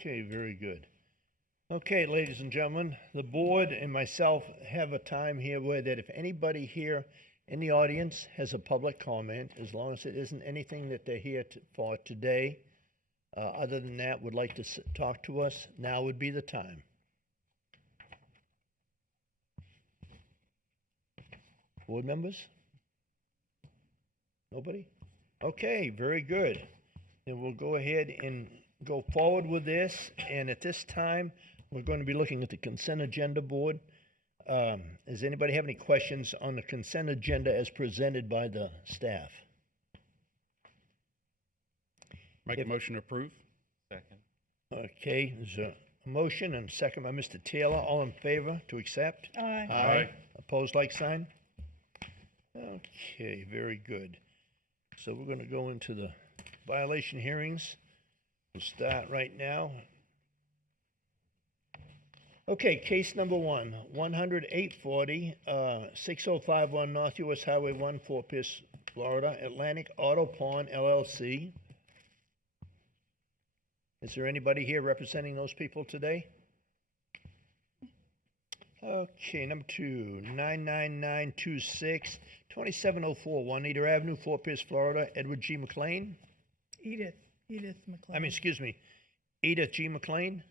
Okay, very good. Okay, ladies and gentlemen, the board and myself have a time here where that if anybody here in the audience has a public comment, as long as it isn't anything that they're here for today, other than that, would like to talk to us, now would be the time. Board members? Nobody? Okay, very good. Then we'll go ahead and go forward with this. And at this time, we're going to be looking at the consent agenda board. Does anybody have any questions on the consent agenda as presented by the staff? Make a motion to approve. Second. Okay, there's a motion and a second by Mr. Taylor. All in favor to accept? Aye. Aye. Opposed, like sign? Okay, very good. So we're going to go into the violation hearings. We'll start right now. Okay, case number 10840, 6051 North US Highway 1, Fort Pierce, Florida, Atlantic Auto Pawn LLC. Is there anybody here representing those people today? Okay, number 2, 99926, 2704 Juanita Avenue, Fort Pierce, Florida, Edward G. McLean. Edith McLean. I mean, excuse me, Edith G. McLean.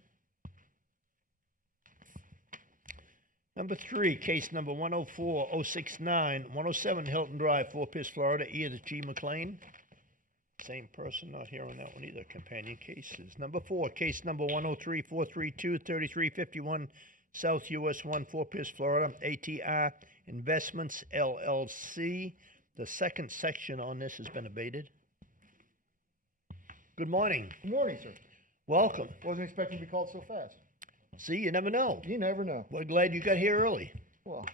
Number 3, case number 104069, 107 Hilton Drive, Fort Pierce, Florida, Edith G. McLean. Same person, not here on that one either, companion cases. Number 4, case number 103432, 3351 South US 1, Fort Pierce, Florida, ATR Investments, LLC. The second section on this has been abated. Good morning. Good morning, sir. Welcome. Wasn't expecting to be called so fast. See, you never know. You never know. We're glad you got here early. Well,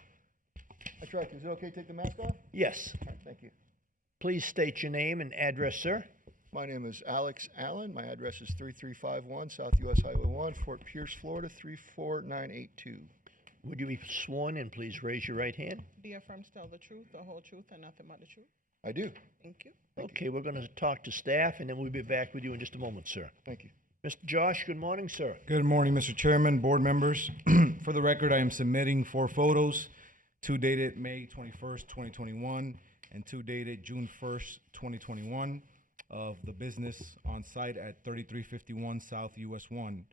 I tried to. Is it okay to take the mask off? Yes. All right, thank you. Please state your name and address, sir. My name is Alex Allen. My address is 3351 South US Highway 1, Fort Pierce, Florida, 34982. Would you be sworn in? Please raise your right hand. Do you affirm to tell the truth, the whole truth, and nothing but the truth? I do. Thank you. Okay, we're going to talk to staff, and then we'll be back with you in just a moment, sir. Thank you. Mr. Josh, good morning, sir. Good morning, Mr. Chairman, board members. For the record, I am submitting 4 photos, 2 dated May 21st, 2021, and 2 dated June 1st, 2021, of the business on site at 3351 South US 1.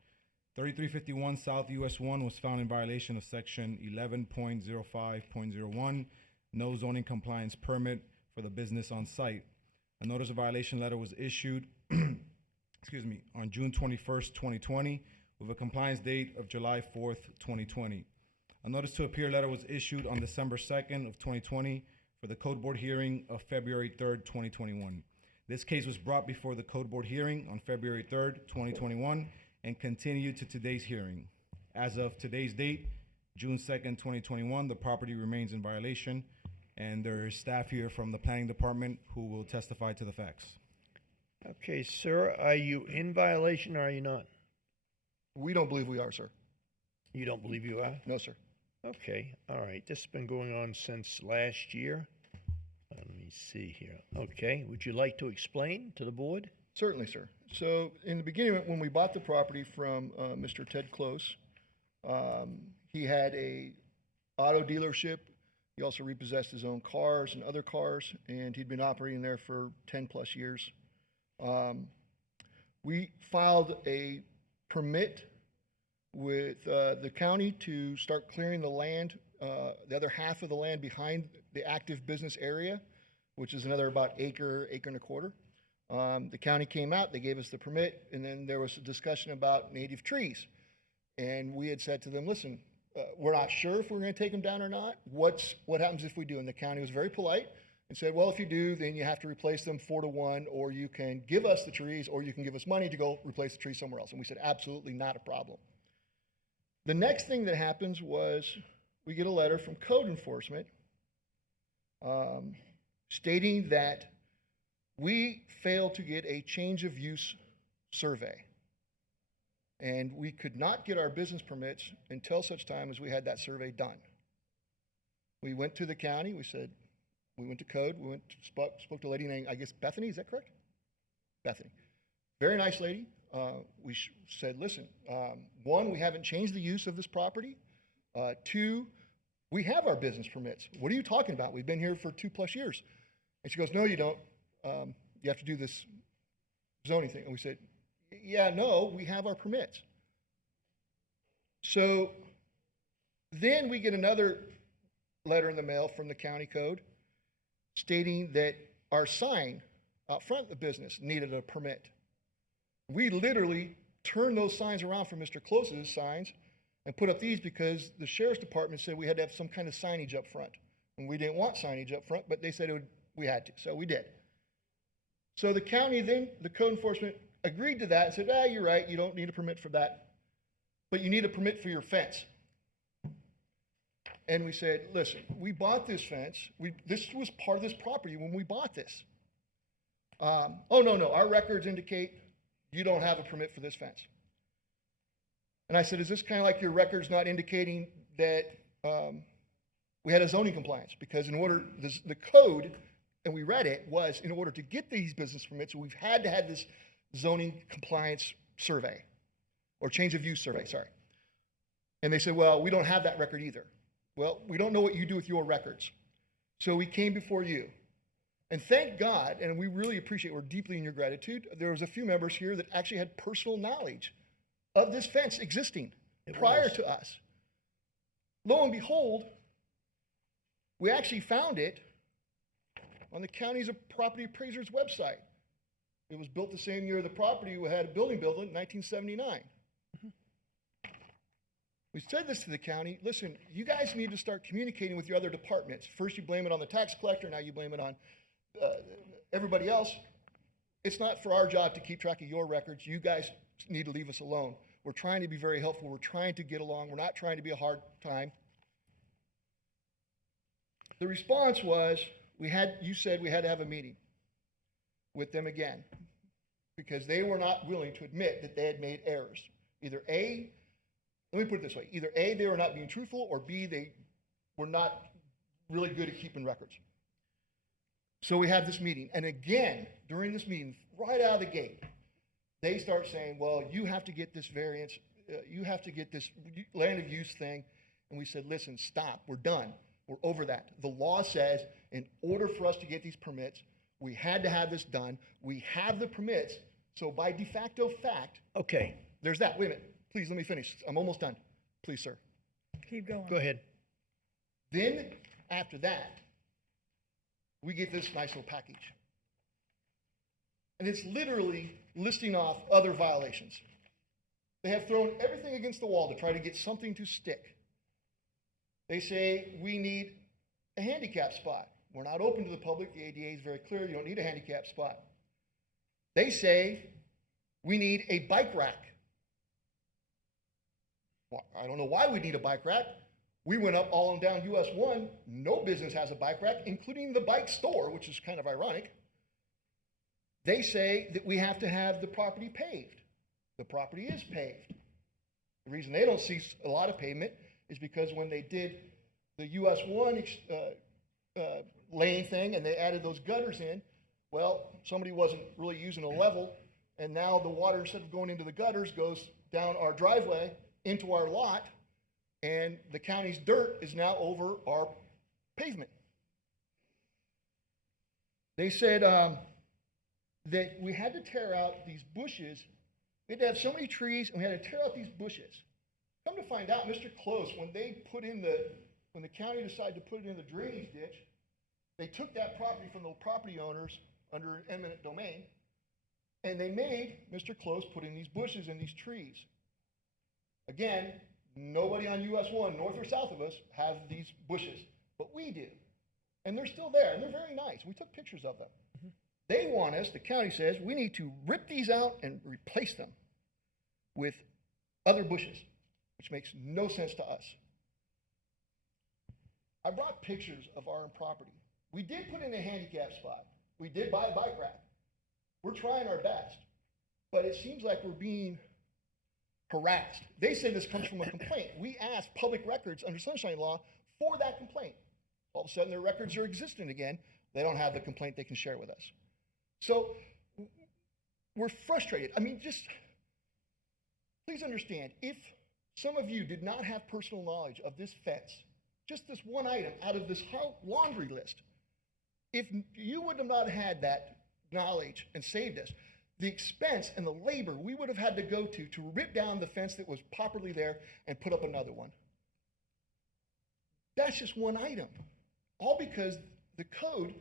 3351 South US 1 was found in violation of section 11.05.01, no zoning compliance permit for the business on site. A notice of violation letter was issued on June 21st, 2020, with a compliance date of July 4th, 2020. A notice to appear letter was issued on December 2nd of 2020 for the Code Board hearing of February 3rd, 2021. This case was brought before the Code Board hearing on February 3rd, 2021, and continued to today's hearing. As of today's date, June 2nd, 2021, the property remains in violation, and there is staff here from the Planning Department who will testify to the facts. Okay, sir, are you in violation or are you not? We don't believe we are, sir. You don't believe you are? No, sir. Okay, all right. This has been going on since last year. Let me see here. Okay, would you like to explain to the board? Certainly, sir. So in the beginning, when we bought the property from Mr. Ted Close, he had a auto dealership. He also repossessed his own cars and other cars, and he'd been operating there for 10 plus years. We filed a permit with the county to start clearing the land, the other half of the land behind the active business area, which is another about acre and a quarter. The county came out, they gave us the permit, and then there was a discussion about native trees. And we had said to them, listen, we're not sure if we're going to take them down or not. What happens if we do? And the county was very polite and said, well, if you do, then you have to replace them 4-to-1, or you can give us the trees, or you can give us money to go replace the trees somewhere else. And we said, absolutely not a problem. The next thing that happens was we get a letter from code enforcement stating that we failed to get a change of use survey. And we could not get our business permits until such time as we had that survey done. We went to the county, we went to code, spoke to a lady named, I guess, Bethany, is that correct? Bethany. Very nice lady. said, listen, one, we haven't changed the use of this property. Two, we have our business permits. What are you talking about? We've been here for 2+ years. And she goes, no, you don't. You have to do this zoning thing. And we said, yeah, no, we have our permits. So then we get another letter in the mail from the county code stating that our sign out front of the business needed a permit. We literally turned those signs around from Mr. Close's signs and put up these because the sheriff's department said we had to have some kind of signage up front. And we didn't want signage up front, but they said we had to, so we did. So the county then, the code enforcement agreed to that and said, you're right, you don't need a permit for that, but you need a permit for your fence. And we said, listen, we bought this fence. This was part of this property when we bought this. Oh, no, our records indicate you don't have a permit for this fence. And I said, is this kind of like your records not indicating that we had a zoning compliance? Because in order, the code, and we read it, was in order to get these business permits, we've had to have this zoning compliance survey, or change of use survey, sorry. And they said, well, we don't have that record either. Well, we don't know what you do with your records. So we came before you. And thank God, and we really appreciate, we're deeply in your gratitude, there was a few members here that actually had personal knowledge of this fence existing prior to us. Lo and behold, we actually found it on the county's property appraiser's website. It was built the same year the property had a building built in 1979. We said this to the county, listen, you guys need to start communicating with your other departments. First you blame it on the tax collector, now you blame it on everybody else. It's not for our job to keep track of your records. You guys need to leave us alone. We're trying to be very helpful. We're trying to get along. We're not trying to be a hard time. The response was, you said we had to have a meeting with them again because they were not willing to admit that they had made errors. Either A, let me put it this way, either A, they were not being truthful, or B, they were not really good at keeping records. So we had this meeting, and again, during this meeting, right out of the gate, they start saying, well, you have to get this variance, you have to get this land of use thing, and we said, listen, stop, we're done, we're over that. The law says in order for us to get these permits, we had to have this done, we have the permits, so by de facto fact, Okay, there's that. Wait a minute, please let me finish, I'm almost done, please, sir. Keep going. go ahead. Then, after that, we get this nice little package. And it's literally listing off other violations. They have thrown everything against the wall to try to get something to stick. They say, we need a handicap spot. We're not open to the public. The ADA is very clear. You don't need a handicap spot. They say, we need a bike rack. Well, I don't know why we need a bike rack. We went up all and down US 1. No business has a bike rack, including the bike store, which is kind of ironic. They say that we have to have the property paved. The property is paved. The reason they don't see a lot of pavement is because when they did the US 1 lane thing and they added those gutters in, well, somebody wasn't really using a level, and now the water, instead of going into the gutters, goes down our driveway into our lot, and the county's dirt is now over our pavement. They said that we had to tear out these bushes. We had to have so many trees, and we had to tear out these bushes. Come to find out, Mr. Close, when the county decided to put it in the drainage ditch, they took that property from the property owners under eminent domain, and they made Mr. Close put in these bushes and these trees. Again, nobody on US 1, north or south of us, have these bushes, but we do. And they're still there, and they're very nice. We took pictures of them. Mm-hmm. They want us, the county says, we need to rip these out and replace them with other bushes, which makes no sense to us. I brought pictures of our property. We did put in a handicap spot. We did buy a bike rack. We're trying our best, but it seems like we're being harassed. They say this comes from a complaint. We asked public records under Sunshine Law for that complaint. All of a sudden, their records are existent again. They don't have the complaint they can share with us. So we're frustrated. I mean, just Please understand, if some of you did not have personal knowledge of this fence, just this one item out of this whole laundry list, if you would have not had that knowledge and saved us, the expense and the labor we would have had to go to rip down the fence that was properly there and put up another one. That's just one item. All because the code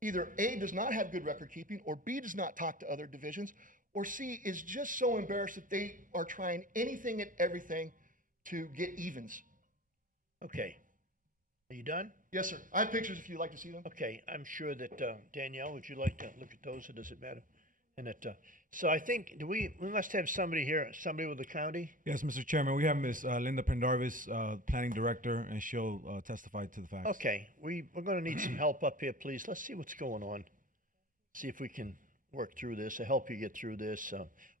either A, does not have good record keeping, or B, does not talk to other divisions, or C, is just so embarrassed that they are trying anything and everything to get evens. Okay. Are you done? Yes, sir. I have pictures if you'd like to see them. Okay, I'm sure that, Danielle, would you like to look at those, or does it matter? And so I think, we must have somebody here, somebody with the county? Yes, Mr. Chairman, we have Ms. Linda Pendarvis, Planning Director, and she'll testify to the facts. Okay, we're gonna need some help up here, please. Let's see what's going on. See if we can work through this, or help you get through this.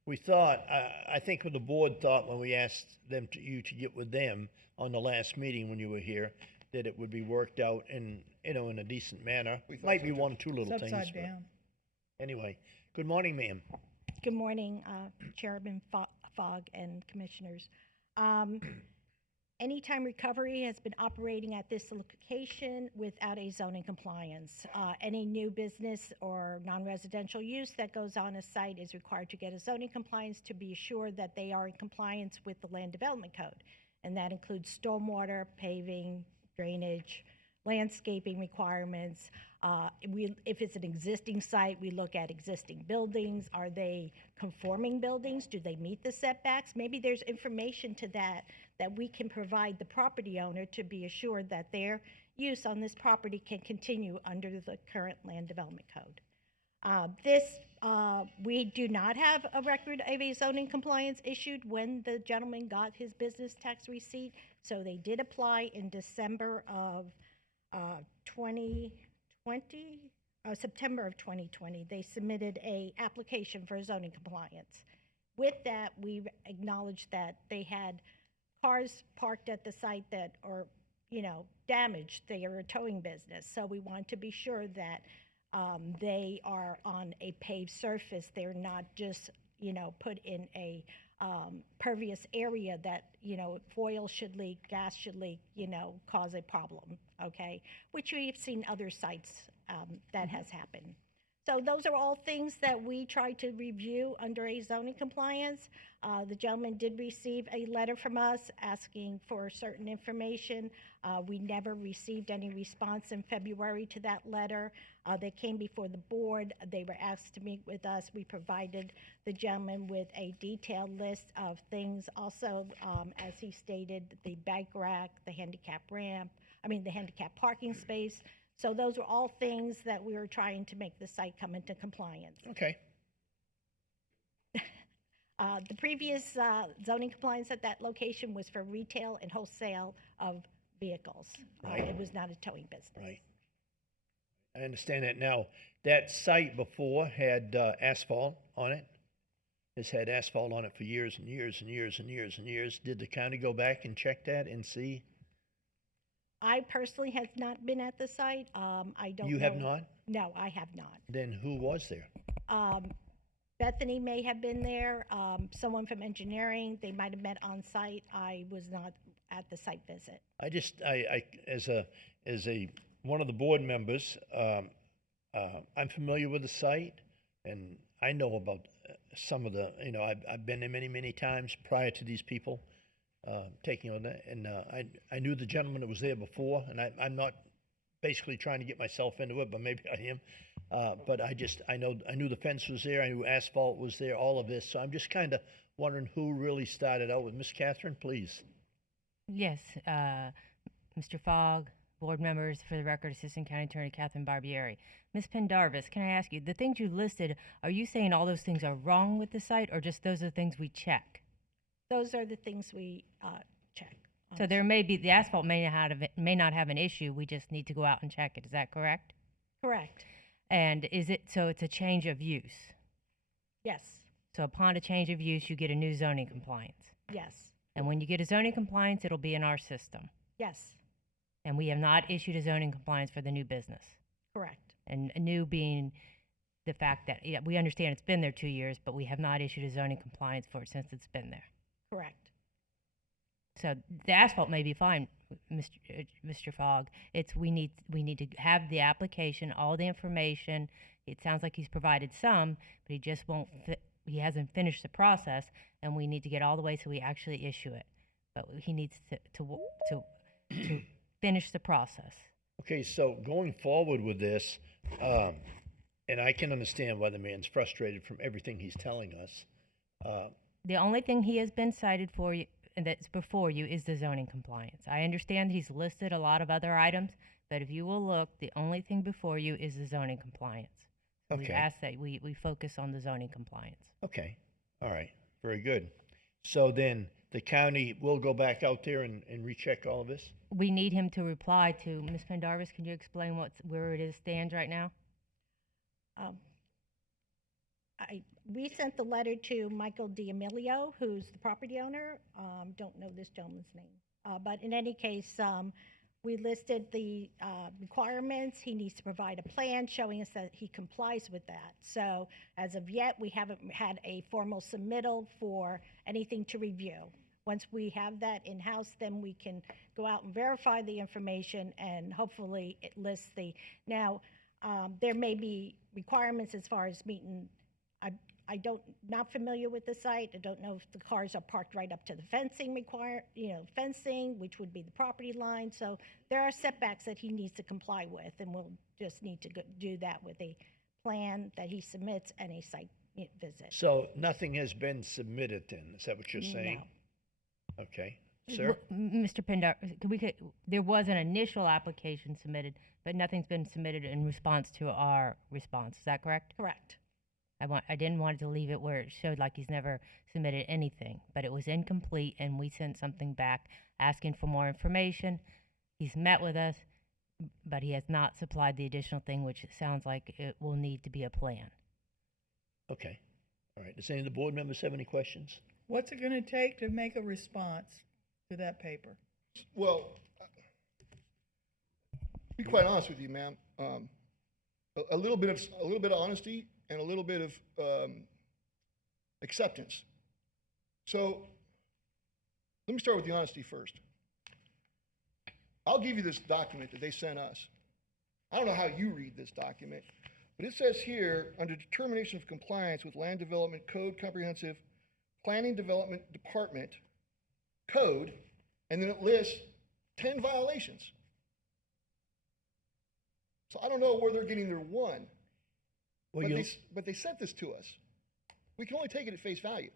We thought, I think what the board thought when we asked you to get with them on the last meeting when you were here, that it would be worked out in a decent manner. We thought Might so, be too. one or two little It's things. upside but down. Anyway, good morning, ma'am. Good morning, Chairman Fogg and Commissioners. Anytime Recovery has been operating at this location without a zoning compliance. Any new business or non-residential use that goes on a site is required to get a zoning compliance to be assured that they are in compliance with the Land Development Code. And that includes stormwater, paving, drainage, landscaping requirements. If it's an existing site, we look at existing buildings. Are they conforming buildings? Do they meet the setbacks? Maybe there's information to that we can provide the property owner to be assured that their use on this property can continue under the current Land Development Code. We do not have a record of a zoning compliance issued when the gentleman got his business tax receipt. So they did apply in December of 2020, September of 2020. They submitted a application for zoning compliance. With that, we acknowledged that they had cars parked at the site that are, damaged. They are a towing business. So we want to be sure that they are on a paved surface. They're not just, put in a pervious area that, oil should leak, gas should leak, cause a problem, okay? Which we've seen other sites that has happened. So those are all things that we try to review under a zoning compliance. The gentleman did receive a letter from us asking for certain information. We never received any response in February to that letter. They came before the board. They were asked to meet with us. We provided the gentleman with a detailed list of things. Also, as he stated, the bike rack, the handicap parking space. So those were all things that we were trying to make the site come into compliance. Okay. The previous zoning compliance at that location was for retail and wholesale of vehicles. Right. It was not a towing business. Right. I understand that now. That site before had asphalt on it. It's had asphalt on it for years and years and years and years and years. Did the county go back and check that and see? I personally have not been at the site. I don't know. You have not? No, I have not. Then who was there? Bethany may have been there. Someone from engineering, they might have met on site. I was not at the site visit. I as one of the board members, I'm familiar with the site, and I know about some of the, I've been there many, many times prior to these people taking on that, and I knew the gentleman that was there before, and I'm not basically trying to get myself into it, but maybe I am. But I knew the fence was there, I knew asphalt was there, all of this. So I'm just kind of wondering who really started out with. Miss Catherine, please. Yes, Mr. Fogg, board members, for the record, Assistant County Attorney Catherine Barbieri. Ms. Pendarvis, can I ask you, the things you listed, are you saying all those things are wrong with the site, or just those are the things we check? Those are the things we check. So there may be, the asphalt may not have an issue, we just need to go out and check it, is that correct? Correct. And so it's a change of use? Yes. So upon a change of use, you get a new zoning compliance? Yes. And when you get a zoning compliance, it'll be in our system? Yes. And we have not issued a zoning compliance for the new business? Correct. And new being the fact that, we understand it's been there 2 years, but we have not issued a zoning compliance for it since it's been there? Correct. So the asphalt may be fine, Mr. Fogg. It's we need to have the application, all the information. It sounds like he's provided some, but he just won't. He hasn't finished the process, and we need to get all the way so we actually issue it. But he needs to finish the process. Okay, so going forward with this, and I can understand why the man's frustrated from everything he's telling us. The only thing he has been cited for you, and that's before you, is the zoning compliance. I understand he's listed a lot of other items, but if you will look, the only thing before you is the zoning compliance. So we Okay. ask that we focus on the zoning compliance. Okay, all right, very good. So then the county will go back out there and recheck all of this? We need him to reply to Ms. Pendarvis. Can you explain where it stands right now? We sent the letter to Michael D'Amelio, who's the property owner. Don't know this gentleman's name. But in any case, we listed the requirements. He needs to provide a plan showing us that he complies with that. So as of yet, we haven't had a formal submittal for anything to review. Once we have that in-house, then we can go out and verify the information, and hopefully it lists the, now, there may be requirements as far as meeting, not familiar with the site. I don't know if the cars are parked right up to the fencing fencing, which would be the property line. So there are setbacks that he needs to comply with, and we'll just need to do that with a plan that he submits and a site visit. So nothing has been submitted then, is that what you're saying? No. Okay, sir? Mr. Pendarvis, there was an initial application submitted, but nothing's been submitted in response to our response. Is that correct? Correct. I didn't want to leave it where it showed like he's never submitted anything, but it was incomplete, and we sent something back asking for more information. He's met with us, but he has not supplied the additional thing, which it sounds like it will need to be a plan. Okay, all right. Does any of the board members have any questions? What's it gonna take to make a response to that paper? Well, to be quite honest with you, ma'am, a little bit of honesty and a little bit of acceptance. So let me start with the honesty first. I'll give you this document that they sent us. I don't know how you read this document, but it says here, under determination of compliance with Land Development Code Comprehensive Planning Development Department Code, and then it lists 10 violations. So I don't know where they're getting their one. Well, But they sent this to us. We can only take it at face value.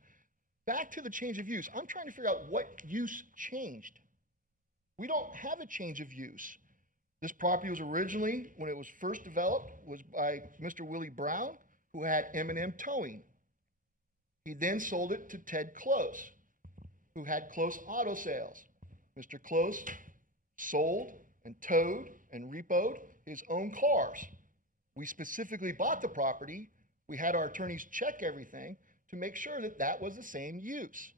Back to the change of use. I'm trying to figure out what use changed. We don't have a change of use. This property was originally, when it was first developed, was by Mr. Willie Brown, who had M&M Towing. He then sold it to Ted Close, who had Close Auto Sales. Mr. Close sold and towed and repoed his own cars. We specifically bought the property. We had our attorneys check everything to make sure that that was the same use.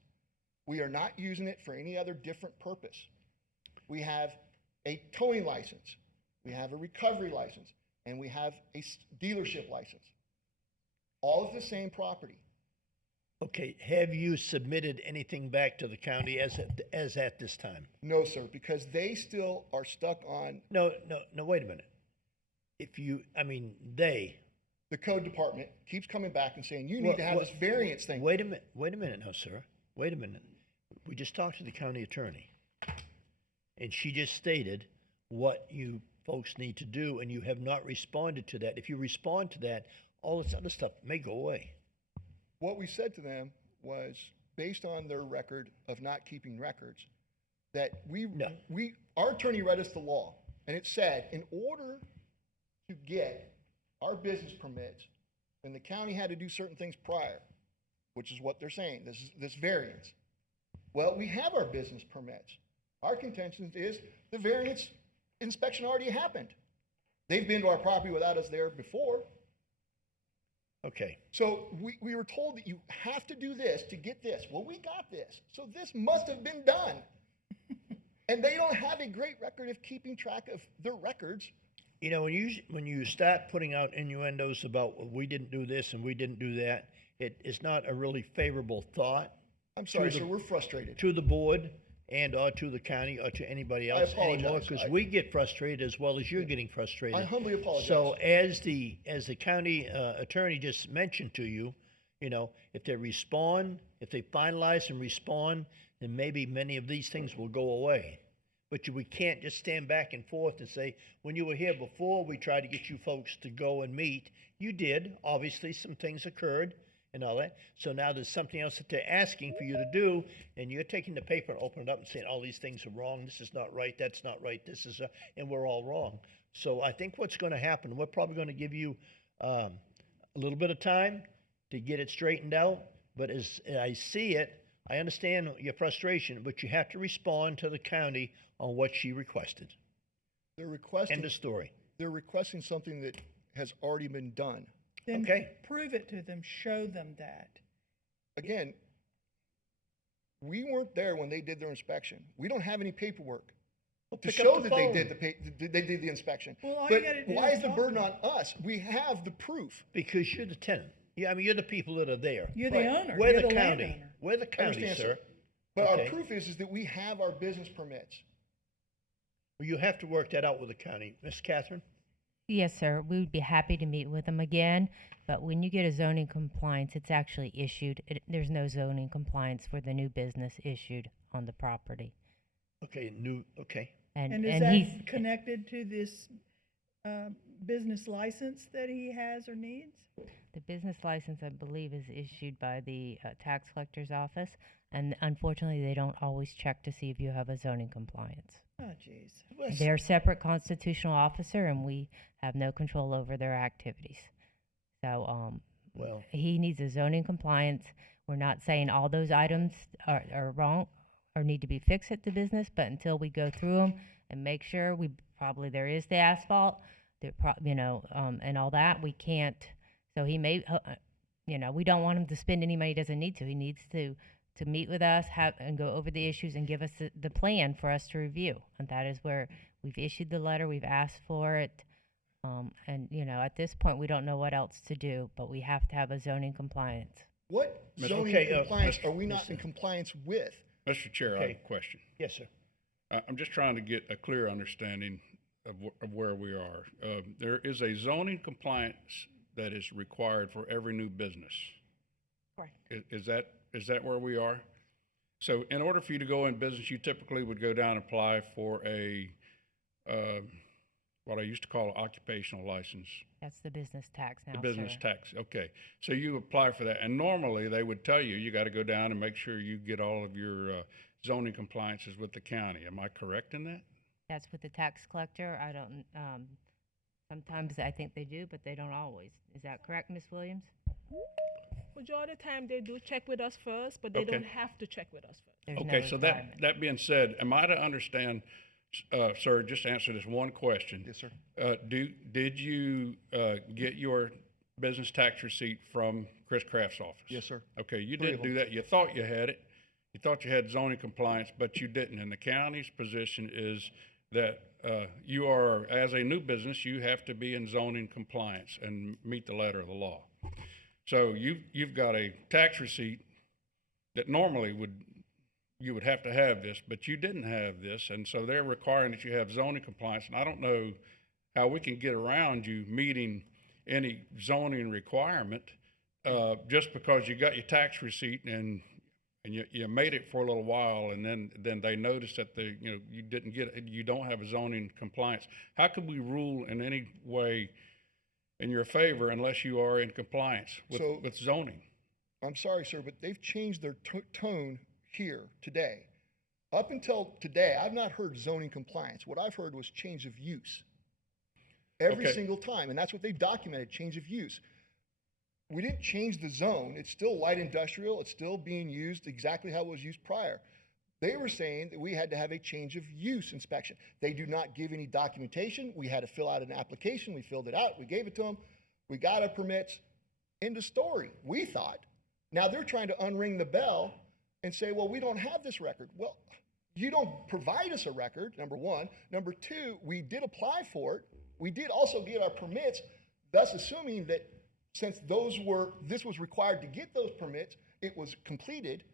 We are not using it for any other different purpose. We have a towing license, we have a recovery license, and we have a dealership license. All of the same property. Okay, have you submitted anything back to the county as at this time? No, sir, because they still are stuck on No, wait a minute. the code department keeps coming back and saying, you need to have this variance thing. Wait a minute now, sir. Wait a minute. We just talked to the county attorney, and she just stated what you folks need to do, and you have not responded to that. If you respond to that, all this other stuff may go away. What we said to them was, based on their record of not keeping records, that our attorney read us the law, and it said, in order to get our business permits, then the county had to do certain things prior, which is what they're saying, this variance. Well, we have our business permits. Our contention is the variance inspection already happened. They've been to our property without us there before. Okay. So we were told that you have to do this to get this. Well, we got this. So this must have been done. And they don't have a great record of keeping track of their records. You know, when you start putting out innuendos about, well, we didn't do this and we didn't do that, it is not a really favorable thought I'm sorry, the- sir, we're frustrated. to the board and or to the county or to anybody else anymore, apologize. because we get frustrated as well as you're getting frustrated. I humbly apologize. So as the county attorney just mentioned to you, you know, if they respond, if they finalize and respond, then maybe many of these things will go away. But we can't just stand back and forth and say, when you were here before, we tried to get you folks to go and meet. You did. Obviously, some things occurred and all that. So now there's something else that they're asking for you to do, and you're taking the paper and opening it up and saying, all these things are wrong. This is not right. That's not right. This is, and we're all wrong. So I think what's going to happen, we're probably going to give you a little bit of time to get it straightened out. But as I see it, I understand your frustration, but you have to respond to the county on what she requested. They're requesting, End of story. they're requesting something that has already been done. Then Okay. prove it to them, show them that. Again, we weren't there when they did their inspection. We don't have any paperwork to pick up show the that they phone. did they did the inspection. Well, all you But gotta do why is is the talk burden to on us? We have the proof. Because you're the tenant. Yeah, I mean, you're the people that are there. You're Right. the owner, We're you're the the county. landowner. We're the county, understand, sir. sir. But Okay. our proof is that we have our business permits. Well, you have to work that out with the county. Miss Catherine? Yes, sir. We would be happy to meet with them again, but when you get a zoning compliance, it's actually issued. There's no zoning compliance for the new business issued on the property. Okay, okay. And is that connected to this business license that he has or needs? The business license, I believe, is issued by the tax collector's office, and unfortunately, they don't always check to see if you have a zoning compliance. Oh, jeez. They're a separate constitutional officer, and we have no control over their activities. So, Well, he needs a zoning compliance. We're not saying all those items are wrong or need to be fixed at the business, but until we go through them and make sure there is the asphalt, and all that, we can't. So he may, we don't want him to spend any money he doesn't need to. He needs to meet with us, and go over the issues and give us the plan for us to review. And that is where we've issued the letter, we've asked for it. And, at this point, we don't know what else to do, but we have to have a zoning compliance. What zoning Okay, compliance are we not in compliance with? Mr. Chair, I have Okay. a question. yes, sir. I'm just trying to get a clear understanding of where we are. There is a zoning compliance that is required for every new business. Correct. Is that where we are? So in order for you to go in business, you typically would go down and apply for what I used to call an occupational license. That's the business tax now, The business sir. tax, okay. So you apply for that, and normally they would tell you, you got to go down and make sure you get all of your zoning compliances with the county. Am I correct in that? That's with the tax collector. I don't, sometimes I think they do, but they don't always. Is that correct, Ms. Williams? Majority of the time, they do check with us first, but they Okay. don't have to check with us first. There's no Okay, so requirement. that being said, am I to understand, sir, just answer this one question. Yes, sir. Did you get your business tax receipt from Chris Kraft's office? Yes, sir. Okay, you 3 of didn't do that. You thought you had it. You thought you had zoning compliance, but you didn't. And the county's position is that you are, as a new business, you have to be in zoning compliance and meet the letter of the law. So you've got a tax receipt that normally you would have to have this, but you didn't have this, and so they're requiring that you have zoning compliance. And I don't know how we can get around you meeting any zoning requirement just because you got your tax receipt and you made it for a little while, and then they noticed that you didn't get it, you don't have a zoning compliance. How could we rule in any way in your favor unless you are in compliance with zoning? I'm sorry, sir, but they've changed their tone here today. Up until today, I've not heard zoning compliance. What I've heard was change of use. Every Okay. single time, and that's what they've documented, change of use. We didn't change the zone. It's still light industrial. It's still being used exactly how it was used prior. They were saying that we had to have a change of use inspection. They do not give any documentation. We had to fill out an application. We filled it out. We gave it to them. We got our permits. End of story, we thought. Now they're trying to unring the bell and say, well, we don't have this record. Well, you don't provide us a record, number one. Number two, we did apply for it. We did also get our permits, thus assuming that since this was required to get those permits, it was completed.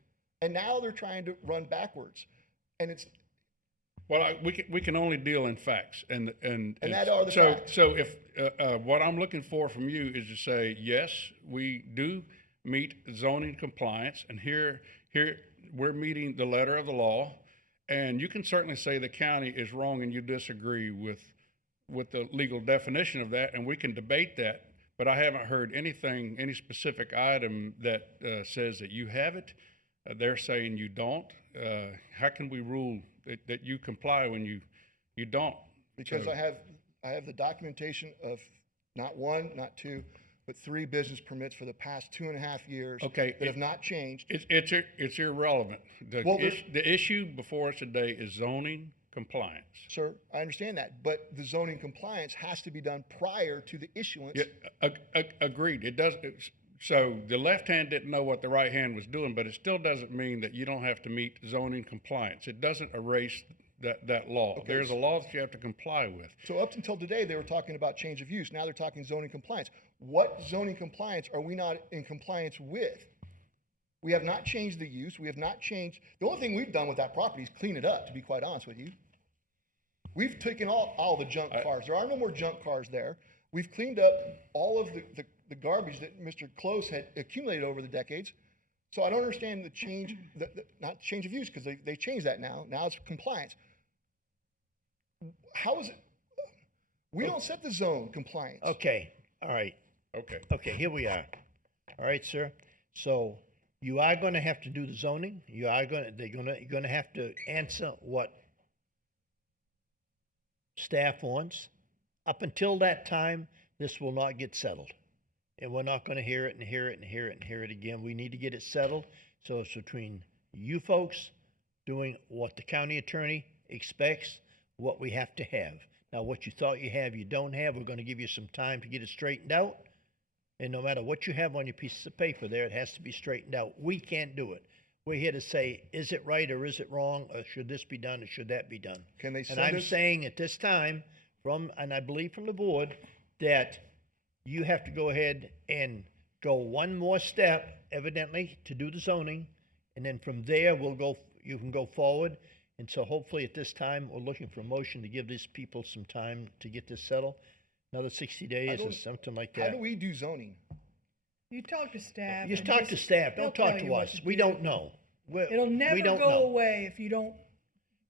And now they're trying to run backwards. And it's, Well, we can only deal in facts, and that are the so facts. so if what I'm looking for from you is to say yes, we do meet zoning compliance, and here we're meeting the letter of the law, and you can certainly say the county is wrong and you disagree with the legal definition of that, and we can debate that. But I haven't heard any specific item that says that you have it. They're saying you don't. How can we rule that you comply when you don't? because So- I have the documentation of not one, not two, but 3 business permits for the past 2.5 years. Okay, That have not changed. It's irrelevant. Well, The issue before us today is zoning compliance. Sir, I understand that, but the zoning compliance has to be done prior to the issuance. Yeah, agreed. It does. So the left hand didn't know what the right hand was doing, but it still doesn't mean that you don't have to meet zoning compliance. It doesn't erase that law. Okay. There's a law that you have to comply with. So up until today, they were talking about change of use. Now they're talking zoning compliance. What zoning compliance are we not in compliance with? We have not changed the use. We have not changed. The only thing we've done with that property is clean it up, to be quite honest with you. We've taken all the junk cars. There are no more junk cars there. We've cleaned up all of the garbage that Mr. Close had accumulated over the decades. So I don't understand the change, not change of use, because they changed that now. Now it's compliance. How is it? We don't set the zone compliance. Okay, all right. Okay. Okay, here we are. All right, sir. So you are gonna have to do the zoning. You're gonna have to answer what staff wants. Up until that time, this will not get settled. And we're not gonna hear it and hear it and hear it and hear it again. We need to get it settled. So it's between you folks doing what the county attorney expects, what we have to have. Now, what you thought you have, you don't have. We're gonna give you some time to get it straightened out. And no matter what you have on your pieces of paper there, it has to be straightened out. We can't do it. We're here to say, is it right or is it wrong? Or should this be done or should that be done? Can they And send I'm us? saying at this time, and I believe from the board, that you have to go ahead and go one more step, evidently, to do the zoning. And then from there, you can go forward. And so hopefully at this time, we're looking for a motion to give these people some time to get this settled. Another 60 days or don't- something like How that. do we do zoning? You talk to staff. Just and talk they- to staff, they'll don't tell talk you to what us. to We do. don't know. It'll We never don't go know. away if you don't.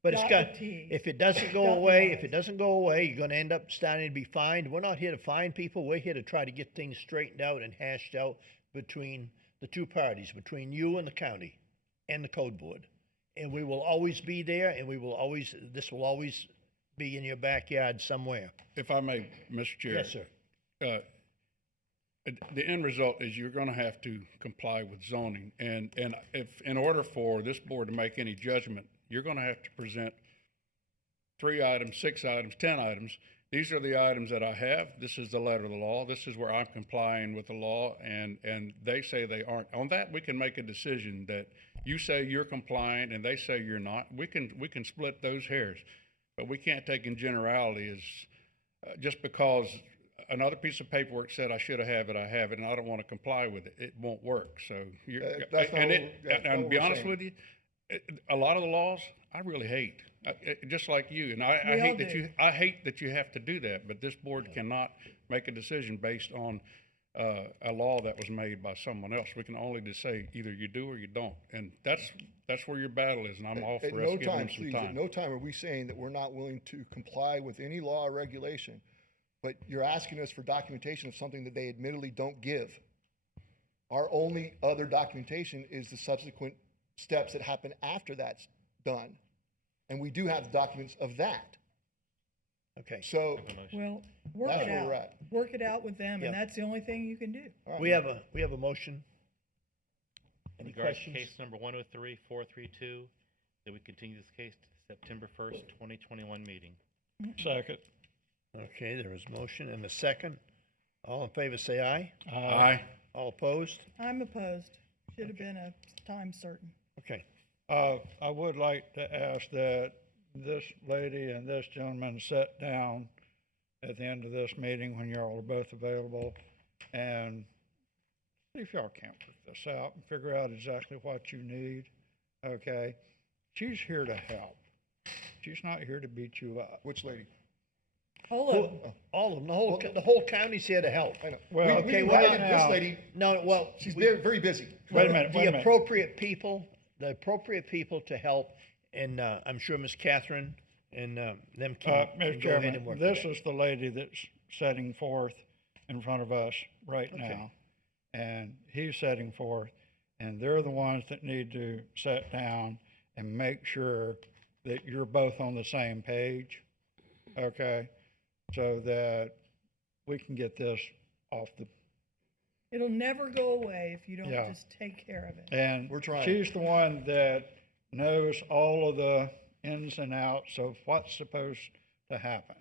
But it's dot got, the Ts. if it doesn't go Dot the away, Is. if it doesn't go away, you're gonna end up starting to be fined. We're not here to fine people. We're here to try to get things straightened out and hashed out between the two parties, between you and the county and the code board. And we will always be there, and this will always be in your backyard somewhere. If I may, Mr. Chair. Yes, sir. The end result is you're gonna have to comply with zoning, and if, in order for this board to make any judgment, you're gonna have to present 3 items, 6 items, 10 items. These are the items that I have. This is the letter of the law. This is where I'm complying with the law, and they say they aren't. On that, we can make a decision that you say you're compliant and they say you're not. We can split those hairs, but we can't take in generality as just because another piece of paperwork said I should have it, I have it, and I don't want to comply with it. It won't work. So you're, That's not and what it, we're- that's not and what be we're honest saying. with you, a lot of the laws I really hate, just like you. And I We all hate that do. I hate that you have to do that. But this board cannot make a decision based on a law that was made by someone else. We can only just say either you do or you don't, and that's where your battle is. And I'm all At for us no giving time, them some please, at time. no time are we saying that we're not willing to comply with any law or regulation. But you're asking us for documentation of something that they admittedly don't give. Our only other documentation is the subsequent steps that happen after that's done. And we do have the documents of that. Okay. So, Well, work That's it where we're out. at. Work it out with them, Yeah. and that's the only thing you can do. all right. We have a motion. Any Regards to questions? case number 103432, that we continue this case to the September 1st, 2021 meeting. Second. Okay, there is motion and a second. All in favor, say aye. Aye. All opposed? I'm opposed. Should have been a time certain. Okay. I would like to ask that this lady and this gentleman sit down at the end of this meeting when y'all are both available and see if y'all can't work this out and figure out exactly what you need okay? She's here to help. She's not here to beat you up. Which lady? All of them. All of them, the whole county's here to help. I know. Well, Okay, We well, invited now- this lady, No, well, she's we- very, very busy. Wait a minute, wait a the minute. appropriate people to help, and I'm sure Miss Catherine and them Mr. can go ahead and Chairman, work this with is the lady that's setting forth in front of us right Okay. now. And he's setting forth, and they're the ones that need to sit down and make sure that you're both on the same page, okay? So that we can get this off the, It'll never go away if you don't Yeah. just take care of it. and We're trying. she's the one that knows all of the ins and outs of what's supposed to happen.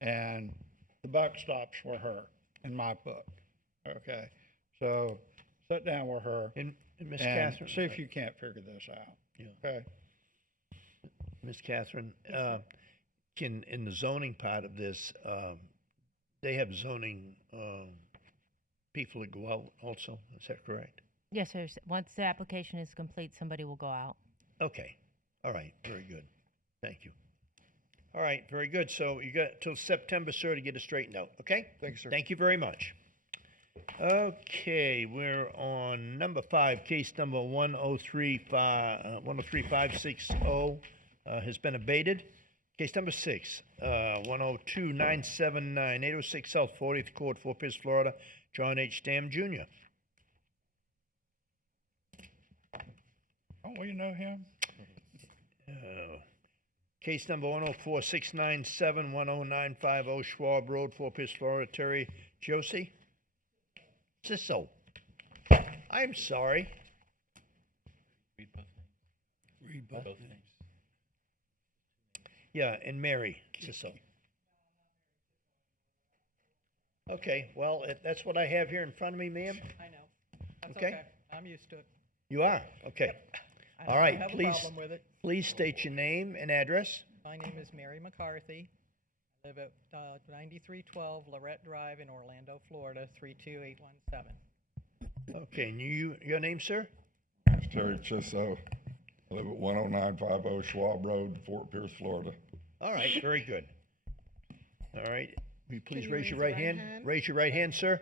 And the buck stops for her, in my book, okay? So sit down with her And Miss and Catherine. see if you can't figure this out, Yeah. okay? Miss Catherine, in the zoning part of this, they have zoning, people that go out also, is that correct? Yes, sir. Once the application is complete, somebody will go out. Okay, all right, very good, thank you. All right, very good, so you got till September, sir, to get it straightened out, okay? Thank you, sir. Thank you very much. Okay, we're on number 5, case number 103560 has been abated. Case number 6, 102979, 806 South 40th Court, Fort Pierce, Florida, John H. Stam Jr. Don't we know him? Case number 104697, 10950 Schwab Road, Fort Pierce, Florida, Terry Josie. Sisso. I'm sorry. Read both names. Read Both names. Yeah, and Mary Sisso. Okay, well, that's what I have here in front of me, ma'am. I know. That's Okay. okay. I'm used to it. You are? Okay. I All don't right, have a please, problem with it. please state your name and address. My name is Mary McCarthy. I live at 9312 Lorette Drive in Orlando, Florida, 32817. Okay, and your name, sir? Terry Chisso. I live at 10950 Schwab Road, Fort Pierce, Florida. All right, very good. All right, will you please you raise your raise right your right hand? hand? Raise your right hand, sir.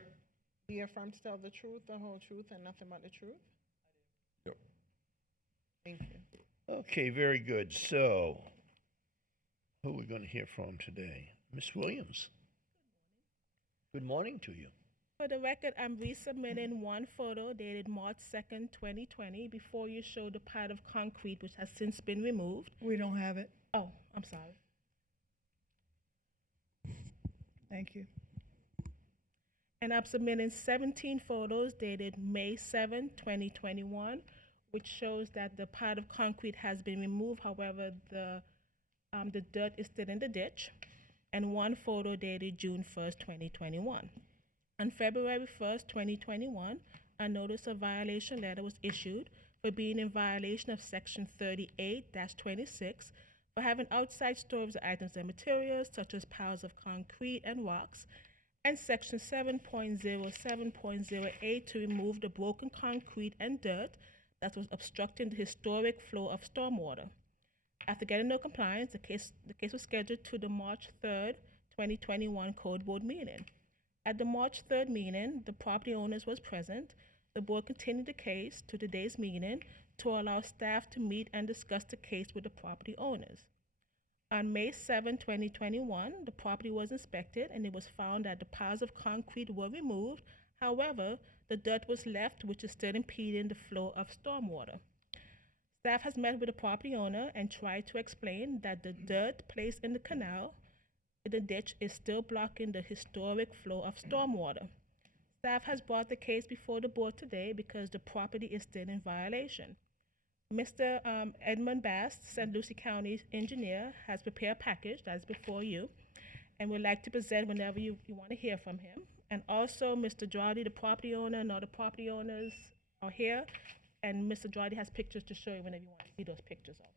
Do you affirm to tell the truth, the whole truth, and nothing but the truth? Yep. Thank you. Okay, very good. So, who are we going to hear from today? Miss Williams. Good morning to you. For the record, I'm resubmitting one photo dated March 2nd, 2020, before you show the pile of concrete which has since been removed. We don't have it. Oh, I'm sorry. Thank you. And I'm submitting 17 photos dated May 7, 2021, which shows that the pile of concrete has been removed. However, the dirt is still in the ditch. And one photo dated June 1st, 2021. On February 1st, 2021, a notice of violation letter was issued for being in violation of Section 38-26 for having outside storage of items and materials such as piles of concrete and rocks, and Section 7.07.08 to remove the broken concrete and dirt that was obstructing the historic flow of stormwater. After getting no compliance, the case was scheduled to the March 3rd, 2021 Code Board meeting. At the March 3rd meeting, the property owners was present. The board continued the case to today's meeting to allow staff to meet and discuss the case with the property owners. On May 7, 2021, the property was inspected and it was found that the piles of concrete were removed. However, the dirt was left, which is still impeding the flow of stormwater. Staff has met with the property owner and tried to explain that the dirt placed in the canal in the ditch is still blocking the historic flow of stormwater. Staff has brought the case before the board today because the property is still in violation. Mr. Edmund Bass, St. Lucie County engineer, has prepared a package that is before you and would like to present whenever you want to hear from him. And also, Mr. Jardy, the property owner, and other property owners are here. And Mr. Jardy has pictures to show you whenever you want to see those pictures also.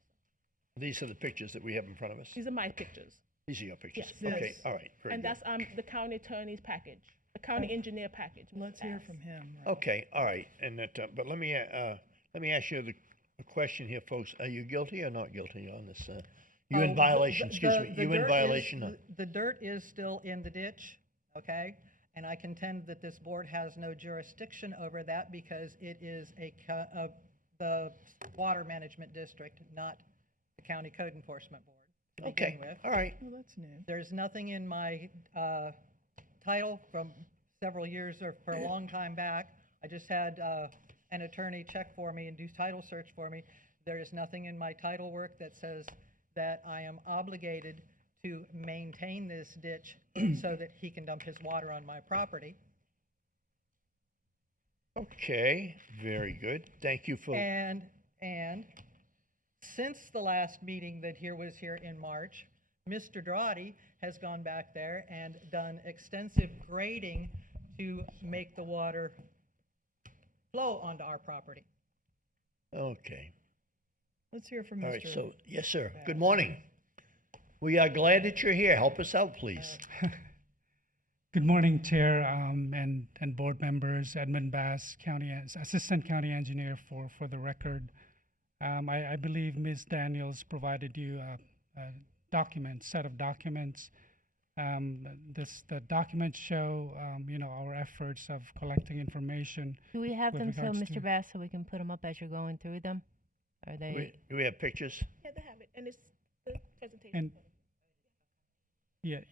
These are the pictures that we have in front of us. These are my pictures. These are your pictures. Yes. Okay, Yes. all right, very And good. that's the county attorney's package, the county engineer package. Mr. Let's hear Bass. from him. right? Okay, all right, and that, but let me ask you a A question here, folks. Are you guilty or not guilty on this? You Oh, in violation, the- excuse the- me. the You in dirt is- violation of, The dirt is still in the ditch, okay? And I contend that this board has no jurisdiction over that because it is the Water Management District, not the County Code Enforcement Board to begin okay, with. all right. Well, that's new. There's nothing in my title from several years or for a long time back. I just had an attorney check for me and do title search for me. There is nothing in my title work that says that I am obligated to maintain this ditch so that he can dump his water on my property. Okay, very good. Thank you for, And since the last meeting that was here in March, Mr. Drotti has gone back there and done extensive grading to make the water flow onto our property. okay. Let's hear from All Mr. right, so, yes, sir. Good morning. We are glad that you're here. Help us out, please. Good morning, Chair, and board members. Edmund Bass, Assistant County Engineer for the record. I believe Ms. Daniels provided you a set of documents. The documents show, our efforts of collecting information. Do we have with them so, regards Mr. to- Bass, so we can put them up as you're going through them? Are they? Do we have pictures? Yeah, they have it, and it's the presentation. And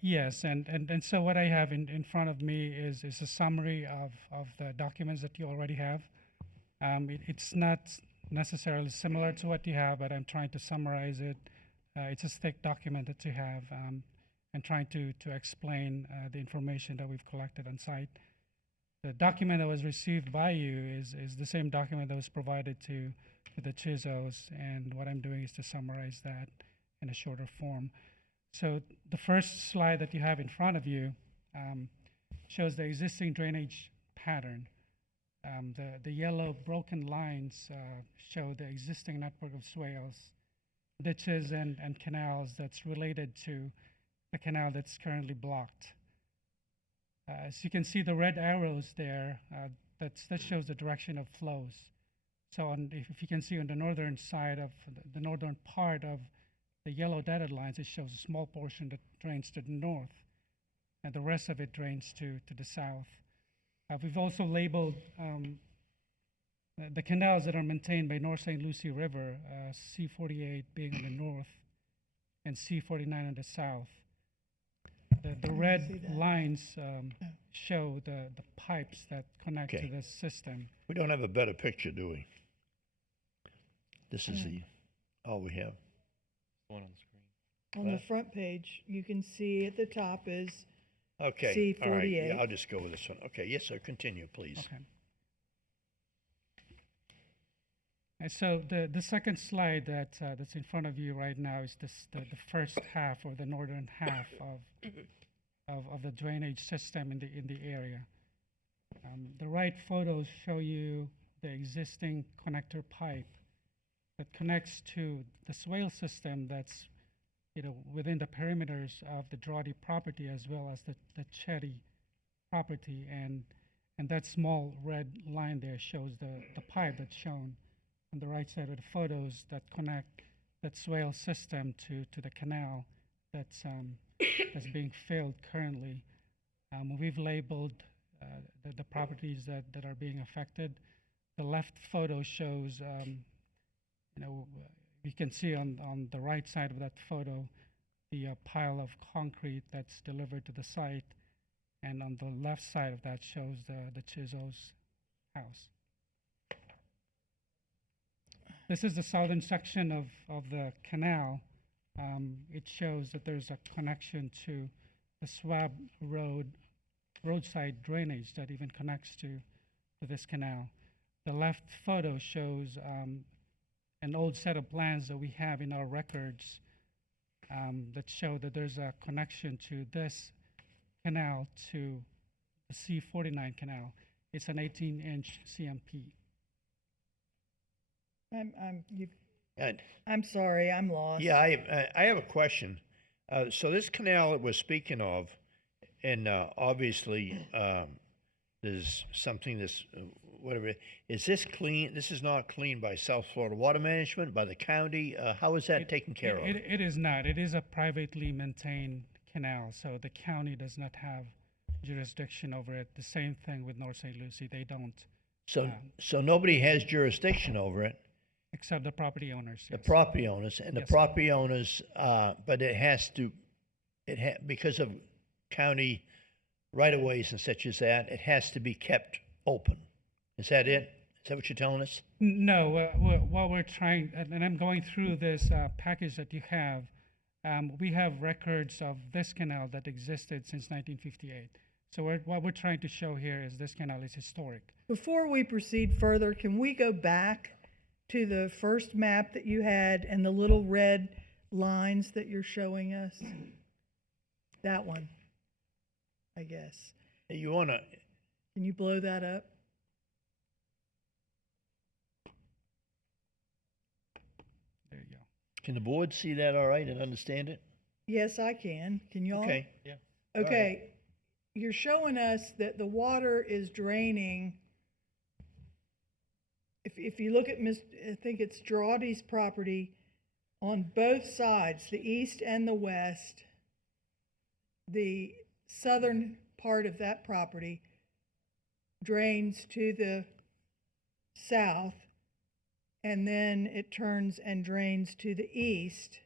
yes, and so what I have in front of me is a summary of the documents that you already have. It's not necessarily similar to what you have, but I'm trying to summarize it. It's a thick document that you have, and trying to explain the information that we've collected on site. The document that was received by you is the same document that was provided to the CHIZOs, and what I'm doing is to summarize that in a shorter form. So the first slide that you have in front of you shows the existing drainage pattern. The yellow broken lines show the existing network of swales, ditches, and canals that's related to the canal that's currently blocked. As you can see, the red arrows there, that shows the direction of flows. So if you can see on the northern side of the northern part of the yellow dotted lines, it shows a small portion that drains to the north, and the rest of it drains to the south. We've also labeled the canals that are maintained by North St. Lucie River, C48 being on the north and C49 on the south. The red lines show the pipes that connect Okay. to this system. We don't have a better picture, do we? This is all we have. One on the screen. On the What? front page, you can see at the top is Okay, all right. Yeah, C48. I'll just go with this one. Okay, yes, sir, continue, please. Okay. And so the second slide that's in front of you right now is the first half or the northern half of the drainage system in the area. The right photos show you the existing connector pipe that connects to the swale system that's within the perimeters of the Drotti property as well as the Chetty property, and that small red line there shows the pipe that's shown on the right side of the photos that connect that swale system to the canal that's being filled currently. We've labeled the properties that are being affected. The left photo shows, you can see on the right side of that photo the pile of concrete that's delivered to the site, and on the left side of that shows the CHIZO's house. This is the southern section of the canal. It shows that there's a connection to the Swab roadside drainage that even connects to this canal. The left photo shows an old set of plans that we have in our records that show that there's a connection to this canal to the C49 canal. It's an 18-inch CMP. And I'm sorry, I'm lost. yeah, I have a question. So this canal that we're speaking of, and obviously there's something that's whatever. Is this clean? This is not cleaned by South Florida Water Management, by the county? How is that taken care of? It is not. It is a privately maintained canal, so the county does not have jurisdiction over it. The same thing with North St. Lucie. They don't, So nobody has jurisdiction over it, except the property owners. the yes. property owners, and the Yes. property owners, but it has to, because of county right-of-ways and such as that, it has to be kept open. Is that it? Is that what you're telling us? No, what we're trying, and I'm going through this package that you have, we have records of this canal that existed since 1958. So what we're trying to show here is this canal is historic. Before we proceed further, can we go back to the first map that you had and the little red lines that you're showing us? That one, I guess. You want to, Can you blow that up? There you go. can the board see that all right and understand it? Yes, I can. Can you all? Okay. Yeah. Okay, you're showing us that the water is draining. If you look at I think it's Girardi's property, on both sides, the east and the west, the southern part of that property drains to the south, and then it turns and drains to the east,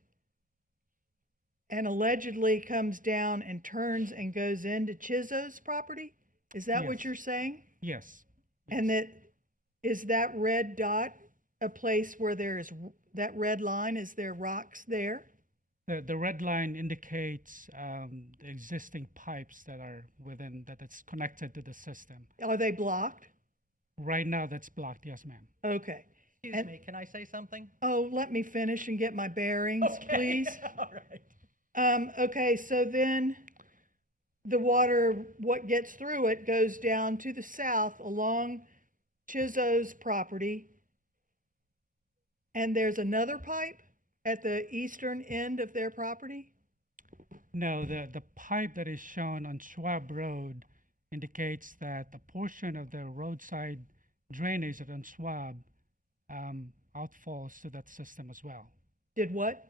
and allegedly comes down and turns and goes into Chizo's property? Is that what Yes. you're saying? Yes. And is that red dot a place where there is, that red line, is there rocks there? The red line indicates the existing pipes that are within, that it's connected to the system. Are they blocked? Right now, that's blocked, yes, ma'am. Okay. Excuse And- me, can I say something? Oh, let me finish and get my bearings, please. All right. Okay, so then the water, what gets through it, goes down to the south along Chizo's property. And there's another pipe at the eastern end of their property? No, the pipe that is shown on Schwab Road indicates that the portion of the roadside drainage on Schwab outfalls to that system as well. Did what?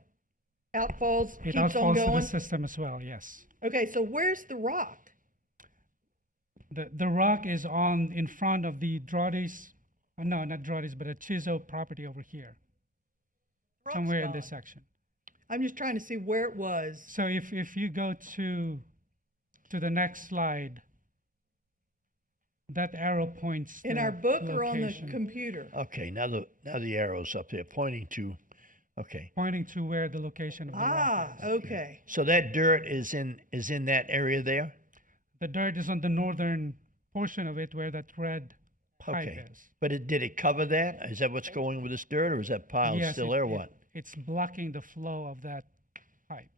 Outfalls, It keeps on outfalls to the going? system as well, yes. Okay, so where's the rock? The rock is on, in front of the Drodi's, no, not Drodi's, but a Chizo property over here, Rock's somewhere in gone. this section. I'm just trying to see where it was. So if you go to the next slide, that arrow points to In our book or on the location, computer? Okay, now the arrow's up there pointing to, okay. pointing to where the location of the Ah, rock is. okay. So that dirt is in that area there? The dirt is on the northern portion of it where that red pipe Okay. is. But did it cover that? Is that what's going with this dirt, or is that pile Yes, still there, or what? It's blocking the flow of that pipe.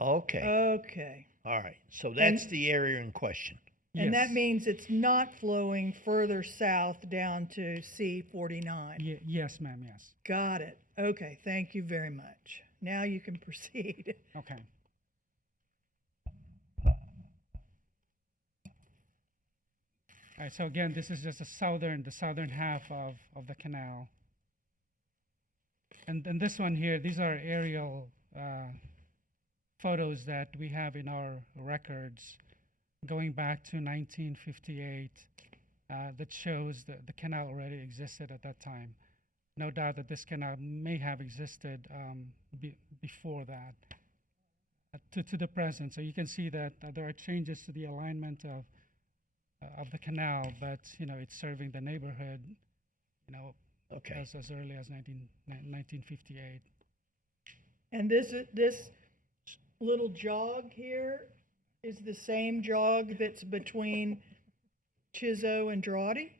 Okay, Okay. all right. So that's the area in question. And that Yes. means it's not flowing further south down to C-49? Yes, ma'am, yes. Got it. Okay, thank you very much. Now you can proceed. Okay. All right, so again, this is just the southern half of the canal. And then this one here, these are aerial photos that we have in our records going back to 1958 that shows the canal already existed at that time. No doubt that this canal may have existed before that to the present. So you can see that there are changes to the alignment of the canal, but it's serving the neighborhood, Okay. as early as 1958. And this little jog here is the same jog that's between Chizo and Girardi?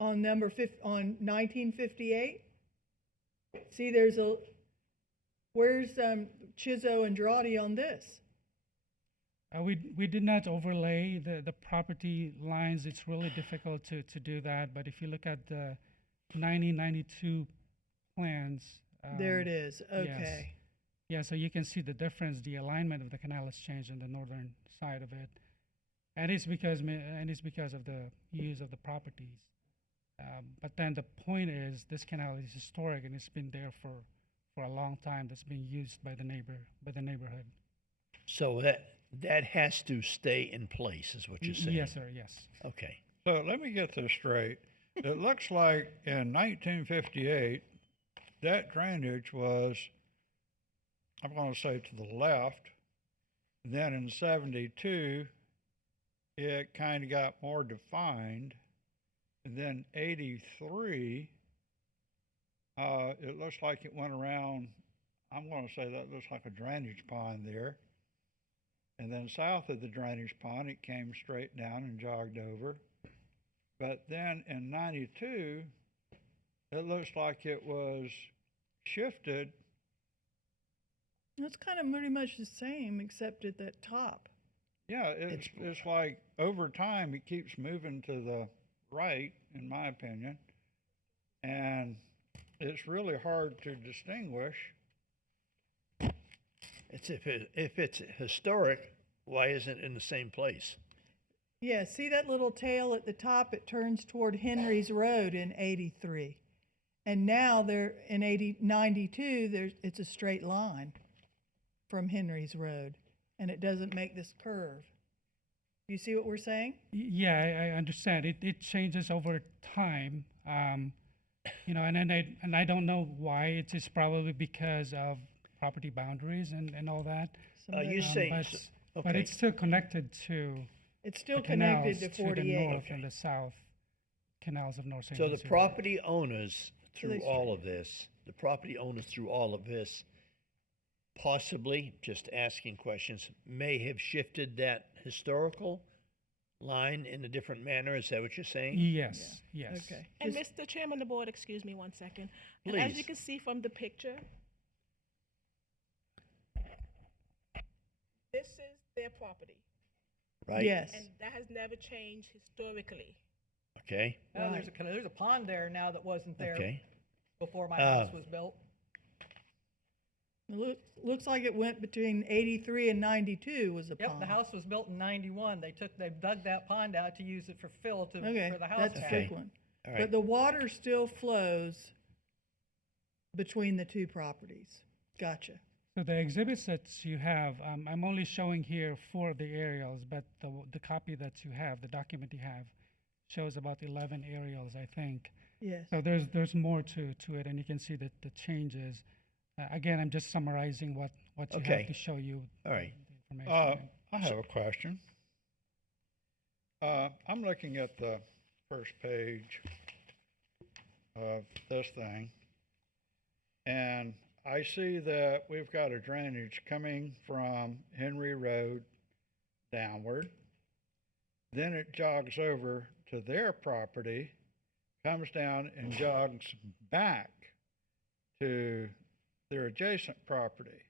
On on 1958? See, where's Chizo and Girardi on this? We did not overlay the property lines. It's really difficult to do that. But if you look at the 1992 plans. There it is, yes. okay. Yeah, so you can see the difference. The alignment of the canal has changed on the northern side of it. and it's because of the use of the properties. But then the point is, this canal is historic and it's been there for a long time. That's being used by the neighborhood. So that has to stay in place, is what you're saying? Yes, sir. Yes. Okay. So let me get this straight. It looks like in 1958, that drainage was, I'm going to say to the left. Then in 72, it kind of got more defined. And then 83, it looks like it went around, I'm going to say that looks like a drainage pond there. And then south of the drainage pond, it came straight down and jogged over. But then in 92, it looks like it was shifted. It's kind of pretty much the same, except at that top. Yeah, it's like over time, it keeps moving to the right, in my opinion. And it's really hard to distinguish. It's if it's historic, why isn't it in the same place? Yeah, see that little tail at the top? It turns toward Henry's Road in 83. And now there in 92, it's a straight line from Henry's Road, and it doesn't make this curve. You see what we're saying? Yeah, I understand. It changes over time. You know, and I don't know why. It's probably because of property boundaries and all that. You saying? But it's still connected to. It's still the connected canals to 48. the north and the south canals of North St. So the Lucie. property owners So they through all of this, possibly, just asking questions, may have shifted that historical line in a different manner. Is that what you're saying? Yes, yes. Okay. And Just- Mr. Chairman of the board, excuse me 1 second. And as you Please. can see from the picture, this is their property, Right? Yes. and that has never changed historically. Okay. Oh, there's a pond there now that wasn't there Okay. before my house was built. Looks like it went between 83 and 92 was a Yep, pond. the house was built in 91. They dug that pond out to use it for fill Okay, for the house. that's a pad. Okay. big one. All But right. the water still flows between the two properties. Gotcha. So the exhibits that you have, I'm only showing here 4 of the aerials, but the copy that you have, the document you have, shows about 11 aerials, I think. Yes. So there's more to it, and you can see that the changes. Again, I'm just summarizing what you Okay. have to show you. All right. The information. I have a question. I'm looking at the first page of this thing, and I see that we've got a drainage coming from Henry Road downward. Then it jogs over to their property, comes down and jogs back to their adjacent property.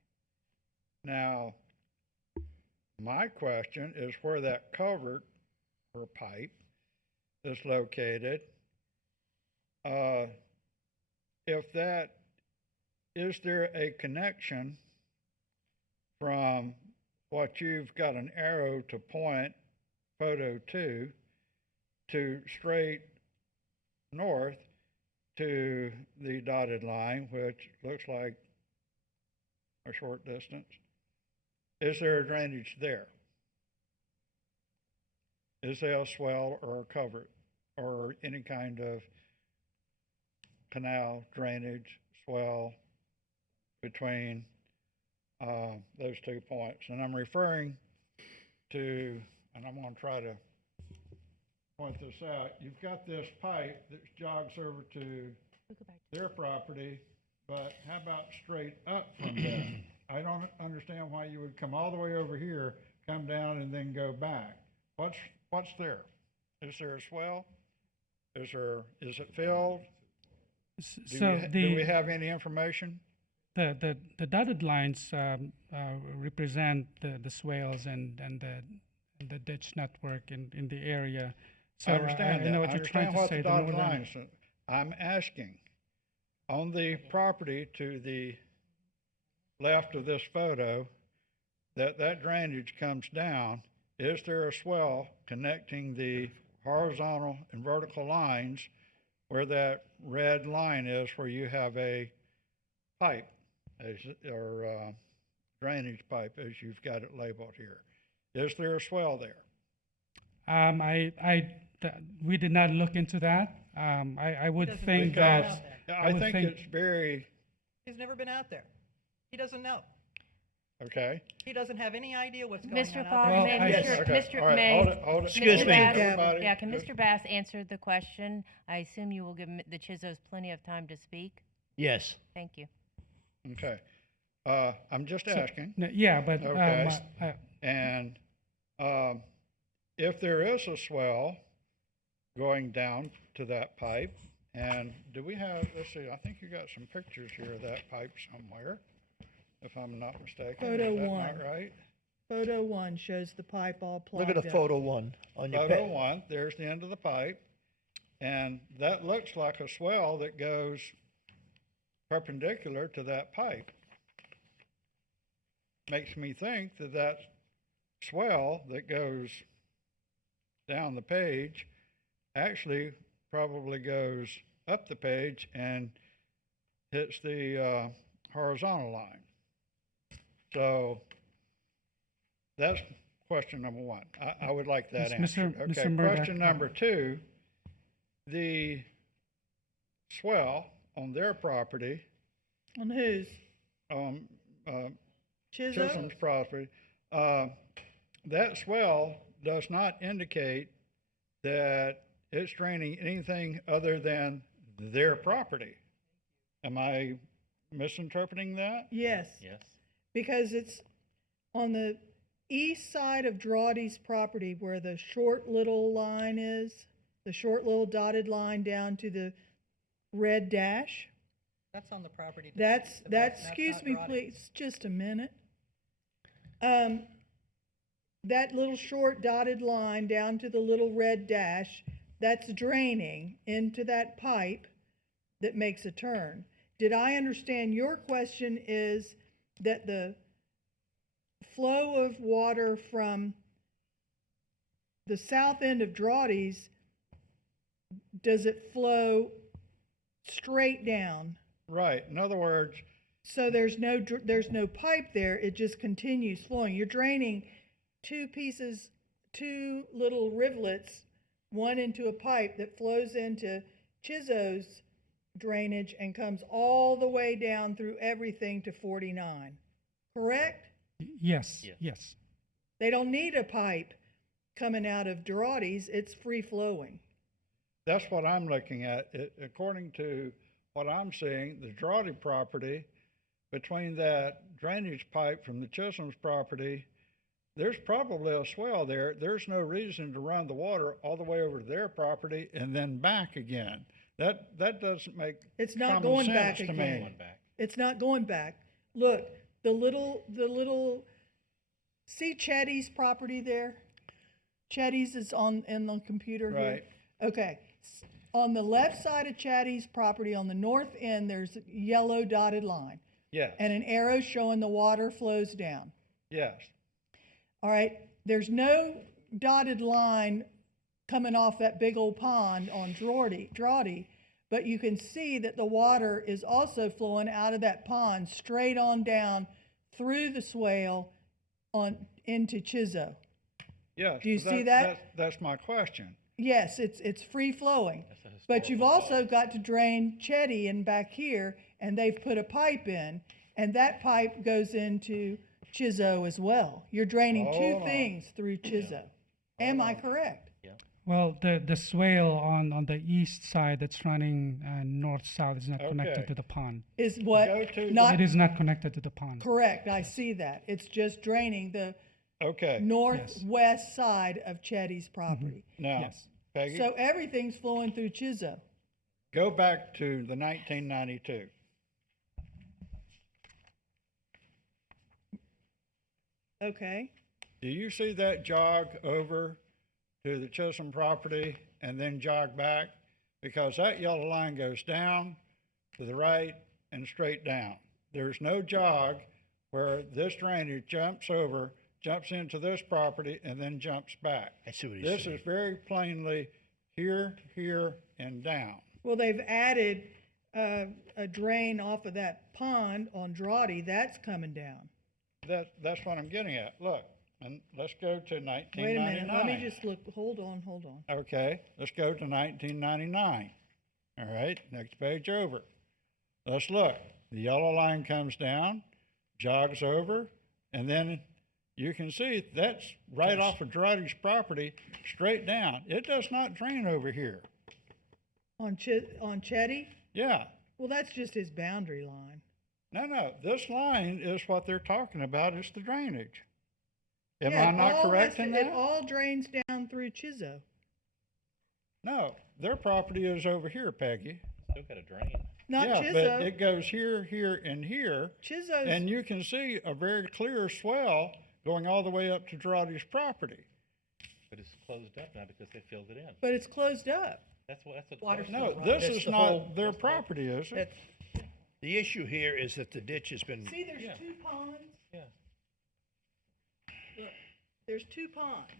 Now, my question is where that culvert or pipe is located. Is there a connection from what you've got an arrow to point photo to straight north to the dotted line, which looks like a short distance? Is there a drainage there? Is there a swell or a culvert or any kind of canal, drainage, swell between those 2 points? And I'm referring to, and I'm going to try to point this out. You've got this pipe that jogs over to their property, but how about straight up from there? I don't understand why you would come all the way over here, come down, and then go back. What's there? Is there a swell? Is it filled? Do we have any information? The dotted lines represent the swales and the ditch network in the area. So I understand I that. know what I you're trying understand to what say. the the dotted northern- lines. I'm asking, on the property to the left of this photo, that drainage comes down is there a swell connecting the horizontal and vertical lines where that red line is, where you have a pipe, or drainage pipe, as you've got it labeled here? Is there a swell there? We did not look into that. I would doesn't think know that. out there. I I would think think- it's very, He's never been out there. He doesn't know. okay. He doesn't have any idea what's going Mr. on out Fogg, there. Well, may I- Mr. Okay, Mr. all right, May. hold it. Excuse Mr. me. Bass- Everybody, Yeah, can Mr. Bass answer the question? I assume you will give the Chizos plenty of time to speak. Yes. Thank you. Okay. I'm just So- asking. Yeah, but Okay. And if there is a swell going down to that pipe, and do we have, let's see, I think you got some pictures here of that pipe somewhere, if I'm not mistaken. Photo Is that one. not right? Photo 1 shows the pipe all plugged Look up. at the photo 1 on your Photo one, there's the end of the pipe, and that looks like a swell that goes perpendicular to that pipe. Makes me think that that swell that goes down the page actually probably goes up the page and hits the horizontal line. So that's question number one. I would like that Yes, answered. Mr. Okay, Murdock, question number two, the swell on their property, On whose? Chisholm? Chisholm's property, that swell does not indicate that it's draining anything other than their property. Am I misinterpreting that? Yes, Yes. because it's on the east side of Drawdy's property where the short little line is, the short little dotted line down to the red dash. That's on the property. to That's, the back, excuse not me, Roddy. please, just a minute. That little short dotted line down to the little red dash, that's draining into that pipe that makes a turn. Did I understand your question is that the flow of water from the south end of Drawdy's, does it flow straight down? Right. In other words, So there's no pipe there, it just continues flowing. You're draining two little rivulets, one into a pipe that flows into Chizzo's drainage and comes all the way down through everything to 49. Correct? yes, Yes. yes. They don't need a pipe coming out of Drawdy's, it's free flowing. that's what I'm looking at. According to what I'm seeing, the Drawdy property, between that drainage pipe from the Chisholm's property, there's probably a swell there. There's no reason to run the water all the way over to their property and then back again. That doesn't make It's not common going sense back to again. me. Going back. It's not going back. Look, the little, see Chetty's property there? Chetty's is in the computer here. Right. Okay. On the left side of Chetty's property, on the north end, there's a yellow dotted line Yes, and an arrow showing the water flows down. yes. All right, there's no dotted line coming off that big old pond on Drawdy, but you can see that the water is also flowing out of that pond straight on down through the swale on into Chizzo. Yes. Do you see that? That's my question. Yes, it's free flowing, That's a but you've historical also got to drain Chetty in back here, and they've put a pipe in, and that pipe goes into Chizzo as well. You're draining two Hold on. things through Chizzo. Am I correct? Well, the swale on the east side that's running north-south is not connected Okay. to the pond. Is what, Go to the- not It is not connected to the pond. correct, I see that. It's just draining the Okay. northwest side of Chetty's property. Now, Yes. Peggy, So everything's flowing through Chizzo. go back to the 1992. Okay, Do you see that jog over to the Chisholm property and then jog back? Because that yellow line goes down, to the right, and straight down. There's no jog where this drainage jumps over jumps into this property, and then jumps back. I see what he's This saying. is very plainly here, here, and down. Well, they've added a drain off of that pond on Drawdy, that's coming down. That's what I'm getting at. Look, and let's go to 1999. Wait a minute, let me just look, hold on. Okay, let's go to 1999. All right, next page over. Let's look. The yellow line comes down, jogs over, and then you can see that's right off of Drawdy's property, straight down. It does not drain over here. On Chetty? Yeah. Well, that's just his boundary line. No, this line is what they're talking about, is the drainage. Am Yeah, I it not all correct has in to- It that? all drains down through Chizo. No, their property is over here, Peggy. Still got a drain. Not Yeah, Chizo. but it goes here, here, and here. Chizo's, And you can see a very clear swell going all the way up to Drawdy's property. But it's closed up now because they filled it in. but it's closed up. That's what the Water's question No, still this That's is the not whole- their property, is it? That's, the issue here is that the ditch has been, See, there's Yeah. two ponds. Yeah. Look, there's two ponds.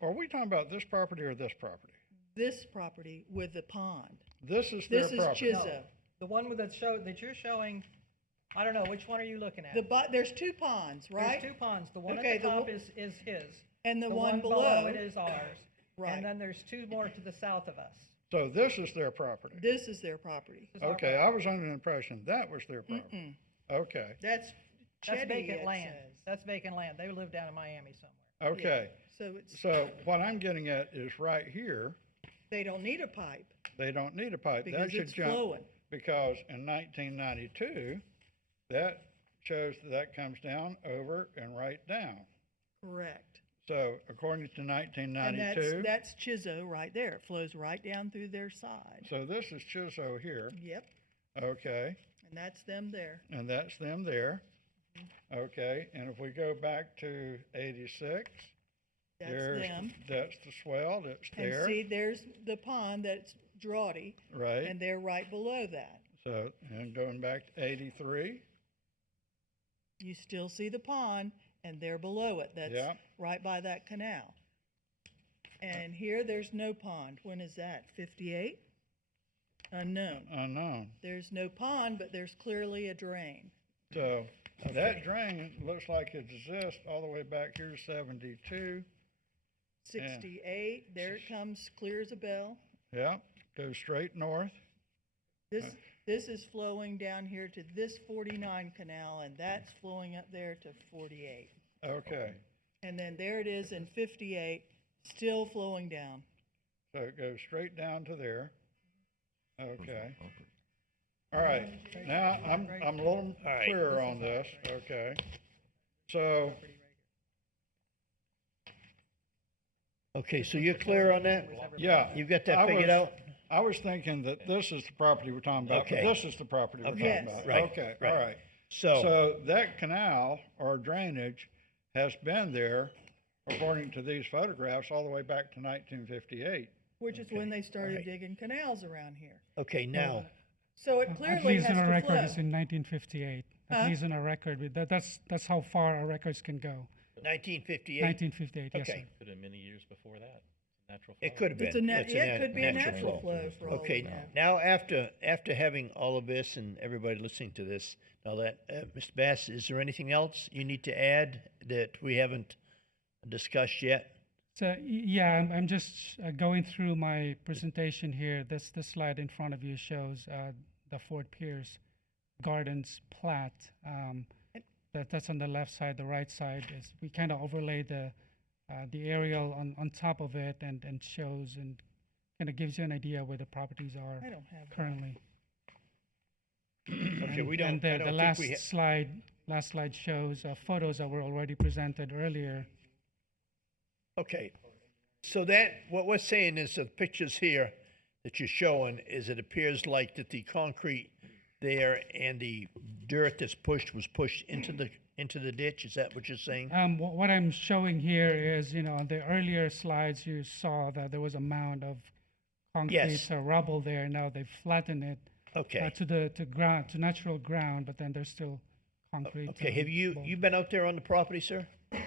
Are we talking about this property or this property? This property with the pond. This is their This is property. Chizo. The one with that you're showing, I don't know, which one are you looking at? There's two ponds, right? There's two ponds. The one Okay, at the the top one- is his. And the The one below below. it is ours. Right. And then there's two more to the south of us. So this is their property. This is their property. This is our Okay, I property. was under the impression that was their property. Okay, That's That's Chetty, vacant it land. says. That's vacant land. They live down in Miami somewhere. okay. So it's, So what I'm getting at is right here, they don't need a pipe they don't need a pipe. That because should it's jump. flowing. Because in 1992, that shows that comes down, over, and right down. Correct. So according to And 1992, that's Chizo right there. It flows right down through their side. so this is Chiso here, Yep, okay, and that's them there. and that's them there. Okay, and if we go back to 86, That's there's, them. that's the swell that's And there, see, there's the pond that's Drawdy, right? and they're right below that. So, and going back to 83, You still see the pond, and they're below it. That's Yeah. right by that canal. And here, there's no pond. When is that? 58? Unknown. unknown. There's no pond, but there's clearly a drain. So that drain looks like it exists all the way back here, 72. 68, there it comes, clear as a bell. Yeah, goes straight north. This is flowing down here to this 49 canal, and that's flowing up there to 48. Okay, And then there it is in 58, still flowing down. so it goes straight down to there. Okay. All right, now I'm a little All right. clearer on this, okay? So, okay, so you're clear on that? yeah. You've got that I figured was- out? I was thinking that this is the property we're talking about, but Okay. this is the property we're Okay, talking about. right, Okay, right. all right. So, So that canal or drainage has been there, according to these photographs, all the way back to 1958. Which is when they started right. digging canals around here. okay, now, So it At clearly least has in our to record, flow. it's in 1958. Huh? At least in our record, that's how far our records can go. 1958? 1958, yes, sir. Okay, Could have been many years before that. Natural it flow. could have been. It's a It's yeah, it could be a natural flow. flow for all we Okay, know. now after having all of this and everybody listening to this, now that, Mr. Bass, is there anything else you need to add that we haven't discussed yet? So, yeah, I'm just going through my presentation here. This slide in front of you shows the Fort Pierce Gardens plat. That's on the left side. The right side is, we kind of overlay the aerial on top of it and shows and kind of gives you an idea where the properties are I don't have that. currently. Okay, we And don't, I the don't last think we last slide shows photos that were already presented earlier. Okay, so that, what we're saying is the pictures here that you're showing is it appears like that the concrete there and the dirt that's pushed was pushed into the ditch, is that what you're saying? What I'm showing here is, on the earlier slides, you saw that there was a mound of concrete Yes. rubble there. Now they've flattened it Okay, to natural ground, but then there's still concrete. okay, have you been out there on the property, sir?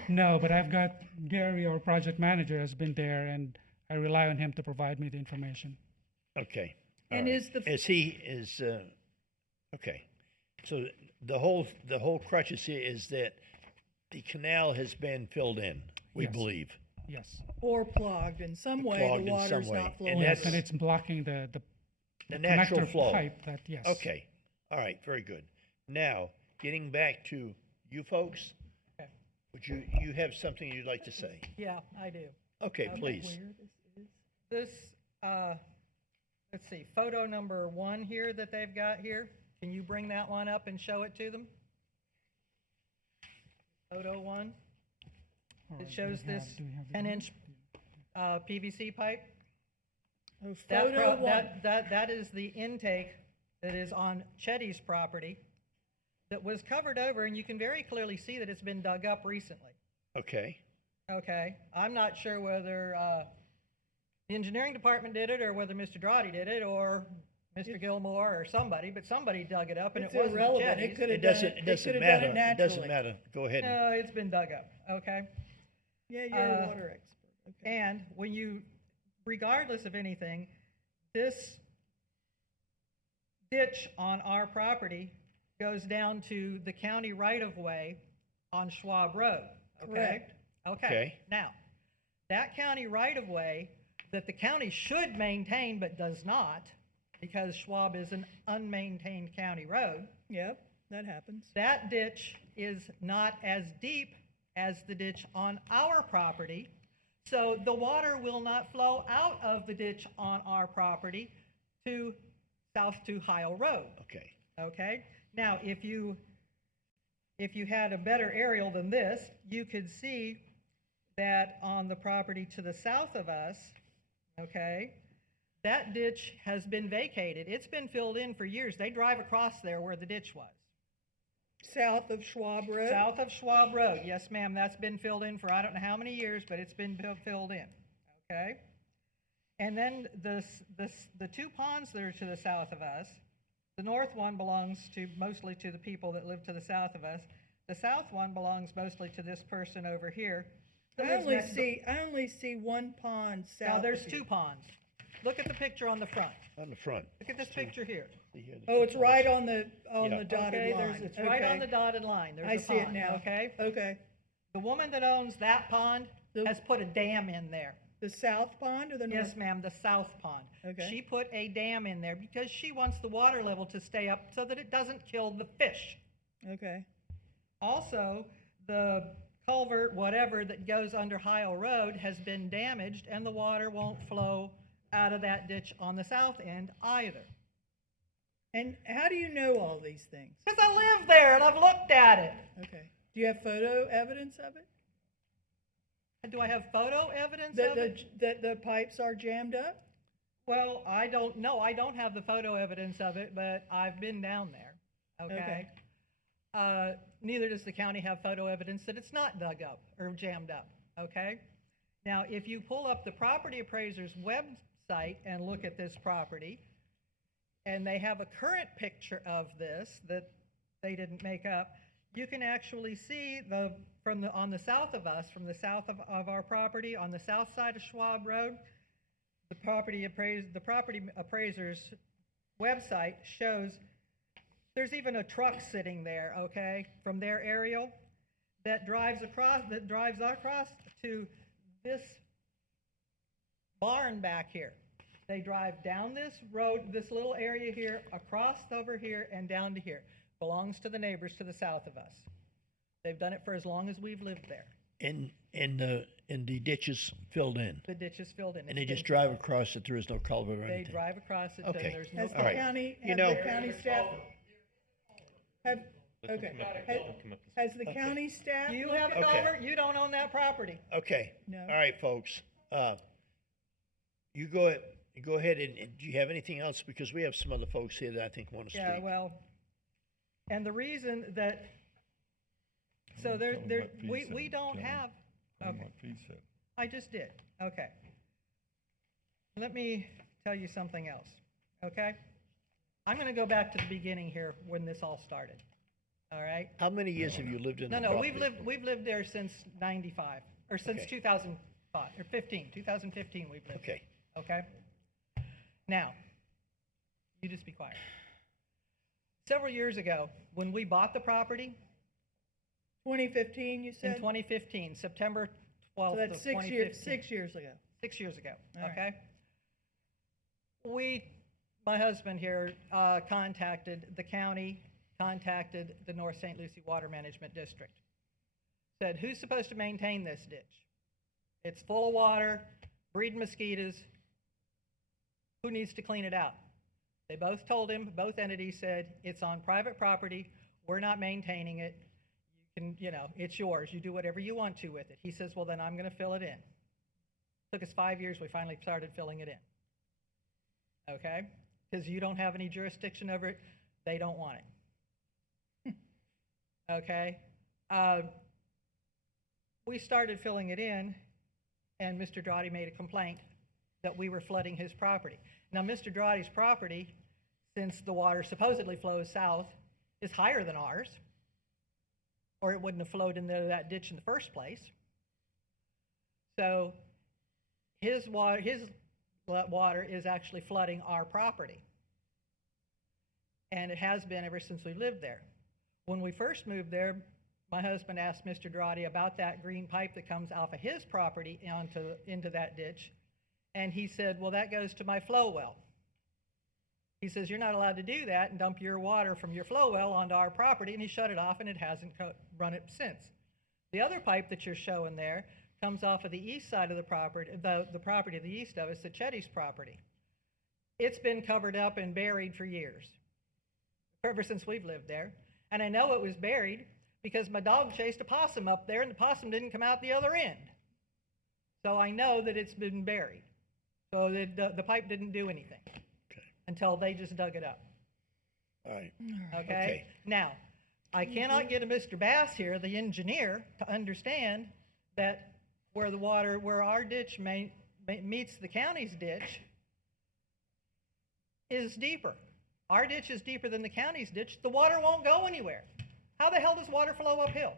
No, but I've got Gary, our project manager, has been there, and I rely on him to provide me the information. Okay. all And right. is the f- Is he, okay. So the whole crutches here is that the canal has been filled in, we Yes. believe. Yes. or plugged in some way, Clogged the in some water's way. not And flowing. Yes, that's- and it's blocking the The natural connector flow. pipe that, yes. Okay, all right, very good. Now, getting back to you folks, Okay. would you have something you'd like to say? Yeah, I do. Okay, Okay. please. This, let's see, photo number 1 here that they've got here, can you bring that one up and show it to them? Photo 1, All it right, shows do we this have- do we have it 10-inch PVC pipe. Oh, That, photo one. that is the intake that is on Chetty's property that was covered over, and you can very clearly see that it's been dug up recently. Okay, Okay, I'm not sure whether the engineering department did it, or whether Mr. Drawdy did it, or Mr. Gilmore, or somebody, but somebody dug it up, and it It's wasn't irrelevant. It Chetty's. could it have done doesn't, it. it They doesn't could have done matter, it it naturally. doesn't matter, go ahead. No, it's been dug up, okay? Yeah, you're a Uh, water expert. Okay. And when you, regardless of anything, this ditch on our property goes down to the county right-of-way on Schwab Road, okay? Correct. Okay. Now, that county right-of-way that the county should maintain but does not, because Schwab is an unmaintained county road, Yep, that happens. that ditch is not as deep as the ditch on our property, so the water will not flow out of the ditch on our property to south to Heil Road, Okay, okay? Now, if you had a better aerial than this, you could see that on the property to the south of us, okay, that ditch has been vacated. It's been filled in for years. They drive across there where the ditch was. South of Schwab Road? South of Schwab Road, yes, ma'am, that's been filled in for I don't know how many years, but it's been filled in, okay? And then the 2 ponds that are to the south of us, the north one belongs mostly to the people that live to the south of us. The south one belongs mostly to this person over here. that I lives only next- see one pond south. Now, there's of 2 you. ponds. Look at the picture on the front. on the front. Look at this picture here. See here, the Oh, it's two right points. on Yeah. the dotted Okay, line. it's right on the Okay. dotted line. There's I a see it pond, now. okay? Okay. The woman that owns that pond The- has put a dam in there. The south pond or the north? Yes, ma'am, the south pond. Okay. She put a dam in there because she wants the water level to stay up so that it doesn't kill the fish. Okay. Also, the culvert, whatever, that goes under Heil Road has been damaged, and the water won't flow out of that ditch on the south end either. And how do you know all these things? Because I live there and I've looked at it. Okay. Do you have photo evidence of it? Do I have photo evidence That of it? the pipes are jammed up? Well, I don't know. I don't have the photo evidence of it, but I've been down there, okay? Neither does the county have photo evidence that it's not dug up or jammed up, okay? Now, if you pull up the property appraiser's website and look at this property, and they have a current picture of this that they didn't make up, you can actually see on the south of us, from the south of our property, on the south side of Schwab Road, the property appraiser's website shows there's even a truck sitting there, okay, from their aerial that drives across to this barn back here. They drive down this road, this little area here, across over here, and down to here. Belongs to the neighbors to the south of us. They've done it for as long as we've lived there. And the ditch is filled in, The ditch is filled in. and It's they been just drive filled in. across it, there is no culvert or They anything? drive across it, and Okay. there's no Has the All right. county, You have know- the county staff, have, Let them okay. come up- Has- let them come up this- Has the county staff? You looked have a at- Okay. culvert, you don't own that property. Okay, No. all right, folks, you go ahead and do you have anything else? Because we have some other folks here that I think want to speak. Yeah, well, and the reason that, so Tell 'em what fee we said. don't Tell 'em- have, tell 'em okay, what fee said. I just did, okay. Let me tell you something else, okay? I'm gonna go back to the beginning here when this all started, all right? How many years have you lived in No, the no, property? we've lived there since 95, or since Okay. 2005, or 2015 we've lived there. Okay. Okay? Now, you just be quiet. Several years ago, when we bought the property, 2015, you in said? 2015, September 12th So of that's 2015. 6 years ago. 6 years ago, All right. okay? My husband here, contacted the county, contacted the North St. Lucie Water Management District. Said, who's supposed to maintain this ditch? It's full of water, breeding mosquitoes. Who needs to clean it out? They both told him, both entities said, it's on private property, we're not maintaining it. You can, it's yours, you do whatever you want to with it. He says, well, then I'm gonna fill it in. Took us 5 years, we finally started filling it in. Okay? Because you don't have any jurisdiction over it, they don't want it. Okay? We started filling it in, and Mr. Drotty made a complaint that we were flooding his property. Now, Mr. Drotty's property, since the water supposedly flows south, is higher than ours, or it wouldn't have flowed into that ditch in the first place. So his water is actually flooding our property. And it has been ever since we lived there. When we first moved there, my husband asked Mr. Drotty about that green pipe that comes off of his property into that ditch. And he said, well, that goes to my flow well. He says, you're not allowed to do that and dump your water from your flow well onto our property. And he shut it off, and it hasn't run it since. The other pipe that you're showing there comes off of the east side of the property, the property to the east of us, the Chetty's property. It's been covered up and buried for years, ever since we've lived there. And I know it was buried because my dog chased a possum up there, and the possum didn't come out the other end. So I know that it's been buried. So the pipe didn't do anything until they just dug it up. All right. Okay? Now, I cannot get a Mr. Bass here, the engineer, to understand that where our ditch meets the county's ditch is deeper. Our ditch is deeper than the county's ditch. The water won't go anywhere. How the hell does water flow uphill?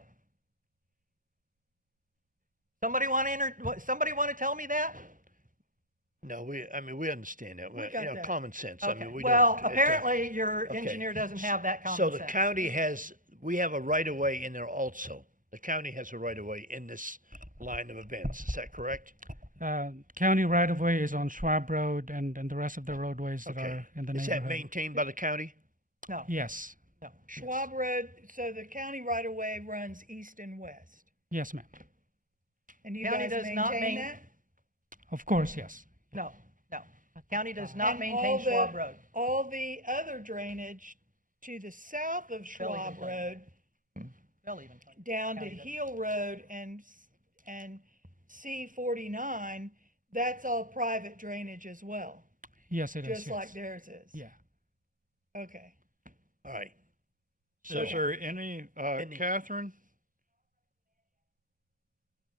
Somebody want to tell me that? No, we understand that. We got You know, that. common sense. I Okay. mean, we Well, don't. apparently your Okay. engineer doesn't have that common So sense. the county we have a right-of-way in there also. The county has a right-of-way in this line of events. Is that correct? County right-of-way is on Schwab Road and the rest of the roadways that Okay. are in the Is that neighborhood. maintained by the county? No. Yes, No. Schwab Road, so the county right-of-way runs east and west. yes, ma'am. And you County guys does not maintain main- that? Of course, yes. No. County does not And maintain Schwab Road. all the other drainage to the south of Schwab does. Road, They'll even tell you. down to County does. Heel Road and C-49, that's all private drainage as well, Yes, it is. just like yes. theirs is. Yeah. Okay. All right. Is there any, Catherine?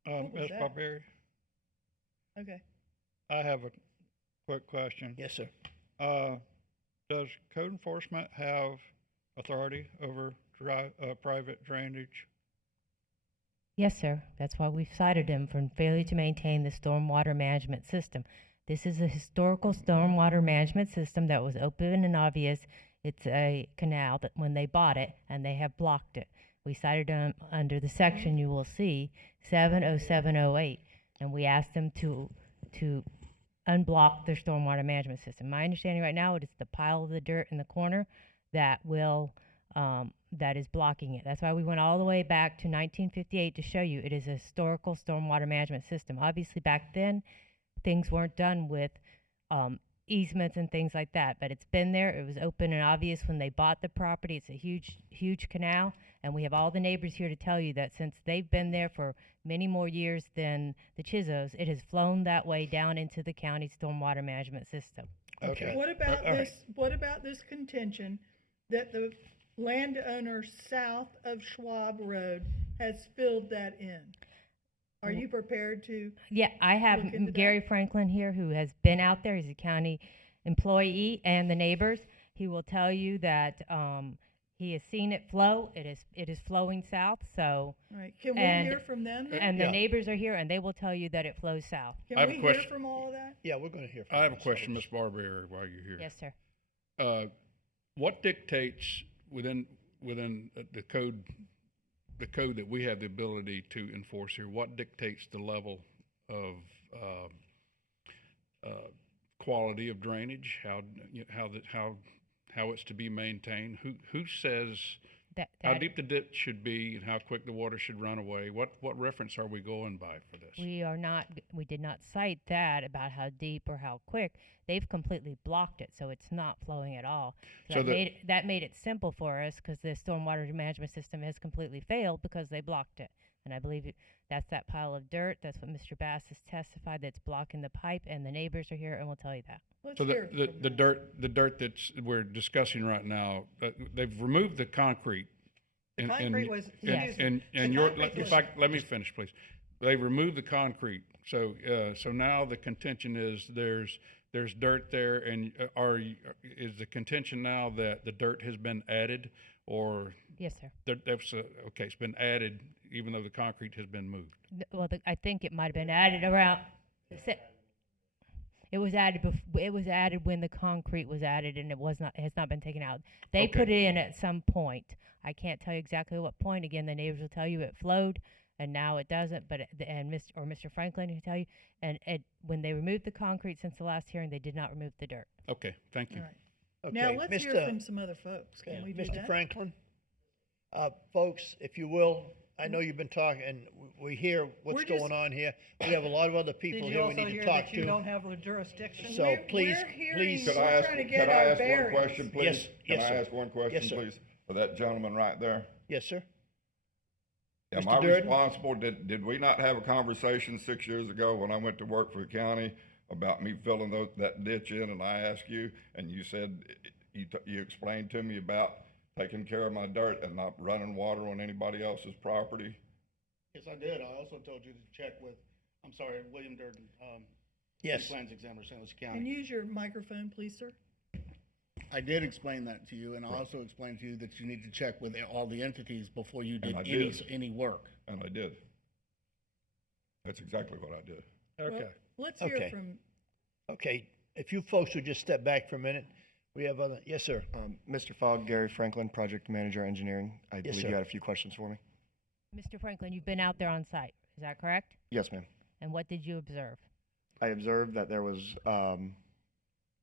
What was Ms. that? Barbieri, Okay. I have a quick question. Yes, sir. Does code enforcement have authority over private drainage? Yes, sir. That's why we've cited him for failure to maintain the stormwater management system. This is a historical stormwater management system that was open and obvious. It's a canal that when they bought it, and they have blocked it. We cited him under the section you will see, 70708, and we asked them to unblock their stormwater management system. My understanding right now, it is the pile of the dirt in the corner that that is blocking it. That's why we went all the way back to 1958 to show you it is a historical stormwater management system. Obviously, back then, things weren't done with easements and things like that, but it's been there. It was open and obvious when they bought the property. It's a huge, huge canal, and we have all the neighbors here to tell you that since they've been there for many more years than the Chizos, it has flown that way down into the county stormwater management system. Okay. What about all right. this, what about this contention that the landowner south of Schwab Road has filled that in? Are you prepared to? Yeah, I have Look into that. Gary Franklin here who has been out there. He's a county employee and the neighbors. He will tell you that He has seen it flow. It is flowing south. So, All right, can we and- hear from them then? and the Yeah. neighbors are here, and they will tell you that it flows south. Can I have we a hear question. from all of that? Yeah, we're gonna hear from I have a these question, folks. Ms. Barberry, while you're here. Yes, sir. What dictates within the code that we have the ability to enforce here? What dictates the level of quality of drainage? How it's to be maintained? Who says how That- deep the ditch should be and how quick the water should run away? What reference are we going by for this? We did not cite that about how deep or how quick. They've completely blocked it, so it's not flowing at all. So That made it simple for us because the stormwater management system has completely failed because they blocked it. And I believe that's that pile of dirt. That's what Mr. Bass has testified that's blocking the pipe, and the neighbors are here and will tell you that. Let's So hear the from the dirt that's we're discussing right now, they've removed the concrete. The concrete was, Yes. excuse me, And the your, concrete was- let me finish, please. They removed the concrete, so now the contention is there's dirt there, and is the contention now that the dirt has been added, or Yes, sir. okay, it's been added even though the concrete has been moved? Well, I think it might have been added around. It was added. It was added when the concrete was added, and it has not been taken out. They Okay. put it in at some point. I can't tell you exactly what point. Again, the neighbors will tell you it flowed, and now it doesn't. But Mr. Franklin can tell you. And when they removed the concrete since the last hearing, they did not remove the dirt. Okay, thank you. All right. Okay, Now, let's hear Mr. from some other folks. Can we do Mr. that? Franklin, folks, if you will, I know you've been talking, and we hear what's We're just- going on here. We have a lot of other Did people you here we also need to hear talk that you don't to. have the jurisdiction? So please, We're hearing- please. Could We're I ask, trying to could get I our ask one bearings. question, please? Yes, yes, Can sir. I ask one question, Yes, sir. please? For that gentleman right there? Yes, sir. Am Mr. I Durden? responsible? Did we not have a conversation 6 years ago when I went to work for the county about me filling that ditch in, and I asked you, and you said, you explained to me about taking care of my dirt and not running water on anybody else's property? Yes, I did. I also told you to check with, William Durden, Yes. Plans Examiner, St. Lucie And County. use your microphone, please, sir. I did explain that to you, and I also explained to you that you need to check with all the entities before you And did I did. any work. And I did. That's exactly what I did. Well, let's hear Okay. from, Okay, if you folks would just step back for a minute. We have other, yes, sir. Mr. Fogg, Gary Franklin, Project Manager Engineering. I believe sir. you had a few questions for me. Mr. Franklin, you've been out there on site. Is that correct? Yes, ma'am. And what did you observe? I observed that there was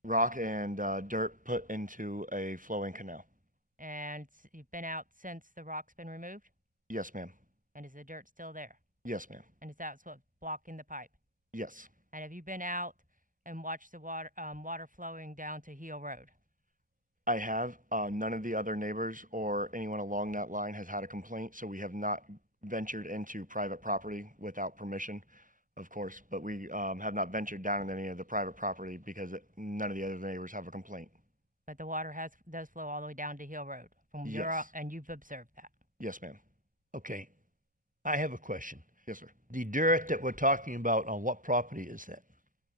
rock and dirt put into a flowing canal. And you've been out since the rock's been removed? Yes, ma'am. And is the dirt still there? Yes, ma'am. And is that what's blocking the pipe? Yes. And have you been out and watched the water flowing down to Heel Road? I have. None of the other neighbors or anyone along that line has had a complaint, so we have not ventured into private property without permission, of course, but we have not ventured down into any of the private property because none of the other neighbors have a complaint. But the water does flow all the way down to Hill Road from Yes. and you've observed that. Yes, ma'am. Okay, I have a question. Yes, sir. The dirt that we're talking about, on what property is that?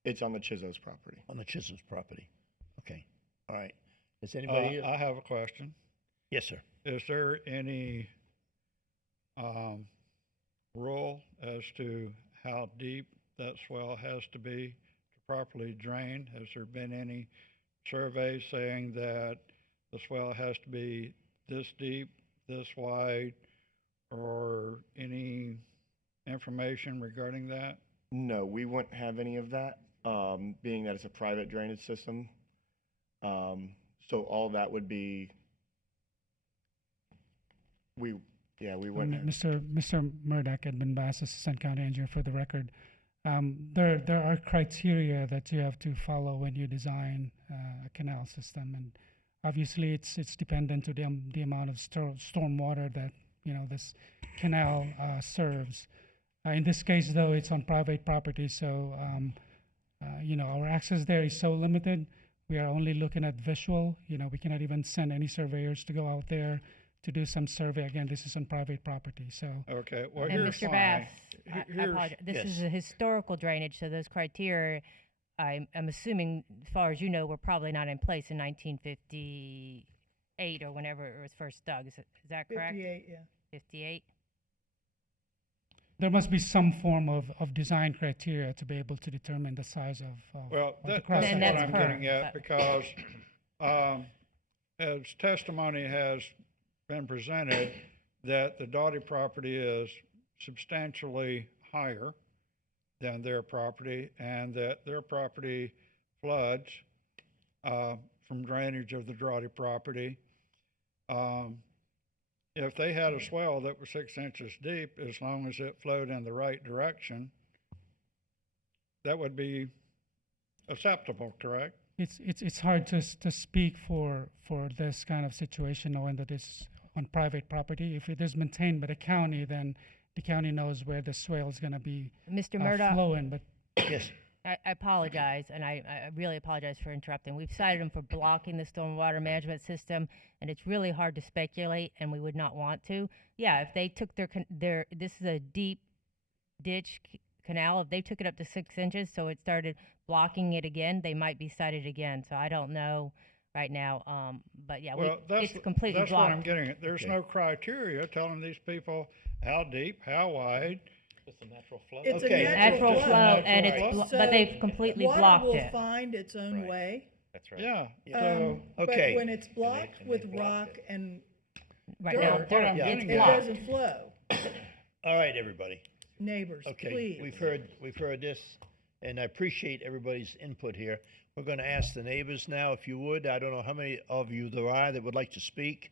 It's on the Chisos property. On the Chisholm's property. Okay, all right. Is anybody? I have a question. Yes, sir. Is there any rule as to how deep that swell has to be to properly drain? Has there been any surveys saying that the swell has to be this deep, this wide, or any information regarding that? No, we wouldn't have any of that, being that it's a private drainage system. So all that would be, we wouldn't have. Mr. Murdoch, Edmund Bass, Assistant County Engineer, for the record. There are criteria that you have to follow when you design a canal system, and obviously it's dependent to the amount of storm water that this canal serves. In this case, though, it's on private property, so our access there is so limited. We are only looking at visual. We cannot even send any surveyors to go out there to do some survey. Again, this is on private property, so. Okay, well, And here's Mr. fine. Bass, I Here's- apologize. This Yes. is a historical drainage, so those criteria, I'm assuming, as far as you know, were probably not in place in 1950, 8 or whenever it was first dug. Is that correct? 58, yeah. 58? There must be some form of design criteria to be able to determine the size of Well, the that's cross what And section. that's I'm getting per, at, but- because, as testimony has been presented, that the Doughty property is substantially higher than their property, and that their property floods, from drainage of the Doughty property. If they had a swell that was 6 inches deep, as long as it flowed in the right direction, that would be acceptable, correct? It's hard to speak for this kind of situation, knowing that it's on private property. If it is maintained by the county, then the county knows where the swale is going to be Mr. Murdoch, flowing. But Yes. I apologize, and I really apologize for interrupting. We've cited them for blocking the stormwater management system, and it's really hard to speculate, and we would not want to. Yeah, if they took their this is a deep ditch canal. If they took it up to 6 inches, so it started blocking it again, they might be cited again. So I don't know right now. But yeah, Well, it's completely that's blocked. what I'm getting at. There's Okay. no criteria telling these people how deep, how wide. It's a natural flow. It's a Okay. Natural natural flow, and Natural it's flow. but they've completely water blocked will it. find its own Right. way. That's right. Yeah, Yeah. so, Okay. But when it's blocked and they with blocked rock it. and Right now, dirt, what I'm Yeah. getting it at, doesn't flow. All right, everybody. Neighbors, Okay, please. we've heard this, and I appreciate everybody's input here. We're gonna ask the neighbors now, if you would. I don't know how many of you there are that would like to speak.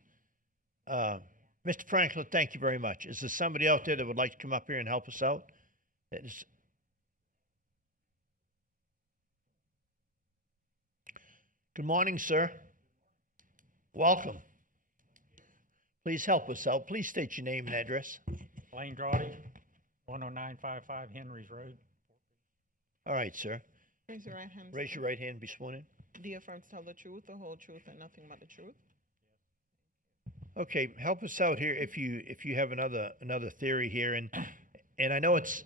Mr. Franklin, thank you very much. Is there somebody out there that would like to come up here and help us out? That is- Good morning, sir. Welcome. Please help us out. Please state your name and address. Lane Drawdy, 10955 Henry's Road. All right, sir. Raise your right hand. Raise sir. your right hand and be sworn in. Do you affirm to tell the truth, the whole truth, and nothing but the truth? Okay, help us out here if you have another theory here, and I know it's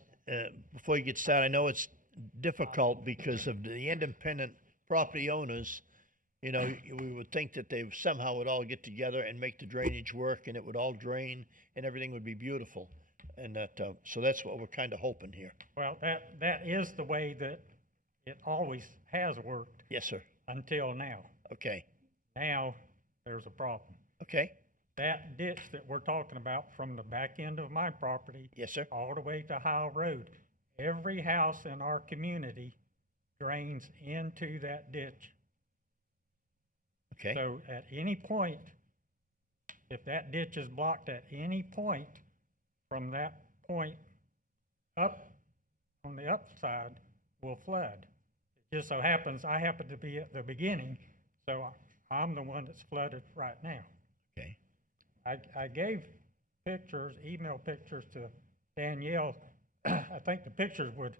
before you get started, I know it's difficult because of the independent property owners. You know, we would think that they somehow would all get together and make the drainage work, and it would all drain, and everything would be beautiful, and that so that's what we're kind of hoping here. Well, that is the way that it always has worked Yes, sir. until now. Okay. Now, there's a problem. Okay. That ditch that we're talking about from the back end of my property Yes, sir. all the way to Howell Road, every house in our community drains into that ditch. Okay. So at any point, if that ditch is blocked at any point from that point up on the upside will flood. It just so happens I happen to be at the beginning, so I'm the one that's flooded right now. Okay. I gave pictures, email pictures to Danielle. I think the pictures would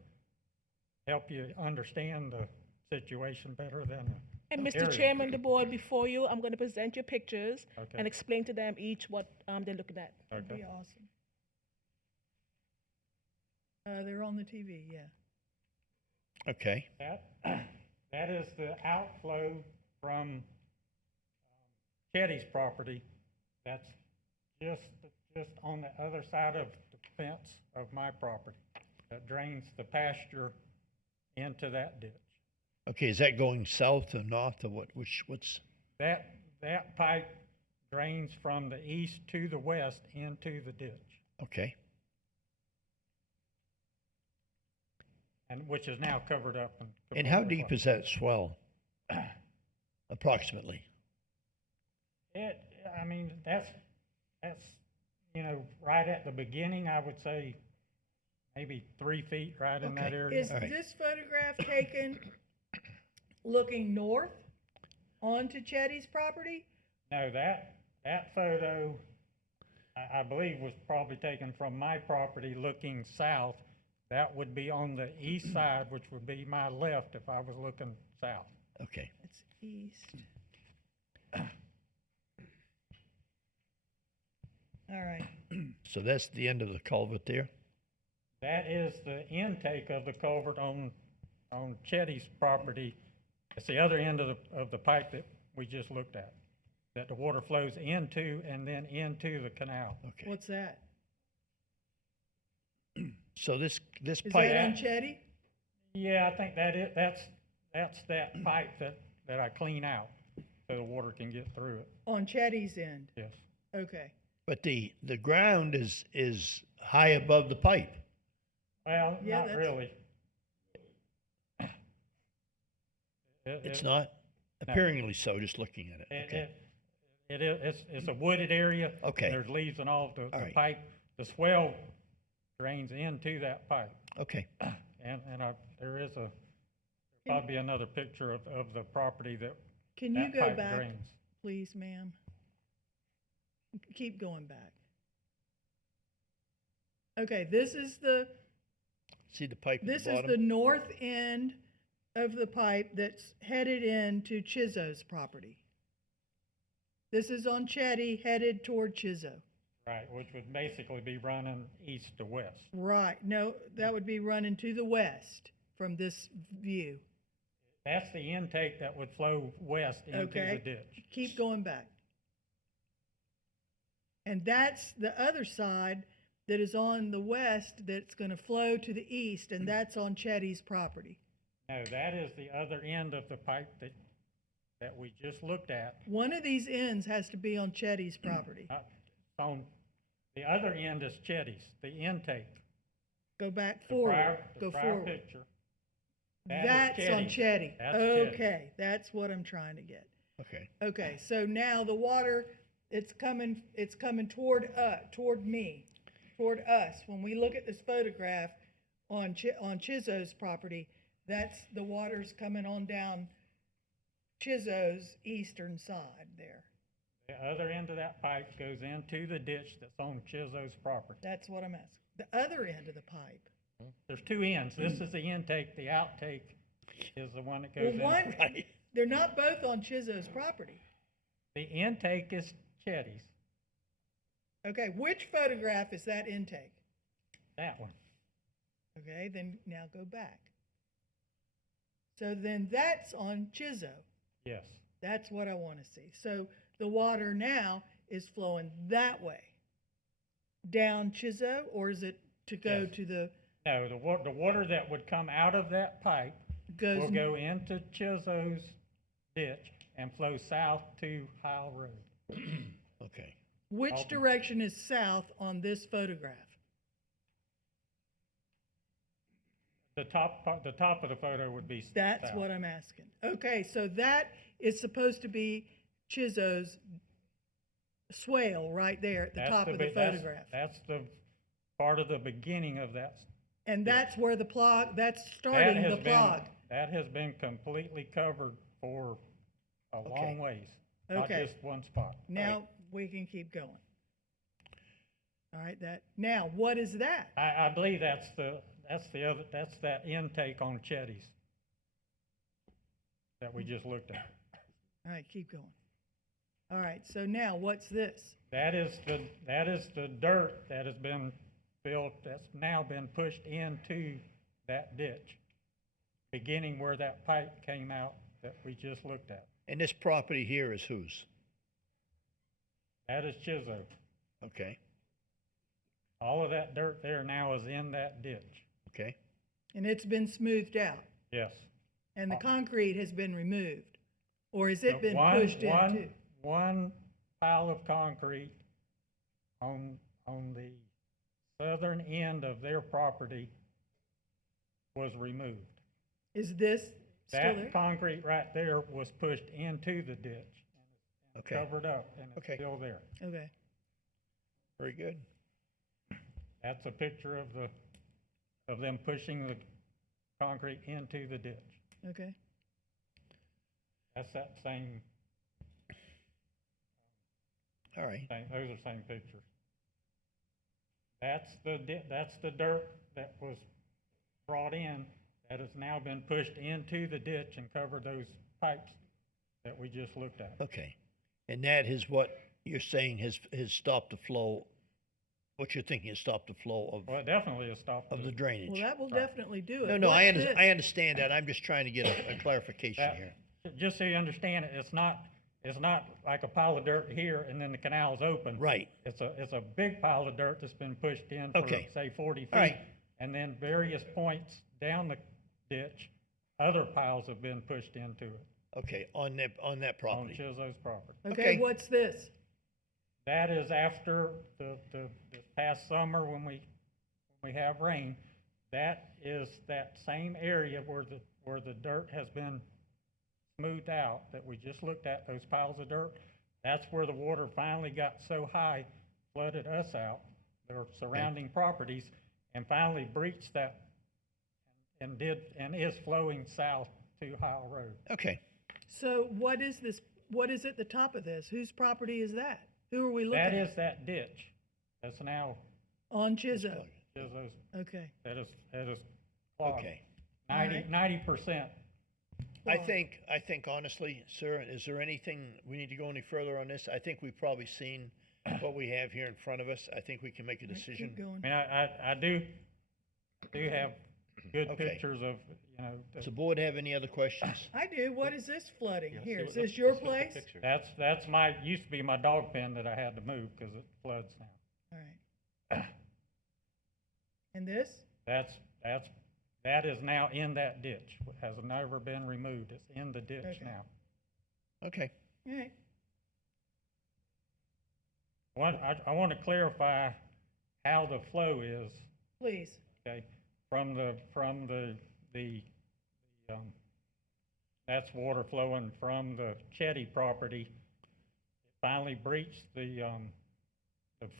help you understand the situation better than. And the Mr. aerial Chairman, picture. the board, before you, I'm going to present your pictures Okay. and explain to them each what they're looking at. That'd be awesome. They're on the TV, yeah. Okay. That is the outflow from Chetty's property. That's just on the other side of the fence of my property. That drains the pasture into that ditch. Okay, is that going south or north or what? What's? That pipe drains from the east to the west into the ditch, Okay. and which is now covered up. And how deep is that swell? Approximately. I mean, that's, right at the beginning, I would say maybe 3 feet right in that Okay. area. Is this photograph taken looking north onto Chetty's property? No, that photo, I believe, was probably taken from my property looking south. That would be on the east side, which would be my left if I was looking south. Okay. It's east. All right. So that's the end of the culvert there? That is the intake of the culvert on Chetty's property. It's the other end of the pipe that we just looked at. that the water flows into and then into the canal. Okay. What's that? So this Is pipe, that on Chetty? Yeah, I think that's that pipe that I clean out so the water can get through it. On Chetty's end? Yes. Okay. but the ground is high above the pipe. Well, Yeah, not that's- really. It's not? Apparently so, just looking at it. Okay. It's a wooded area. Okay. There's leaves and all. The right. pipe, the swell drains into that pipe. Okay. And there is probably another picture of the property that Can you that go pipe back, drains. please, ma'am? Keep going back. Okay, this is the See the pipe at This the is bottom? the north end of the pipe that's headed into Chizo's property. This is on Chetty, headed toward Chizo. Right, which would basically be running east to west. Right, no, that would be running to the west from this view. That's the intake that would flow west into Okay. the ditch. Keep going back. And that's the other side that is on the west that's gonna flow to the east, and that's on Chetty's property. No, that is the other end of the pipe that we just looked at. One of these ends has to be on Chetty's property. On the other end is Chetty's, the intake. Go back The forward, prior- the go prior forward. picture. That is That's on Chetty's. Chetty. That's Chetty. Okay, that's what I'm trying to get. Okay. Okay, so now the water, it's coming toward me, toward us. When we look at this photograph on Chizo's property, that's, the water's coming on down Chizo's eastern side there. The other end of that pipe goes into the ditch that's on Chizo's property. That's what I'm asking. The other end of the pipe. There's two ends. This is the intake, the outtake is the one that Well, goes in. one, they're not both on Chizo's property. The intake is Chetty's, Okay, which photograph is that intake? that one. Okay, then now go back. So then that's on Chizo. Yes. That's what I want to see. So the water now is flowing that way, down Chizo, or is it to go Yes. to the, No, the water that would come out of that pipe Goes will n- go into Chizo's ditch and flow south to Hile Road. Okay. which Alton. direction is south on this photograph? The top of the photo would be That's south. what I'm asking. Okay, so that is supposed to be Chizo's swale right there at the That's top of the be- that's- photograph. That's the part of the beginning of that. And that's where the plug, that's That starting has the been- plug. That has been completely covered for a long ways, not Okay. just one spot. Now we can keep going. All right, now what is that? I believe that's that intake on Chetty's that we just looked at. All right, keep going. All right, so now what's this? That is the dirt that has been built, that's now been pushed into that ditch, beginning where that pipe came out that we just looked at. And this property here is whose? That is Chizo. Okay. All of that dirt there now is in that ditch. Okay. And it's been smoothed out, Yes. and the concrete has been removed? Or has The it been one- pushed in one- too? One pile of concrete on the southern end of their property was removed. Is this still That there? concrete right there was pushed into the ditch and Okay. covered up, and it's Okay. still there. Okay. Very good. That's a picture of them pushing the concrete into the ditch. Okay. That's that same, All right. those are same pictures. That's the dirt that was brought in that has now been pushed into the ditch and covered those pipes that we just looked at. Okay. And that is what you're saying has stopped the flow, what you're thinking has stopped the flow of, Well, it definitely has stopped. of the drainage. Well, that will definitely do it. No, no, What's I understand that. I'm just trying to get a clarification That- here. Just so you understand it, it's not it's not like a pile of dirt here and then the canal's open. Right. It's a big pile of dirt that's been pushed in for, Okay. say, 40 feet. All right. And then various points down the ditch, other piles have been pushed into it Okay, on that on property. Chizzo's property. Okay, what's this? That is after this past summer when we have rain. That is that same area where the dirt has been smoothed out that we just looked at, those piles of dirt. That's where the water finally got so high, flooded us out, their surrounding properties, and finally breached that and is flowing south to Howell Road. Okay. So what is this, what is at the top of this? Whose property is that? Who are we looking at? That is that ditch. That's now On Chizzo? Chizzo's. Okay. That is clogged. Okay. 90%. I think honestly, sir, is there anything, we need to go any further on this? I think we've probably seen what we have here in front of us. I think we can make a decision. Keep going. I mean, I do have good Okay. pictures of, you know. Does the board have any other questions? I do. What is this flooding Yeah, here? see Is what- this your let's look at the place? picture. That's used to be my dog pen that I had to move because it floods now. All right. And this? That is now in that ditch. Has never been removed. It's in the ditch Okay. now. Okay. All right. I want to clarify how the flow is, Please. okay? From the, that's water flowing from the Chetty property. It finally breached the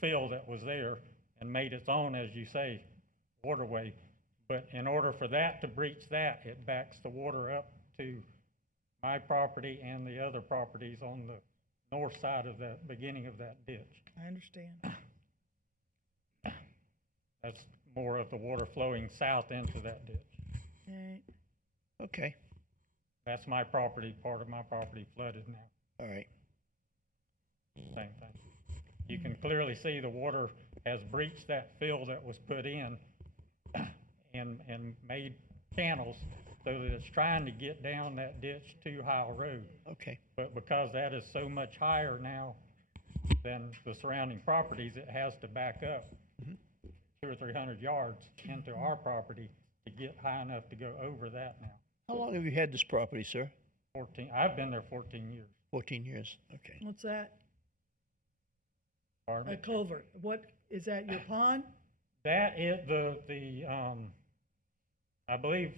field that was there and made its own, as you say, waterway. But in order for that to breach that, it backs the water up to my property and the other properties on the north side of the beginning of that ditch. I understand. That's more of the water flowing south into that ditch. All right. Okay. That's my property, part of my property flooded now, All right. same thing. You can clearly see the water has breached that fill that was put in and made channels so that it's trying to get down that ditch to Howell Road. Okay. But because that is so much higher now than the surrounding properties, it has to back up 200 or 300 yards into our property to get high enough to go over that now. How long have you had this property, sir? 14, I've been there 14 years. 14 years. Okay. What's that? Pardon A me? culvert. What, is that your pond? That is I believe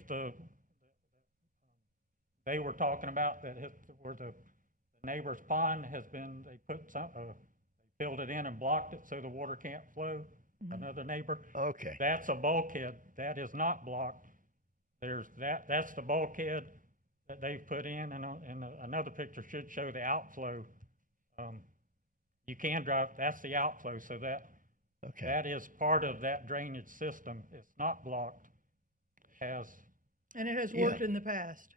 they were talking about that where the neighbor's pond has been, they put they filled it in and blocked it so the water can't flow, another neighbor. Okay. That's a bulkhead. That is not blocked. That's the bulkhead that they've put in, and another picture should show the outflow. You can drive, that's the outflow, so Okay. that is part of that drainage system. It's not blocked. Has, And it has Yeah. worked in the past.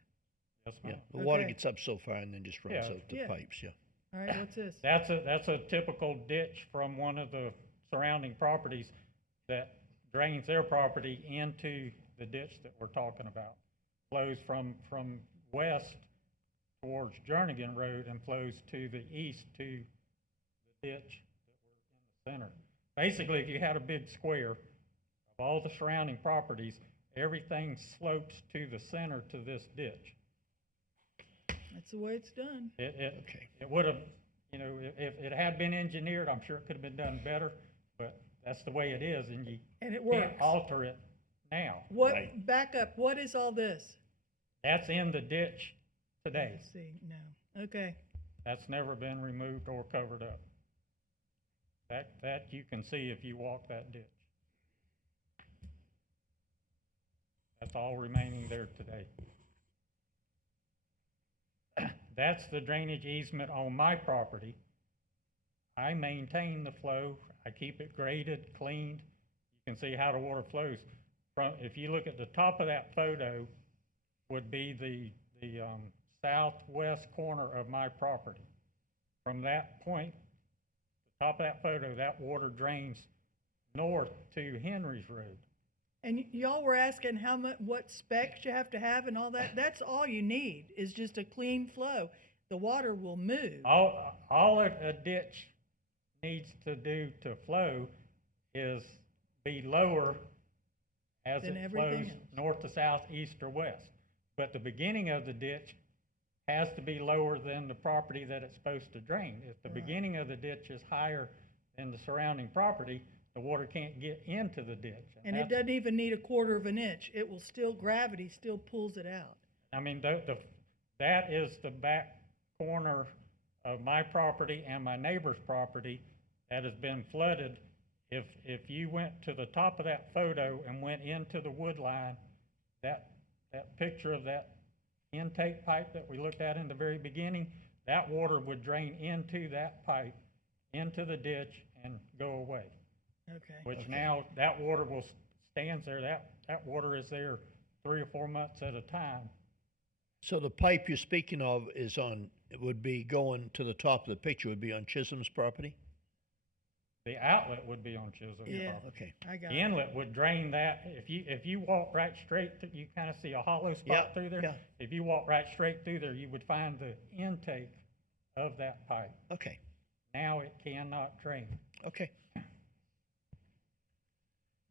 yes, Yeah. ma'am. The water Okay. gets up so far and then just runs Yeah. out the Yeah. pipes. Yeah. All right, what's this? That's a typical ditch from one of the surrounding properties that drains their property into the ditch that we're talking about. Flows from west towards Jernigan Road and flows to the east to the ditch that we're in the center. Basically, if you had a big square of all the surrounding properties, everything slopes to the center to this ditch. That's the way it's done. It would have, you know, if it had been engineered, I'm sure it could have been done better, but that's the way it is, and you And it can't works. alter it now. What, back up, what is all this? That's in the ditch today. Let's see, no. Okay. That's never been removed or covered up. That you can see if you walk that ditch. That's all remaining there today. That's the drainage easement on my property. I maintain the flow. I keep it graded, cleaned. You can see how the water flows. If you look at the top of that photo, would be the southwest corner of my property. From that point, the top of that photo, that water drains north to Henry's Road. And y'all were asking how much, what specs you have to have and all that. That's all you need, is just a clean flow. the water will move. All a ditch needs to do to flow is be lower as Than it flows everything else. north to south, east or west. But the beginning of the ditch has to be lower than the property that it's supposed to drain. If the beginning of the ditch is higher than the surrounding property, the water can't get into the ditch. And it that's- doesn't even need a quarter of an inch. It will still, gravity still pulls it out. I mean, that is the back corner of my property and my neighbor's property that has been flooded. If you went to the top of that photo and went into the wood line, that picture of that intake pipe that we looked at in the very beginning, that water would drain into that pipe, into the ditch and go away. Okay. Which now, that water stands there, that water is there 3 or 4 months at a time. So the pipe you're speaking of is on, it would be going to the top of the picture, would be on Chisholm's property? The outlet would be on Chisholm. Yeah. property. Okay. I got The it. inlet would drain that. If you walk right straight, you kind of see a hollow spot Yeah, through there. yeah. If you walk right straight through there, you would find the intake of that pipe. Okay, Now it cannot drain. okay.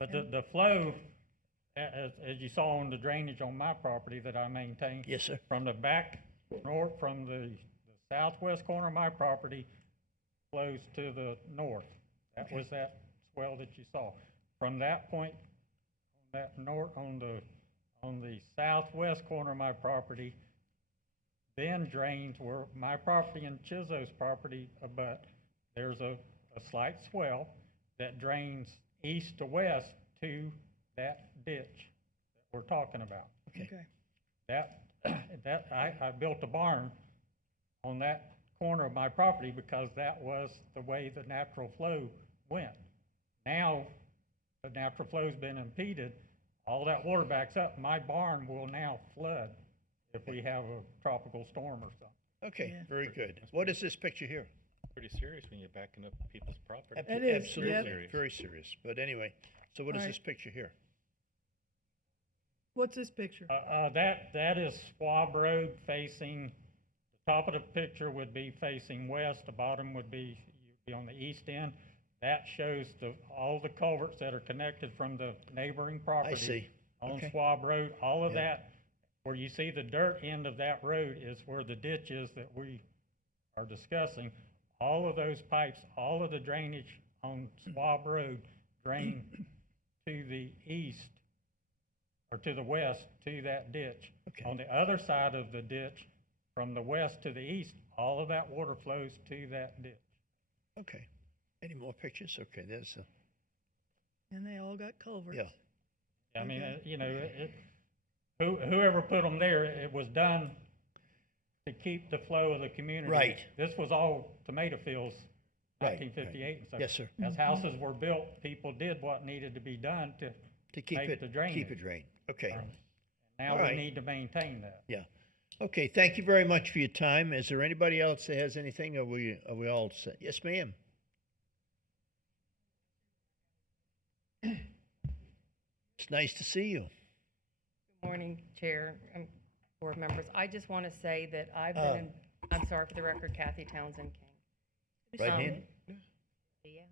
But the flow, as you saw on the drainage on my property that I maintain. Yes, sir. From the back north, from the southwest corner of my property, flows to the north. That was that swell that you saw. From that point, that north, on the southwest corner of my property, then drains where my property and Chizo's property abut. There's a slight swell that drains east to west to that ditch that we're talking about. Okay. I built a barn on that corner of my property because that was the way the natural flow went. Now, the natural flow's been impeded, all that water backs up, my barn will now flood if we have a tropical storm or something. Okay, Yeah. very good. What is this picture here? Pretty serious when you're backing up people's property. It is, Absolutely, yep. Serious. very serious. But anyway, so what is Right. this picture here? What's this picture? That is Schwab Road facing, the top of the picture would be facing west, the bottom would be, you'd be on the east end. That shows all the culverts that are connected from the neighboring property. see. On Okay. Schwab Road, all of Yeah. that, where you see the dirt end of that road is where the ditch is that we are discussing. All of those pipes, all of the drainage on Schwab Road drain to the east or to the west to that ditch. Okay. On the other side of the ditch, from the west to the east, all of that water flows to that ditch. Okay. Any more pictures? Okay, there's a, And they all got culverts. yeah. I mean, Okay. whoever put them there, it was done to keep the flow of the community. Right. This was all tomato fields, Right, 1958 and stuff. Yes, sir. As houses were built, people did what needed to be done to To make the drainage. keep it drained. Okay. Now All we right. need to maintain that. Yeah. Okay, thank you very much for your time. Is there anybody else that has anything? Are we all set? Yes, ma'am. It's nice to see you. Good morning, Chair and board members. I just want to say that I've Oh. been, I'm sorry for the record, Kathy Townsend King. Right Um, hand? Yeah,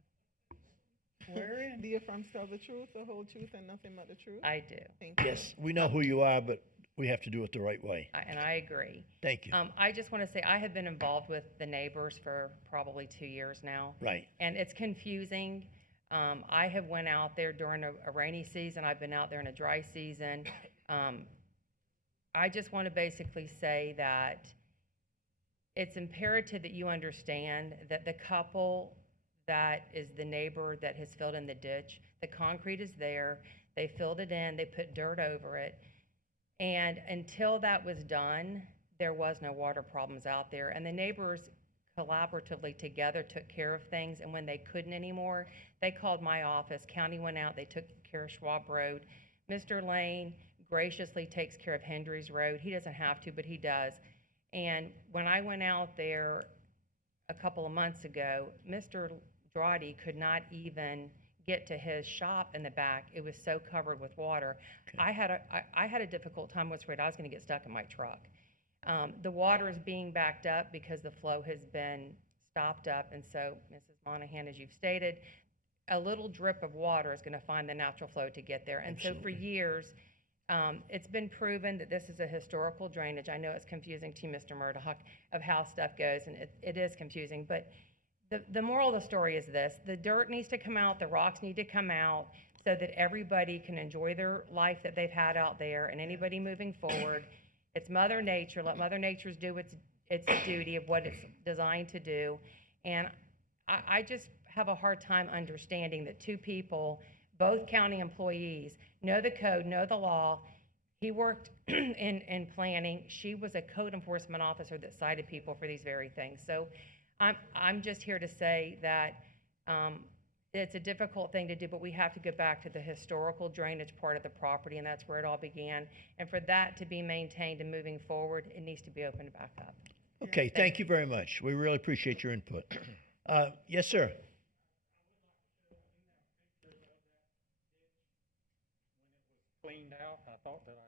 Where in? Do you affirm to tell the truth, the whole truth, and nothing but the truth? I do, Thank you. Yes, we know who you are, but we have to do it the right way. and I agree. Thank you. I just want to say I have been involved with the neighbors for probably 2 years now. Right. And it's confusing. I have went out there during a rainy season. I've been out there in a dry season. I just want to basically say that it's imperative that you understand that the couple that is the neighbor that has filled in the ditch, the concrete is there, they filled it in, they put dirt over it. And until that was done, there was no water problems out there. And the neighbors collaboratively together took care of things, and when they couldn't anymore, they called my office. County went out, they took care of Schwab Road. Mr. Lane graciously takes care of Hendry's Road. He doesn't have to, but he does. And when I went out there a couple of months ago, Mr. Drawdy could not even get to his shop in the back. It was so covered with water. I had a difficult time, was afraid I was gonna get stuck in my truck. The water is being backed up because the flow has been stopped up, and so, Mrs. Monahan, as you've stated, a little drip of water is going to find the natural flow to get there. And so for years, it's been proven that this is a historical drainage. I know it's confusing to you, Mr. Murdoch, of how stuff goes, and it is confusing, but the moral of the story is this: the dirt needs to come out, the rocks need to come out, so that everybody can enjoy their life that they've had out there, and anybody moving forward. It's Mother Nature. Let Mother Nature do its duty of what it's designed to do. And I just have a hard time understanding that two people, both county employees, know the code, know the law. He worked in planning. She was a code enforcement officer that cited people for these very things. So I'm just here to say that it's a difficult thing to do, but we have to go back to the historical drainage part of the property, and that's where it all began. And for that to be maintained and moving forward, it needs to be opened back up. Okay, thank you very much. We really appreciate your input. Yes, sir. Cleaned out, I thought that I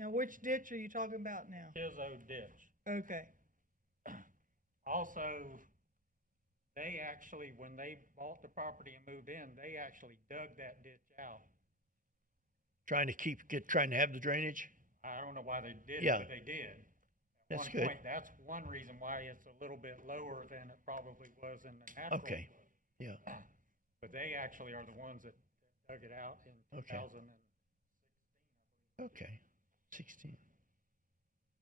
had Now, which ditch are you talking about now? Chizzo ditch. Okay. Also, they actually, when they bought the property and moved in, they actually dug that ditch out. Trying to have the drainage? I don't know why they did Yeah. it, but they did. That's At good. one point, that's one reason why it's a little bit lower than it probably was in the natural. Okay, yeah. But they actually are the ones that dug it out in Okay. 2000. Okay, 16.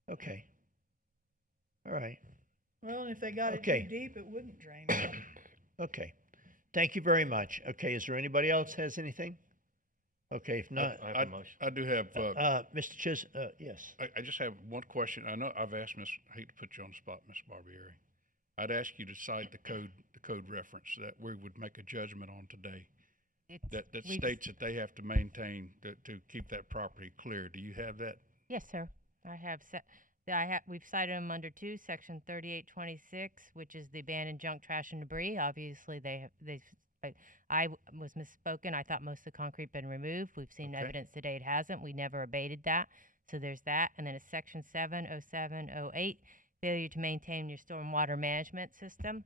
Okay. All right, Well, and if they got it Okay. too deep, it wouldn't drain. okay. Thank you very much. Okay, is there anybody else has anything? Okay, if not, I have a motion. I do have, Mr. yes. I just have one question. I know I've asked I hate to put you on the spot, Ms. Barbieri. I'd ask you to cite the code reference that we would make a judgment on today. That we've- states that they have to maintain to keep that property clear. Do you have that? Yes, sir. I have we've cited them under section 3826, which is the abandoned junk, trash, and debris. Obviously, I was misspoken. I thought most of the concrete been removed. We've seen Okay. evidence today it hasn't. We never abated that. So there's that. And then it's section 70708, failure to maintain your stormwater management system.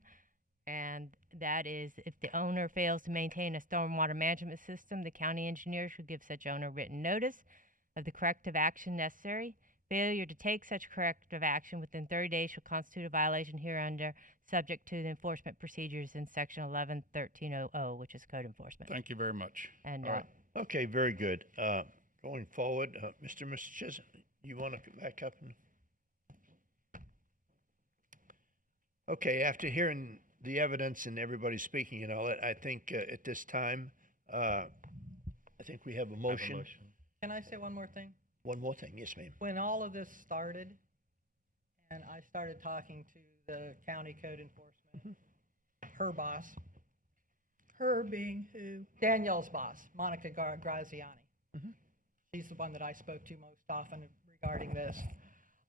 And that is, if the owner fails to maintain a stormwater management system, the county engineer should give such owner written notice of the corrective action necessary. Failure to take such corrective action within 30 days shall constitute a violation hereunder, subject to the enforcement procedures in section 11-1300, which is code enforcement. Thank you very much. And All right. Okay, very good. Going forward, Mr. Chisholm, you want to come back up? Okay, after hearing the evidence and everybody speaking and all that, I think at this time, I think we have a motion. Can I say one more thing? One more thing, yes, ma'am. When all of this started, and I started talking to the county code enforcement, her boss, Her being who? Danielle's boss, Monica Graziani. Mhm. She's the one that I spoke to most often regarding this.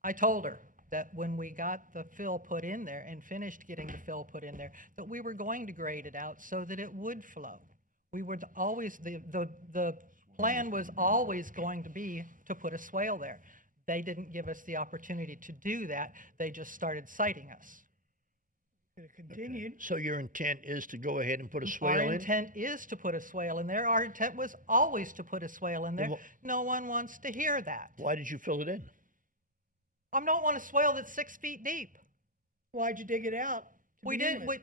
I told her that when we got the fill put in there and finished getting the fill put in there, that we were going to grade it out so that it would flow. We would always, the plan was always going to be to put a swale there. They didn't give us the opportunity to do that. They just started citing us. Could have continued. So your intent is to go ahead and put a Our swale in? intent is to put a swale in there. Our intent was always to put a swale in there. Then No one wants to hear that. Why did you fill it in? I don't want a swale that's 6 feet deep. Why'd you dig it out? to We begin didn't, with?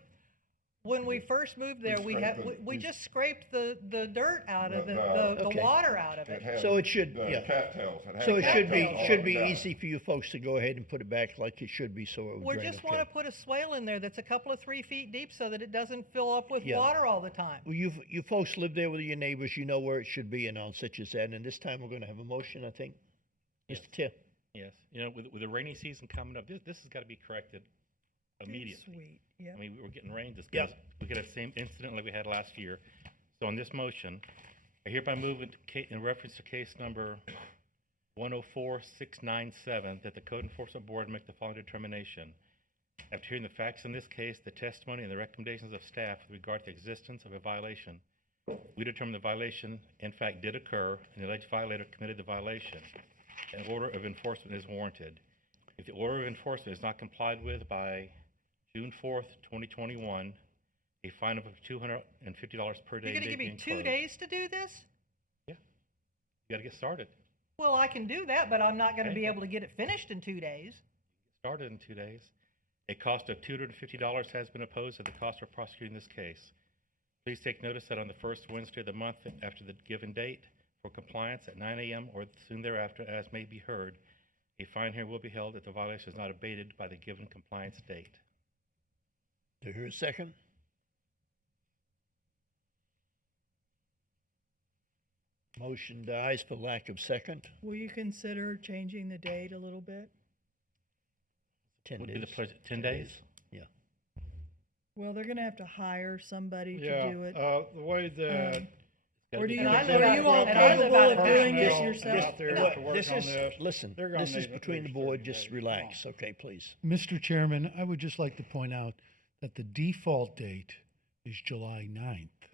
when we first moved there, we scraped had, it. we just scraped the dirt out of the Okay. water out of It it. had So it should, the yeah. cattails. It had So it should be, cattails all should up be and down. easy for you folks to go ahead and put it back like it should be, so it would We drain just want to okay. put a swale in there that's a couple of 3 feet deep so that it doesn't fill up with Yeah. water all the time. Well, you folks live there with your neighbors, you know where it should be and all such as that, and this time we're gonna have a motion, I think. Yes. Mr. Tiff? Yes, with the rainy season coming up, this has got to be corrected immediately. Sweet, yeah. I mean, we're getting rain this Yeah. goes, we could have the same incident like we had last year. So on this motion, I hereby move in reference to case number 104697, that the Code Enforcement Board make the following determination. After hearing the facts in this case, the testimony and the recommendations of staff with regard to the existence of a violation, We determined the violation, in fact, did occur, and the alleged violator committed the violation. An order of enforcement is warranted. If the order of enforcement is not complied with by June 4th, 2021, a fine of $250 per day You're gonna may give be me 2 incurred. days to do this? You gotta get started. Well, I can do that, but I'm not gonna Okay. be able to get it finished in 2 days. Started in 2 days. A cost of $250 has been imposed as the cost for prosecuting this case. Please take notice that on the first Wednesday of the month after the given date, for compliance at 9 a.m. or soon thereafter, as may be heard, a fine here will be held if the violation is not abated by the given compliance date. Do you hear a second? Motion dies for lack of second. Will you consider changing the date a little bit? 10 Would days. be the pleasure, 10 days? Yeah. Well, they're gonna have to hire somebody Yeah, to do it. the way that. Or do you, And I are live you out- all and I live capable out of of doing town. it This- yourself? Out there What- to work this on is, this. listen, They're gonna this is need at between the least board, 30 just days. relax, okay, please. Mr. Chairman, I would just like to point out that the default date is July 9th,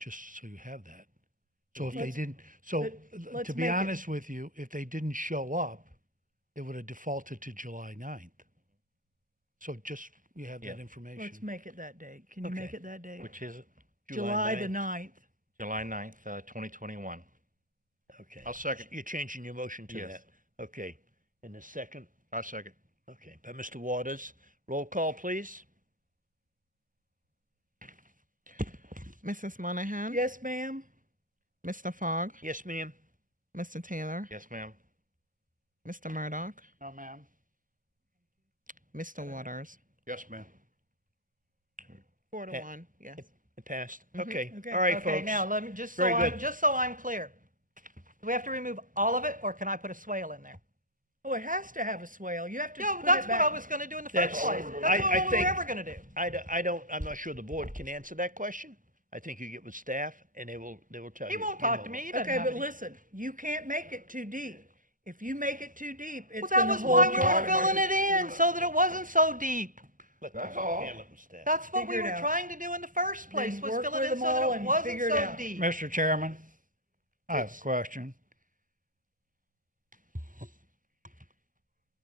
just so you have that. So if they Let's- didn't, so let's to be make it- honest with you, if they didn't show up, it would have defaulted to July 9th. So just, you have that Yeah. information. Let's make it that date. Can you make Okay. it that date? Which is it? July the 9th. July 9th, 2021. Okay. I'll second. You're changing your motion to Yes. that? Okay. And the second? I second. Okay, by Mr. Waters. Roll call, please. Mrs. Monahan? Yes, ma'am? Mr. Fogg? Yes, ma'am. Mr. Taylor? Yes, ma'am. Mr. Murdoch? No, ma'am. Mr. Waters? Yes, ma'am. 4-1, yes. It passed. Mhm. Okay. Okay. All right, Okay, folks. now, let me, just Very so good. I'm clear. Do we have to remove all of it, or can I put a swale in there? Oh, it has to have a swale. You have to Yeah, put that's it what I back. was gonna do in the That's- first place. I- That's I what we think- were ever gonna do. I'm not sure the board can answer that question. I think you get with staff and they will tell you. He won't you talk know to me. what. He doesn't Okay, have but any- listen, you can't make it too deep. If you make it too deep, Well, it's that gonna was hold why we your- were filling it in, so that it wasn't so deep. That's all. Handle it with staff. That's what we Figure it were out. trying to do in the first place, Then was work fill it with in them so all that it and wasn't figure it so out. deep. Mr. Chairman, I have a question.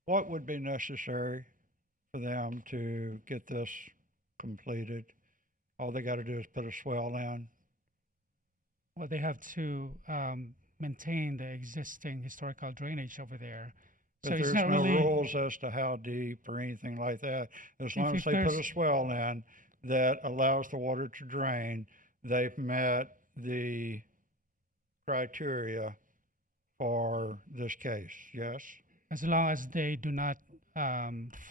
What would be necessary for them to get this completed? All they gotta do is put a swell in? Well, they have to maintain the existing historical drainage over there. So But it's there's not no really. rules as to how deep or anything like that. As long if as they put a there's- swell in that allows the water to drain, they've met the criteria for this case, yes? As long as they do not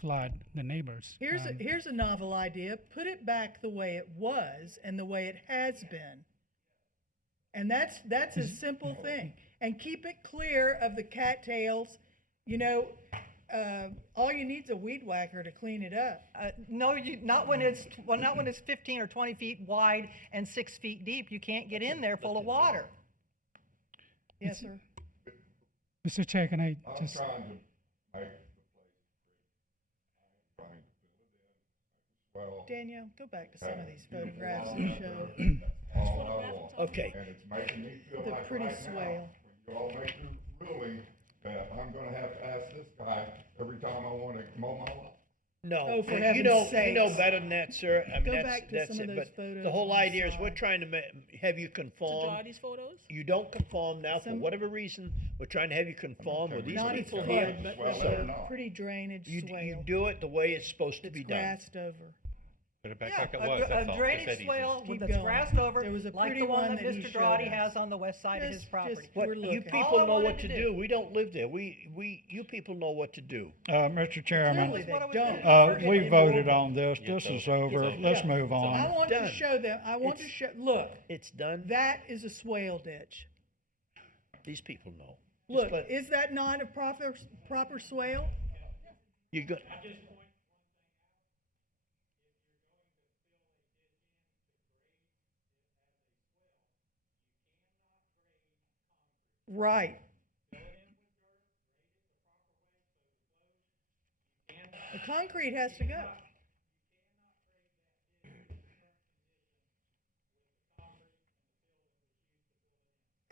flood the neighbors. Here's a novel idea. Put it back the way it was and the way it has been. And that's a simple thing. And keep it clear of the cattails. You know, all you need is a weed whacker to clean it up. No, not when it's 15 or 20 feet wide and 6 feet deep. You can't get in there full of water. Yes, sir. Mr. Chair, can I I'm just? trying to make the place pretty. I'm trying to fill it in. Well, Danielle, go back to some of these photographs and show all I want. Okay. And it's making me feel the like pretty right now, swale. when you all make the ruling, that I'm gonna have to ask this guy every time I wanna mow my lawn. No, Oh, for you heaven's know sakes. better than that, sir. I mean, Go that's, back to that's some it. of those But photos the whole on the idea is we're side. trying to have you To conform. draw these photos? You don't conform now for Some- whatever reason. We're trying to have you conform with these Not as people flood, here. but Swell there's or a not. pretty drainage You swale. do it the way it's supposed to It's be done. grassed over. Put it back Yeah, like it was, that's all. a Just drainage that easy. swale Keep that's going. grassed over, There was a like pretty the one one that that he Mr. showed Drotti us. has on the west side of his Just- property. What We're you looking. people All I know wanted what to to do. do. We don't live there. You people know what to do. Mr. Chairman, Clearly they what I was don't. doing. we voted on this. Yeah, This so is over. it's over. Let's Yeah. move I on. want to Done. show them, I want to It's- show, look, It's done. that is a swale ditch. These people know. Just Look, let- is that not a proper swale? you go. Right. The concrete has to go.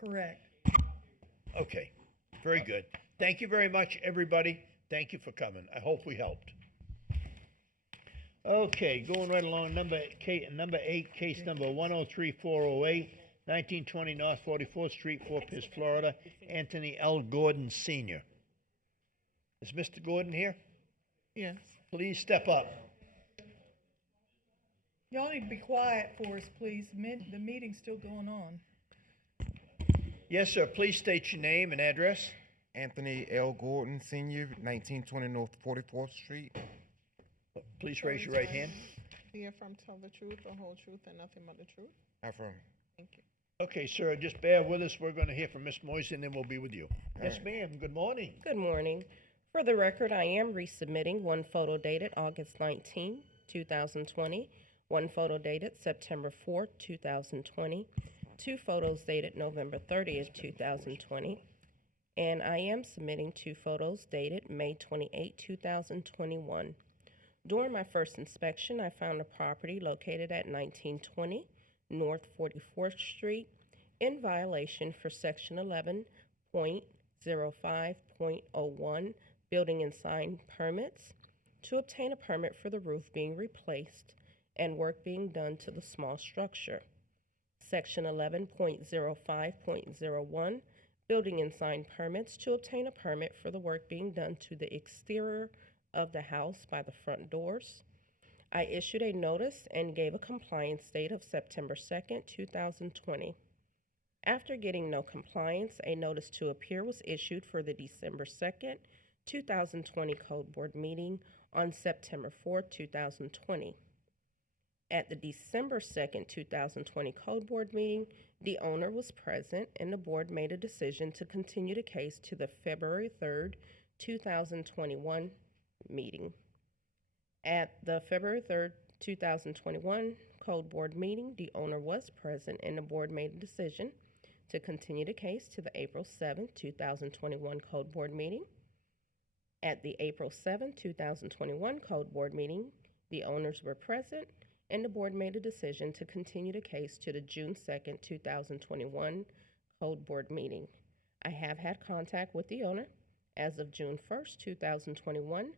Correct. Okay, very good. Thank you very much, everybody. Thank you for coming. I hope we helped. Okay, going right along, number eight, case number 103408, 1920 North 44th Street, Fort Pierce, Florida, Anthony L. Gordon Sr. Is Mr. Gordon here? Yes. Please step up. Y'all need to be quiet for us, please. The meeting's still going on. Yes, sir. Please state your name and address. Anthony L. Gordon, Sr., 1920 North 44th Street. Please raise your right hand. Do you affirm to tell the truth, the whole truth, and nothing but the truth? Affirm. Thank you. Okay, sir, just bear with us. We're going to hear from Ms. Moise, and then we'll be with you. Yes, right. ma'am. Good morning. Good morning. For the record, I am resubmitting one photo dated August 19, 2020, one photo dated September 4, 2020, two photos dated November 30th, 2020, and I am submitting two photos dated May 28, 2021. During my first inspection, I found a property located at 1920 North 44th Street in violation for Section 11.05.01 Building and Sign Permits to obtain a permit for the roof being replaced and work being done to the small structure. Section 11.05.01 Building and Sign Permits to obtain a permit for the work being done to the exterior of the house by the front doors. I issued a notice and gave a compliance date of September 2nd, 2020. After getting no compliance, a notice to appear was issued for the December 2nd, 2020 Code Board meeting on September 4th, 2020. At the December 2nd, 2020 Code Board meeting, the owner was present and the board made a decision to continue the case to the February 3rd, 2021 meeting. At the February 3rd, 2021 Code Board meeting, the owner was present and the board made a decision to continue the case to the April 7th, 2021 Code Board meeting. At the April 7th, 2021 Code Board meeting, the owners were present and the board made a decision to continue the case to the June 2nd, 2021 Code Board meeting. I have had contact with the owner. As of June 1st, 2021,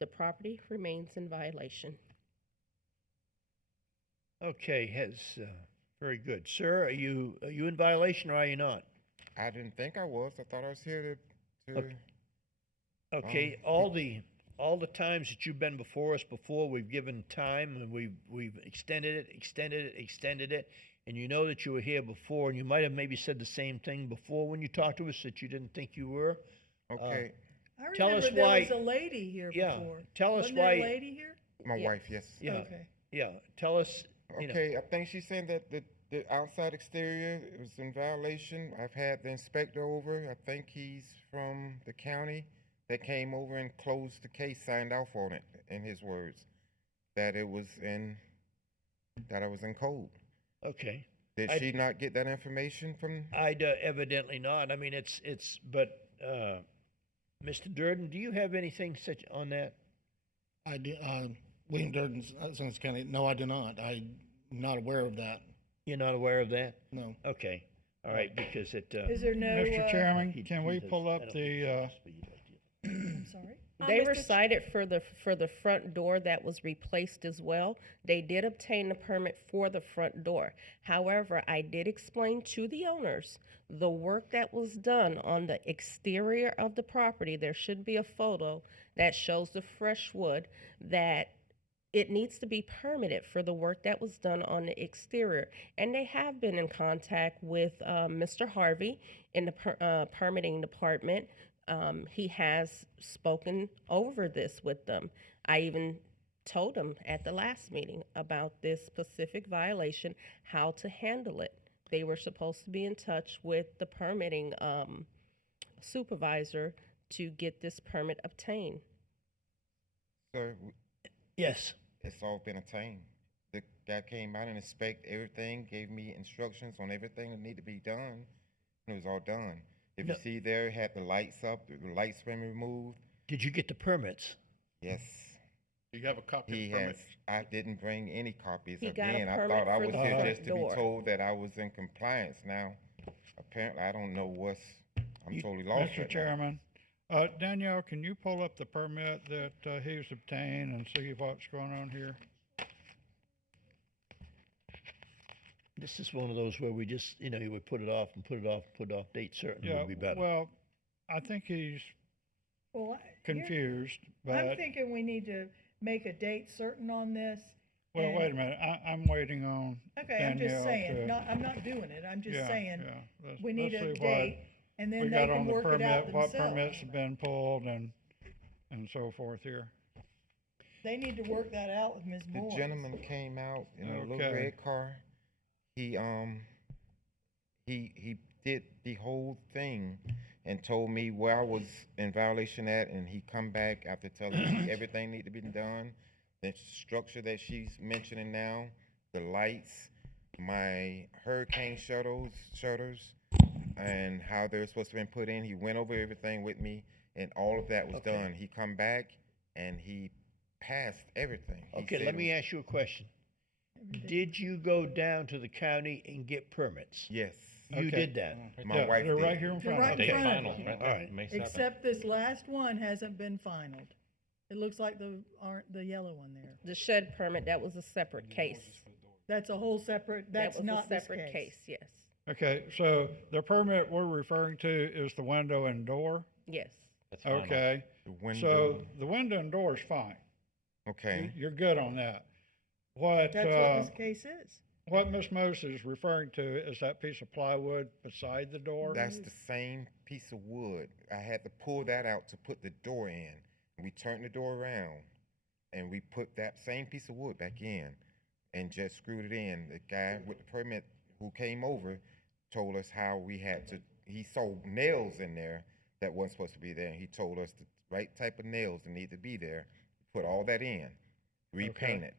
the property remains in violation. Okay, very good. Sir, are you in violation or are you not? I didn't think I was. I thought I was here to Okay, all the times that you've been before us before, we've given time and we've extended it, and you know that you were here before, and you might have maybe said the same thing before when you talked to us that you didn't think you were. Okay. I Tell remember us there why- was a lady here Yeah, before. tell us Wasn't there a why- lady here? My Yeah. wife, yes. Yeah. Okay. Yeah, tell us. You know. Okay, I think she's saying that the outside exterior was in violation. I've had the inspector over. I think he's from the county that came over and closed the case, signed off on it, in his words, that I was in code. Okay. Did she not get that information from? Evidently not. I mean, but Mr. Durden, do you have anything such on that? I do, William Durden, Sons County. No, I do not. I'm not aware of that. You're not aware of that? No. Okay. All right, because it. Is there no? Mr. Chairman, he- can he we does- pull I up don't the, I'm sorry. They were Mr. Ch- cited for the front door that was replaced as well. They did obtain the permit for the front door. However, I did explain to the owners the work that was done on the exterior of the property. There should be a photo that shows the fresh wood, that it needs to be permitted for the work that was done on the exterior. And they have been in contact with Mr. Harvey in the permitting department. He has spoken over this with them. I even told them at the last meeting about this specific violation, how to handle it. They were supposed to be in touch with the permitting supervisor to get this permit obtained. Sir, Yes. it's all been obtained. The guy came out and inspected everything, gave me instructions on everything that needed to be done, and it was all done. If No. you see there, it had the lights up, the lights been removed. Did you get the permits? Yes. Do you have a copy He of the permit? has. I didn't bring any copies He got a again. I permit thought I for was the here front just to be door. told that I was in compliance. Now apparently, I don't know I'm totally lost Mr. right now. Chairman, Danielle, can you pull up the permit that he's obtained and see what's going on here? This is one of those where we just, you know, you would put it off and put it off, put it off, date certain Yeah, would be better. well, I think he's Well, confused, I'm but, thinking we need to make a date certain on this. well, and- wait a minute, I'm waiting on Okay, I'm just Danielle saying, to- I'm not doing it, I'm just Yeah, saying, yeah, let's- we need let's a see what date, and we then they got on can the work it out permit, what permits themselves. have been pulled and so forth here. They need to work that out with Ms. The Boyes. gentleman came out in a little Okay. red car. He did the whole thing and told me where I was in violation at, and he come back after telling me everything need to be done. The structure that she's mentioning now, the lights, my hurricane shutters, and how they're supposed to be put in. He went over everything with me, and all of that was Okay. done. He come back and he passed everything. He Okay, said let it me was- ask you a question. Did you go down to the county and get permits? Yes. You Okay. did that? My Yeah, wife they're did. right here in They're front right of in us. front Final, of you. right All right. May 7th. Except this last one hasn't been finalized. It looks like the yellow one there. The shed permit, that was a separate case. That's a whole separate, that's not That this was a separate case. case, yes. Okay, so the permit we're referring to is the window and door? Yes. That's final. Okay, The window. so the window and door is fine. Okay. You're good on that. What, That's what this case is. what Ms. Moses is referring to is that piece of plywood beside the door? That's the same piece of wood. I had to pull that out to put the door in. We turned the door around and we put that same piece of wood back in and just screwed it in. The guy with the permit who came over told us how we had to, he saw nails in there that wasn't supposed to be there. And he told us the right type of nails that need to be there. Put all that in, repaint it.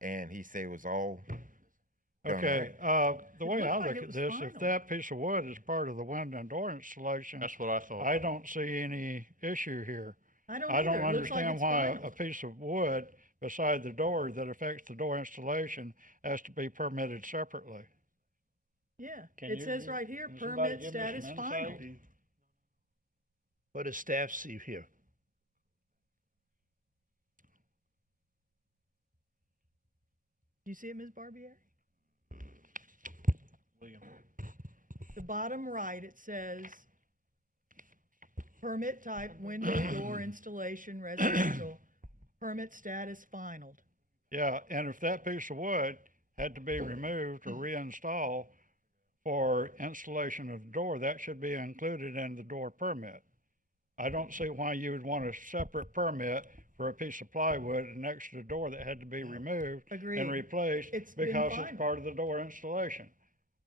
And he said it was all done Okay, right. the way looked I like look it at was this, if final. that piece of wood is part of the window and door installation, That's what I thought. I don't see any issue here. I don't I don't either. It looks like understand it's why final. a piece of wood beside the door that affects the door installation has to be permitted separately. Yeah, Can it you- says right here, can somebody permit give me status some final. insight? What does staff see here? Do you see it, Ms. Barbieri? The bottom right, it says, permit type, window, door installation, residential, permit status finalized. Yeah, and if that piece of wood had to be removed or reinstalled for installation of the door, that should be included in the door permit. I don't see why you would want a separate permit for a piece of plywood next to the door that had to be removed Agreed. and replaced It's been because it's final. part of the door installation.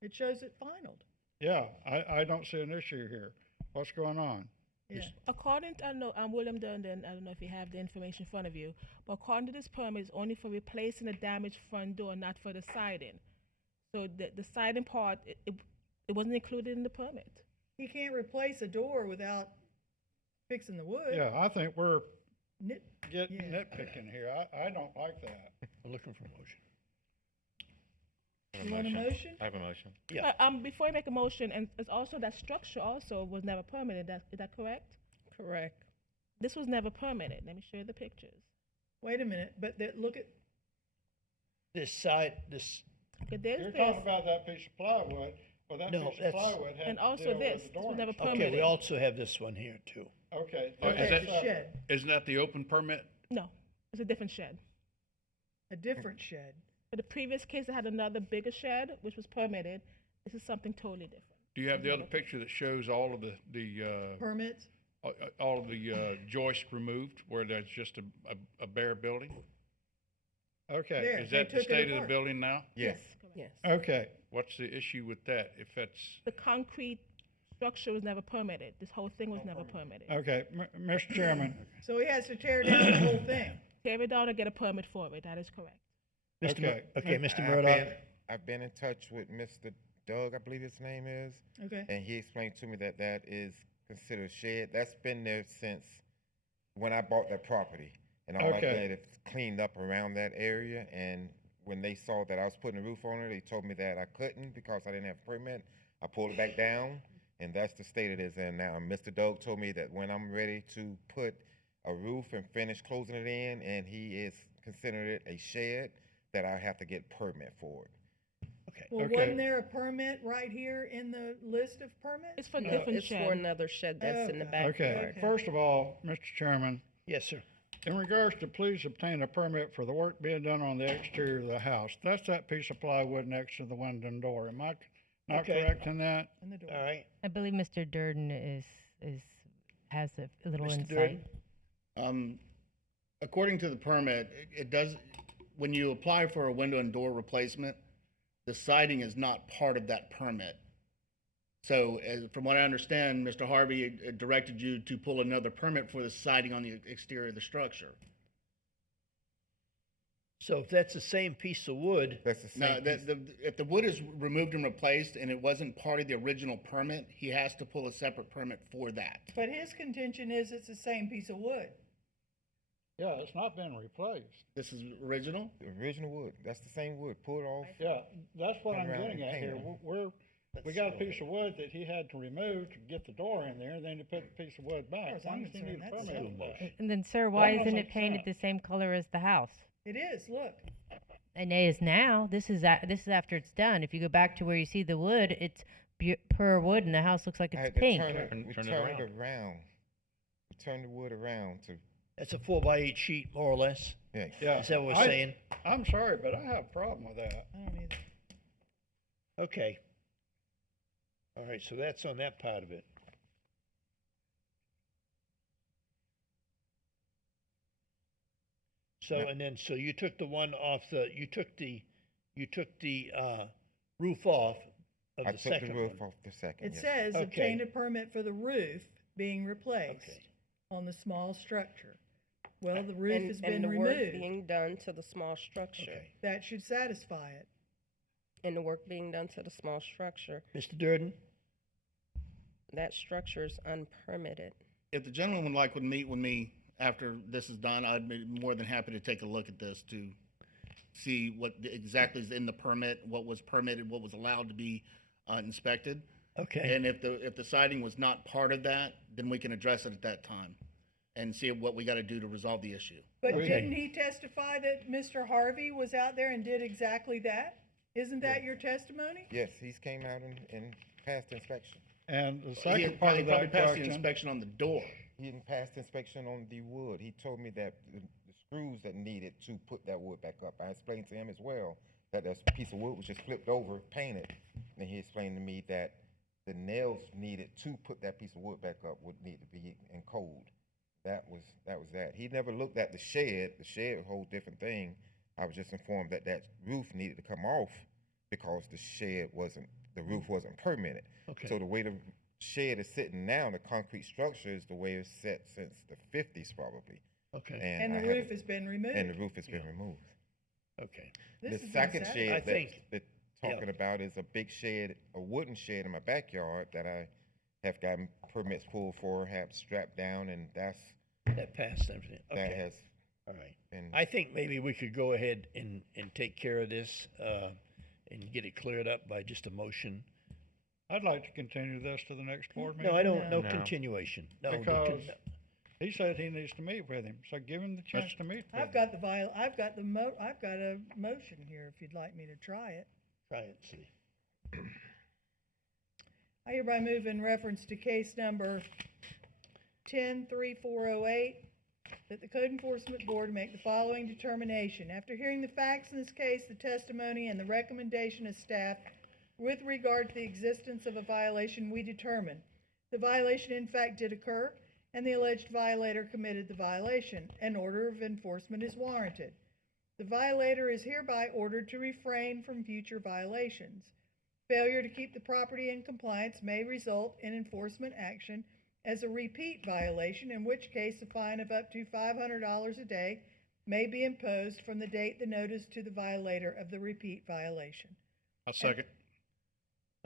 It shows it finalized. Yeah, I don't see an issue here. What's going on? Yeah. According to, I know, I'm William Dundon, I don't know if you have the information in front of you, but according to this permit, it's only for replacing a damaged front door, not for the siding. So the siding part, it wasn't included in the permit. He can't replace a door without fixing the wood. Yeah, I think we're Nit- getting yeah. nitpicking here. I don't like that. We're looking for a motion. I have You want a motion? I have a motion. Yeah. Before you make a motion, and it's also that structure also was never permitted, is that correct? Correct. This was never permitted. Let me show you the pictures. Wait a minute, but look at, This side, this, Okay, there's You're this, talking about that piece of plywood, well, that No, piece of that's- plywood had and to also deal with this. the This door was never installation. okay, we permitted. also have this one here too. Okay. Oh, is okay, that- the shed, Isn't that the open permit? No, it's a different shed. a different shed. For the previous case, it had another bigger shed, which was permitted. This is something totally different. Do you have the other picture that shows all of the Permits? all of the joists removed where there's just a bare building? Okay, There. Is they that the took it state of the apart. building now? Yes. Yes. okay. What's the issue with that? If that's, The concrete structure was never permitted. This whole thing was never permitted. Okay, Mr. Chairman, So he has to tear down the whole thing. Tear it down or get a permit for it. That is correct. Mr. Mur- Okay. Okay, Mr. I've Murdoch. I've been in touch with Mr. Doug, I believe his name is, Okay. and he explained to me that that is considered a shed. That's been there since when I bought that property. And all I Okay. did is cleaned up around that area, and when they saw that I was putting a roof on it, they told me that I couldn't because I didn't have a permit. I pulled it back down, and that's the state it is in now. And Mr. Doug told me that when I'm ready to put a roof and finish closing it in, and he is considering it a shed, that I have to get permit for it. Well, wasn't there a permit right here in the list of permits? It's for No, different it's shed. for another shed that's in the backyard. Okay, first of all, Mr. Chairman. Yes, sir. In regards to please obtain a permit for the work being done on the exterior of the house, that's that piece of plywood next to the window and door. Am I not Okay. correct in that? All right. I believe Mr. Durden has a little Mr. insight. Durden? According to the permit, it does, when you apply for a window and door replacement, the siding is not part of that permit. So from what I understand, Mr. Harvey directed you to pull another permit for the siding on the exterior of the structure. So if that's the same piece of wood, That's the No, same piece. if the wood is removed and replaced and it wasn't part of the original permit, he has to pull a separate permit for that. But his contention is it's the same piece of wood. Yeah, it's not been replaced. This is original? The original wood, that's the same wood, pull it off. Yeah, that's what I'm Turn around getting and at paint here. it. We got a piece of wood that he had to remove to get the door in there, and then he put the piece of wood back. as Why I'm does he concerned, need a that's permit civil for that? And then, sir, why That isn't doesn't it painted sense. the same color as the house? It is, look. And it is now. This is after it's done. If you go back to where you see the wood, it's pure wood, and the house looks like I it's had to pink. turn it, Turn- we turn it turned it around. around. We turned the wood around to, that's a 4x8 sheet, more or less. yeah. Yeah. Is that what we're I- saying? I'm sorry, but I have a problem with that. I don't either. Okay. All right, so that's on that part of it. So, No. and then, so you took the one off you took the roof off of I the took the second roof one. off the second, It yes. says Okay. obtain a permit for the roof being replaced Okay. on the small structure. Well, the roof And- has been And the work removed. being done to the small structure. Okay. That should satisfy it. And the work being done to the small structure, Mr. Durden? that structure is unpermitted. If the gentleman would like to meet with me after this is done, I'd be more than happy to take a look at this to see what exactly is in the permit, what was permitted, what was allowed to be inspected. Okay. And if the siding was not part of that, then we can address it at that time and see what we got to do to resolve the issue. But Okay. didn't he testify that Mr. Harvey was out there and did exactly that? Isn't that your testimony? Yes, he's came out and passed the inspection. And the He second had part of probably that passed the question, inspection on the door. He didn't pass the inspection on the wood. He told me that the screws that needed to put that wood back up. I explained to him as well that that piece of wood was just flipped over, painted. And he explained to me that the nails needed to put that piece of wood back up would need to be in code. That was that. He never looked at the shed. The shed was a whole different thing. I was just informed that that roof needed to come off because the roof wasn't permitted. Okay. So the way the shed is sitting now, the concrete structure is the way it's set since the 50s probably. Okay. And I the had roof to- has been removed. And the roof has been removed. Okay. This The has been second sad. shed I that think- they're talking about is a big shed, a wooden shed in my backyard that I have gotten permits pulled for, have strapped down, and That passed everything. that Okay. has All right. been. I think maybe we could go ahead and take care of this, and get it cleared up by just a motion. I'd like to continue this to the next board meeting. No, I don't, no No. continuation. No, Because he said he needs to meet with him, so give him the chance to meet with him. I've got a motion here if you'd like me to try it. try it, see. I hereby move in reference to case number 103408 that the Code Enforcement Board make the following determination. After hearing the facts in this case, the testimony, and the recommendation of staff with regard to the existence of a violation, we determine the violation in fact did occur and the alleged violator committed the violation. An order of enforcement is warranted. The violator is hereby ordered to refrain from future violations. Failure to keep the property in compliance may result in enforcement action as a repeat violation, in which case a fine of up to $500 a day may be imposed from the date the notice to the violator of the repeat violation. I'll second.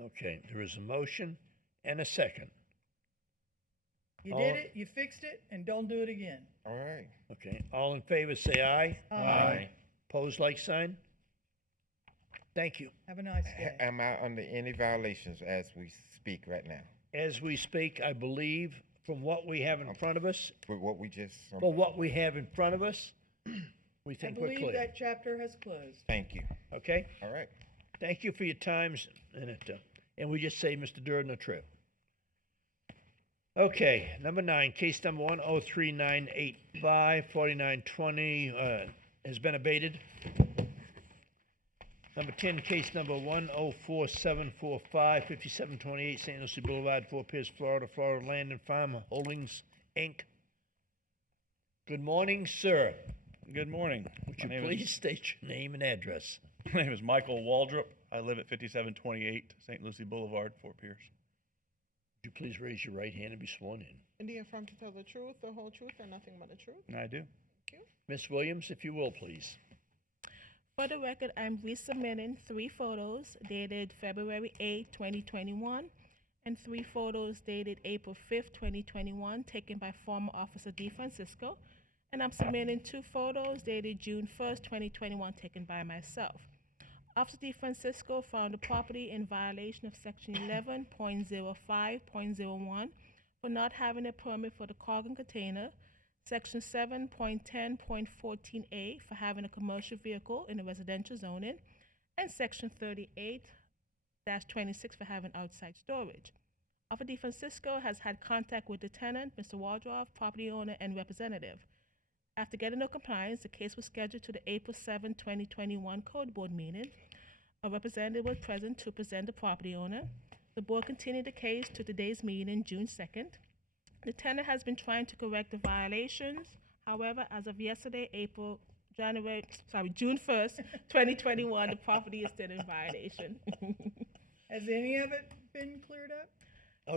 Okay, there is a motion and a second. You All- did it, you fixed it, and don't do it again. All right. Okay, all in favor, say aye. Aye. Pose like sign? Thank you. Have a nice day. Am I under any violations as we speak right now? As we speak, I believe, from what we have in front of us, With what we just, for what we have in front of us, we I think we're believe clear. that chapter has closed. thank you. Okay? All right. Thank you for your times, and we just saved Mr. Durden a trip. Okay, number 9, case number 103985, 4920, has been abated. Number 10, case number 104745, 5728 St. Lucie Boulevard, Fort Pierce, Florida, Florida Land and Farm Holdings, Inc. Good morning, sir. Good morning. Would My you name please state your name and address? My name is Michael Waldrop. I live at 5728 St. Lucie Boulevard, Fort Pierce. Would you please raise your right hand and be sworn in? And do you affirm to tell the truth, the whole truth, and nothing but the truth? I do. Miss Williams, if you will, please. For the record, I'm resubmitting 3 photos dated February 8, 2021, and 3 photos dated April 5th, 2021, taken by former Officer D. Francisco. And I'm submitting 2 photos dated June 1st, 2021, taken by myself. Officer D. Francisco found the property in violation of Section 11.05.01 for not having a permit for the cargo container, Section 7.10.14A for having a commercial vehicle in a residential zoning, and Section 38-26 for having outside storage. Officer D. Francisco has had contact with the tenant, Mr. Waldrop, property owner, and representative. After getting no compliance, the case was scheduled to the April 7, 2021 Code Board meeting. A representative was present to present the property owner. The board continued the case to today's meeting, June 2nd. The tenant has been trying to correct the violations. However, as of yesterday, June 1st, 2021, the property is still in violation. Has any of it been cleared up?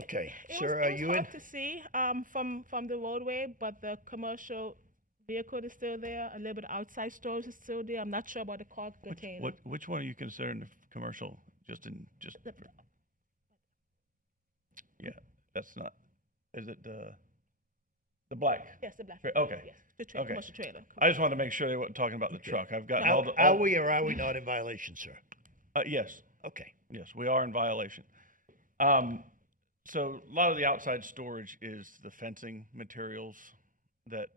Okay, It sir, was, are it you was in? hard to see from the roadway, but the commercial vehicle is still there. A little bit of outside storage is still there. I'm not sure about the car container. Which one are you considering the commercial? Yeah, that's not. Is it the black? Yes, the black. Okay. Yes, the Okay. commercial trailer. I just wanted to make sure they weren't talking about the truck. I've gotten all the. Are we or are we not in violation, sir? Yes. Okay. Yes, we are in violation. So a lot of the outside storage is the fencing materials that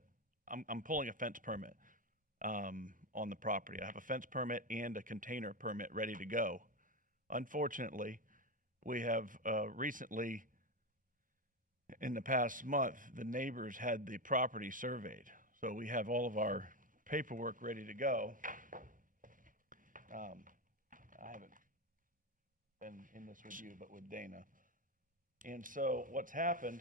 I'm pulling a fence permit on the property. I have a fence permit and a container permit ready to go. Unfortunately, we have recently, in the past month, the neighbors had the property surveyed. So we have all of our paperwork ready to go. I haven't been in this with you, but with Dana. And so what's happened,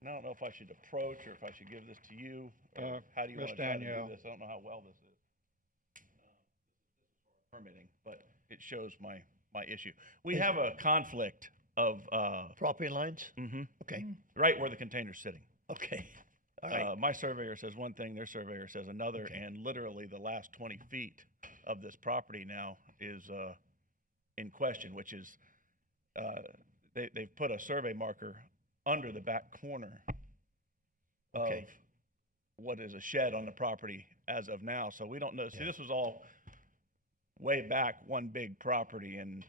and I don't know if I should approach or if I should give this to you, or how do you want Miss to try to do Danielle. this? I don't know how well this is. Permitting, but it shows my issue. We have a conflict of. Property lines? Mm-hmm. Okay. Right where the container's sitting. Okay. All right. My surveyor says one thing, their surveyor says another, and literally the last 20 feet of this property now is in question, which is they've put a survey marker under the back corner of what is a shed on the property as of now. So we don't know. See, this was all way back, one big property, and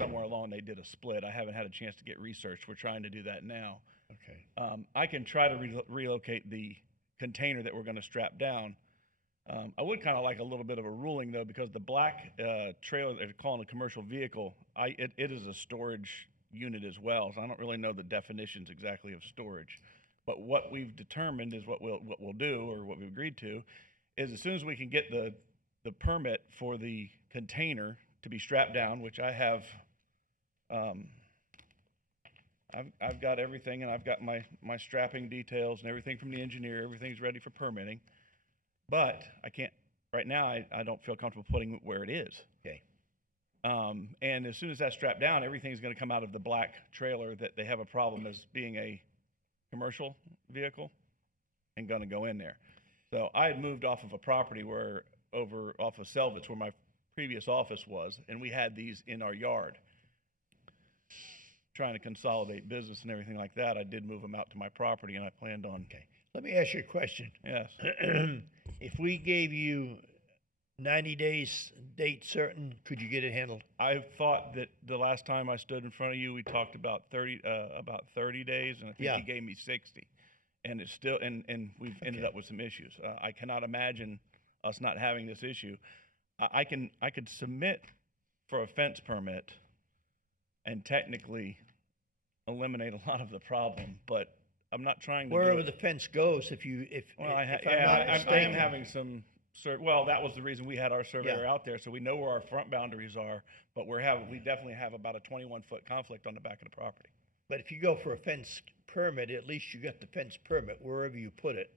somewhere along they did a split. I haven't had a chance to get research. We're trying to do that now. Okay. I can try to relocate the container that we're going to strap down. I would kind of like a little bit of a ruling, though, because the black trailer they're calling a commercial vehicle, it is a storage unit as well. So I don't really know the definitions exactly of storage. But what we've determined is what we'll do, or what we've agreed to, is as soon as we can get the permit for the container to be strapped down, which I have. I've got everything, and I've got my strapping details and everything from the engineer. Everything's ready for permitting, but I can't right now. I don't feel comfortable putting it where it is. Okay. And as soon as that's strapped down, everything's going to come out of the black trailer that they have a problem as being a commercial vehicle and going to go in there. So I had moved off of a property off of Selvets where my previous office was, and we had these in our yard. Trying to consolidate business and everything like that, I did move them out to my property, and I planned on. Okay. Let me ask you a question. Yes. If we gave you 90 days, date certain, could you get it handled? I thought that the last time I stood in front of you, we talked about 30 days, and I think Yeah. you gave me 60. And it's still, and we've ended up with some issues. I cannot imagine us not having this issue. I could submit for a fence permit and technically eliminate a lot of the problem, but I'm not trying to do Wherever it. the fence goes, if you, if, Well, if I'm not I am mistaken. having some, well, that was the reason we had our surveyor out there, so we know where our front boundaries are, but we definitely have about a 21-foot conflict on the back of the property. But if you go for a fence permit, at least you got the fence permit wherever you put it,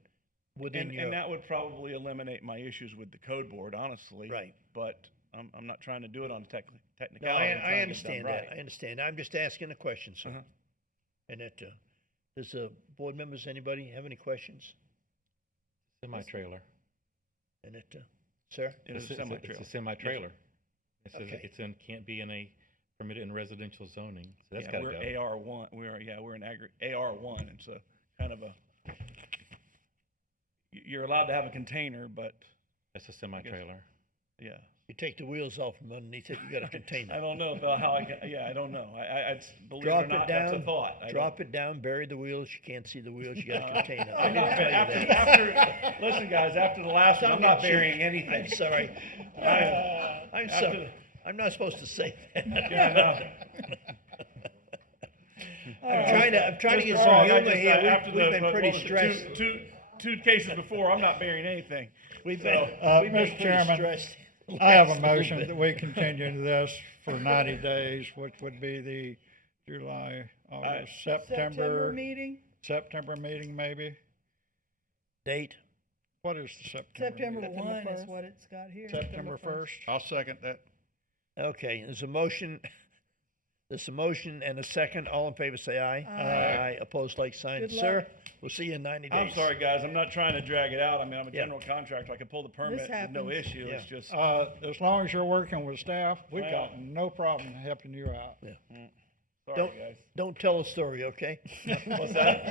within your. And that would probably eliminate my issues with the code board, honestly. Right. But I'm not trying to do it on No, technicality. I I'm trying to get it done understand that, right. I understand. I'm just asking a question, sir. Uh-huh. And that, does, board members, anybody have any questions? Semi-trailer. And that, sir? It is a It's semi-trailer. a semi-trailer. It says Okay. it's in, can't be in a permitted in residential zoning, so that's gotta We're go. AR1, we're in AR1, it's a kind of a, you're allowed to have a container, but. That's a semi-trailer. Yeah. You take the wheels off from underneath it, you got a container. I don't know about how I can, I don't know. Believe it Drop or not, it down. that's a thought. Drop it down, bury the wheels, you can't see the wheels, you got a No, container. I'm not- listen, guys, after the last one, I'm not burying anything. I'm sorry. I'm After sorry. I'm not supposed to say that. Yeah, I'm trying to get some humor here. We've been pretty stressed. Two cases before, I'm not burying anything. We've been Mr. pretty Chairman, stressed. I have a last little motion bit. that we continue this for 90 days, which would be the July, August, September meeting, September meeting, maybe? Date? What is the September? September meeting? 1 is what it's got here. September 1st? I'll second that. Okay, there's a motion and a second. All in favor, say aye. Aye. Opposed, like sign. Good Sir, luck. we'll see you in 90 days. I'm sorry, guys, I'm not trying to drag it out. I mean, I'm a Yeah. general contractor. I can pull the permit with no happens. issue. It's Yeah. just. As long as you're working with staff, we've Well- got no problem helping you out. Sorry, guys. Don't tell a story, okay? What's that?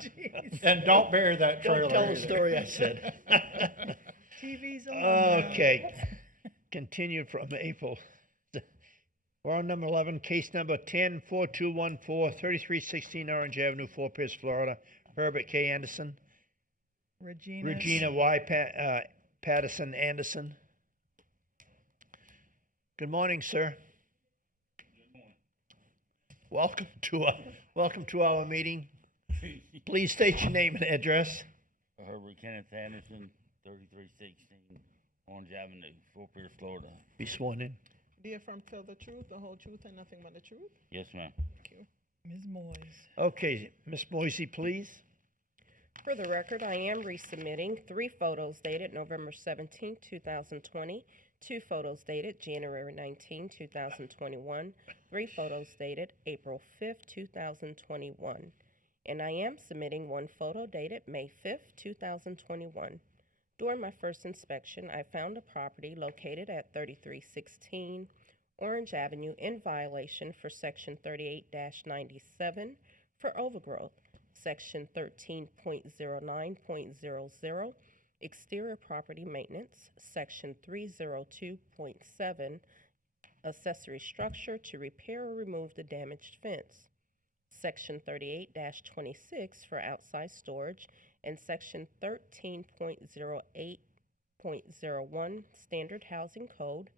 Jeez. And don't bury that trailer Don't tell a either. story, I said. TV's on now. Okay, continued from April. We're on number 11, case number 10-4214, 3316 Orange Avenue, Fort Pierce, Florida. Herbert K. Anderson, Regina Y. Patterson Anderson. Good morning, sir. Welcome to our meeting. Please state your name and address. Herbert Kenneth Anderson, 3316 Orange Avenue, Fort Pierce, Florida. Be sworn in. Do you affirm to tell the truth, the whole truth, and nothing but the truth? Yes, ma'am. Thank you. Ms. Moyes. Okay, Ms. Moisey, please. For the record, I am resubmitting 3 photos dated November 17, 2020, 2 photos dated January 19, 2021, 3 photos dated April 5, 2021, and I am submitting 1 photo dated May 5, 2021. During my first inspection, I found a property located at 3316 Orange Avenue in violation for Section 38-97 for overgrowth, Section 13.09.00, exterior property maintenance, Section 302.7, accessory structure to repair or remove the damaged fence, Section 38-26 for outside storage, and Section 13.08.01 Standard Housing Code,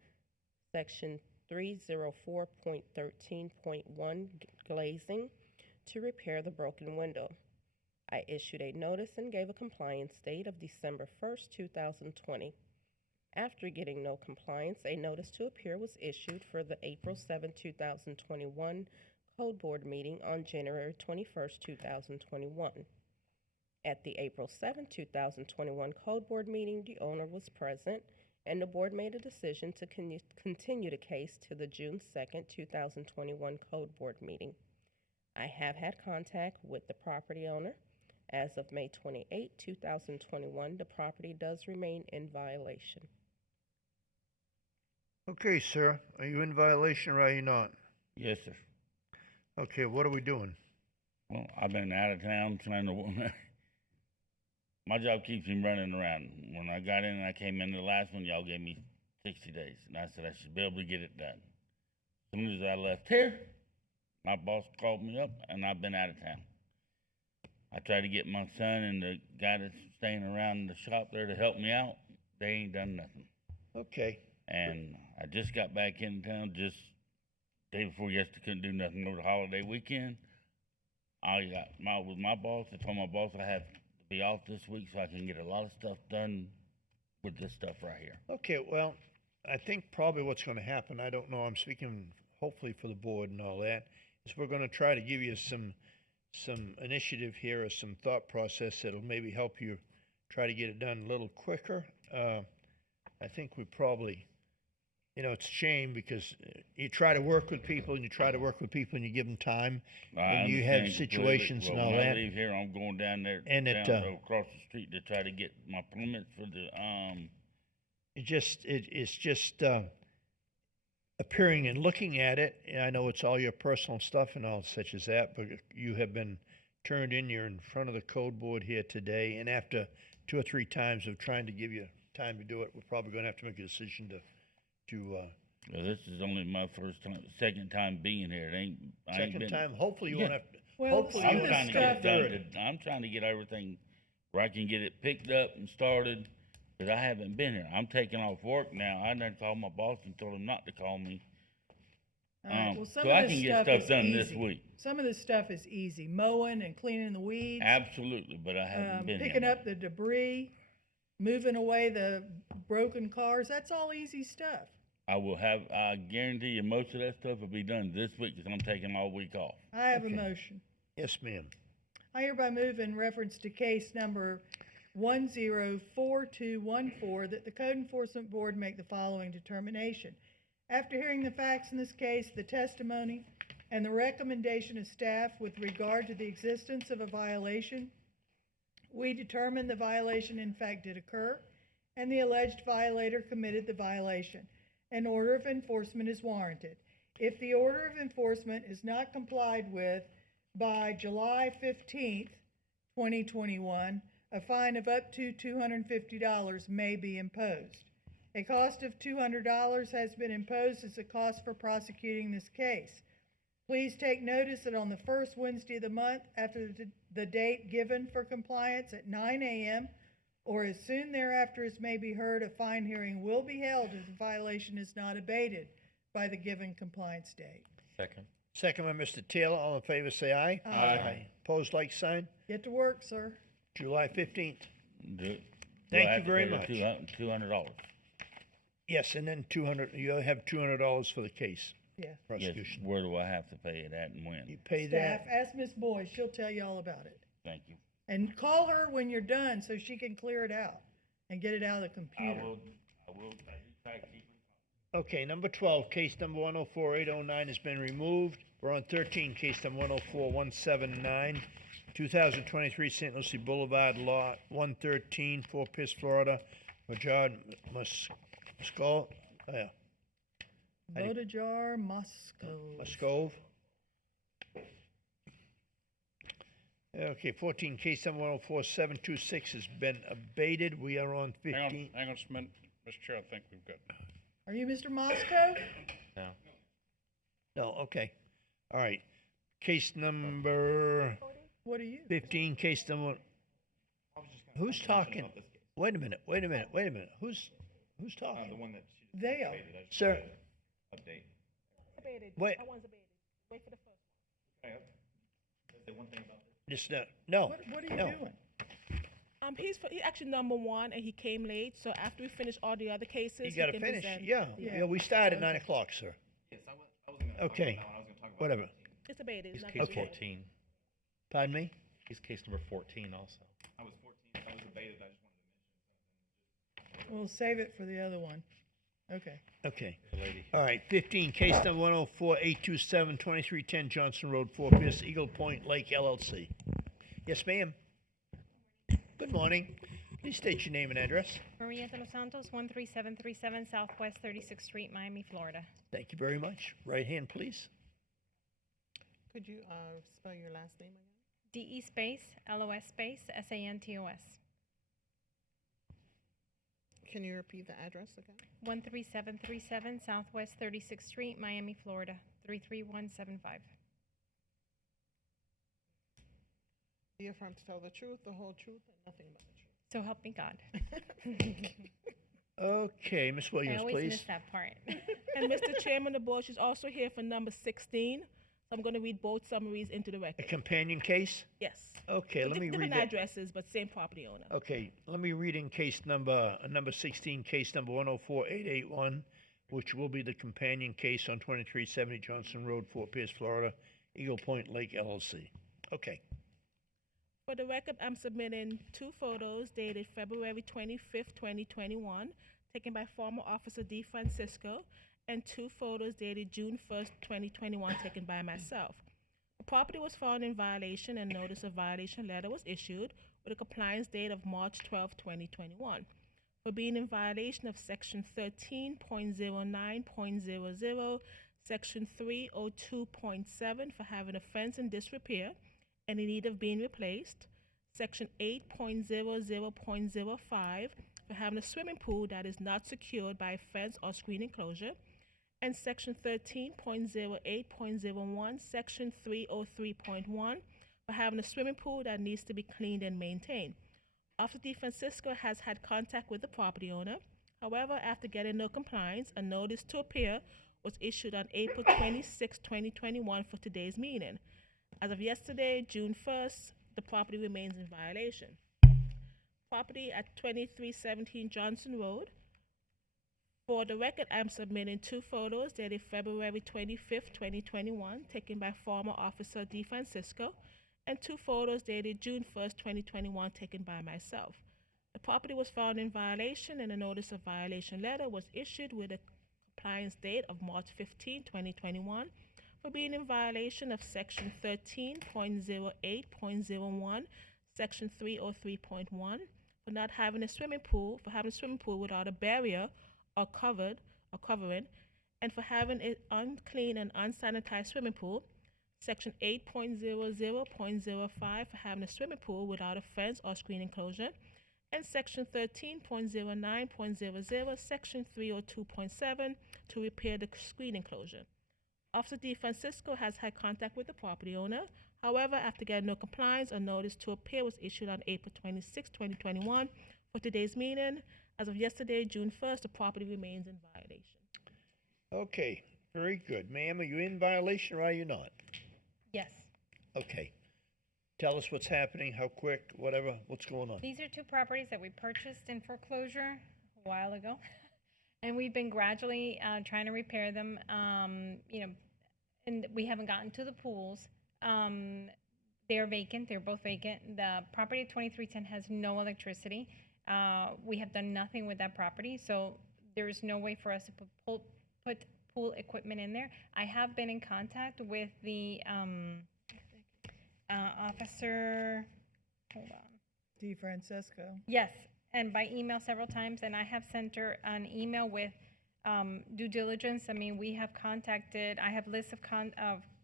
Section 304.13.1 glazing to repair the broken window. I issued a notice and gave a compliance date of December 1st, 2020. After getting no compliance, a notice to appear was issued for the April 7, 2021 Code Board meeting on January 21st, 2021. At the April 7, 2021 Code Board meeting, the owner was present, and the board made a decision to continue the case to the June 2nd, 2021 Code Board meeting. I have had contact with the property owner. As of May 28, 2021, the property does remain in violation. Okay, sir. Are you in violation or are you not? Yes, sir. Okay, what are we doing? Well, I've been out of town trying to. My job keeps me running around. When I got in and I came in the last one, y'all gave me 60 days. And I said I should be able to get it done. As soon as I left here, my boss called me up, and I've been out of town. I tried to get my son and the guy that's staying around the shop there to help me out. They ain't done nothing. Okay. And I just got back in town just day before yesterday. Couldn't do nothing over the holiday weekend. With my boss. I told my boss I have to be off this week so I can get a lot of stuff done with this stuff right here. Okay, well, I think probably what's gonna happen, I don't know, I'm speaking hopefully for the board and all that, is we're gonna try to give you some initiative here or some thought process that'll maybe help you try to get it done a little quicker. I think we probably, it's a shame because you try to work with people and you give them time. And you have situations and all when that. I leave here, I'm going down there And across the street to try to get my permits for the it's just appearing and looking at it. And I know it's all your personal stuff and all such as that, but you have been turned in. You're in front of the code board here today, and after 2 or 3 times of trying to give you time to do it, we're probably going to have to make a decision to. Well, this is only my second time being here. Second time. Hopefully you won't have to. Well, Hopefully some you of won't the have to stuff get a third. I'm trying to get everything where I can get it picked up and started because I haven't been here. I'm taking off work now. I done called my boss and told him not to call me. All right, well, some so of I this can get stuff stuff is done this easy. week. Some of this stuff is easy, mowing and cleaning the weeds. Absolutely, but I haven't been Picking here. up the debris, moving away the broken cars, that's all easy stuff. I guarantee you most of that stuff will be done this week because I'm taking all week off. I have a motion. Yes, ma'am. I hereby move in reference to case number 104214 that the Code Enforcement Board make the following determination. After hearing the facts in this case, the testimony, and the recommendation of staff with regard to the existence of a violation, we determine the violation in fact did occur, and the alleged violator committed the violation. An order of enforcement is warranted. If the order of enforcement is not complied with by July 15th, 2021, a fine of up to $250 may be imposed. A cost of $200 has been imposed as a cost for prosecuting this case. Please take notice that on the first Wednesday of the month after the date given for compliance at 9 a.m. or as soon thereafter as may be heard, a fine hearing will be held if the violation is not abated by the given compliance date. Second. Second by Mr. Taylor. All in favor, say aye. Aye. Opposed, like sign. Get to work, sir. July 15th. Thank Thank you very much. $200. Yes, and then 200. You have $200 for the case. Yeah. Yes, Prosecution. where do I have to pay it at and when? You pay Staff, that. ask Ms. Boyd, she'll tell you all about it. Thank you. And call her when you're done so she can clear it out and get it out of the computer. I will try to keep it. Okay, number 12, case number 104809 has been removed. We're on 13, case number 104179, 2023 St. Lucie Boulevard, lot 113, Fort Pierce, Florida. Majard Muscove. Bodajar Moscow. Muscove. Okay, 14, case number 104726 has been abated. We are on 15. Hang on just a minute, Mr. Chair, I think we've got. Are you Mr. Moscow? No. No, okay. All right. Case number What are you? 15, case number. Who's talking? Wait a minute. Who's talking? The one that. They are. Sir, Update. Abated. Wait. That one's abated. Wait for the first one. Say one thing about this. just no. What are you no. doing? He's actually number 1, and he came late. So after we finish all the other cases, You got to can finish. present. Yeah, we start at 9 o'clock, sir. Yes, I wasn't gonna. Okay. I was gonna talk about. Whatever. It's abated. He's It's not case abated. 14. Pardon me? He's case number 14 also. I was 14. I was debated. I just wanted to mention. We'll save it for the other one. Okay. Okay. The lady. All right, 15, case number 104827, 2310 Johnson Road, Fort Pierce, Eagle Point Lake LLC. Yes, ma'am. Good morning. Please state your name and address. Maria de los Santos, 13737 Southwest 36th Street, Miami, Florida. Thank you very much. Right hand, please. Could you spell your last name again? DE space, LOS space, SANTOS. Can you repeat the address again? 13737 Southwest 36th Street, Miami, Florida, 33175. Do you affirm to tell the truth, the whole truth, and nothing but the truth? So help me God. Okay, Ms. I Williams, always please. miss that part. And Mr. Chairman, the board is also here for number 16. So I'm going to read both summaries into the A record. companion case? Yes. Okay, let me read Different that. addresses, but same property owner. Okay, let me read in case number 16, case number 104881, which will be the companion case on 2370 Johnson Road, Fort Pierce, Florida, Eagle Point Lake LLC. Okay. For the record, I'm submitting 2 photos dated February 25th, 2021, taken by former Officer D. Francisco, and 2 photos dated June 1st, 2021, taken by myself. The property was found in violation and notice of violation letter was issued with a compliance date of March 12, 2021. For being in violation of Section 13.09.00, Section 302.7 for having a fence in disrepair and in need of being replaced, Section 8.00.05 for having a swimming pool that is not secured by a fence or screen enclosure, and Section 13.08.01, Section 303.1 for having a swimming pool that needs to be cleaned and maintained. Officer D. Francisco has had contact with the property owner. However, after getting no compliance, a notice to appear was issued on April 26, 2021 for today's meeting. As of yesterday, June 1st, the property remains in violation. Property at 2317 Johnson Road. For the record, I'm submitting 2 photos dated February 25th, 2021, taken by former Officer D. Francisco, and 2 photos dated June 1st, 2021, taken by myself. The property was found in violation and a notice of violation letter was issued with a compliance date of March 15, 2021, for being in violation of Section 13.08.01, Section 303.1, for not having a swimming pool, for having a swimming pool without a barrier or covering, and for having an unclean and unsanitized swimming pool, Section 8.00.05 for having a swimming pool without a fence or screen enclosure, and Section 13.09.00, Section 302.7 to repair the screen enclosure. Officer D. Francisco has had contact with the property owner. However, after getting no compliance, a notice to appear was issued on April 26, 2021 for today's meeting. As of yesterday, June 1st, the property remains in violation. Okay, very good. Ma'am, are you in violation or are you not? Yes. Okay. Tell us what's happening, how quick, whatever, what's going on. These are 2 properties that we purchased in foreclosure a while ago. And we've been gradually trying to repair them, and we haven't gotten to the pools. They're vacant. They're both vacant. The property at 2310 has no electricity. We have done nothing with that property, so there's no way for us to put pool equipment in there. I have been in contact with the officer. Hold on. D. Francesco. Yes, and by email several times, and I have sent her an email with due diligence. I mean, we have contacted, I have lists of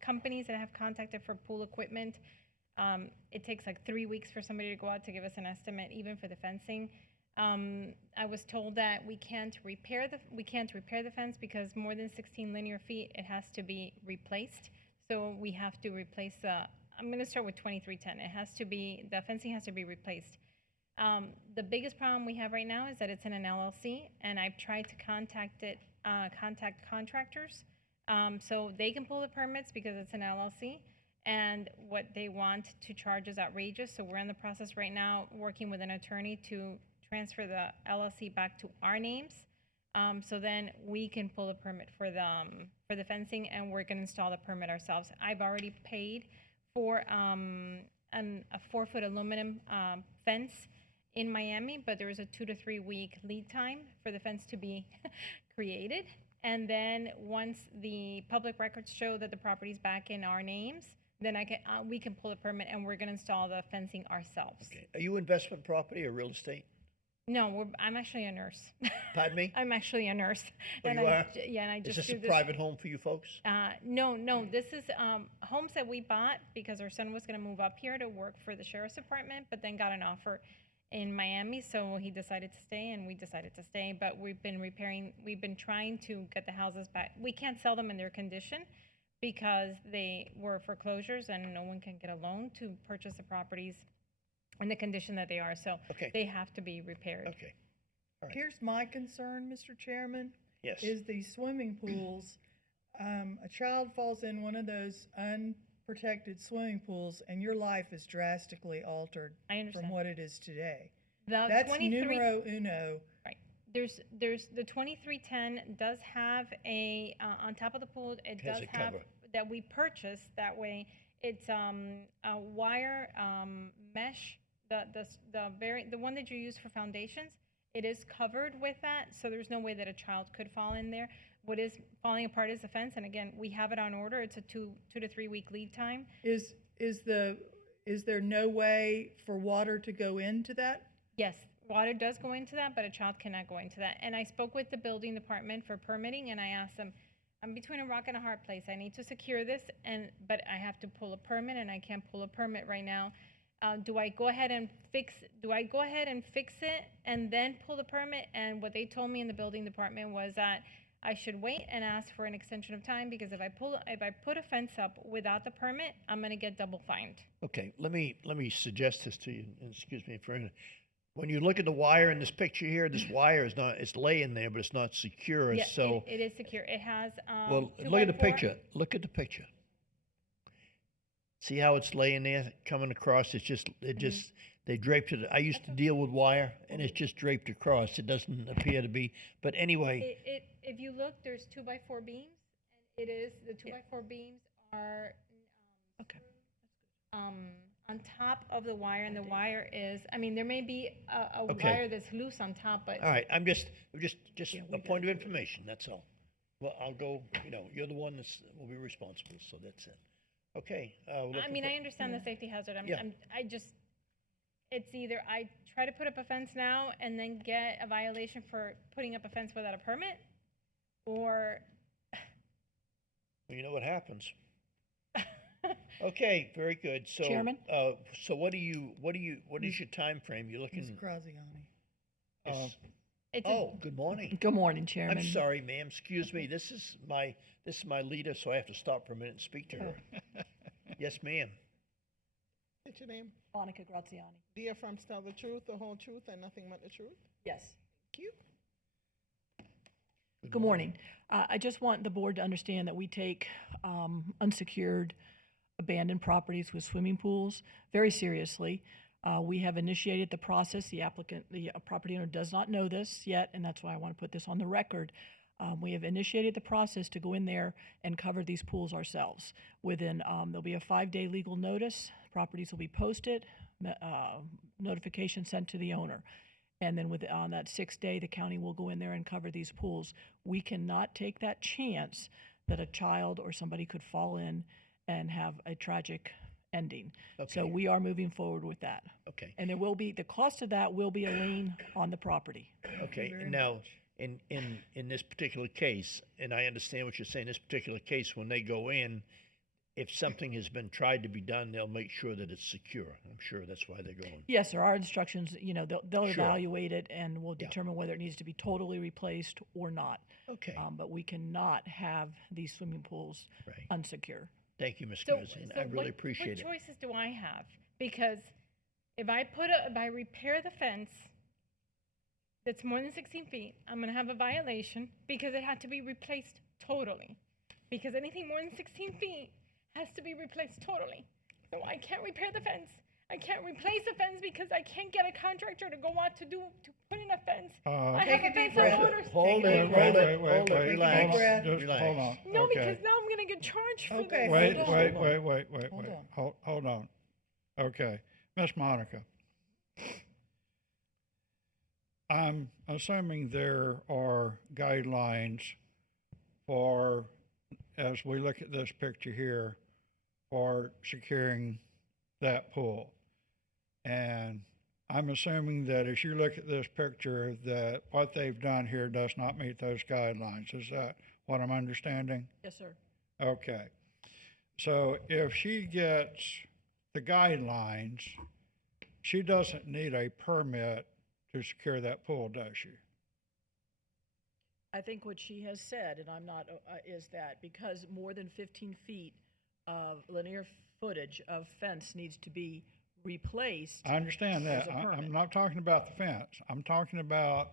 companies that have contacted for pool equipment. It takes like 3 weeks for somebody to go out to give us an estimate, even for the fencing. I was told that we can't repair the fence because more than 16 linear feet, it has to be replaced. So we have to replace I'm going to start with 2310. The fencing has to be replaced. The biggest problem we have right now is that it's in an LLC, and I've tried to contact contractors, so they can pull the permits because it's an LLC, and what they want to charge is outrageous. So we're in the process right now working with an attorney to transfer the LLC back to our names, so then we can pull the permit for the fencing, and we're going to install the permit ourselves. I've already paid for a 4-foot aluminum fence in Miami, but there is a 2 to 3 week lead time for the fence to be created. And then once the public records show that the property's back in our names, then we can pull the permit, and we're going to install the fencing ourselves. Okay. Are you investment property or real estate? No, I'm actually a nurse. Pardon me? I'm actually a nurse. Oh, and you are? Yeah, and I just Is this do a private home for you folks? No. This is homes that we bought because our son was going to move up here to work for the sheriff's department, but then got an offer in Miami, so he decided to stay and we decided to stay, but we've been trying to get the houses back. We can't sell them in their condition because they were foreclosures and no one can get a loan to purchase the properties in the condition that they are, so Okay. they have to be repaired. Okay. All right. Here's my concern, Mr. Chairman. Yes. Is these swimming pools, a child falls in one of those unprotected swimming pools and your life is drastically altered I understand. from what it is today. The That's 23 numero uno. Right. There's the 2310 does have a on top of the pool. It Has does a have cover. that we purchased that way. It's a wire mesh. The one that you use for foundations. It is covered with that, so there's no way that a child could fall in there. What is falling apart is the fence, and again, we have it on order. It's a two to 3 week lead time. Is there no way for water to go into that? Yes, water does go into that, but a child cannot go into that. And I spoke with the building department for permitting, and I asked them, I'm between a rock and a hard place. I need to secure this, but I have to pull a permit, and I can't pull a permit right now. Do I go ahead and fix it and then pull the permit? And what they told me in the building department was that I should wait and ask for an extension of time, because if I put a fence up without the permit, I'm gonna get double fined. Okay, let me suggest this to you, and excuse me for a minute. When you look at the wire in this picture here, this wire is not, it's laying there, but it's not secure, Yeah, so. it is secure. It has, Well, 2 look at by the 4. picture, look at the picture. See how it's laying there, coming across, they draped it, I used to deal with wire, and it's just draped across, it doesn't appear to be, but anyway, If you look, there's 2 by 4 beams, and the 2 by 4 beams are on top of the wire, and the wire is, I mean, there may be a Okay. wire that's loose on top, but all right, I'm just a point of information, that's all. Well, I'll go, you're the one will be responsible, so that's it. Okay. I mean, I understand the safety hazard. Yeah. It's either I try to put up a fence now and then get a violation for putting up a fence without a permit, or Well, you know what happens. Okay, very good. So, Chairman? So what is your time frame? You're Ms. looking. Graziani. Good morning. Good morning, Chairman. I'm sorry, ma'am. Excuse me. This is my leader, so I have to stop for a minute and speak to her. Yes, ma'am. What's your name? Monica Graziani. Do you affirm to tell the truth, the whole truth, and nothing but the truth? Yes. Thank you. Good morning. I just want the board to understand that we take unsecured abandoned properties with swimming pools very seriously. We have initiated the process. The property owner does not know this yet, and that's why I want to put this on the record. We have initiated the process to go in there and cover these pools ourselves. There'll be a 5-day legal notice. Properties will be posted, notification sent to the owner. And then on that 6th day, the county will go in there and cover these pools. We cannot take that chance that a child or somebody could fall in and have a tragic ending. So Okay. we are moving forward with that. Okay. And there will be, the cost of that will be a lien on the property. Okay. Now, in this particular case, and I understand what you're saying. This particular case, when they go in, if something has been tried to be done, they'll make sure that it's secure. I'm sure that's why they're going. Yes, there are instructions, they'll Sure. evaluate it and will determine whether it needs to be totally replaced or not. Okay. But we cannot have these swimming pools unsecure. Thank you, Ms. So, Graziani. so I really what, appreciate what it. choices do I have? Because if I repair the fence that's more than 16 feet, I'm gonna have a violation because it had to be replaced totally. Because anything more than 16 feet has to be replaced totally. So I can't repair the fence. I can't replace the fence because I can't get a contractor to go out to put in a fence. I have a fence on order. Hold it, relax, relax. Hold on. No, Okay. because now I'm gonna get charged for this. Wait. Hold on. Okay, Miss Monica. I'm assuming there are guidelines for, as we look at this picture here, for securing that pool. And I'm assuming that as you look at this picture, that what they've done here does not meet those guidelines. Is that what I'm understanding? Yes, sir. Okay. So if she gets the guidelines, she doesn't need a permit to secure that pool, does she? I think what she has said, and I'm not, is that because more than 15 feet of linear footage of fence needs to be replaced. I understand that. there's a I'm permit. not talking about the fence. I'm talking about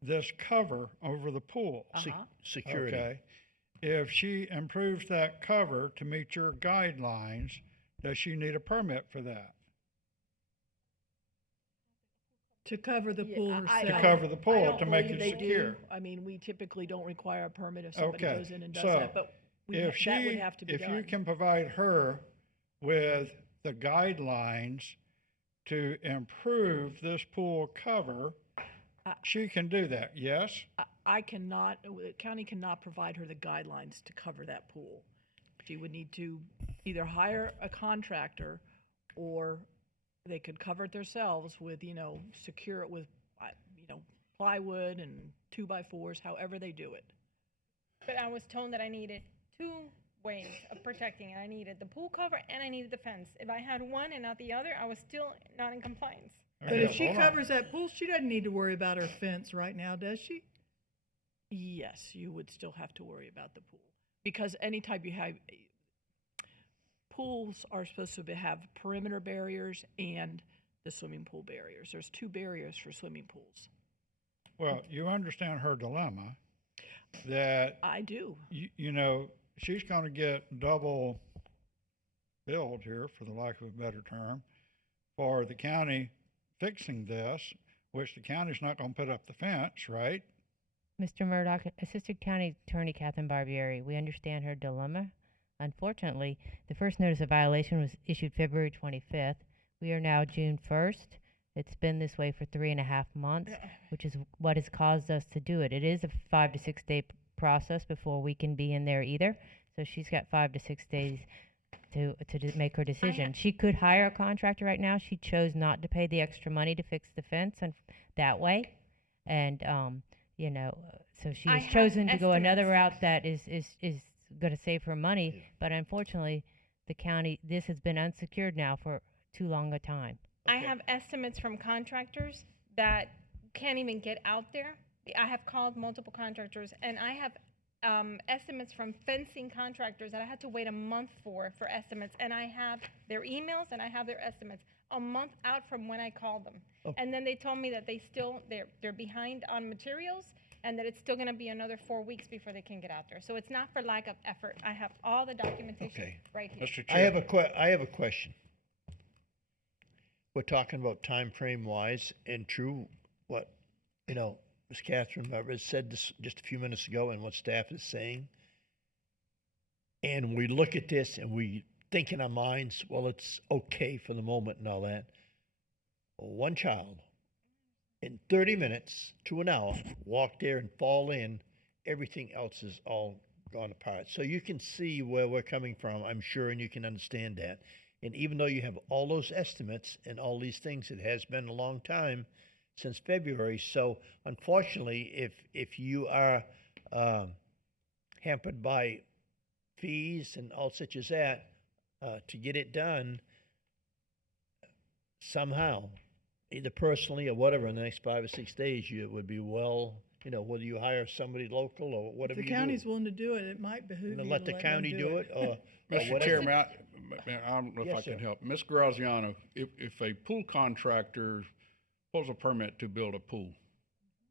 this cover over the pool. Security. Okay. If she improves that cover to meet your guidelines, does she need a permit for that? To cover the Yeah, pool I- To herself. cover the I pool, don't to make believe it they do. secure? I mean, we typically don't require a permit if somebody Okay, goes in and does so that, but if that would she, have to be if you done. can provide her with the guidelines to improve this pool cover, she can do that, yes? I cannot, the county cannot provide her the guidelines to cover that pool. She would need to either hire a contractor, or they could cover it themselves with, secure it with, plywood and 2x4s, however they do it. But I was told that I needed two ways of protecting it. I needed the pool cover and I needed the fence. If I had one and not the other, I was still not in compliance. But if she covers that pool, she doesn't need to worry about her fence right now, does she? Yes, you would still have to worry about the pool, because anytime you have, pools are supposed to have perimeter barriers and the swimming pool barriers. There's 2 barriers for swimming pools. Well, you understand her dilemma, that I do. she's going to get double billed here, for the lack of a better term, for the county fixing this, which the county's not going to put up the fence, right? Mr. Murdoch, Assistant County Attorney Catherine Barbieri, we understand her dilemma. Unfortunately, the first notice of violation was issued February 25th. We are now June 1st. It's been this way for 3.5 months, which is what has caused us to do it. It is a 5 to 6 day process before we can be in there either. So she's got 5 to 6 days to make her decision. She could hire a contractor right now. She chose not to pay the extra money to fix the fence and that way. And, so she I has have chosen to go another estimates. route that is going to save her money. But unfortunately, the county, this has been unsecured now for too long a time. I have estimates from contractors that can't even get out there. I have called multiple contractors, and I have estimates from fencing contractors that I had to wait a month for estimates, and I have their emails and I have their estimates a month out from when I called them. And then they told me that they're behind on materials, and that it's still going to be another 4 weeks before they can get out there. So it's not for lack of effort. I have all the documentation right here. Mr. I Chair. have a question. We're talking about time frame wise, and true, what, Ms. Catherine Rivers said this just a few minutes ago, and what staff is saying. And we look at this and we think in our minds, well, it's okay for the moment and all that. One child in 30 minutes to an hour walk there and fall in, everything else is all gone apart. So you can see where we're coming from, I'm sure, and you can understand that. And even though you have all those estimates and all these things, it has been a long time since February. So unfortunately, if you are hampered by fees and all such as that, to get it done somehow, either personally or whatever, in the next 5 or 6 days, it would be whether you hire somebody local or If whatever the you do. county's willing to do it, it might behoove you to Let the them county do it, or Mr. whatever. Chairman, I don't know if Yes, I can sir. help. Ms. Graziano, if a pool contractor pulls a permit to build a pool,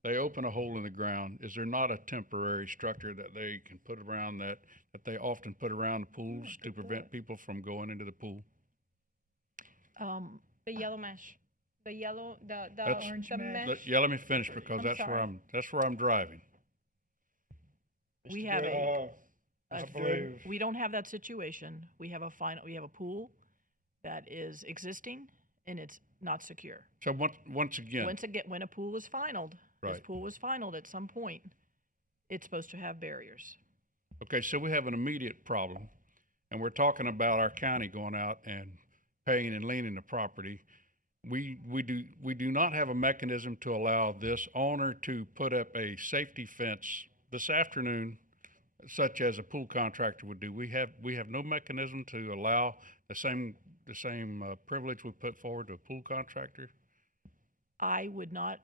they open a hole in the ground, is there not a temporary structure that they can put around that they often put around the pools to prevent people from going into the pool? The yellow mesh, the That's- orange mesh. Let me finish, because I'm that's where sorry. that's where I'm driving. We have I believe, we don't have that situation. We have a pool that is existing and it's not secure. So once again, When a pool is finalized, this Right. pool is finalized at some point, it's supposed to have barriers. okay, so we have an immediate problem, and we're talking about our county going out and paying and leaning the property. We do not have a mechanism to allow this owner to put up a safety fence this afternoon, such as a pool contractor would do. We have no mechanism to allow the same the same privilege we put forward to a pool contractor? I would not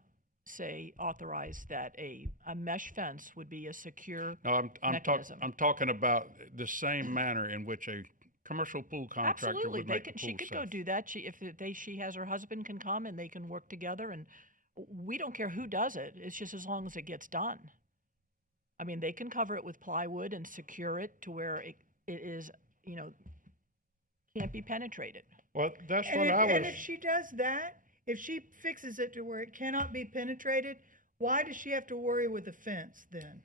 say authorize that a mesh fence would be a secure No, mechanism. I'm talking about the same manner in which a commercial pool contractor Absolutely, would they make can, the she pool could go safe. do that. She has her husband can come and they can work together, and we don't care who does it. It's just as long as it gets done. I mean, they can cover it with plywood and secure it to where it is, can't be penetrated. Well, that's And what if, I and was, if she does that, if she fixes it to where it cannot be penetrated, why does she have to worry with the fence then?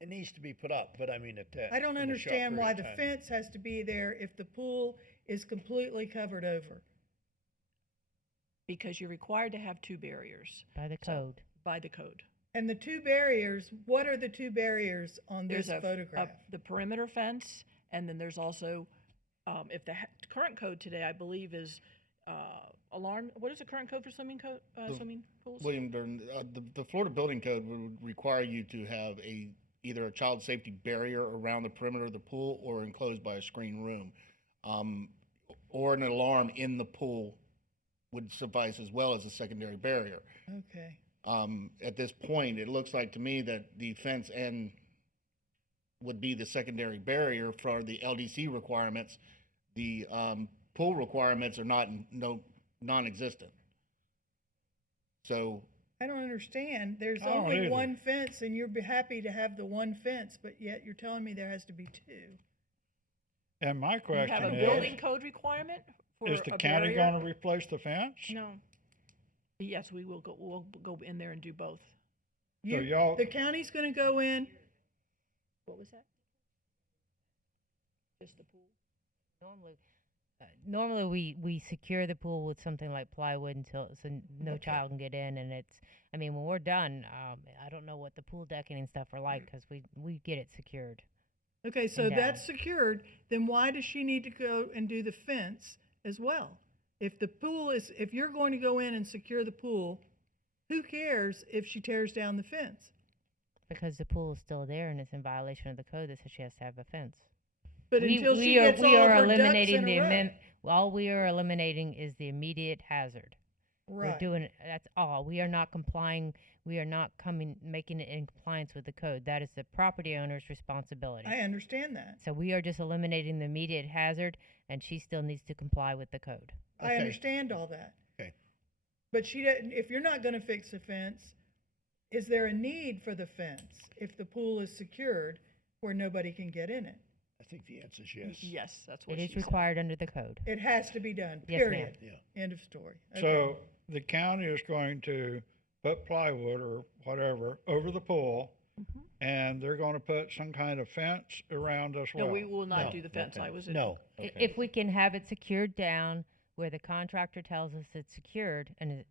It needs to be put up, but I mean, at that. I don't in a short understand why period the of time. fence has to be there if the pool is completely covered over. Because you're required to have two barriers. By the code. By the code. And the two barriers, what are the two barriers on this There's photograph? the perimeter fence, and then there's also, if the current code today, I believe, is alarm. What is the current code for swimming pools? William, the Florida Building Code would require you to have either a child safety barrier around the perimeter of the pool or enclosed by a screened room. Or an alarm in the pool would suffice as well as a secondary barrier. Okay. At this point, it looks like to me that the fence end would be the secondary barrier for the LDC requirements. The pool requirements are non-existent. So I don't understand. There's I don't only either. one fence and you're happy to have the one fence, but yet you're telling me there has to be two. and my You question have a is, building code requirement for is the a county barrier? gonna replace the fence? No. Yes, we'll go in there and do both. You, y'all- the county's gonna go in, What was that? Just the pool? Normally we secure the pool with something like plywood until no child can get in, and I mean, when we're done, I don't know what the pool decking and stuff are like because we get it secured. okay, so And, that's secured, then why does she need to go and do the fence as well? If you're going to go in and secure the pool, who cares if she tears down the fence? Because the pool is still there and it's in violation of the code that says she has to have a fence. But until she gets all of her ducks in a row. All we are eliminating is the immediate hazard. We're Right. doing that's all. We are not complying. We are not making it in compliance with the code. That is the property owner's responsibility. I understand that. So we are just eliminating the immediate hazard, and she still needs to comply with the code. I understand all that. Okay. But she doesn't, if you're not gonna fix the fence, is there a need for the fence if the pool is secured where nobody can get in it? I think the answer is yes. Yes, that's what It she is required under the code. It has to be done, Yes, ma'am. period. Yeah. End of story. Okay. So the county is going to put plywood or whatever over the pool, and they're gonna put some kind of fence around as well. No, we will not No. do the fence. I was. No. If we can have it secured down where the contractor tells us it's secured and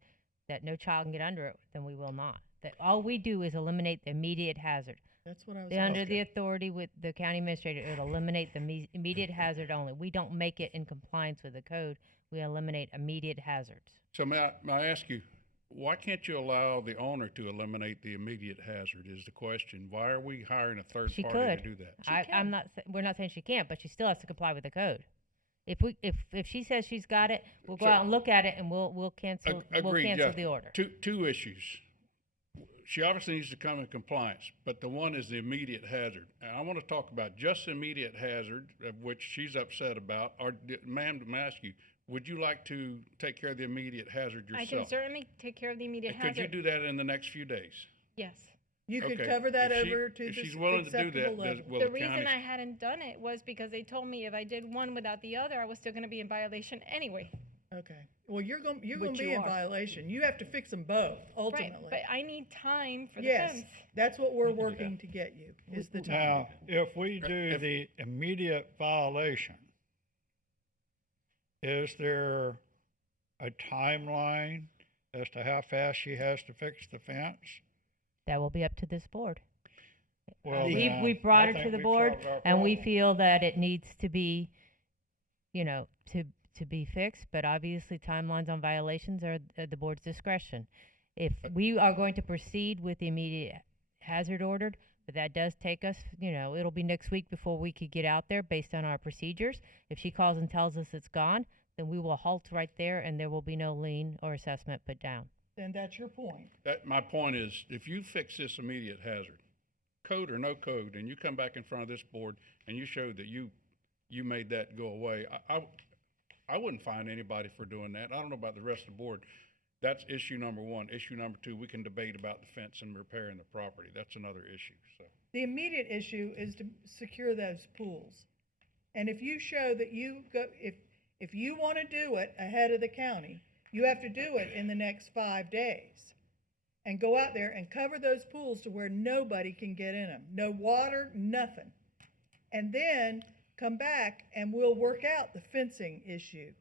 that no child can get under it, then we will not. That all we do is eliminate the immediate hazard. That's what I was Under asking. the authority with the county administrator, it will eliminate the immediate hazard only. We don't make it in compliance with the code. We eliminate immediate hazards. So may I ask you, why can't you allow the owner to eliminate the immediate hazard is the question. Why are we hiring a third She party could. to do that? I'm not. We're not saying she can't, but she still has to comply with the code. If she says she's got it, we'll go So- out and look at it, and we'll cancel. We'll Agreed, cancel yeah. the order. Two issues. She obviously needs to come in compliance, but the one is the immediate hazard. And I want to talk about just the immediate hazard, of which she's upset about. Or, ma'am, to ask you, would you like to take care of the immediate hazard I yourself? can certainly take care of the immediate And could you hazard. do that in the next few days? Yes. You could Okay. cover that If she- over to if the she's willing to do that, acceptable does- level. will The the reason county- I hadn't done it was because they told me if I did one without the other, I was still going to be in violation anyway. Okay. Well, you're gonna But be you in are. violation. You have to fix them both, ultimately. Right, but I need time for the Yes, fence. that's what we're working to get you, is the time. Now, if we do the immediate violation, is there a timeline as to how fast she has to fix the fence? That will be up to this board. Well, we then, brought I it to think the we've board, solved our and we problem. feel that it needs to be, to be fixed. But obviously, timelines on violations are at the board's discretion. If we are going to proceed with the immediate hazard ordered, But that does take us, it'll be next week before we could get out there based on our procedures. If she calls and tells us it's gone, then we will halt right there and there will be no lien or assessment put down. Then that's your point. My point is, if you fix this immediate hazard, code or no code, and you come back in front of this board and you show that you made that go away, I wouldn't fine anybody for doing that. I don't know about the rest of the board. That's issue number one. Issue number two, we can debate about the fence and repairing the property. That's another issue, so. The immediate issue is to secure those pools. And if you show that if you want to do it ahead of the county, you have to do it in the next 5 days. And go out there and cover those pools to where nobody can get in them. No water, nothing. And then come back and we'll work out the fencing issue.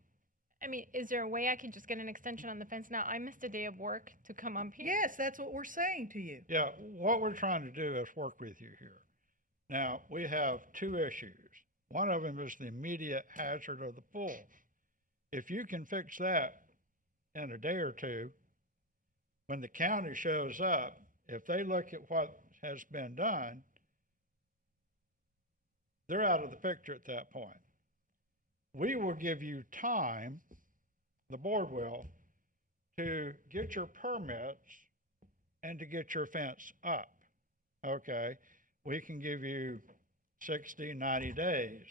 I mean, is there a way I could just get an extension on the fence now? I missed a day of work to come up here. Yes, that's what we're saying to you. Yeah, what we're trying to do is work with you here. Now, we have two issues. One of them is the immediate hazard of the pool. If you can fix that in a day or two, when the county shows up, if they look at what has been done, they're out of the picture at that point. We will give you time, the board will, to get your permits and to get your fence up, okay? We can give you 60, 90 days,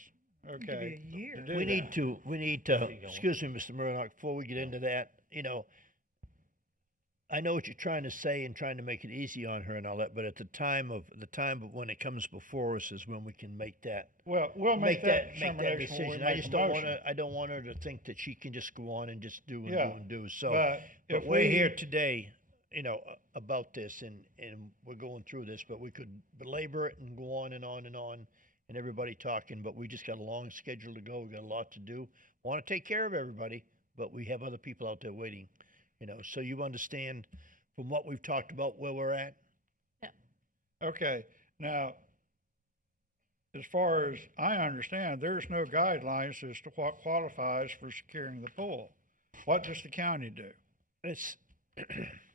okay? Could be a year. do We need to, excuse me, Mr. Murdoch, before we get into that, I know what you're trying to say and trying to make it easy on her and all that, but at the time of when it comes before us is when we can make that. Well, we'll make that determination when we decision. make I just a don't motion. I don't want her to think that she can just go on and just do and Yeah, do and do. So, but but if we're we- here today, about this and we're going through this, but we could belabor it and go on and on and on and everybody talking, but we just got a long schedule to go. We got a lot to do. Want to take care of everybody, but we have other people out there waiting, so you understand from what we've talked about where we're at. Okay, now, as far as I understand, there's no guidelines as to what qualifies for securing the pool. What does the county do?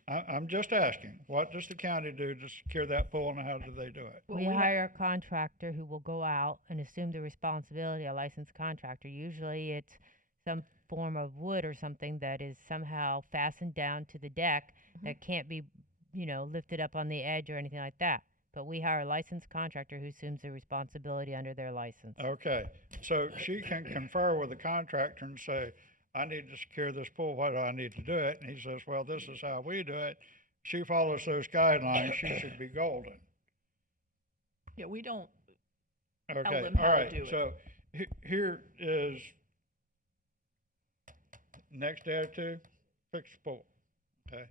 I'm just asking, what does the county do to secure that pool and how do they do it? We hire a contractor who will go out and assume the responsibility, a licensed contractor. Usually it's some form of wood or something that is somehow fastened down to the deck that can't be, lifted up on the edge or anything like that. But we hire a licensed contractor who assumes the responsibility under their license. Okay, so she can confer with the contractor and say, I need to secure this pool, what do I need to do it? And he says, well, this is how we do it. She follows those guidelines, she should be golden. Yeah, we don't tell Okay, them all how right, to do it. so here is next day or two, fix the pool, okay?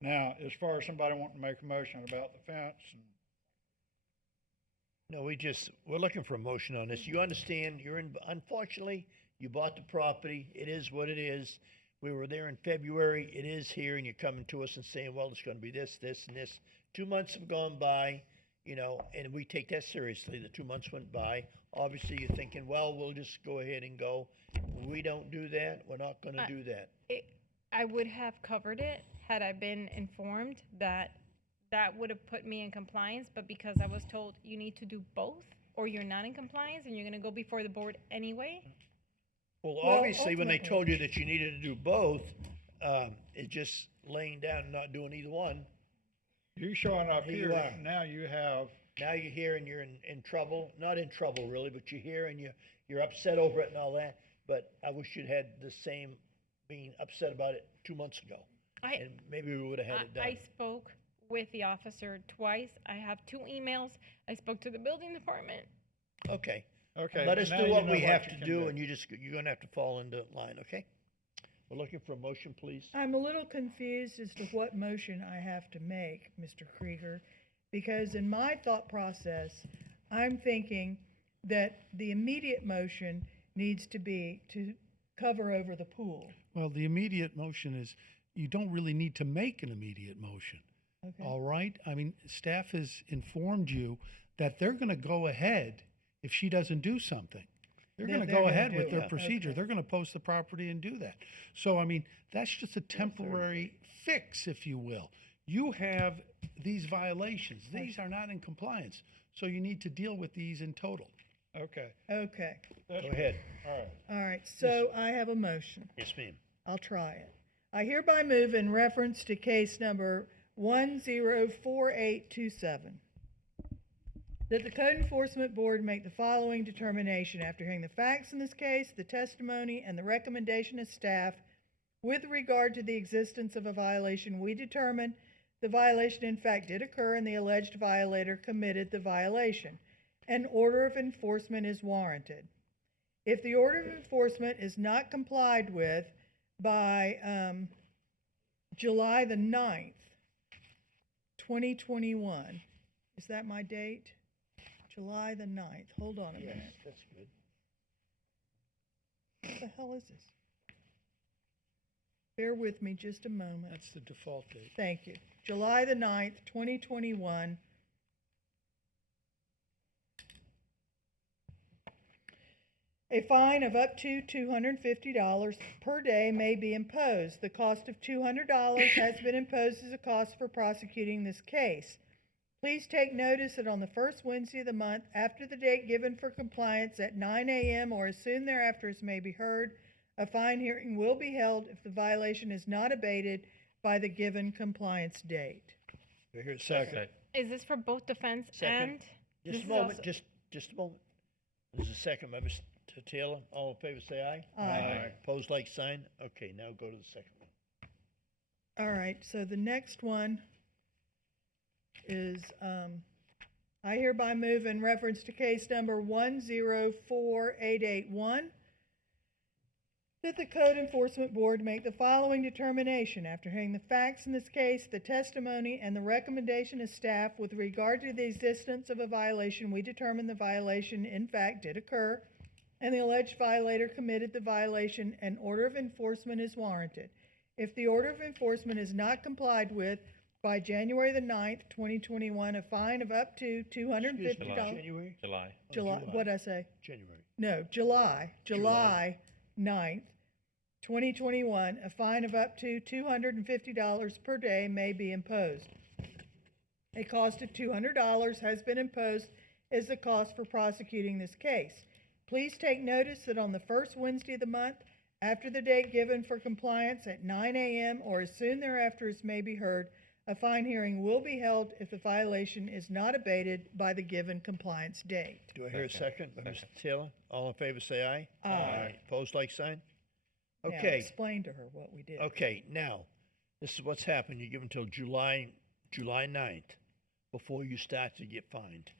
Now, as far as somebody wanting to make a motion about the fence, No, we're looking for a motion on this. You understand, unfortunately, you bought the property. It is what it is. We were there in February. It is here, and you're coming to us and saying, well, it's going to be this, this, and this. 2 months have gone by, and we take that seriously. The 2 months went by. Obviously, you're thinking, well, we'll just go ahead and go. We don't do that. We're not going to do that. I would have covered it had I been informed that would have put me in compliance, but because I was told you need to do both or you're not in compliance and you're going to go before the board anyway. Well, obviously, when they told you that you needed to do both, it's just laying down and not doing either one. you showing up Here here, you are. now you have, Now you're here and you're in trouble. Not in trouble, really, but you're here and you're upset over it and all that. But I wish you'd had the same being upset about it 2 months ago. And maybe we would have had it done. I spoke with the officer twice. I have 2 emails. I spoke to the building department. Okay. okay. Let us now do you what know we have you to can do, and you're gonna have to fall into line, okay? We're looking for a motion, please. I'm a little confused as to what motion I have to make, Mr. Krieger, because in my thought process, I'm thinking that the immediate motion needs to be to cover over the pool. Well, the immediate motion is, you don't really need to make an immediate motion. Okay. All right? I mean, staff has informed you that they're going to go ahead if she doesn't do something. They're going to They're go gonna ahead do with it, their yeah. procedure. Okay. They're going to post the property and do that. So, I mean, that's just a temporary fix, if you will. You have these violations. These are not in compliance. So you need to deal with these in total. Okay. Okay. Go ahead. All right. All right, so I have a motion. Yes, ma'am. I'll try it. I hereby move in reference to case number 104827 that the Code Enforcement Board make the following determination after hearing the facts in this case, the testimony, and the recommendation of staff with regard to the existence of a violation. We determine the violation in fact did occur and the alleged violator committed the violation. An order of enforcement is warranted. If the order of enforcement is not complied with by July the 9th, 2021, is that my date? July the 9th. Hold on a Yes, minute. that's good. What the hell is this? Bear with me just a moment. That's the default date. Thank you. July the 9th, 2021. A fine of up to $250 per day may be imposed. The cost of $200 has been imposed as a cost for prosecuting this case. Please take notice that on the first Wednesday of the month, after the date given for compliance at 9 a.m. or as soon thereafter as may be heard, a fine hearing will be held if the violation is not abated by the given compliance date. Do I hear a second? Is this for both defense Second. and? Just this a is moment, also- just a moment. There's a second by Mr. Taylor. All in favor, say aye. Aye. Opposed, like sign. Okay, now go to the second one. All right, so the next one is, I hereby move in reference to case number 104881 that the Code Enforcement Board make the following determination after hearing the facts in this case, the testimony, and the recommendation of staff with regard to the existence of a violation. We determine the violation in fact did occur and the alleged violator committed the violation. An order of enforcement is warranted. If the order of enforcement is not complied with by January the 9th, 2021, a fine of up to $250. January? July, what'd I say? January. No, July 9th, 2021, a fine of up to $250 per day may be imposed. A cost of $200 has been imposed as the cost for prosecuting this case. Please take notice that on the first Wednesday of the month, after the date given for compliance at 9 a.m. or as soon thereafter as may be heard, a fine hearing will be held if the violation is not abated by the given compliance date. Do I hear a second by Mr. Taylor? All in favor, say aye. Aye. Opposed, like sign. Now, Okay. explain to her what we did. Okay, now, this is what's happened. You give until July 9th before you start to get fined.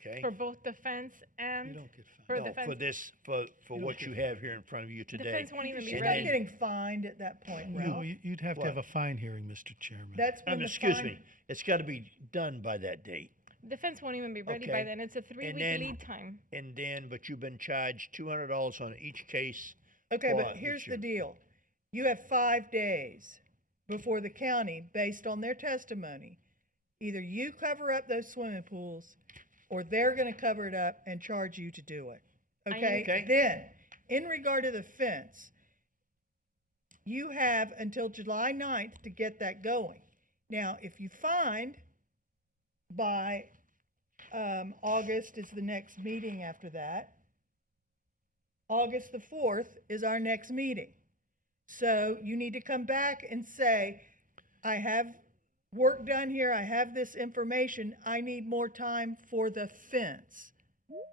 Okay? For both defense and for No, defense. for this, for what you have here in front of you today. Defense won't even be She's And not ready. then- getting fined at that point, No, Ralph. you'd have to What? have a fine hearing, Mr. Chairman. That's when the excuse fine- me, it's got to be done by that date. Defense won't even be ready Okay. by then. It's a 3-week And then- lead time. And then, but you've been charged $200 on each case. Okay, for but here's each the year. deal. You have 5 days before the county, based on their testimony. Either you cover up those swimming pools, or they're gonna cover it up and charge you to do it. Okay? Okay. Then, in regard to the fence, you have until July 9th to get that going. Now, if you find by, August is the next meeting after that, August the 4th is our next meeting. So you need to come back and say, I have work done here, I have this information, I need more time for the fence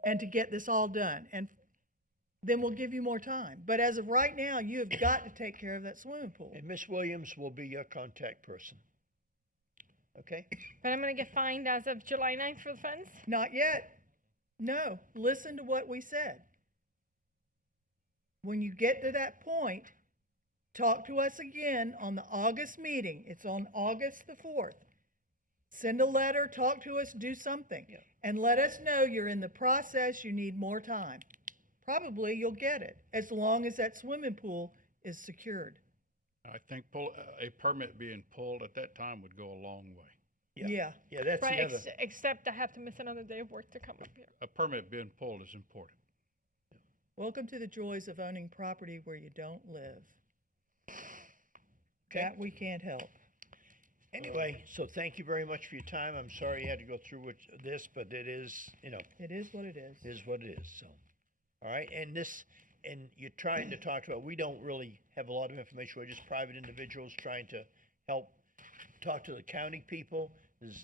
and to get this all done. And then we'll give you more time. But as of right now, you have got to take care of that swimming pool. And Miss Williams will be your contact person. Okay? But I'm gonna get fined as of July 9th for the fence? Not yet. No, listen to what we said. When you get to that point, talk to us again on the August meeting. It's on August the 4th. Send a letter, talk to us, do something. And let us know you're in the process, you need more time. Probably you'll get it, as long as that swimming pool is secured. I think a permit being pulled at that time would go a long way. Yeah. Yeah, that's Right, the other. except I have to miss another day of work to come up here. A permit being pulled is important. Welcome to the joys of owning property where you don't live. That we can't help. Anyway, so thank you very much for your time. I'm sorry you had to go through this, but it is, It is what it is. is what it is, so. All right, and you're trying to talk about, we don't really have a lot of information. We're just private individuals trying to help talk to the county people. This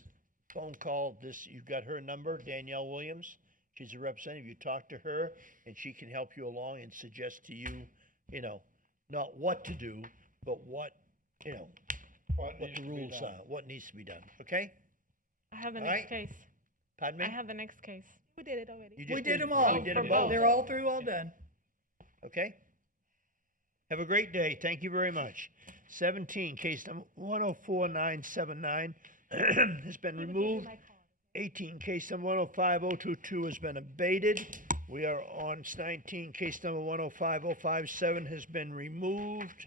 phone call, you've got her number, Danielle Williams. She's a representative. You talk to her and she can help you along and suggest to you, not what to do, but what the rules are, what needs to be done, okay? I have the All next right. case. Pardon me? I have the next case. We did it already. You just We did them all. We did them both. They're all through, all done. Okay? Have a great day. Thank you very much. 17, case number 104979 has been removed. 18, case number 105022 has been abated. We are on 19, case number 105057 has been removed.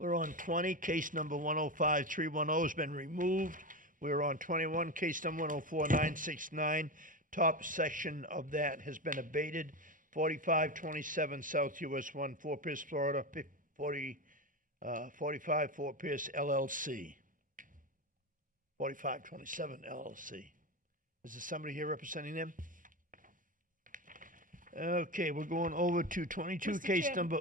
We're on 20, case number 105310 has been removed. We're on 21, case number 104969. Top section of that has been abated. 4527 South US 1, Fort Pierce, Florida, 45 Fort Pierce LLC. 4527 LLC. Is there somebody here representing them? Okay, we're going over to 22, Mr. case Chair. number,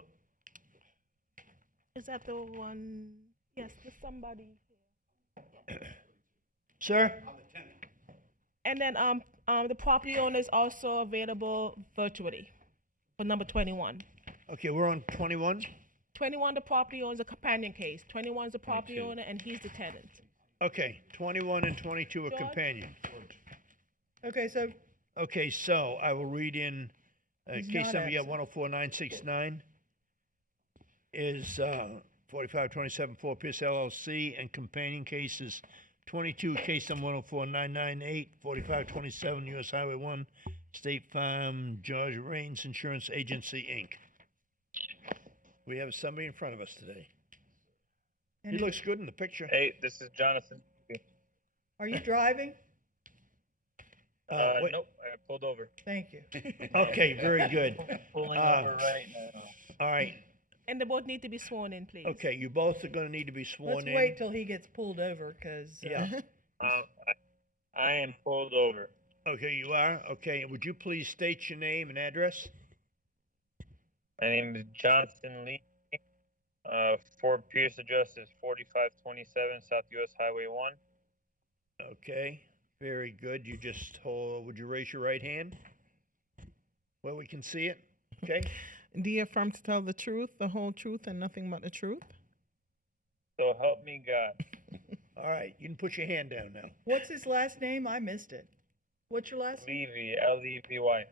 Is that the one? Yes, there's somebody. sir? And then the property owner is also available virtually for number 21. Okay, we're on 21. 21, the property owner is a companion case. 21 is the property 22. owner, and he's the tenant. Okay, 21 and 22 are George? companion. Okay, so Okay, so I will read in, He's case not number, yeah, absent. 104969 is 4527 Fort Pierce LLC, and companion cases 22, case number 104998, 4527 US Highway 1, State Farm, George Rains Insurance Agency, Inc. We have somebody in front of us today. He looks good in the picture. Hey, this is Jonathan. are you driving? Wait. Nope, I pulled over. Thank you. Okay, very good. Pulling Uh, over right now. All right, And they both need to be sworn in, please. okay, you both are gonna need to be sworn Let's in. wait till he gets pulled over, because, Yeah. I am pulled over. Okay, you are? Okay, would you please state your name and address? My name is Johnson Lee. Fort Pierce address is 4527 South US Highway 1. Okay, very good. You just hold, would you raise your right hand? Where we can see it, okay? Do you affirm to tell the truth, the whole truth, and nothing but the truth? So help me God. All right, you can put your hand down now. what's his last name? I missed it. What's your last name? Levy, Levy.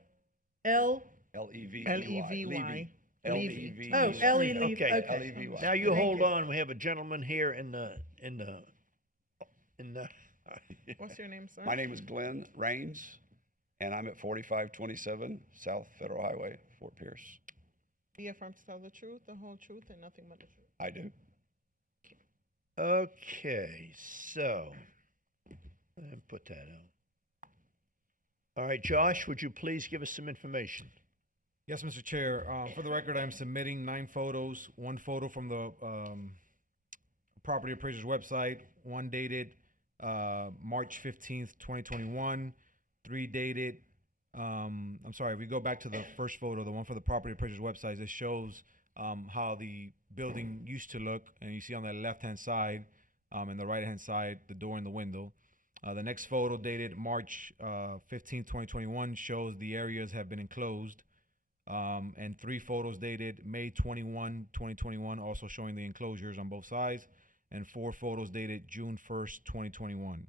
L? Levy. Levy. Levy. Oh, L.E. Levy, Okay. okay. Levy. Now you Thank hold you. on, we have a gentleman here in the, What's your name, sir? My name is Glenn Rains, and I'm at 4527 South Federal Highway, Fort Pierce. Do you affirm to tell the truth, the whole truth, and nothing but the truth? I do. Okay, so, put that out. All right, Josh, would you please give us some information? Yes, Mr. Chair. For the record, I'm submitting 9 photos. 1 photo from the property appraiser's website, 1 dated March 15th, 2021, 3 dated, I'm sorry, if we go back to the first photo, the one for the property appraiser's website, it shows how the building used to look, and you see on the left-hand side and the right-hand side, the door and the window. The next photo dated March 15th, 2021 shows the areas have been enclosed. And 3 photos dated May 21, 2021, also showing the enclosures on both sides, and 4 photos dated June 1st, 2021.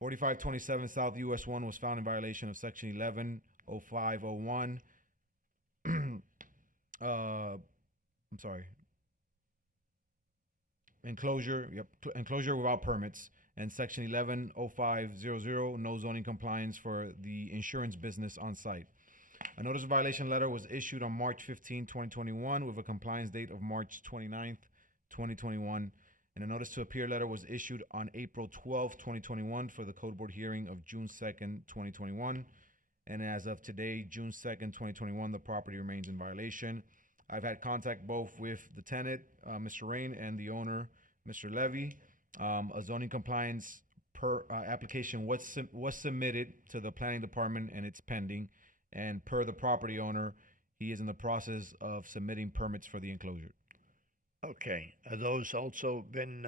4527 South US 1 was found in violation of Section 110501. I'm sorry. Enclosure without permits, and Section 110500, no zoning compliance for the insurance business on site. A notice of violation letter was issued on March 15, 2021, with a compliance date of March 29th, 2021, and a notice to appear letter was issued on April 12, 2021, for the Code Board hearing of June 2nd, 2021. And as of today, June 2nd, 2021, the property remains in violation. I've had contact both with the tenant, Mr. Rain, and the owner, Mr. Levy. A zoning compliance application was submitted to the planning department and it's pending. And per the property owner, he is in the process of submitting permits for the enclosure. Okay, are those also been,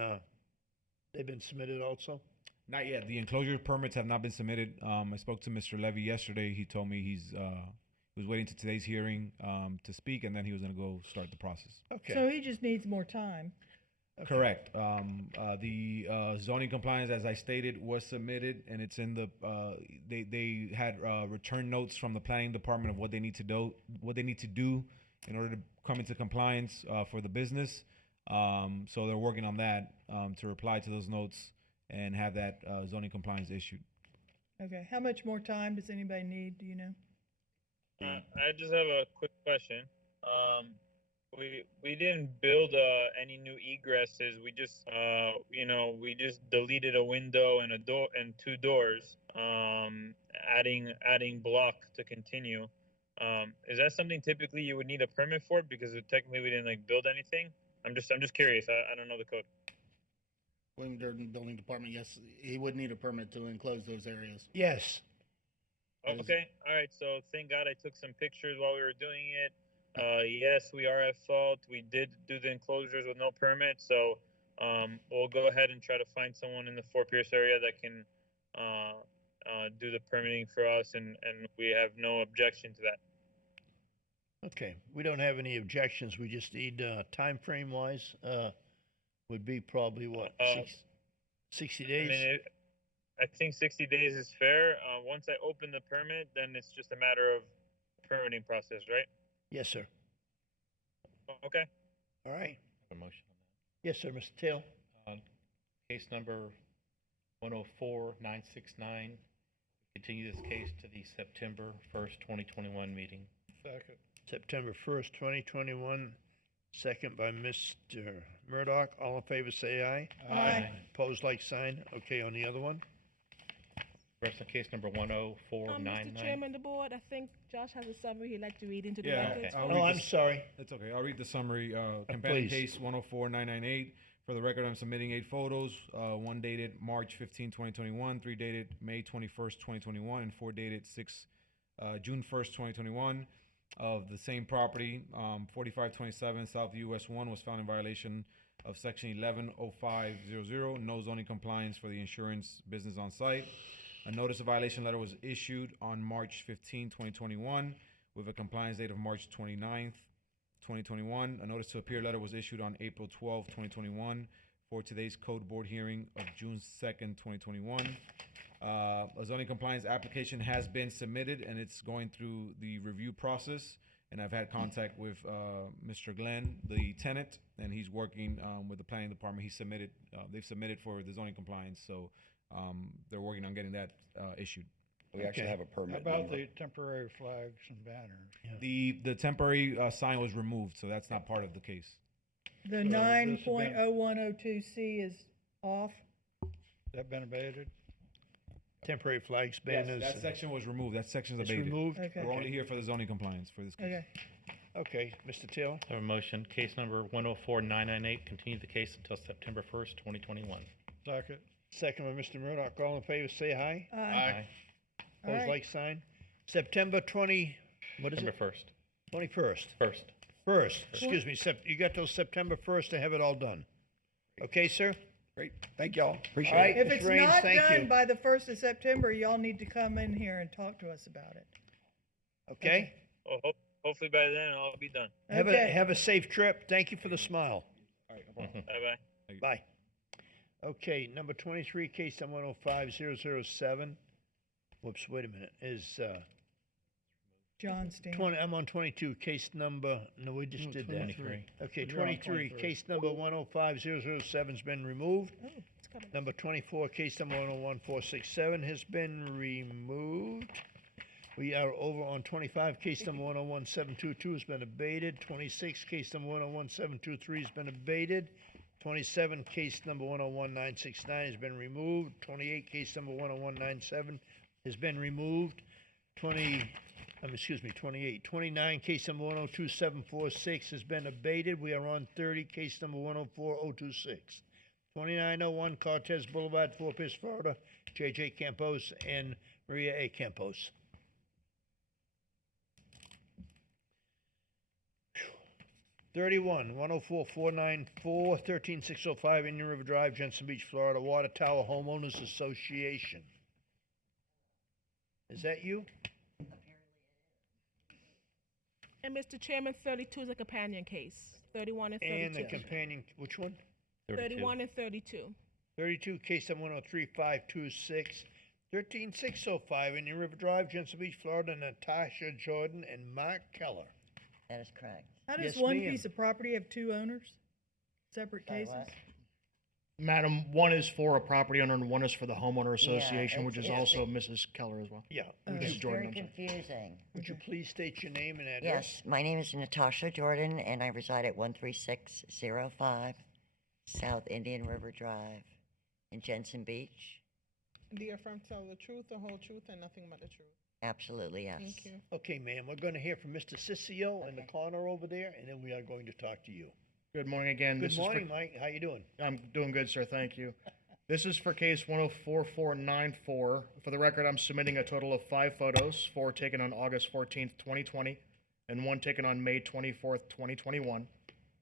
they've been submitted also? Not yet. The enclosure permits have not been submitted. I spoke to Mr. Levy yesterday. He told me he was waiting to today's hearing to speak, and then he was going to go start the process. Okay. So he just needs more time. Correct. The zoning compliance, as I stated, was submitted, and it's in the. They had return notes from the planning department of what they need to do, in order to come into compliance for the business. So they're working on that to reply to those notes and have that zoning compliance issued. Okay, how much more time does anybody need, do you know? I just have a quick question. We didn't build any new egresses. We just we just deleted a window and a door and two doors. Adding block to continue. Is that something typically you would need a permit for? Because technically we didn't like build anything. I'm just curious. I don't know the code. William Building Department, yes, he would need a permit to enclose those areas. Yes. Oh, okay. All right. So thank God I took some pictures while we were doing it. Yes, we are at fault. We did do the enclosures with no permit. So we'll go ahead and try to find someone in the Fort Pierce area that can do the permitting for us, and we have no objection to that. Okay, we don't have any objections. We just need, time frame wise, would be probably what, 60 days? I mean, I think 60 days is fair. Once I open the permit, then it's just a matter of permitting process, right? Yes, sir. Okay. All right. A motion on Yes, sir, Mr. Taylor. that. Case number 104969. Continue this case to the September 1st, 2021 meeting. Second. September 1st, 2021, second by Mr. Murdoch. All in favor, say aye. Aye. Opposed, like sign. Okay, on the other one? Rest on case number 10499. Mr. Chairman, the board, I think Josh has a summary he'd like to read into the Yeah, record. I'll Oh, read I'm this- sorry. That's okay. I'll read the summary. Companion please. case 104998. For the record, I'm submitting 8 photos, one dated March 15, 2021, 3 dated May 21st, 2021, and 4 dated June 1st, 2021 of the same property. 4527 South US 1 was found in violation of section 110500, no zoning compliance for the insurance business on site. A notice of violation letter was issued on March 15, 2021 with a compliance date of March 29th, 2021. A notice to appear letter was issued on April 12, 2021 for today's code board hearing of June 2nd, 2021. A zoning compliance application has been submitted and it's going through the review process. And I've had contact with Mr. Glenn, the tenant, and he's working with the planning department. They've submitted for the zoning compliance, so they're working on getting that issued. We actually have a permit How about number. the temporary flags and banners? The temporary sign was removed, so that's not part of the case. The So this has been- 9.0102C is off. That been abated? Temporary flags, Yes, banners. that section was removed. That section's It's abated. removed? Okay. We're only here for the zoning compliance for this case. Okay. Okay, Mr. Taylor. I have a motion, case number 104998. Continue the case until September 1st, 2021. Second. Second by Mr. Murdoch. All in favor, say aye. Aye. All Opposed, right. like sign. September 20, what is September it? 1st. 21st. First. Excuse me, you got till September 1st to have it all done. Okay, sir? Great. Thank y'all. Appreciate All right. it. If it's Ms. Raines, not thank done you. by the 1st of September, y'all need to come in here and talk to us about it. Okay? Well, hopefully by then I'll be done. Okay. Have a safe trip. Thank you for the smile. Bye bye. Bye. Okay, number 23, case number 105007. Whoops, wait a minute. Is, John Steen. 20, I'm on 22, case number, no, we just did that. 23. Okay, You're on 23, 23. case number 105007's been removed. Oh, it's coming. Number 24, case number 101467 has been removed. We are over on 25, case number 101722 has been abated. 26, case number 101723 has been abated. 27, case number 101969 has been removed. 28, case number 10197 has been removed. 28, 29, case number 102746 has been abated. We are on 30, case number 104026. 2901 Cortez Boulevard, Fort Pierce, Florida, J.J. Campos and Maria A. Campos. 31, 104, 494, 13605 Indian River Drive, Jensen Beach, Florida, Water Tower Homeowners Association. Is that you? And Mr. Chairman, 32 is a companion case. 31 and 32. And the companion, which one? 31 and 32. 32, case number 103526, 13605 Indian River Drive, Jensen Beach, Florida, Natasha Jordan and Mark Keller. That is correct. How does Yes, one ma'am. piece of property have two owners? Separate Sorry, cases? what? Madam, one is for a property owner and one is for the homeowner association, which is it's also the- Mrs. Keller as well. Yeah. It's Mrs. Jordan, very I'm sorry. confusing. Would you please state your name and address? Yes, my name is Natasha Jordan, and I reside at 13605 South Indian River Drive in Jensen Beach. Do you affirm to tell the truth, the whole truth, and nothing but the truth? Absolutely, yes. Thank you. Okay, ma'am, we're going to hear from Mr. Sissio in the corner over there, and then we are going to talk to you. Good morning again. Good This morning, is Mike. How you doing? I'm doing good, sir. Thank you. This is for case 104494. For the record, I'm submitting a total of 5 photos, 4 taken on August 14th, 2020, and 1 taken on May 24th, 2021.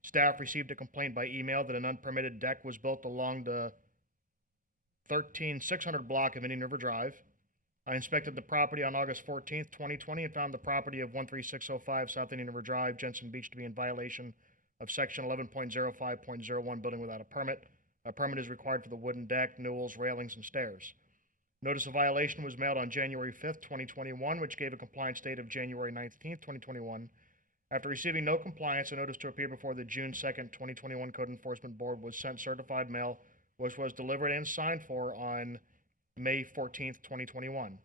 Staff received a complaint by email that an unpermitted deck was built along the 13600 block of Indian River Drive. I inspected the property on August 14th, 2020, and found the property of 13605 South Indian River Drive, Jensen Beach, to be in violation of section 11.05.01, building without a permit. A permit is required for the wooden deck, newels, railings, and stairs. Notice of violation was mailed on January 5th, 2021, which gave a compliance date of January 19th, 2021. After receiving no compliance, a notice to appear before the June 2nd, 2021 Code Enforcement Board was sent certified mail, which was delivered and signed for on May 14th, 2021.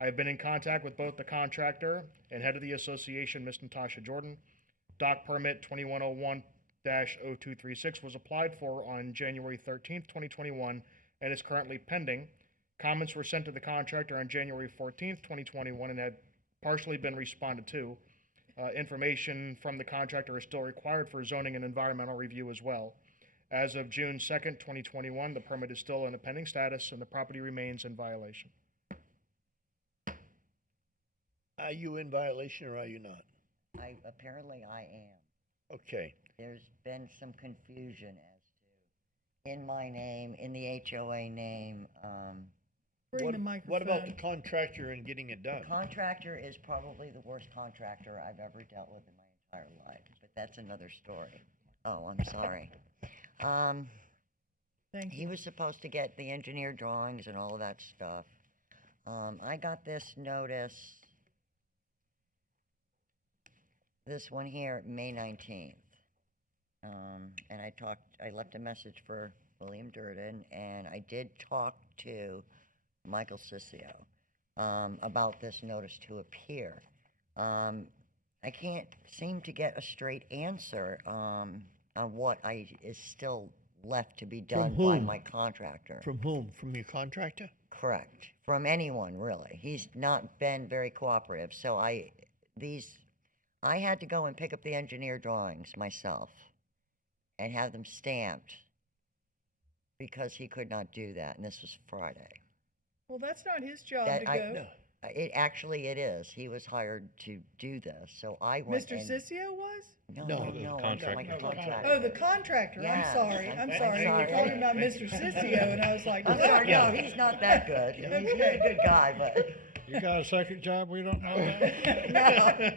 I have been in contact with both the contractor and head of the association, Ms. Natasha Jordan. Dock permit 2101-0236 was applied for on January 13th, 2021, and is currently pending. Comments were sent to the contractor on January 14th, 2021, and had partially been responded to. Information from the contractor is still required for zoning and environmental review as well. As of June 2nd, 2021, the permit is still in a pending status and the property remains in violation. Are you in violation or are you not? Apparently I am. Okay. There's been some confusion as to, in my name, in the HOA name, Bring the What about the microphone. contractor and getting it done? contractor is probably the worst contractor I've ever dealt with in my entire life, but that's another story. Oh, I'm sorry. Thank He was supposed to get the engineer drawings and all of that stuff. I got this notice, this one here, May 19th. And I left a message for William Durden, and I did talk to Michael Sissio about this notice to appear. I can't seem to get a straight answer on what is still left to be done by whom? my contractor. From whom? From your contractor? Correct. From anyone, really. He's not been very cooperative. So I had to go and pick up the engineer drawings myself and have them stamped because he could not do that, and this was Friday. Well, that's not his job That to I- go. no. It is. He was hired to do this, so I went Mr. and... Sissio was? No, No, no, the no, contractor. my contractor. Oh, the contractor. Yes, I'm sorry. I'm I'm sorry. sorry. You were talking about Mr. Sissio, and I was like, I'm sorry, no, he's not that good. He's a good guy, but... You got a second job we don't know about? No,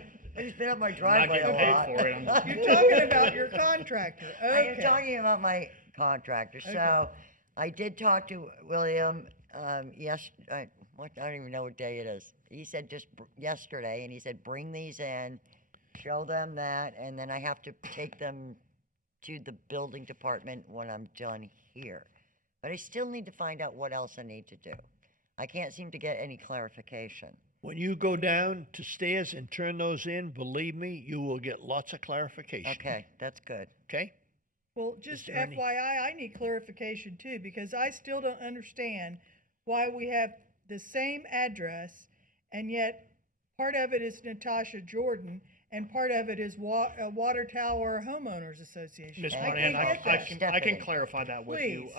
he's been up my I'm not driveway getting a paid lot. for it. I'm just- You're talking about your contractor. I am Okay. talking about my contractor. So I did talk to William, I don't even know what day it is. He said just yesterday, and he said, bring these in, show them that, and then I have to take them to the building department when I'm done here. But I still need to find out what else I need to do. I can't seem to get any clarification. When you go down to stairs and turn those in, believe me, you will get lots of clarification. Okay, that's good. Okay? Well, just there any- FYI, I need clarification too, because I still don't understand why we have the same address, and yet part of it is Natasha Jordan, and part of it is Water Tower Homeowners Association. Ms. I Monahan, can't get that. I can clarify that with you.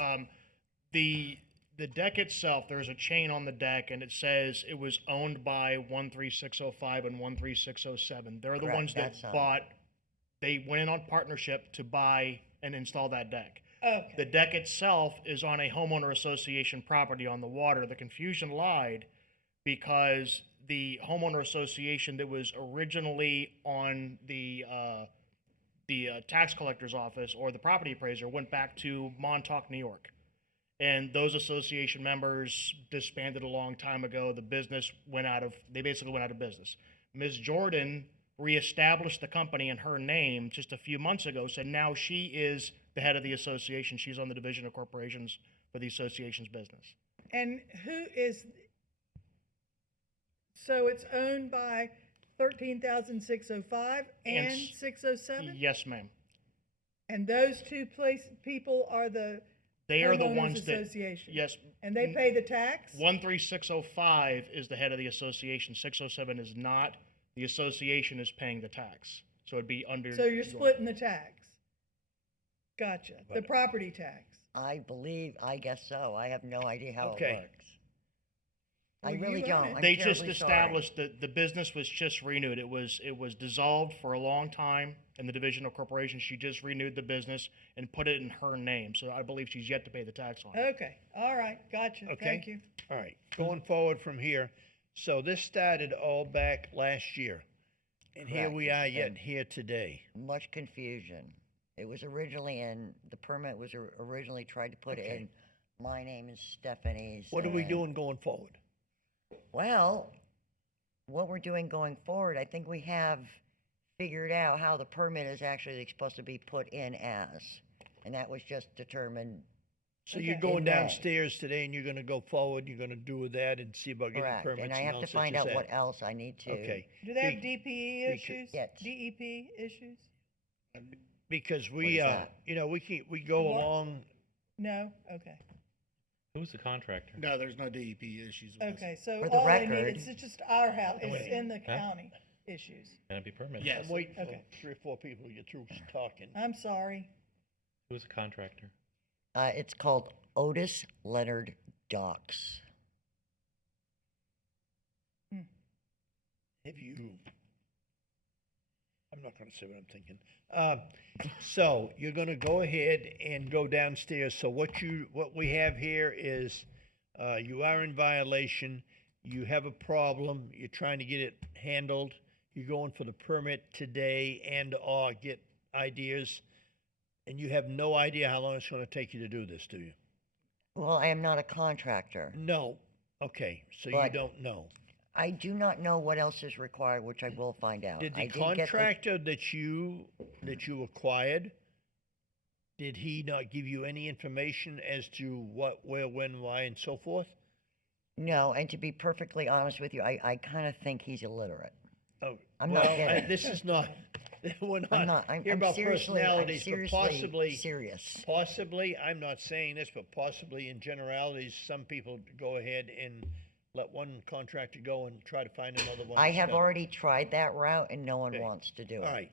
Please. The deck itself, there's a chain on the deck, and it says it was owned by 13605 and 13607. They're the Correct, ones that that's on. bought. They went in on partnership to buy and install that deck. Okay. The deck itself is on a homeowner association property on the water. The confusion lied because the homeowner association that was originally on the tax collector's office or the property appraiser went back to Montauk, New York. And those association members disbanded a long time ago. The business they basically went out of business. Ms. Jordan reestablished the company in her name just a few months ago, so now she is the head of the association. She's on the division of corporations for the association's business. And who is, so it's owned by 13,605 and And 607? Yes, ma'am. And those two people are the They are the homeowners ones that, association? yes. And they pay the tax? 13605 is the head of the association. 607 is not. The association is paying the tax. So it'd be under. So you're splitting the tax? Gotcha. The property tax? I guess so. I have no idea how it Okay. works. I Well, really you don't. own it. I'm They just terribly sorry. established that the business was just renewed. It was dissolved for a long time in the division of corporations. She just renewed the business and put it in her name. So I believe she's yet to pay the tax on it. Okay, all right, gotcha, Okay. thank you. All right, going forward from here, so this started all back last year. And here Correct. we are yet And here today. much confusion. It was originally the permit was originally tried to put Okay. in my name and Stephanie's. What are we and- doing going forward? Well, what we're doing going forward, I think we have figured out how the permit is actually supposed to be put in as. And that was just determined. So you're in going May. downstairs today and you're gonna go forward, you're gonna do that and see about getting Correct, permits and and I have all to such find as out that. what else I need to. Okay. Do they have Be- DPE becau- issues? Yes. DEP issues? Because What we, is that? we go What? along, No, okay, Who's the contractor? No, there's no DEP issues with this. okay, so For the all they need, record- it's just our house, it's Wait. in the Huh? county issues. Can it be permitted? Yes. I'm waiting for Okay. 3 or 4 people to get through talking. I'm sorry. Who's the contractor? It's called Otis Leonard Docks. Have you, I'm not gonna say what I'm thinking. So you're gonna go ahead and go downstairs. So what we have here is, you are in violation. You have a problem. You're trying to get it handled. You're going for the permit today and/or get ideas. And you have no idea how long it's gonna take you to do this, do you? Well, I am not a contractor. No. Okay, so you But- don't know. I do not know what else is required, which I will find out. Did I the did get contractor that you acquired, did he not give you any information as to what, where, when, why, and so forth? No, and to be perfectly honest with you, I kind of think he's illiterate. Oh, I'm not well, kidding. this is not. We're not I'm here about seriously, personalities, but possibly serious. Possibly, I'm not saying this, but possibly in generalities, some people go ahead and let one contractor go and try to find another one. I have instead. already tried that route, and no one Okay. wants to do it. All right.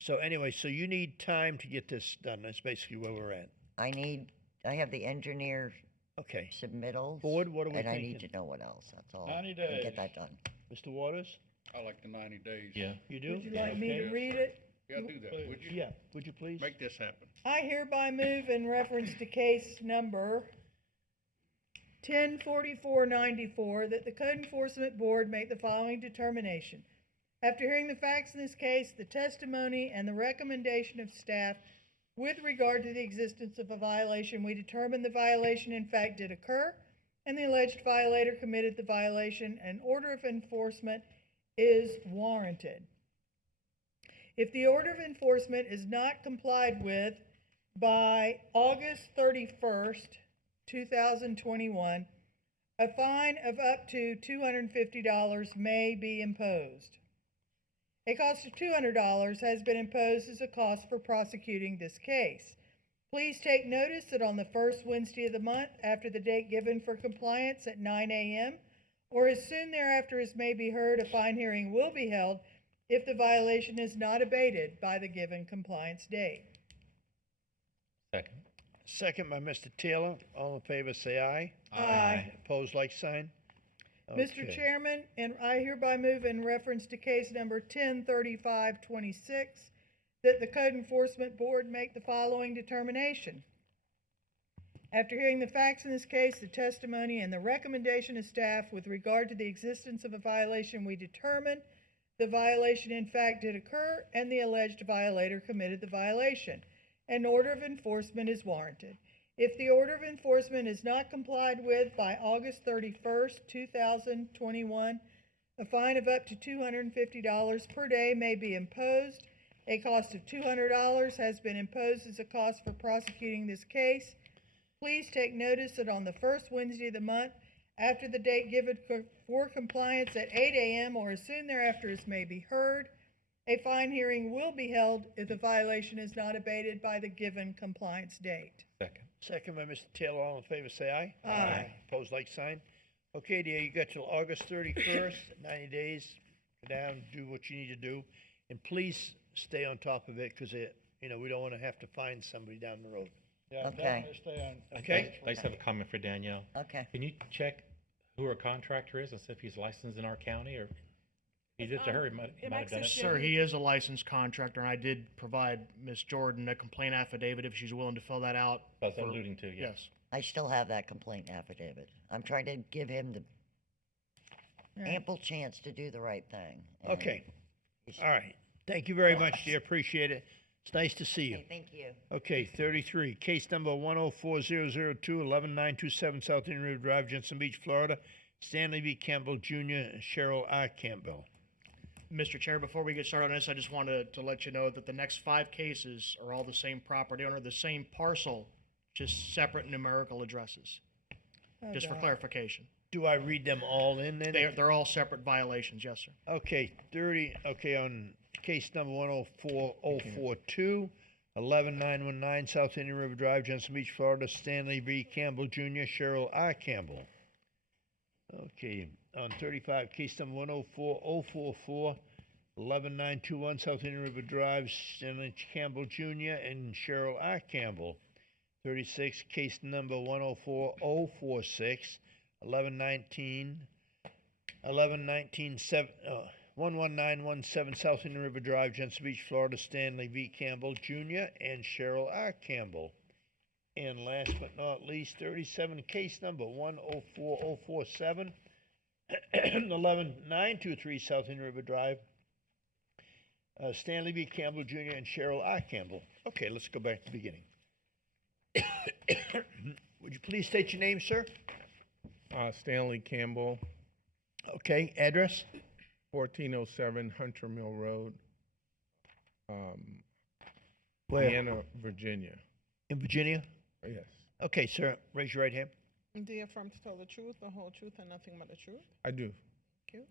So anyway, so you need time to get this done. That's basically where we're at. I have the engineer Okay. submittals. Board, what are we And I thinking? need to know what else, that's all. 90 And days. get that done. Mr. Waters? I like the 90 days. Yeah. You do? Would you like me to read it? Yeah, do that, would you? Yeah, would you please? Make this happen. I hereby move in reference to case number 104494 that the Code Enforcement Board make the following determination. After hearing the facts in this case, the testimony, and the recommendation of staff with regard to the existence of a violation, we determine the violation in fact did occur, and the alleged violator committed the violation, and order of enforcement is warranted. If the order of enforcement is not complied with by August 31st, 2021, a fine of up to $250 may be imposed. A cost of $200 has been imposed as a cost for prosecuting this case. Please take notice that on the first Wednesday of the month, after the date given for compliance at 9 a.m., or as soon thereafter as may be heard, a fine hearing will be held if the violation is not abated by the given compliance date. Second. Second by Mr. Taylor. All in favor, say aye. Aye. Opposed, like sign. Mr. Okay. Chairman, and I hereby move in reference to case number 103526 that the Code Enforcement Board make the following determination. After hearing the facts in this case, the testimony, and the recommendation of staff with regard to the existence of a violation, we determine the violation in fact did occur and the alleged violator committed the violation. An order of enforcement is warranted. If the order of enforcement is not complied with by August 31st, 2021, a fine of up to $250 per day may be imposed. A cost of $200 has been imposed as a cost for prosecuting this case. Please take notice that on the first Wednesday of the month, after the date given for compliance at 8 a.m. or as soon thereafter as may be heard, a fine hearing will be held if the violation is not abated by the given compliance date. Second. Second by Mr. Taylor. All in favor, say aye. Aye. Opposed, like sign. Okay, dear, you got till August 31st, 90 days. Go down, do what you need to do. And please stay on top of it because we don't want to have to find somebody down the road. Yeah, Okay. definitely stay on. Okay. I just have a comment for Danielle. Okay. Can you check who our contractor is and see if he's licensed in our county, or he did to her, he might have done it. Sir, he is a licensed contractor, and I did provide Ms. Jordan a complaint affidavit if she's willing to fill that out. That's what for- I'm alluding to, yeah. Yes. I still have that complaint affidavit. I'm trying to give him the ample chance to do the right thing. and Okay. he's- All right. Thank you very much, dear. Appreciate it. It's nice to see you. Okay, thank you. Okay, 33, case number 104002, 11927 South Indian River Drive, Jensen Beach, Florida. Stanley V. Campbell Jr. and Cheryl R. Campbell. Mr. Chair, before we get started on this, I just wanted to let you know that the next 5 cases are all the same property owner, the same parcel, just separate numerical addresses, Oh, just for God. clarification. Do I read them all in then? They're all separate violations, yes, sir. Okay, on case number 104042, 11919 South Indian River Drive, Jensen Beach, Florida. Stanley V. Campbell Jr., Cheryl R. Campbell. Okay, on 35, case number 104044, 11921 South Indian River Drive, Stanley Campbell Jr. and Cheryl R. Campbell. 36, case number 104046, 11917 South Indian River Drive, Jensen Beach, Florida. Stanley V. Campbell Jr. and Cheryl R. Campbell. And last but not least, 37, case number 104047, 11923 South Indian River Drive, Stanley V. Campbell Jr. and Cheryl R. Campbell. Okay, let's go back to the beginning. Would you please state your name, sir? Stanley Campbell, Okay, address? 1407 Hunter Mill Road, Where? Vienna, Virginia. In Virginia? Yes, Okay, sir, raise your right hand. Do you affirm to tell the truth, the whole truth, and nothing but the truth? I do. Thank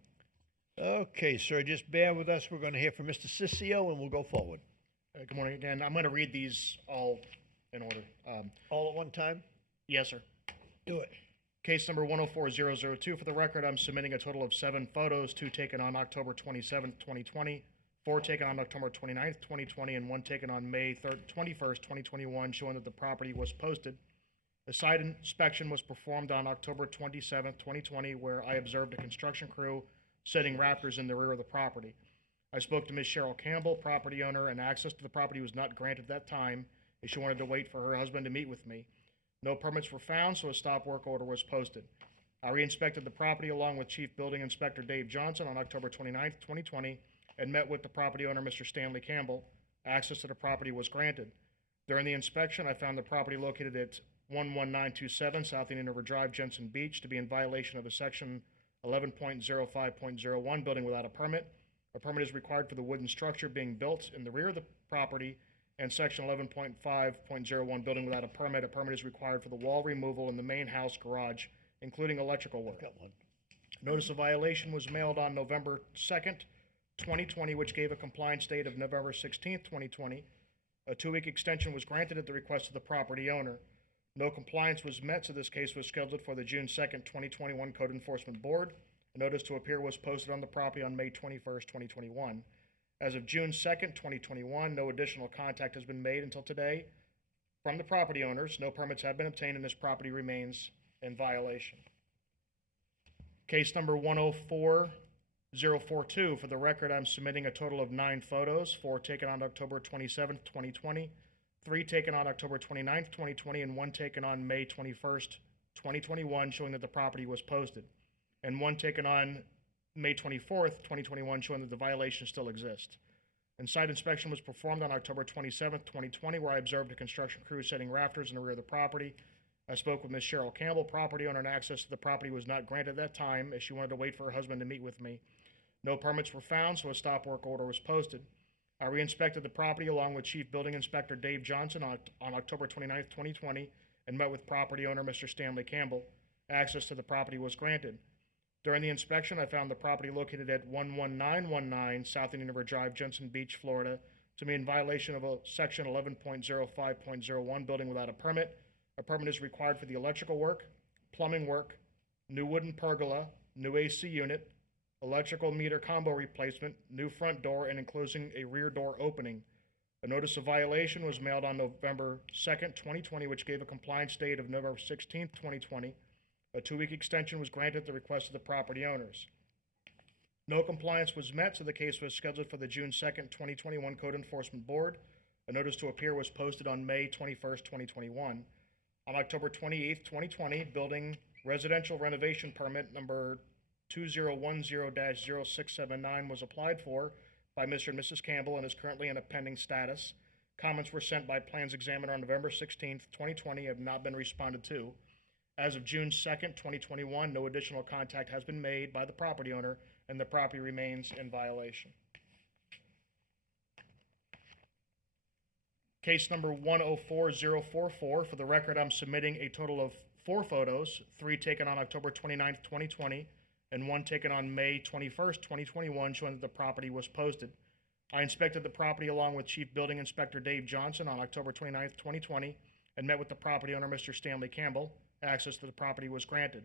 you. Okay, sir, just bear with us. We're going to hear from Mr. Sissio, and we'll go forward. Good morning again. I'm going to read these all in order. All at one time? Yes, sir. Do it. Case number 104002. For the record, I'm submitting a total of 7 photos, 2 taken on October 27th, 2020, 4 taken on October 29th, 2020, and 1 taken on May 21st, 2021, showing that the property was posted. The site inspection was performed on October 27th, 2020, where I observed a construction crew setting rafters in the rear of the property. I spoke to Ms. Cheryl Campbell, property owner, and access to the property was not granted at that time, as she wanted to wait for her husband to meet with me. No permits were found, so a stop work order was posted. I re-inspected the property along with Chief Building Inspector Dave Johnson on October 29th, 2020, and met with the property owner, Mr. Stanley Campbell. Access to the property was granted. During the inspection, I found the property located at 11927 South Indian River Drive, Jensen Beach, to be in violation of a section 11.05.01, building without a permit. A permit is required for the wooden structure being built in the rear of the property, and section 11.5.01, building without a permit. A permit is required for the wall removal in the main house garage, including electrical work. Notice of violation was mailed on November 2nd, 2020, which gave a compliance date of November 16th, 2020. A 2-week extension was granted at the request of the property owner. No compliance was met, so this case was scheduled for the June 2nd, 2021 Code Enforcement Board. A notice to appear was posted on the property on May 21st, 2021. As of June 2nd, 2021, no additional contact has been made until today from the property owners. No permits have been obtained, and this property remains in violation. Case number 104042. For the record, I'm submitting a total of 9 photos, 4 taken on October 27th, 2020, 3 taken on October 29th, 2020, and 1 taken on May 21st, 2021, showing that the property was posted, and 1 taken on May 24th, 2021, showing that the violation still exists. And site inspection was performed on October 27th, 2020, where I observed a construction crew setting rafters in the rear of the property. I spoke with Ms. Cheryl Campbell, property owner, and access to the property was not granted at that time, as she wanted to wait for her husband to meet with me. No permits were found, so a stop work order was posted. I re-inspected the property along with Chief Building Inspector Dave Johnson on October 29th, 2020, and met with property owner Mr. Stanley Campbell. Access to the property was granted. During the inspection, I found the property located at 11919 South Indian River Drive, Jensen Beach, Florida, to be in violation of Section 11.05.01, building without a permit. A permit is required for the electrical work, plumbing work, new wooden pergola, new AC unit, electrical meter combo replacement, new front door, and enclosing a rear door opening. A notice of violation was mailed on November 2nd, 2020, which gave a compliance date of November 16th, 2020. A 2-week extension was granted at the request of the property owners. No compliance was met, so the case was scheduled for the June 2nd, 2021 Code Enforcement Board. A notice to appear was posted on May 21st, 2021. On October 28th, 2020, building residential renovation permit number 2010-0679 was applied for by Mr. and Mrs. Campbell and is currently in a pending status. Comments were sent by Plans Examiner on November 16th, 2020, have not been responded to. As of June 2nd, 2021, no additional contact has been made by the property owner, and the property remains in violation. Case number 104044. For the record, I'm submitting a total of 4 photos, 3 taken on October 29th, 2020, and 1 taken on May 21st, 2021, showing that the property was posted. I inspected the property along with Chief Building Inspector Dave Johnson on October 29th, 2020, and met with the property owner, Mr. Stanley Campbell. Access to the property was granted.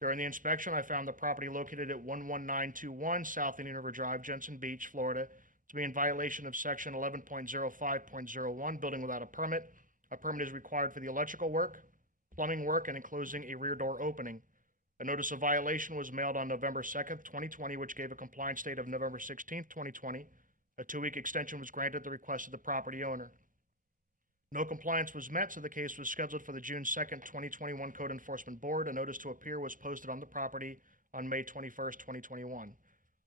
During the inspection, I found the property located at 11921 South Indian River Drive, Jensen Beach, Florida, to be in violation of Section 11.05.01, building without a permit. A permit is required for the electrical work, plumbing work, and enclosing a rear door opening. A notice of violation was mailed on November 2nd, 2020, which gave a compliance date of November 16th, 2020. A 2-week extension was granted at the request of the property owner. No compliance was met, so the case was scheduled for the June 2nd, 2021 Code Enforcement Board. A notice to appear was posted on the property on May 21st, 2021.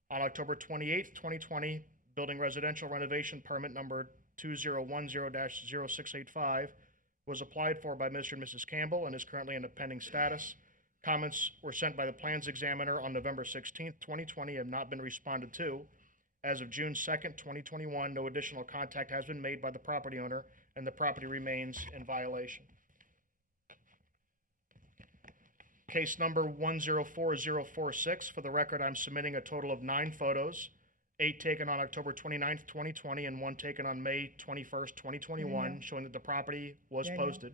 On October 28th, 2020, building residential renovation permit number 2010-0685 was applied for by Mr. and Mrs. Campbell and is currently in a pending status. Comments were sent by the Plans Examiner on November 16th, 2020, have not been responded to. As of June 2nd, 2021, no additional contact has been made by the property owner, and the property remains in violation. Case number 104046. For the record, I'm submitting a total of 9 photos, 8 taken on October 29th, 2020, and 1 taken on May 21st, 2021, showing that the property was posted.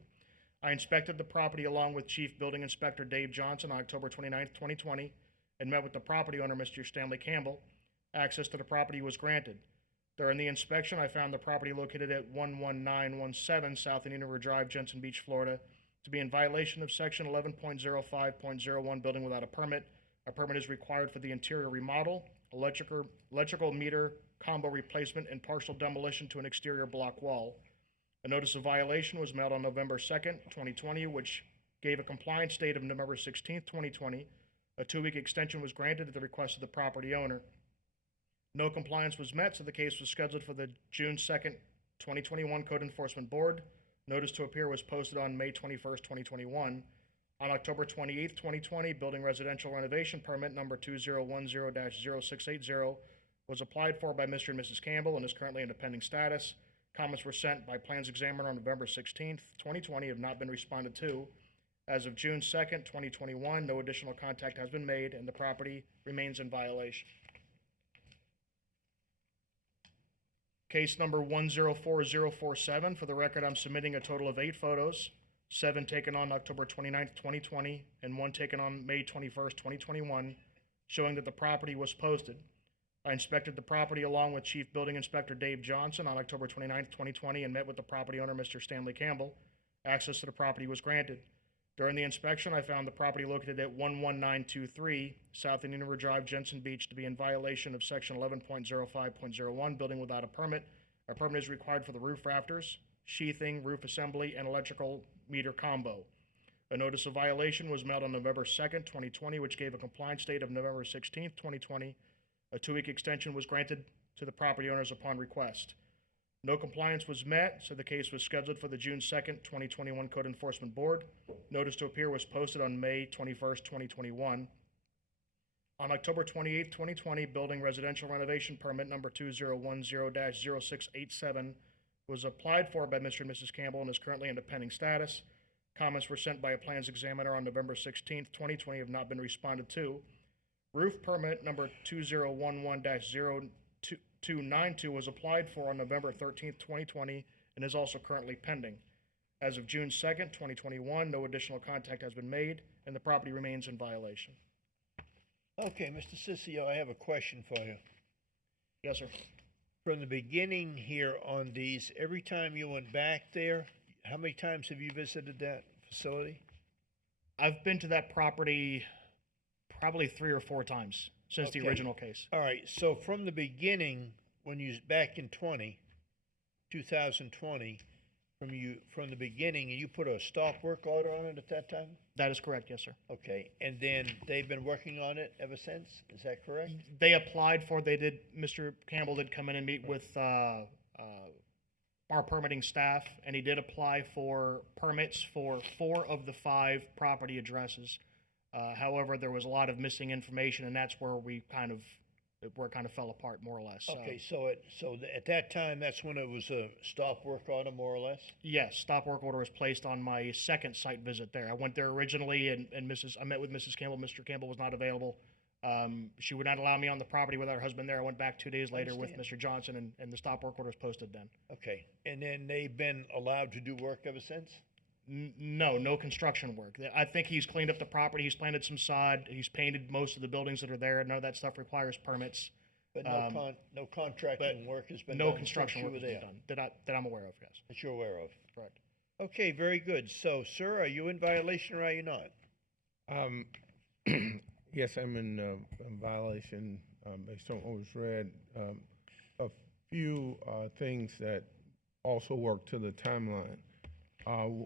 I inspected the property along with Chief Building Inspector Dave Johnson on October 29th, 2020, and met with the property owner, Mr. Stanley Campbell. Access to the property was granted. During the inspection, I found the property located at 11917 South Indian River Drive, Jensen Beach, Florida, to be in violation of Section 11.05.01, building without a permit. A permit is required for the interior remodel, electrical meter combo replacement, and partial demolition to an exterior block wall. A notice of violation was mailed on November 2nd, 2020, which gave a compliance date of November 16th, 2020. A 2-week extension was granted at the request of the property owner. No compliance was met, so the case was scheduled for the June 2nd, 2021 Code Enforcement Board. Notice to appear was posted on May 21st, 2021. On October 28th, 2020, building residential renovation permit number 2010-0680 was applied for by Mr. and Mrs. Campbell and is currently in a pending status. Comments were sent by Plans Examiner on November 16th, 2020, have not been responded to. As of June 2nd, 2021, no additional contact has been made, and the property remains in violation. Case number 104047. For the record, I'm submitting a total of 8 photos, 7 taken on October 29th, 2020, and 1 taken on May 21st, 2021, showing that the property was posted. I inspected the property along with Chief Building Inspector Dave Johnson on October 29th, 2020, and met with the property owner, Mr. Stanley Campbell. Access to the property was granted. During the inspection, I found the property located at 11923 South Indian River Drive, Jensen Beach, to be in violation of Section 11.05.01, building without a permit. A permit is required for the roof rafters, sheathing, roof assembly, and electrical meter combo. A notice of violation was mailed on November 2nd, 2020, which gave a compliance date of November 16th, 2020. A 2-week extension was granted to the property owners upon request. No compliance was met, so the case was scheduled for the June 2nd, 2021 Code Enforcement Board. Notice to appear was posted on May 21st, 2021. On October 28th, 2020, building residential renovation permit number 2010-0687 was applied for by Mr. and Mrs. Campbell and is currently in a pending status. Comments were sent by a plans examiner on November 16th, 2020, have not been responded to. Roof permit number 2011-0292 was applied for on November 13th, 2020, and is also currently pending. As of June 2nd, 2021, no additional contact has been made, and the property remains in violation. Okay, Mr. Sissio, I have a question for you. Yes, sir. From the beginning here on these, every time you went back there, how many times have you visited that facility? I've been to that property probably 3 or 4 times since the Okay. original case. All right, so from the beginning, when you was back in 2020, from the beginning, you put a stop work order on it at that time? That is correct, yes, sir. Okay, and then they've been working on it ever since, is that correct? They applied for, Mr. Campbell did come in and meet with our permitting staff, and he did apply for permits for 4 of the 5 property addresses. However, there was a lot of missing information, and that's where it kind of fell apart, more or less. Okay, so at that time, that's when it was a stop work order, more or less? Yes, stop work order was placed on my second site visit there. I went there originally, and I met with Mrs. Campbell. Mr. Campbell was not available. She would not allow me on the property with her husband there. I went back 2 days later with Mr. Johnson, and the stop work order was posted then. Okay, and then they've been allowed to do work ever since? No construction work. I think he's cleaned up the property. He's planted some sod. He's painted most of the buildings that are there. None of that stuff requires permits. But no contracting work has been No done construction since you work were has been there? done that I'm aware of, yes. That you're aware of? Correct. Okay, very good. So, sir, are you in violation or are you not? Yes, I'm in violation based on what was read. A few things that also work to the timeline.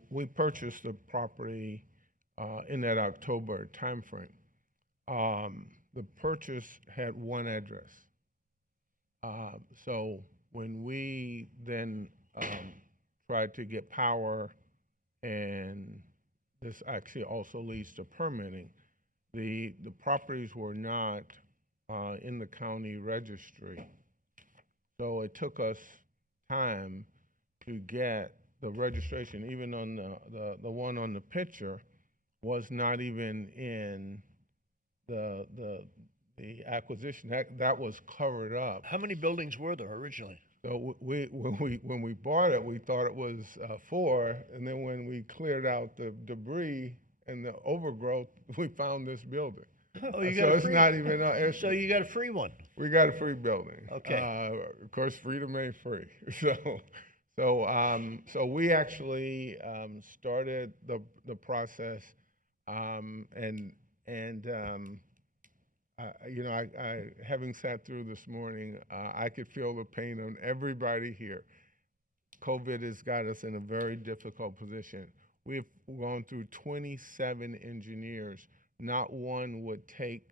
We purchased the property in that October timeframe. The purchase had one address. So when we then tried to get power, and this actually also leads to permitting, the properties were not in the county registry. So it took us time to get the registration. Even on the one on the picture was not even in the acquisition. That was covered up. How many buildings were there originally? So when we bought it, we thought it was 4, and then when we cleared out the debris and the overgrowth, we found this building. Oh, you So got a it's free not even. So you got a free one? We got a free building. Okay. Of course, freedom ain't free. So we actually started the process, I having sat through this morning, I could feel the pain on everybody here. COVID has got us in a very difficult position. We've gone through 27 engineers. Not one would take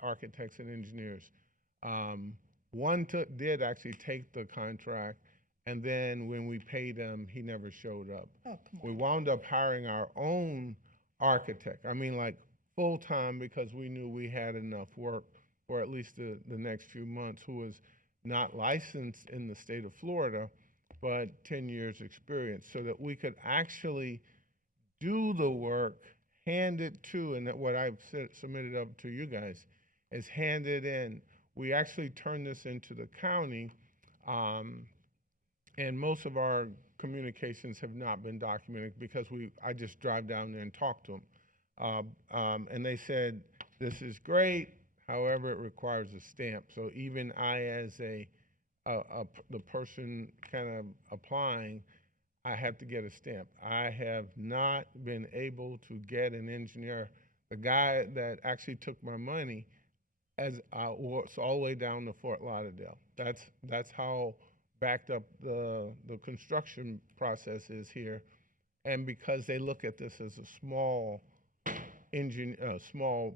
architects and engineers. One did actually take the contract, and then when we paid him, he never showed up. Oh, come We wound up hiring our own architect. I mean, like full-time, because we knew we had enough work for at least the next few months, who was not licensed in the state of Florida, but 10 years experience, so that we could actually do the work, hand it to, and that what I've submitted up to you guys is hand it in. We actually turned this into the county, and most of our communications have not been documented because I just drive down there and talk to them. And they said, this is great, However, it requires a stamp. So even I, as the person kind of applying, I have to get a stamp. I have not been able to get an engineer. The guy that actually took my money works all the way down to Fort Lauderdale. That's how backed up the construction process is here. And because they look at this as a small small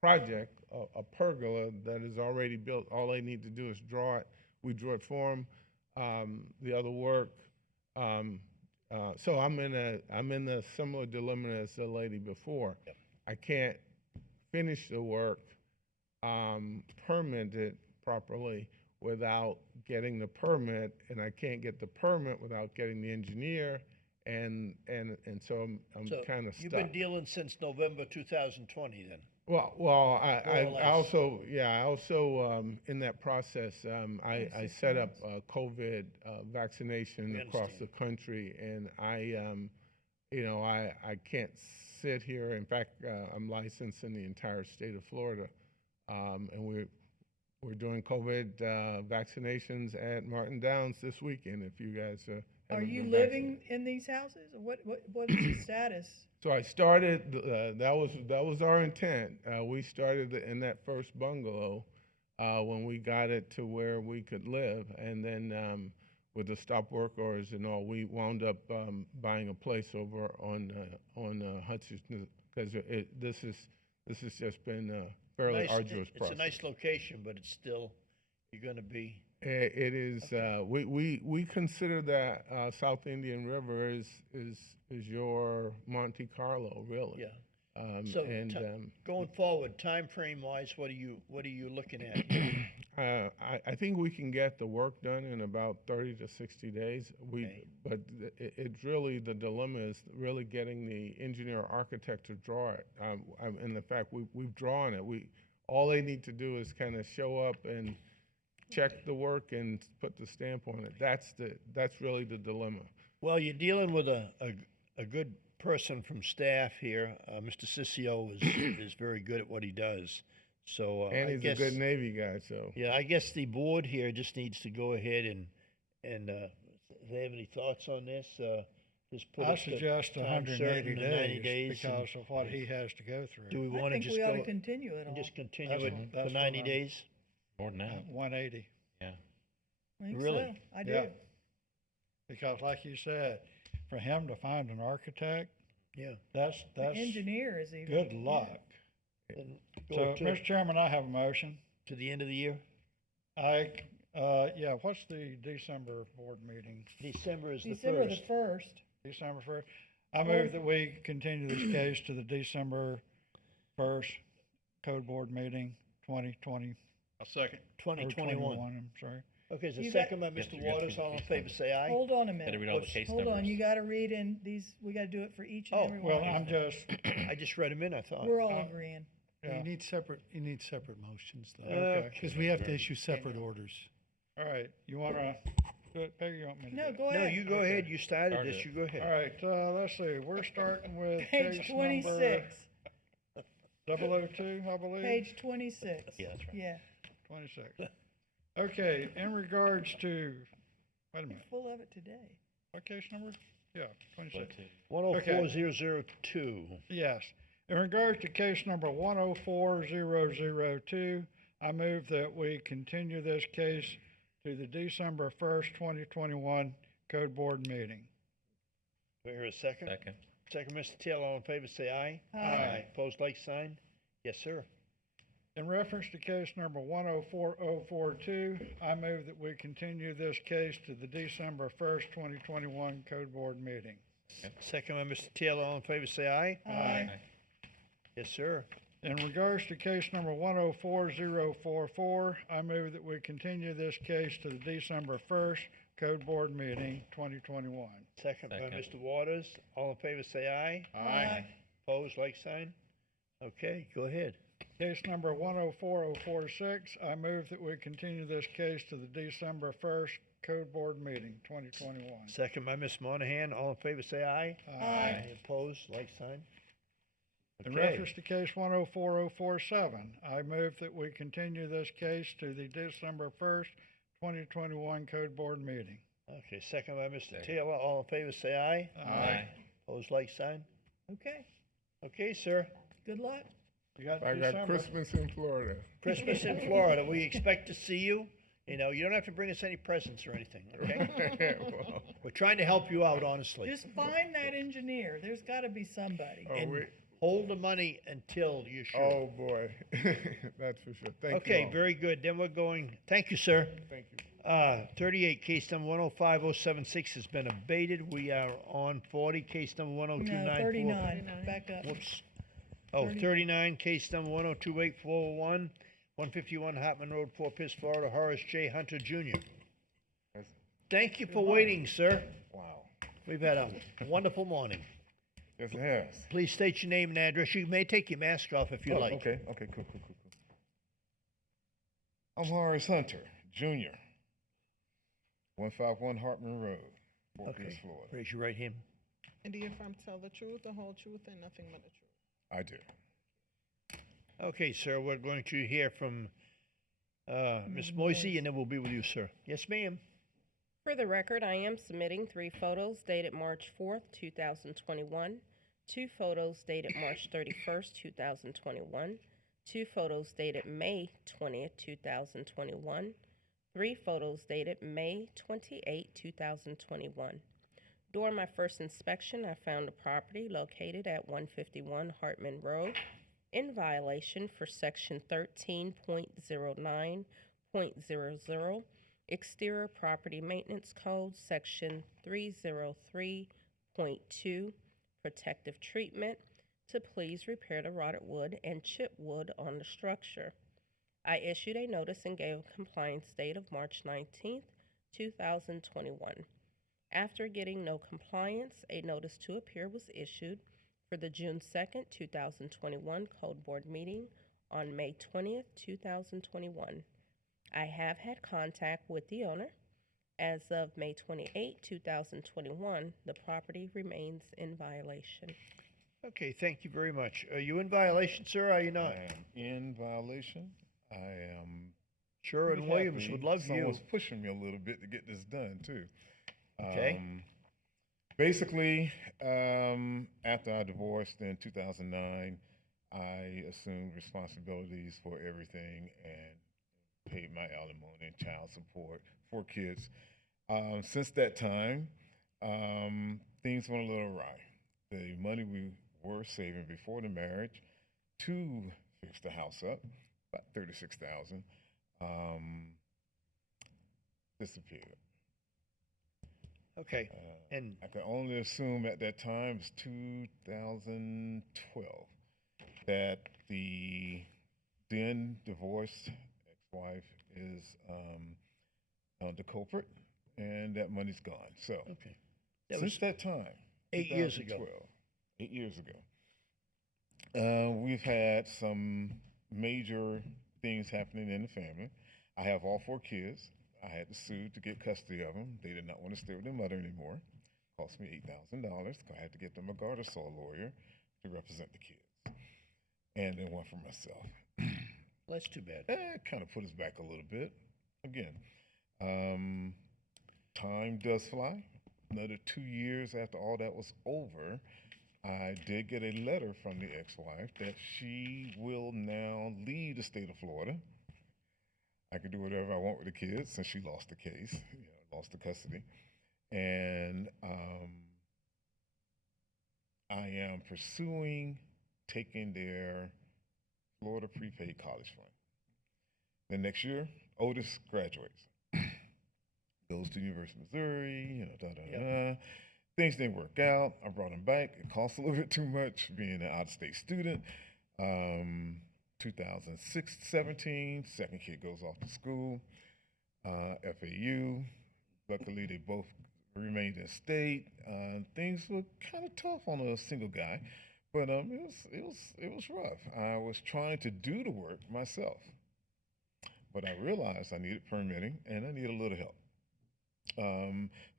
project, a pergola that is already built, all they need to do is draw it. We draw it for them. The other work. So I'm in a similar dilemma as the lady before. Yep. I can't finish the work, permit it properly without getting the permit, and I can't get the permit without getting the engineer, and so I'm So kind of stuck. you've been dealing since November 2020 then? Well, More or I less. also in that process, I set up COVID vaccination We across the understand. country, and I can't sit here. In fact, I'm licensed in the entire state of Florida, and we're doing COVID vaccinations at Martin Downs this weekend. If you guys Are haven't you been living in these houses? Or what is the status? So I started. That was our intent. We started in that first bungalow when we got it to where we could live, and then with the stop work orders and all, we wound up buying a place over on Hutchinson because this has just been a fairly arduous It's process. a nice location, but it's still, you're gonna be, It is. We consider that South Indian River is your Monte Carlo, really. yeah. So going forward, time frame wise, what are you looking at here? I think we can get the work done in about 30 to 60 days. But it's really, the dilemma is really getting the engineer architect to draw it. And the fact we've drawn it. All they need to do is kind of show up and check the work and put the stamp on it. That's really the dilemma. Well, you're dealing with a good person from staff here. Mr. Sissio is very good at what he does. So And I he's guess, a good Navy guy, so. yeah, I guess the board here just needs to go ahead and if they have any thoughts on this, just put I us to suggest time 180 certain and 90 days and because of what he has to go through. do we I want to think just we ought go to continue it and all. just continue That's it what- for that's 90 what I'm- days? More than that. 180. Yeah. I think Really? so. I do. Yeah. Because like you said, for him to find an architect, Yeah. that's The engineer is even. good luck. And So, go to Mr. Chairman, I have a motion. the end of the year? Yeah, what's the December board meeting? December is the December the first. 1st. December 1st. I move that we continue this case to the December 1st code board meeting, 2020. I'll second. or 2021. I'm sorry. Okay, is a You got- second by You have Mr. to go Waters, through the all in case favor, numbers. say aye. Hold on a Gotta minute. read all the Whoops. case Hold numbers. on, you gotta read in these, we gotta do it for each and Oh, every one. Well, of I'm these. just, I just read them in, I thought. We're all agreeing. yeah. You need separate motions though. Okay. Because we have to issue separate orders. All right, you wanna do it, Peggy, you want me to do No, it? go No, ahead. you go ahead, you started Started this, it. you go ahead. All right, let's see, we're starting with Page case 26, number 002, I believe. page 26. Yeah, that's right. Yeah, 26. Okay, in regards to, wait a minute, full of it today. what case number? Yeah, 26. 104002. Yes. In regards to case number 104002, I move that we continue this case to the December 1st, 2021 Code Board meeting. Do I hear a second? Second. Second, Mr. Taylor, all in favor, say aye. Aye. Opposed, like sign? Yes, sir. In reference to case number 104042, I move that we continue this case to the December 1st, 2021 Code Board meeting. Second by Mr. Taylor, all in favor, say aye. Aye. Yes, sir. In regards to case number 104044, I move that we continue this case to the December 1st Code Board meeting, 2021. Second by Second. Mr. Waters, all in favor, say aye. Aye. Opposed, like sign? Okay, go ahead. Case number 104046, I move that we continue this case to the December 1st Code Board meeting, 2021. Second by Ms. Monahan, all in favor, say aye. Aye. Opposed, like sign? In Okay. reference to case 104047, I move that we continue this case to the December 1st, 2021 Code Board meeting. Okay, second by Mr. Taylor. All in favor, say aye. Aye. Opposed, like sign. Okay, Okay, sir. good luck. You got I got December. Christmas in Florida. Christmas in Florida. We expect to see you. You know, you don't have to bring us any presents or anything, okay? Well, We're trying to help you out, honestly. Just find that engineer. There's gotta be somebody. oh, And wait. hold the money until you're sure. Oh, boy. That's for sure. Thank you. Okay, all. very good. Then we're going, thank you, sir. Thank you. 38, case number 105076 has been abated. We are on 40, case number No, 1029. 39, back up. Whoops. Oh, 39, case number 102841, 151 Hartman Road, Fort Pierce, Florida, Horace J. Hunter Jr. Thank you for waiting, sir. Wow. We've had a wonderful morning. Yes, it has. Please state your name and address. You may take your mask off if you Oh, like. Okay, cool. I'm Horace Hunter, Jr., 151 Hartman Road, Fort Pierce, Okay, Florida. raise your right hand. And do you affirm to tell the truth, the whole truth, and nothing but the truth? I do. Okay, sir, we're going to hear from Ms. Moisey, and then we'll be with you, sir. Yes, ma'am. For the record, I am submitting 3 photos dated March 4th, 2021, 2 photos dated March 31st, 2021, 2 photos dated May 20th, 2021, 3 photos dated May 28, 2021. During my first inspection, I found a property located at 151 Hartman Road in violation for Section 13.09.00, Exterior Property Maintenance Code, Section 303.2, Protective Treatment, to please repair the rotted wood and chip wood on the structure. I issued a notice and gave a compliance date of March 19th, 2021. After getting no compliance, a notice to appear was issued for the June 2nd, 2021 Code Board meeting on May 20th, 2021. I have had contact with the owner. As of May 28, 2021, the property remains in violation. Okay, thank you very much. Are you in violation, sir, or are you not? I am in violation. I am. Sure, and Williams would love you. Someone's pushing me a little bit to get this done, too. Okay. Basically, after I divorced in 2009, I assumed responsibilities for everything and paid my alimony and child support for kids. Since that time, things went a little awry. The money we were saving before the marriage to fix the house up, about $36,000, disappeared. Okay, and I could only assume at that time, it was 2012, that the then divorced ex-wife is the culprit, and that money's gone. So, okay. That since was that time, 8 years ago. 8 years ago, we've had some major things happening in the family. I have all 4 kids. I had to sue to get custody of them. They did not want to stay with their mother anymore. Cost me $8,000. I had to get them a Gardasil lawyer to represent the kids, and then one for myself. That's too bad. It kind of put us back a little bit. Again, time does fly. Another 2 years after all that was over, I did get a letter from the ex-wife that she will now leave the state of Florida. I could do whatever I want with the kids since she lost the case, lost the custody. And I am pursuing taking their Florida prepaid college fund. Then next year, Otis graduates, goes to the University of Missouri, Things didn't work out. I brought him back. It cost a little bit too much being an out-of-state student. 2017, second kid goes off to school, FAU. Luckily, they both remained in state. Things were kind of tough on a single guy, but it was rough. I was trying to do the work myself, but I realized I needed permitting and I needed a little help.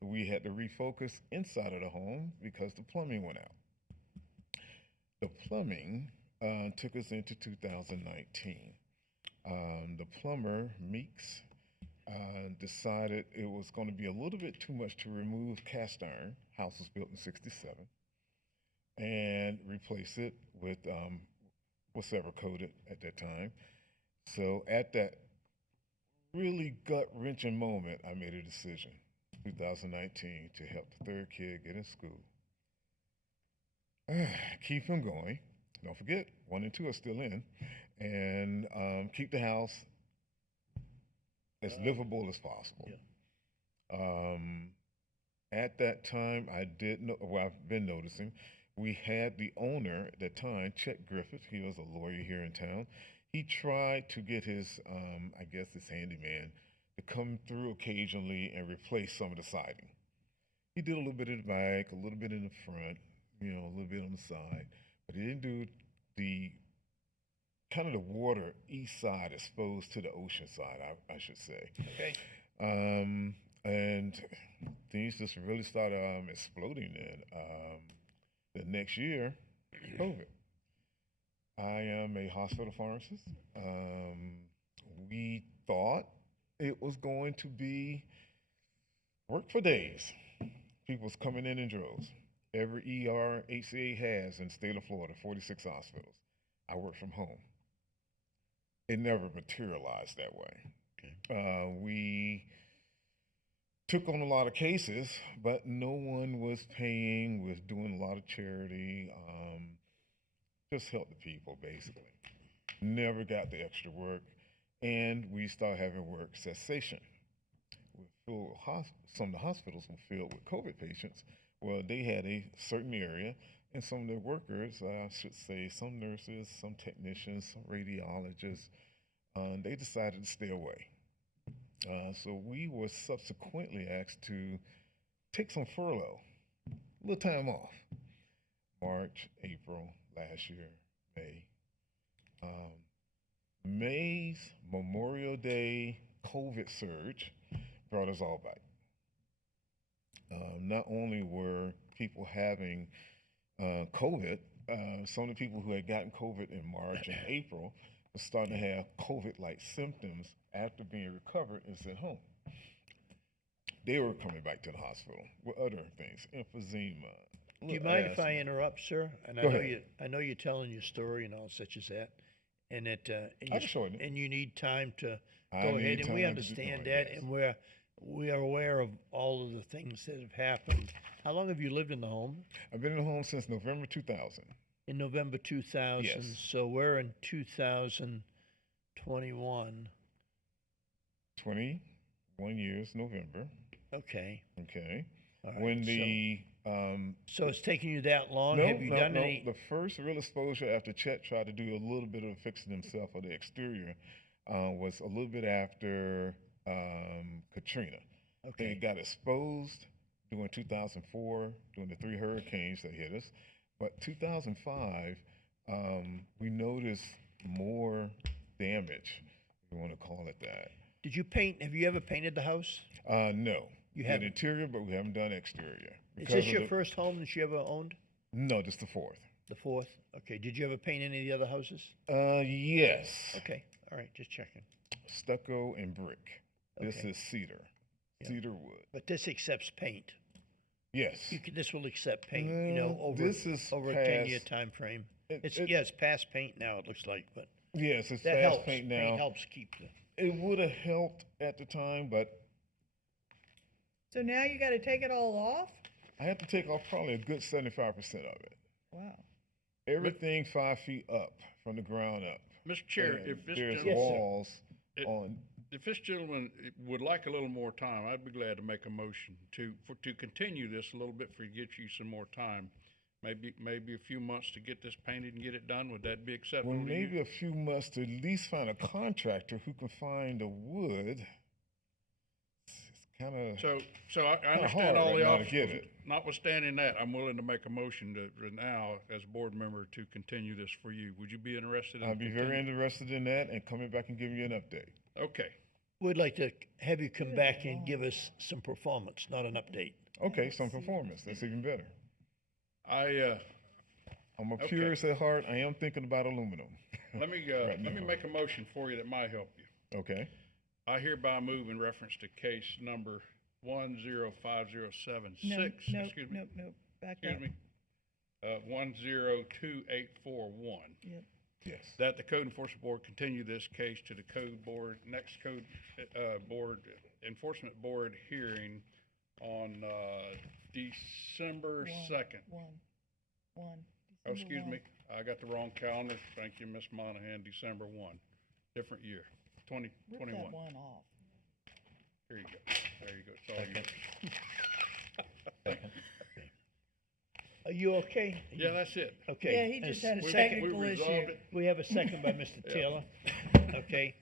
We had to refocus inside of the home because the plumbing went out. The plumbing took us into 2019. The plumber, Meeks, decided it was going to be a little bit too much to remove cast iron. House was built in '67, and replace it with whatever coated at that time. So at that really gut wrenching moment, I made a decision, 2019, to help the third kid get in school. Keep him going. Don't forget, 1 and 2 are still in, and keep the house as livable as possible. At that time, I did know. Well, I've been noticing. We had the owner at that time, Chet Griffith. He was a lawyer here in town. He tried to get his, I guess, his handyman to come through occasionally and replace some of the siding. He did a little bit in the back, a little bit in the front, a little bit on the side, but he didn't do the kind of the water east side exposed to the ocean side, I should say. Okay. And things just really started exploding then. The next year, COVID. I am a hospital pharmacist. We thought it was going to be work for days. People was coming in droves. Every ER HCA has in the state of Florida, 46 hospitals. I work from home. It never materialized that way. We took on a lot of cases, but no one was paying, was doing a lot of charity, just help the people, basically. Never got the extra work, and we started having work cessation. Some of the hospitals were filled with COVID patients. Well, they had a certain area, and some of their workers, I should say, some nurses, some technicians, some radiologists, they decided to stay away. So we were subsequently asked to take some furlough, a little time off. March, April, last year, May. May's Memorial Day COVID surge brought us all back. Not only were people having COVID, some of the people who had gotten COVID in March and April were starting to have COVID-like symptoms after being recovered and sent home. They were coming back to the hospital with other things, emphysema. Do you mind if I interrupt, sir? And Go ahead. I know you're telling your story and all such as that, and that and you need time to go ahead, and we understand that, and we are aware of all of the things that have happened. How long have you lived in the home? I've been in the home since November 2000. In November 2000. Yes. So we're in 2021. 21 years, November. Okay. Okay. All right, When the so it's taken you that long? No, Have you no, done no. any? The first real exposure after Chet tried to do a little bit of fixing himself of the exterior was a little bit after Katrina. Okay. It got exposed during 2004, during the 3 hurricanes that hit us. But 2005, we noticed more damage, if you want to call it that. Did you paint? Have you ever painted the house? No. You We had haven't? interior, but we haven't done exterior. Is because this of your the- first home that you ever owned? No, this is the 4th. The fourth? Okay. Did you ever paint any of the other houses? Yes. Okay. All right. Just checking. Stucco and brick. This Okay. is cedar, Yeah. cedar wood. But this accepts paint. Yes. This will accept paint, No, over this is over a 10-year past- time frame. it- It's it- yeah, it's past paint now. It looks like, but Yes, it's that fast helps. paint now. Paint helps keep the. It would have helped at the time, but So now you gotta take it all off? I had to take off probably a good 75% of it. Wow. Everything 5 feet up from the ground up. Mr. Chair, And if this there's gentleman- walls It- on. If this gentleman would like a little more time, I'd be glad to make a motion to continue this a little bit for get you some more time. Maybe a few months to get this painted and get it done. Would that be acceptable Well, to you? maybe a few months to at least find a contractor who can find the wood. It's kind of So I kinda understand hard all right the now to get obstacles. it. Notwithstanding that, I'm willing to make a motion to now, as a board member, to continue this for you. Would you be interested in? I'll be very continuing? interested in that and coming back and giving you an update. Okay. We'd like to have you come back and give us some performance, not an update. Okay, some performance. That's even better. I I'm a Okay. purist at heart. I am thinking about aluminum. Let me, Right let me now. make a motion for you that might help you. Okay. I hereby move in reference to case number 105076. No, no, Excuse me. no, no, back Excuse up. me. 102841. Yep. Yes. That the code enforcement board continue this case to the code board, next code, board, enforcement board hearing on, December 2nd. One. Oh, December excuse 1. me, I got the wrong calendar. Thank you, Ms. Monahan, December 1, different year, Rip 2021. that one off. Here you go, there you go, it's all yours. Are you okay? Yeah, that's it. Okay. Yeah, he just had a We- technical we issue. resolved it. We have a second by Mr. Yeah. Taylor. Okay.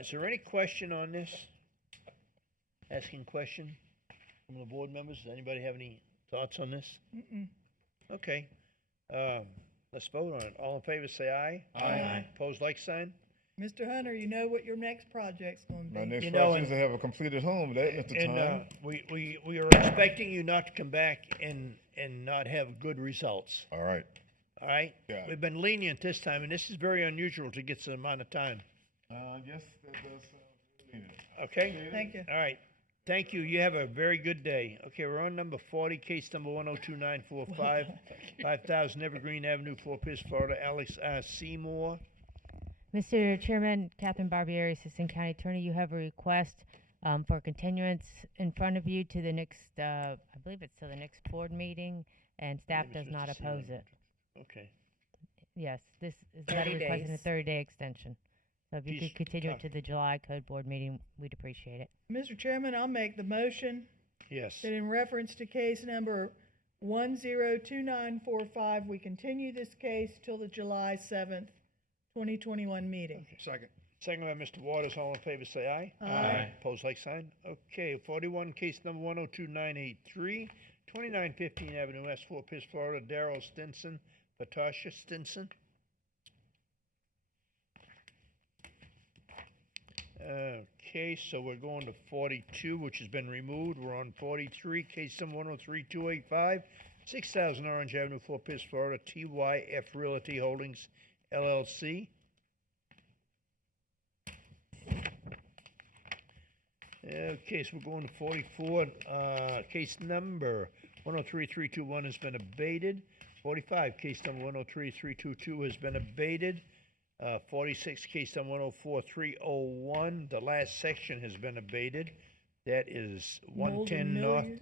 Is there any question on this? Asking question from the board members? Does anybody have any thoughts on this? Mm-mm. Okay. Let's vote on it. All in favor, say aye. Aye. Opposed, like sign? Mr. Hunter, you know what your next project's gonna be. My next You know, project is to have a completed home. That at the And, time. we are expecting you not to come back and not have good results. All right. All right? Yeah. We've been lenient this time, and this is very unusual to get some amount of time. Yes, that does sound needed. Okay? Thank you. All right. Thank you. You have a very good day. Okay, we're on number 40, case number 102945, 5000 Evergreen Avenue, Fort Pierce, Florida. Alex Seymour. Mr. Chairman, Catherine Barbieri, Assistant County Attorney, you have a request for continuance in front of you to the next, I believe it's to the next board meeting, and staff name is does not Mr. oppose Seaman. it. Okay. Yes, this is 30 requesting a days. 30-day extension. So if you Please could continue it talk. to the July code board meeting, we'd appreciate it. Mr. Chairman, I'll make the motion Yes. that in reference to case number 102945, we continue this case till the July 7th, 2021 meeting. Second. Second by Mr. Waters. All in favor, say aye. Aye. Opposed, like sign. Okay, 41, case number 102983, 2915 Avenue West, Fort Pierce, Florida. Darrell Stinson, Patasha Stinson. Okay, so we're going to 42, which has been removed. We're on 43, case number 103285, 6000 Orange Avenue, Fort Pierce, Florida. TYF Realty Holdings, LLC. Okay, so we're going to 44. Case number 103321 has been abated. 45, case number 103322 has been abated. 46, case number 104301, the last section has been abated. That is 110 Molden North, Milieu.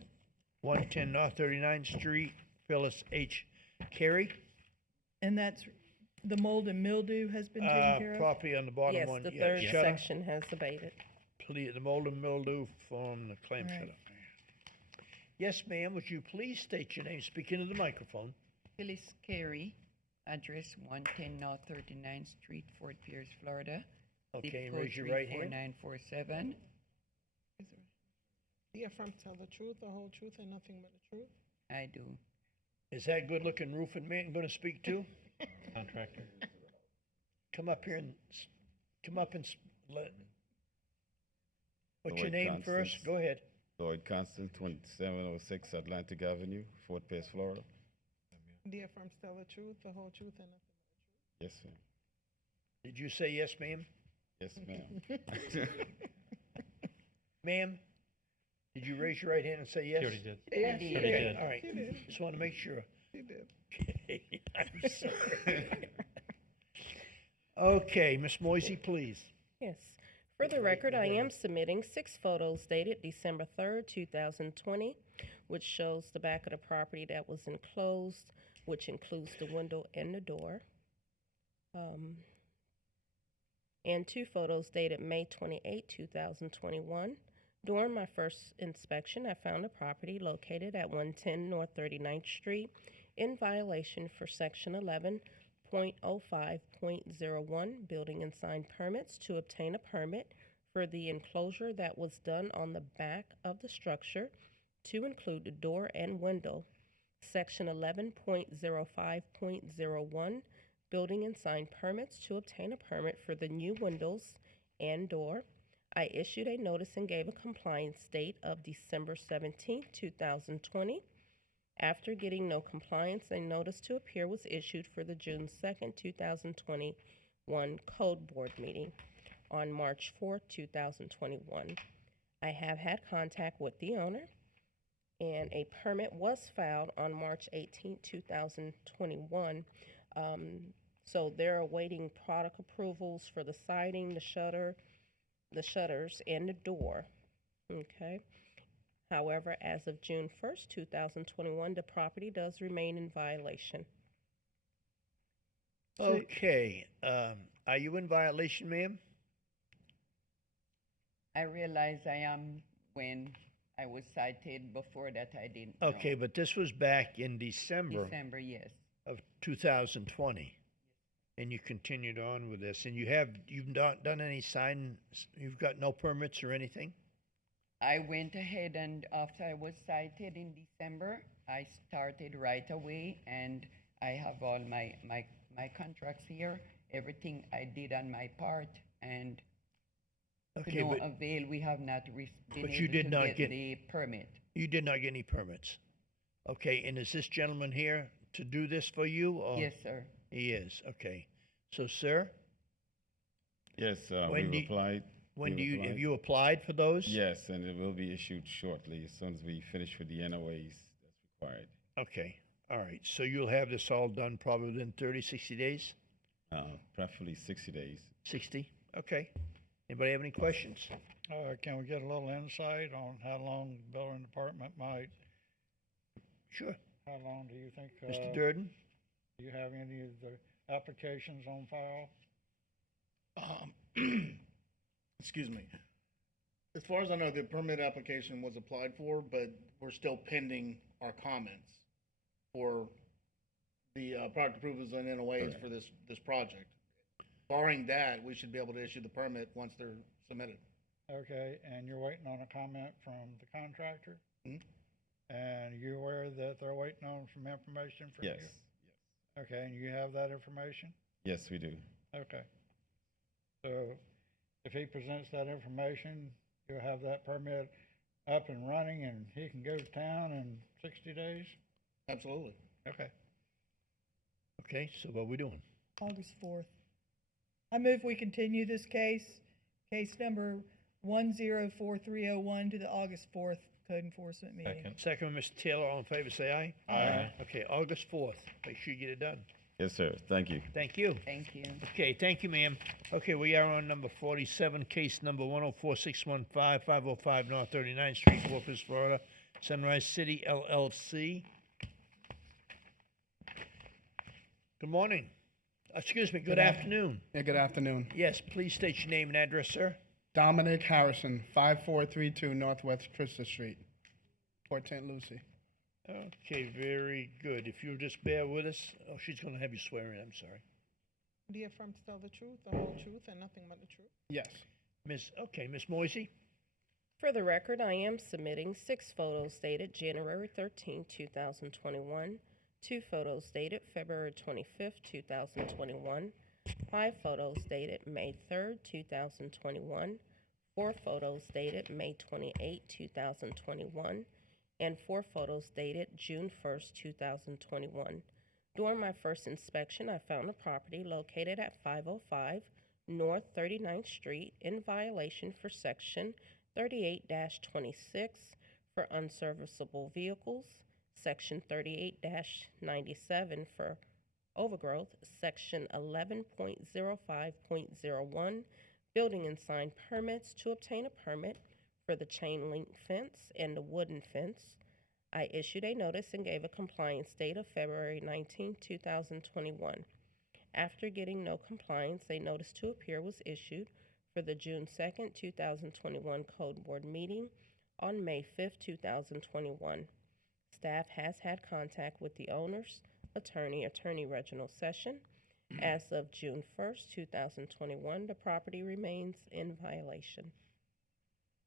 110 North 39th Street, Phyllis H. Carey. And that's, the mold and mildew has been taken care of? Property on the bottom Yes, one. the yeah, third shutter. section has abated. The mold and mildew from the claim Right. shutter. Yes, ma'am, would you please state your name, speak into the microphone? Phyllis Carey, address 110 North 39th Street, Fort Pierce, Florida. Okay, Zip and code raise your right hand. 34947. Do you affirm to tell the truth, the whole truth, and nothing but the truth? I do. Is that good-looking roofing man gonna speak too? Contractor. Come up here and, come up and let. What's your Lloyd name first? Constance. Go ahead. Lloyd Constant, 2706 Atlantic Avenue, Fort Pierce, Florida. Do you affirm to tell the truth, the whole truth, and nothing Yes, ma'am. Did you say yes, ma'am? Yes, ma'am. Ma'am, did you raise your right hand and say yes? already did. Yes, He okay, did. all right. He did. Just wanna make sure. He did. I'm sorry. Okay, Miss Moisey, please. Yes. For the record, I am submitting 6 photos dated December 3rd, 2020, which shows the back of the property that was enclosed, which includes the window and the door. And 2 photos dated May 28, 2021. During my first inspection, I found a property located at 110 North 39th Street in violation for Section 11.05.01 Building and Sign Permits to obtain a permit for the enclosure that was done on the back of the structure to include the door and window. Section 11.05.01 Building and Sign Permits to obtain a permit for the new windows and door. I issued a notice and gave a compliance date of December 17, 2020. After getting no compliance, a notice to appear was issued for the June 2nd, 2021 Code Board meeting on March 4th, 2021. I have had contact with the owner, and a permit was filed on March 18th, 2021. So they're awaiting product approvals for the siding, the shutters, and the door. Okay. However, as of June 1st, 2021, the property does remain in violation. Okay, are you in violation, ma'am? I realize I am when I was cited. Before that, I didn't know. Okay, but this was back in December December, yes. of 2020, and you continued on with this, and you've not done any sign, you've got no permits or anything? I went ahead and after I was cited in December, I started right away, and I have all my contracts here, everything I did on my part, and Okay, to no but- avail, we have not been But able you did to not get get- the permit. You did not get any permits? Okay, and is this gentleman here to do this for you, or? Yes, sir. He is, okay. So, sir? Yes, When do we you- applied. When We've have applied. you applied for those? Yes, and it will be issued shortly as soon as we finish with the NOAs that's required. Okay, all right. So you'll have this all done probably within 30, 60 days? Preferably 60 days. 60? Okay. Anybody have any questions? Can we get a little insight on how long the building department might? Sure. How long do you think? Mr. Durden? Do you have any of the applications on file? Excuse me. As far as I know, the permit application was applied for, but we're still pending our comments for the product approvals and NOAs for this project. Barring that, we should be able to issue the permit once they're submitted. Okay, and you're waiting on a comment from the contractor? Mhm. And you aware that they're waiting on some information from you? Yes. Okay, and you have that information? Yes, we do. Okay. So if he presents that information, you'll have that permit up and running and he can go to town in 60 days? Absolutely. Okay. Okay, so what are we doing? August 4th. I move we continue this case number 104301 to the August 4th Code Enforcement meeting. Second, Mr. Taylor, all in favor, say aye. Aye. Okay, August 4th. Make sure you get it done. Yes, sir. Thank you. Thank you. Thank you. Okay, thank you, ma'am. Okay, we are on number 47, case number 104615, 505 North 39th Street, Corpus, Florida, Sunrise City LLC. Good morning. Excuse me, good afternoon. Yeah, good afternoon. Yes, please state your name and address, sir. Dominic Harrison, 5432 Northwest Trista Street, Port St. Lucie. Okay, very good. If you'll just bear with us. Oh, she's going to have you swear in, I'm sorry. Do you affirm to tell the truth, the whole truth, and nothing but the truth? Yes. Miss Moisey? For the record, I am submitting 6 photos dated January 13, 2021, 2 photos dated February 25th, 2021, 5 photos dated May 3rd, 2021, 4 photos dated May 28, 2021, and 4 photos dated June 1st, 2021. During my first inspection, I found a property located at 505 North 39th Street in violation for Section 38-26 for unserviceable vehicles, Section 38-97 for overgrowth, Section 11.05.01 building and sign permits to obtain a permit for the chain link fence and the wooden fence. I issued a notice and gave a compliance date of February 19, 2021. After getting no compliance, a notice to appear was issued for the June 2nd, 2021 Code Board meeting on May 5th, 2021. Staff has had contact with the owners, Attorney Reginald Session. As of June 1st, 2021, the property remains in violation.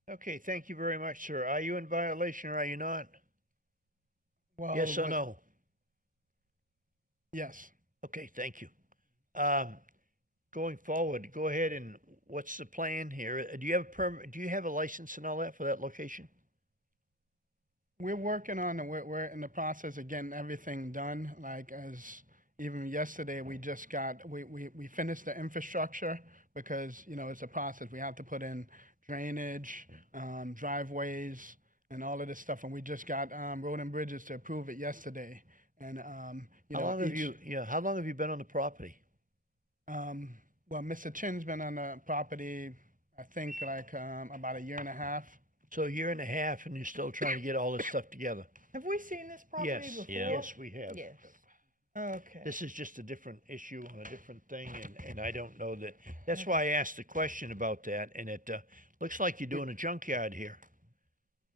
Okay, thank you very much, sir. Are you in violation or are you not? Well, Yes or what- no? Yes. Okay, thank you. Going forward, go ahead and what's the plan here? Do you have a permit? Do you have a license and all that for that location? We're working on it. We're in the process of getting everything done. Like as even yesterday, we just got, we finished the infrastructure because, you know, it's a process. We have to put in drainage, driveways, and all of this stuff. And we just got Road and Bridges to approve it yesterday. And, you How know, long have how long have you been on the property? well, Mr. Chin's been on the property, I think, like about a year and a half. So a year and a half, and you're still trying to get all this stuff together? Have we seen this property Yes, before? yes, we have. Yes. Okay. This is just a different issue on a different thing, and I don't know that, that's why I asked the question about that, and it, looks like you're doing a junkyard here.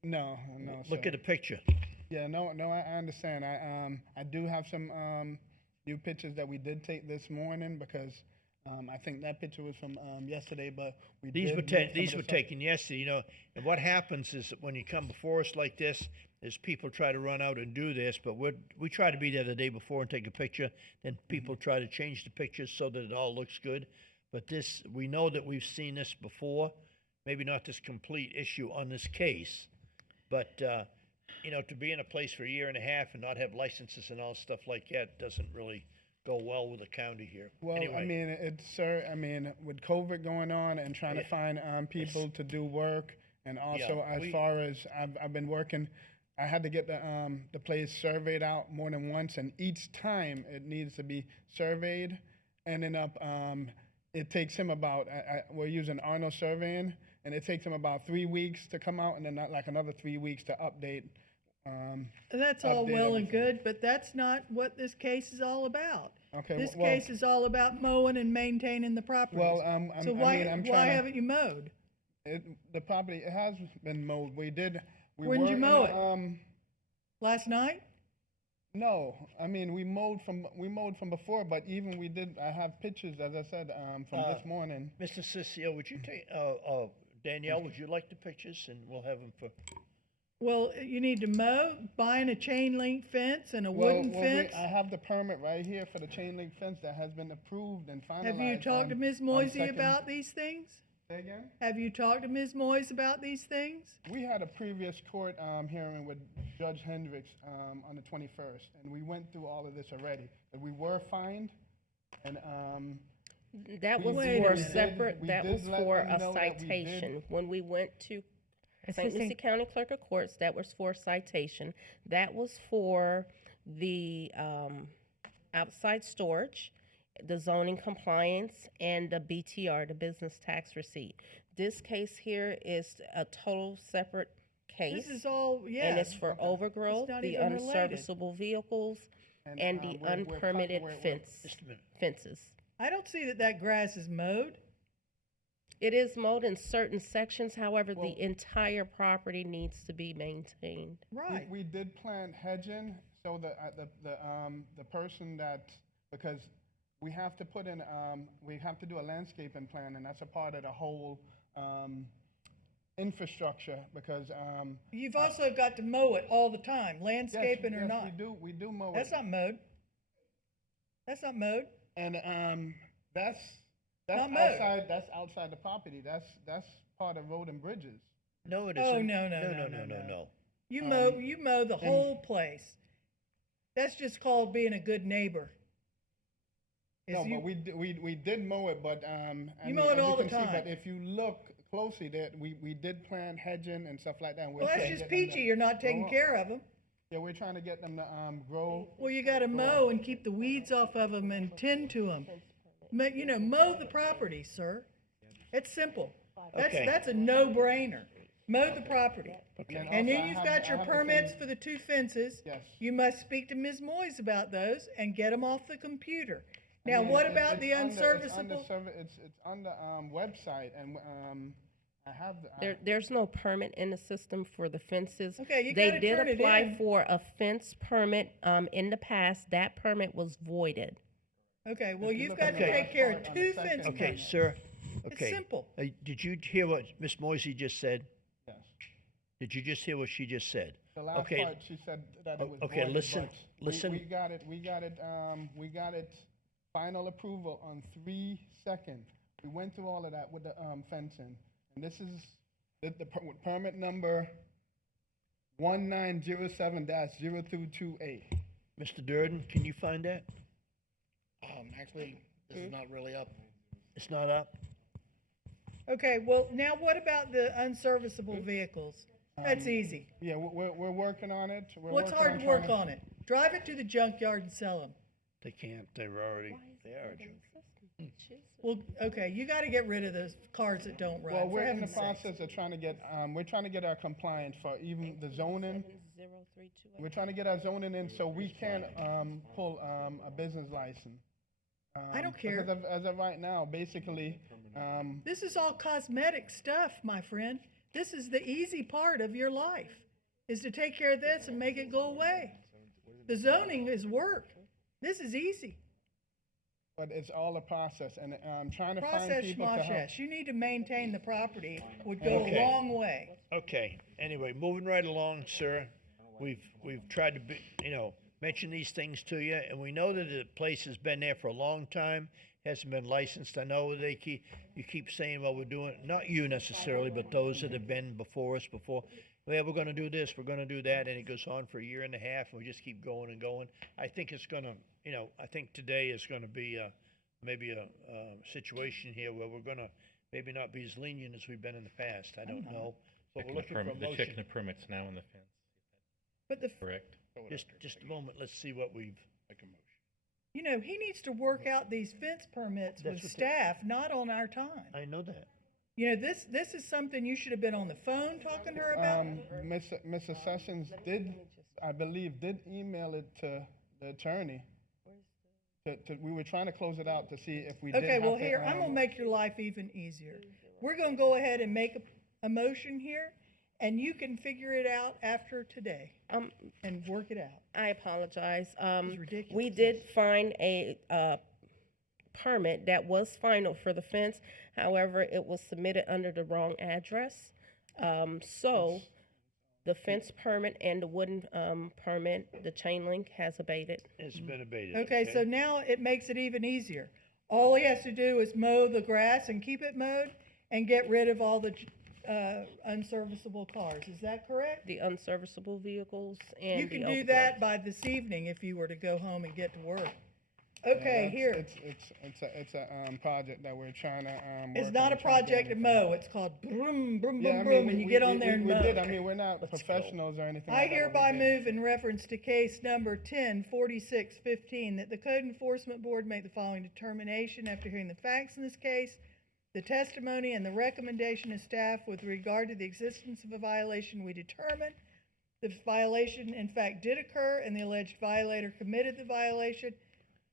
No, no. Look sir. at the picture. Yeah, no, I understand. I do have some new pictures that we did take this morning because I think that picture was from yesterday, but we These did were move some of these the were stuff. taken yesterday, you know, and what happens is that when you come before us like this, is people try to run out and do this, but we try to be there the day before and take a picture, then people try to change the pictures so that it all looks good. But this, we know that we've seen this before, maybe not this complete issue on this case, but, you know, to be in a place for a year and a half and not have licenses and all stuff like that doesn't really go well with the county here. Well, Anyway. I mean, it's, sir, I mean, with COVID going on and trying to find people to do work, and also as far as I've been working, I had to get the place surveyed out more than once, and each time it needs to be surveyed, ending up, it takes him about, we're using Arnold Surveying, and it takes him about 3 weeks to come out, and then like another 3 weeks to update. That's all update well and everything. good, but that's not what this case is all about. Okay, This well- case is all about mowing and maintaining the property. Well, So I why, mean, I'm why trying to- haven't you mowed? The property, it has been mowed. We When did you were mow in it? Last night? No, I mean, we mowed from before, but even we did, I have pictures, as I said, from this morning. Mr. Ciccio, would you take, Danielle, would you like the pictures, and we'll have them for, Well, you need to mow, buying a chain link fence and a wooden fence. I have the permit right here for the chain link fence that has been approved and finalized. Have you talked to Ms. Moisey about these things? Say again? Have you talked to Ms. Moyes about these things? We had a previous court hearing with Judge Hendricks on the 21st, and we went through all of this already. And we were fined, and That was Wait a for minute. separate, We that did was let for them a know that we did. citation. When we went to St. Lucie Assistant- County Clerk of Courts, that was for citation. That was for the outside storage, the zoning compliance, and the BTR, the business tax receipt. This case here is a total separate case. This is all, yeah. And it's for overgrowth, not the even related. unserviceable vehicles, and the unpermitted fences. I don't see that that grass is mowed. It is mowed in certain sections, however, the entire property needs to be maintained. Right. We did plant hedging, so the person that, because we have to put in, we have to do a landscaping plan, and that's a part of the whole infrastructure, because. You've also got to mow it all the time, landscaping or yes, not. we do mow it. That's not mowed. That's not mowed. And that's Not mowed. outside the property. That's part of Road and Bridges. no, it Oh, isn't. no. You mow the and- whole place. That's just called being a good neighbor. Is No, you- but we did mow it, but I You mean, mow it as you all the can see, time. But if you look closely, that we did plant hedging and stuff like that. and we're Well, that's trying to just get them to peachy. You're not taking grow up. care of them. Yeah, we're trying to get them to grow. Well, you got to mow and keep the weeds off of them and tend to them. Mow the property, sir. It's simple. Okay. That's a no-brainer. Mow the property. Okay. And also, then I you've have- got I your have the permits thing- for the 2 fences. Yes. You must speak to Ms. Moyes about those and get them off the computer. Now, I mean, what about the it's on unserviceable? It's on the website, and I have the. There's no permit in the system for the fences. Okay, you They gotta did turn it apply in. for a fence permit, in the past. That permit was voided. Okay, well, If you you've look got on to the take last care part of on the 2 second fence Okay, permits. sir, It's okay. simple. Did you hear what Miss Moisey just said? Yes. Did you just hear what she just said? The last Okay. part, she said that it was Okay, voided, listen, but listen. We got it, final approval on 3/2. We went through all of that with the fencing, and this is the permit number 1907-0228. Mr. Durden, can you find that? Actually, this is not really up. It's not up? Okay, well, now what about the unserviceable vehicles? That's easy. Yeah, we're working on it. What's hard to work on it? Drive it to the junkyard and sell them. They can't, they are. Well, okay, you gotta get rid of those cars that don't run, Well, for we're in the heaven's sakes. process of trying to get, we're trying to get our compliance for even the zoning. We're trying to get our zoning in so we can, pull, a business license. I don't care. Because as of right now, basically, This is all cosmetic stuff, my friend. This is the easy part of your life, is to take care of this and make it go away. The zoning is work. This is easy. but it's all a process, and trying to find Process people to help. schmosses. You need to maintain the property would go Okay. a long way. Okay, anyway, moving right along, sir. We've tried to be, mention these things to you, and we know that the place has been there for a long time, hasn't been licensed. I know you keep saying, well, we're doing, not you necessarily, but those that have been before us before. Yeah, we're gonna do this, we're gonna do that, and it goes on for a year and a half, and we just keep going and going. I think it's gonna, I think today is gonna be maybe a situation here where we're gonna maybe not be as lenient as we've been in the past. I don't know. But we're looking for a They're checking motion. the permits now on the fence. But Correct. Just a moment, let's see what we've. He needs to work out these fence permits That's with what staff, not on our time. I know that. This is something you should have been on the phone talking to her about. Mr. Sessions I believe, did email it to the attorney. We were trying to close it out to see if we did Okay, have well, to, here, I'm gonna make your life even easier. We're gonna go ahead and make a motion here, and you can figure it out after today, and work it out. I apologize. It's ridiculous. We did find a permit that was final for the fence. However, it was submitted under the wrong address. So the fence permit and the wooden permit, the chain link has abated. It's been abated. Okay, so now it makes it even easier. All he has to do is mow the grass and keep it mowed, and get rid of all the unserviceable cars. Is that correct? The unserviceable vehicles and You the can do overflow. that by this evening if you were to go home and get to work. Okay, here. It's a project that we're trying to, It's work not on a trying to get project to everything. mow. It's called broom, broom, Yeah, I broom, mean, broom, and you get on there and we mow. did. I mean, we're not professionals or anything I like that. hereby move in reference to case number 104615 that the Code Enforcement Board make the following determination after hearing the facts in this case, the testimony and the recommendation of staff with regard to the existence of a violation. We determine the violation in fact did occur and the alleged violator committed the violation.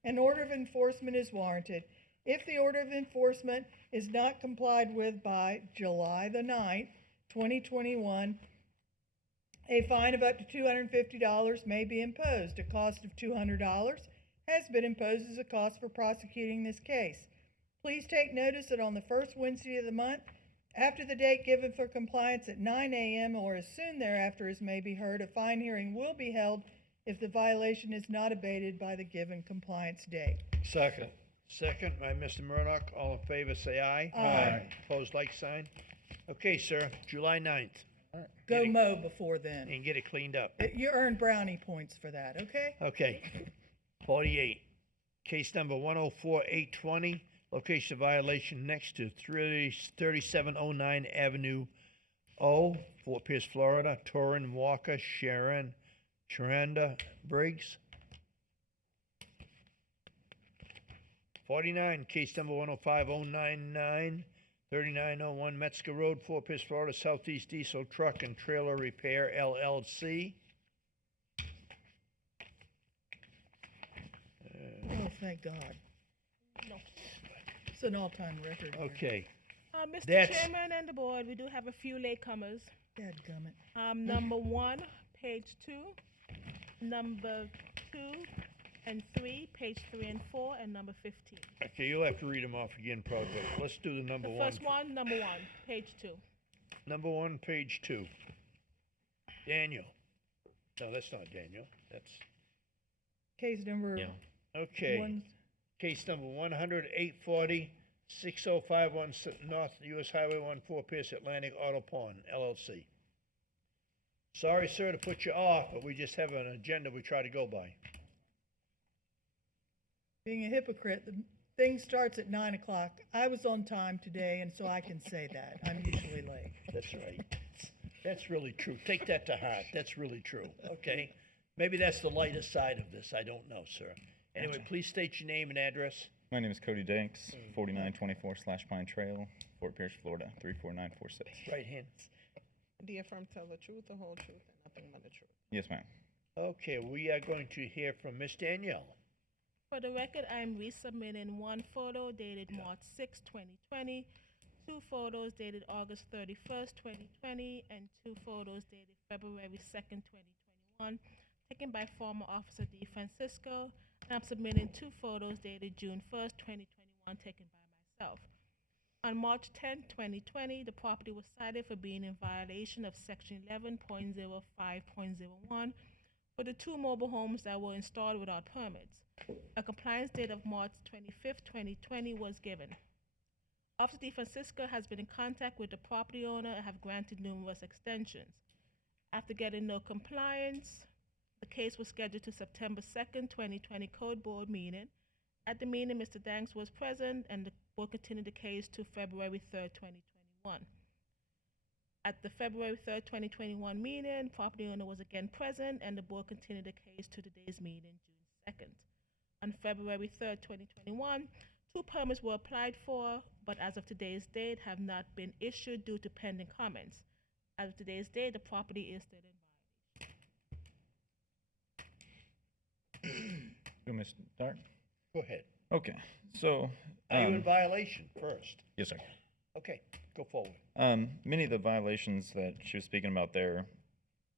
An order of enforcement is warranted. If the order of enforcement is not complied with by July the 9th, 2021, a fine of up to $250 may be imposed. A cost of $200 has been imposed as a cost for prosecuting this case. Please take notice that on the first Wednesday of the month, after the date given for compliance at 9 a.m. or as soon thereafter as may be heard, a fine hearing will be held if the violation is not abated by the given compliance date. Second by Mr. Murdock. All in favor, say aye. Aye. Opposed, like sign. Okay, sir, July 9th. Go mow before then. And get it cleaned up. You earn brownie points for that, okay? Okay. 48. Case number 104820. Location of violation next to 3709 Avenue O, Fort Pierce, Florida. Torrin Walker, Sharanda Briggs. 49. Case number 105099. 3901 Metzger Road, Fort Pierce, Florida. Southeast Diesel Truck and Trailer Repair, LLC. Oh, thank God. It's an all-time record. here. Okay. Mr. That's- Chairman and the board, we do have a few latecomers. Dadgummit. Number 1, page 2. Number 2 and 3, page 3 and 4, and number 15. Okay, you'll have to read them off again, probably. Let's do the number The one. first one, number 1, page 2. Number 1, page 2. Daniel. No, that's not Daniel. That's Case number. okay. One- Case number 100-840, 6051 North US Highway 14 Pierce Atlantic Auto Pawn, LLC. Sorry, sir, to put you off, but we just have an agenda we try to go by. Being a hypocrite, the thing starts at 9 o'clock. I was on time today, and so I can say that. I'm usually late. That's right. That's really true. Take that to heart. That's really true. Okay. Maybe that's the lighter side of this. I don't know, sir. Anyway, please state your name and address. My name is Cody Danks, 4924 Slash Pine Trail, Fort Pierce, Florida, 34946. Right hand. Do you affirm to tell the truth, the whole truth, and nothing but the truth? Yes, ma'am. Okay, we are going to hear from Miss Danielle. For the record, I am resubmitting one photo dated March 6, 2020, two photos dated August 31st, 2020, and two photos dated February 2nd, 2021, taken by former Officer D. Francisco. And I'm submitting two photos dated June 1st, 2021, taken by myself. On March 10, 2020, the property was cited for being in violation of Section 11.05.01 for the two mobile homes that were installed without permits. A compliance date of March 25th, 2020 was given. Officer D. Francisco has been in contact with the property owner and have granted numerous extensions. After getting no compliance, the case was scheduled to September 2nd, 2020 Code Board meeting. At the meeting, Mr. Danks was present, and the board continued the case to February 3rd, 2021. At the February 3rd, 2021 meeting, property owner was again present, and the board continued the case to today's meeting, June 2nd. On February 3rd, 2021, two permits were applied for, but as of today's date, have not been issued due to pending comments. As of today's date, the property is still in You want me to start? Go ahead. Okay, so. Are you in violation first? Yes, sir. Okay, go forward. Many of the violations that she was speaking about there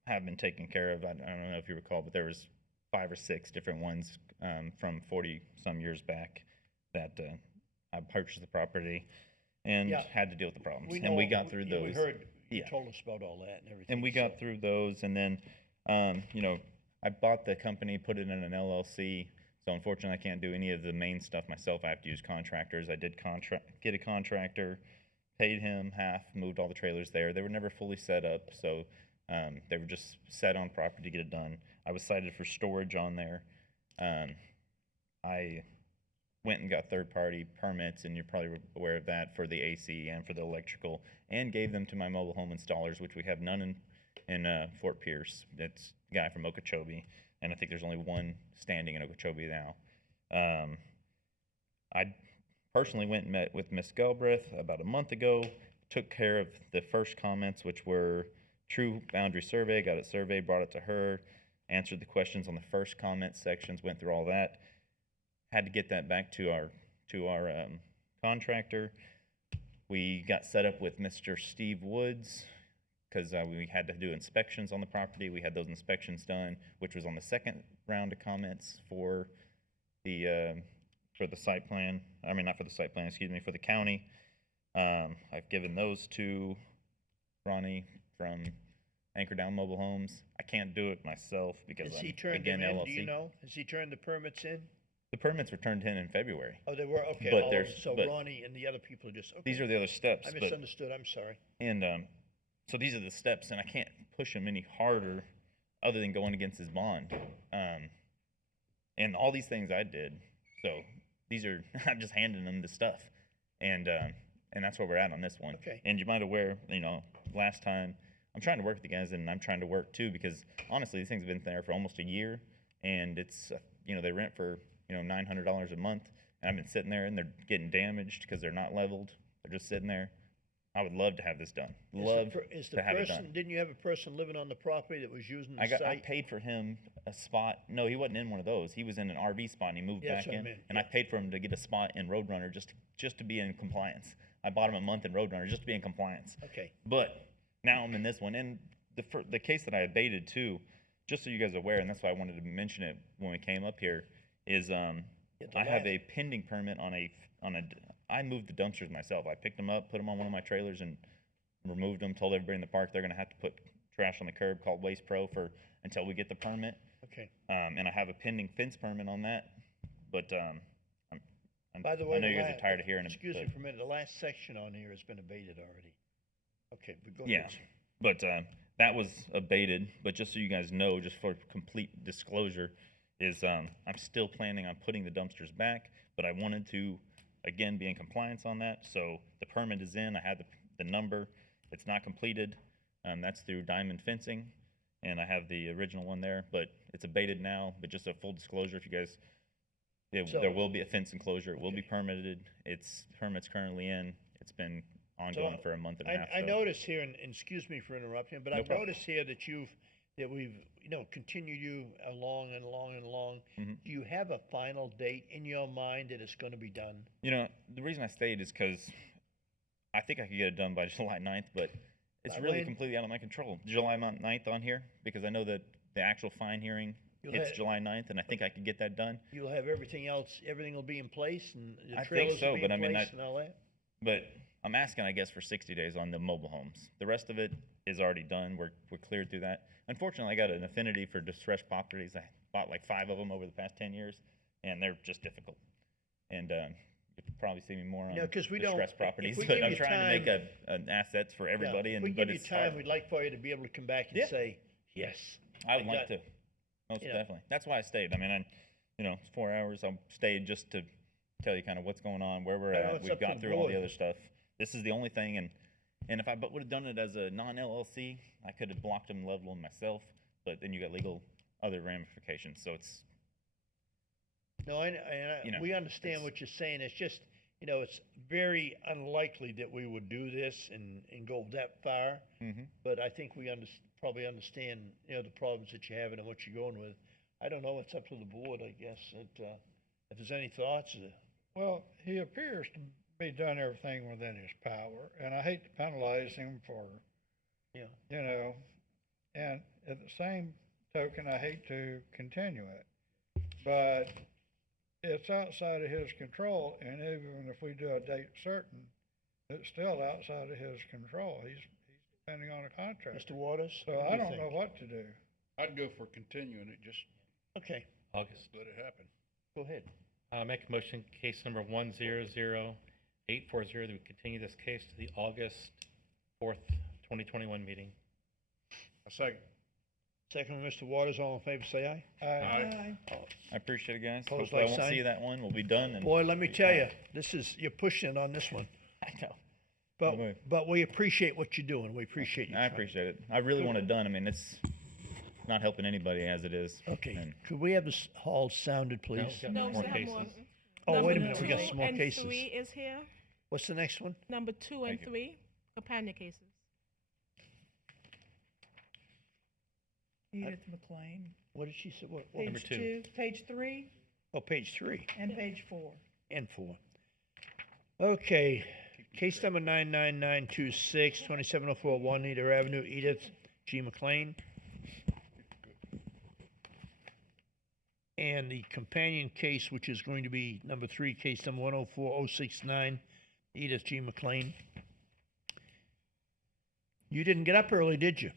have been taken care of. I don't know if you recall, but there was 5 or 6 different ones from 40-some years back that I purchased the property and Yeah. had to deal with the problems. We And we know- got through we those. heard, you Yeah. told us about all that and everything. And we got so- through those, and then, I bought the company, put it in an LLC. So unfortunately, I can't do any of the main stuff myself. I have to use contractors. I did get a contractor, paid him half, moved all the trailers there. They were never fully set up, so they were just set on property to get it done. I was cited for storage on there. I went and got third-party permits, and you're probably aware of that, for the AC and for the electrical, and gave them to my mobile home installers, which we have none in Fort Pierce. It's a guy from Okeechobee, and I think there's only one standing in Okeechobee now. I personally went and met with Miss Galbraith about a month ago, took care of the first comments, which were true boundary survey, got it surveyed, brought it to her, answered the questions on the first comment sections, went through all that. Had to get that back to our contractor. We got set up with Mr. Steve Woods, because we had to do inspections on the property. We had those inspections done, which was on the second round of comments for the site plan. I mean, not for the site plan, excuse me, for the county. I've given those to Ronnie from Anchor Down Mobile Homes. I can't do it myself because Has I'm, he turned again, them in, LLC. do you know? Has he turned the permits in? The permits were turned in February. Oh, they were, okay. But all of there's- them. So but Ronnie and the other people are just, okay. These are the other steps. I but- misunderstood, I'm sorry. And so these are the steps, and I can't push him any harder other than going against his bond. And all these things I did. So these are, I'm just handing them the stuff. And that's where we're at on this one. Okay. And you might aware, last time, I'm trying to work with the guys, and I'm trying to work too, because honestly, these things have been there for almost a year, and it's, they rent for, $900 a month, and I've been sitting there, and they're getting damaged because they're not leveled. They're just sitting there. I would love to have this done. Is the to have it person, done. didn't you have a person living on the property that was using the I site? paid for him a spot. No, he wasn't in one of those. He was in an RV spot, and he moved Yeah, back that's what I in. meant, And I paid for him to get a spot in Roadrunner just to be in compliance. I bought him a month in Roadrunner just to be in compliance. Okay. But now I'm in this one, and the case that I abated too, just so you guys are aware, and that's why I wanted to mention it when we came up here, is I have a pending permit on I moved the dumpsters myself. I picked them up, put them on one of my trailers, and removed them. Told everybody in the park they're going to have to put trash on the curb, called Waste Pro, until we get the permit. Okay. And I have a pending fence permit on that, but By the way, I know the you guys are tired of hearing it. excuse me but- for a minute, the last section on here has been abated already. Okay, but go Yeah, ahead. sir. but that was abated, but just so you guys know, just for complete disclosure, is I'm still planning on putting the dumpsters back, but I wanted to, again, be in compliance on that. So the permit is in, I had the number, it's not completed. That's through Diamond Fencing, and I have the original one there, but it's abated now. But just a full disclosure, if you guys, there will be a fence enclosure, it will be permitted. Permit's currently in, it's been ongoing for a month and a half. I so- noticed here, and excuse me for interrupting, but No I problem. noticed here that we've, continued you along and along and along. Mhm. Do you have a final date in your mind that it's gonna be done? The reason I stayed is because I think I could get it done by July 9th, but it's By really when? completely out of my control. July 9th on here, because I know that the actual fine hearing You'll hits have- July 9th, and I think I could get that done. You'll have everything else, everything will be in place, and the I think trailers so, will be but in I mean, place and all that? But I'm asking, I guess, for 60 days on the mobile homes. The rest of it is already done. We're cleared through that. Unfortunately, I got an affinity for distressed properties. I bought like 5 of them over the past 10 years, and they're just difficult. And you'll probably see me more on 'cause we don't- distressed if properties, we but give I'm you trying to time- make an assets for everybody. Yeah, if and we give but you it's time, hard. we'd like for you to be able to come back and Yeah. say, yes. I would like got- to, most Yeah. definitely. That's why I stayed. I mean, it's 4 hours. I stayed just to tell you kind of what's going on, where we're I know at. it's We've up to got the through all the board. other stuff. This is the only thing, and if I would have done it as a non-LLC, I could have blocked them, leveled them myself. But then you got legal other ramifications. So it's No, and You know, we understand what you're saying. It's just, it's very unlikely that we would do this and go that far. Mhm. But I think we probably understand, the problems that you're having and what you're going with. I don't know. It's up to the board, I guess. If there's any thoughts, Well, he appears to be done everything within his power, and I hate to penalize him for, Yeah. And at the same token, I hate to continue it. But it's outside of his control, and even if we do a date certain, it's still outside of his control. He's depending on a contract. Mr. Waters? So what do I you don't think? know what to do. I'd go for continuing it, just Okay, August. let it happen. go ahead. Make a motion, case number 100840, that we continue this case to the August 4th, 2021 meeting. A second. Second, Mr. Waters, all in favor, say aye. Aye. I appreciate it, guys. Opposed, Hopefully I like won't see sign. that one. We'll be done. And Boy, let me tell you, you're pushing it on this one. I know. But we appreciate what you're doing. We appreciate you. I trying. appreciate it. I really want it done. I mean, it's not helping anybody as it is. Okay, And could we have this hall sounded, please? got No, more we have more. cases. Oh, wait a Number minute, we got 2 some more and cases. 3 is here. What's the next one? Number 2 and Thank you. 3, companion cases. Edith McLean. What did she say? What? Number Page 2. 2, page 3, Oh, page 3 and page 4. and 4. Okay, case number 99926, 2704 Juanita Avenue, Edith G. McLean. And the companion case, which is going to be number 3, case number 104069, Edith G. McLean. You didn't get up early, did you?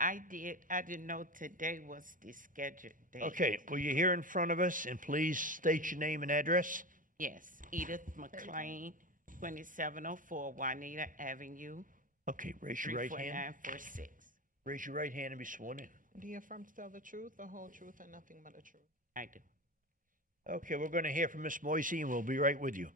I did. I didn't know today was the scheduled date. Okay, well, you're here in front of us, and please state your name and address. Yes, Edith McLean, 2704 Juanita Avenue, Okay, raise your right hand. 34946. Raise your right hand and be sworn in. Do you affirm to tell the truth, the whole truth, and nothing but the truth? I do. Okay, we're going to hear from Miss Moisey, and we'll be right with you.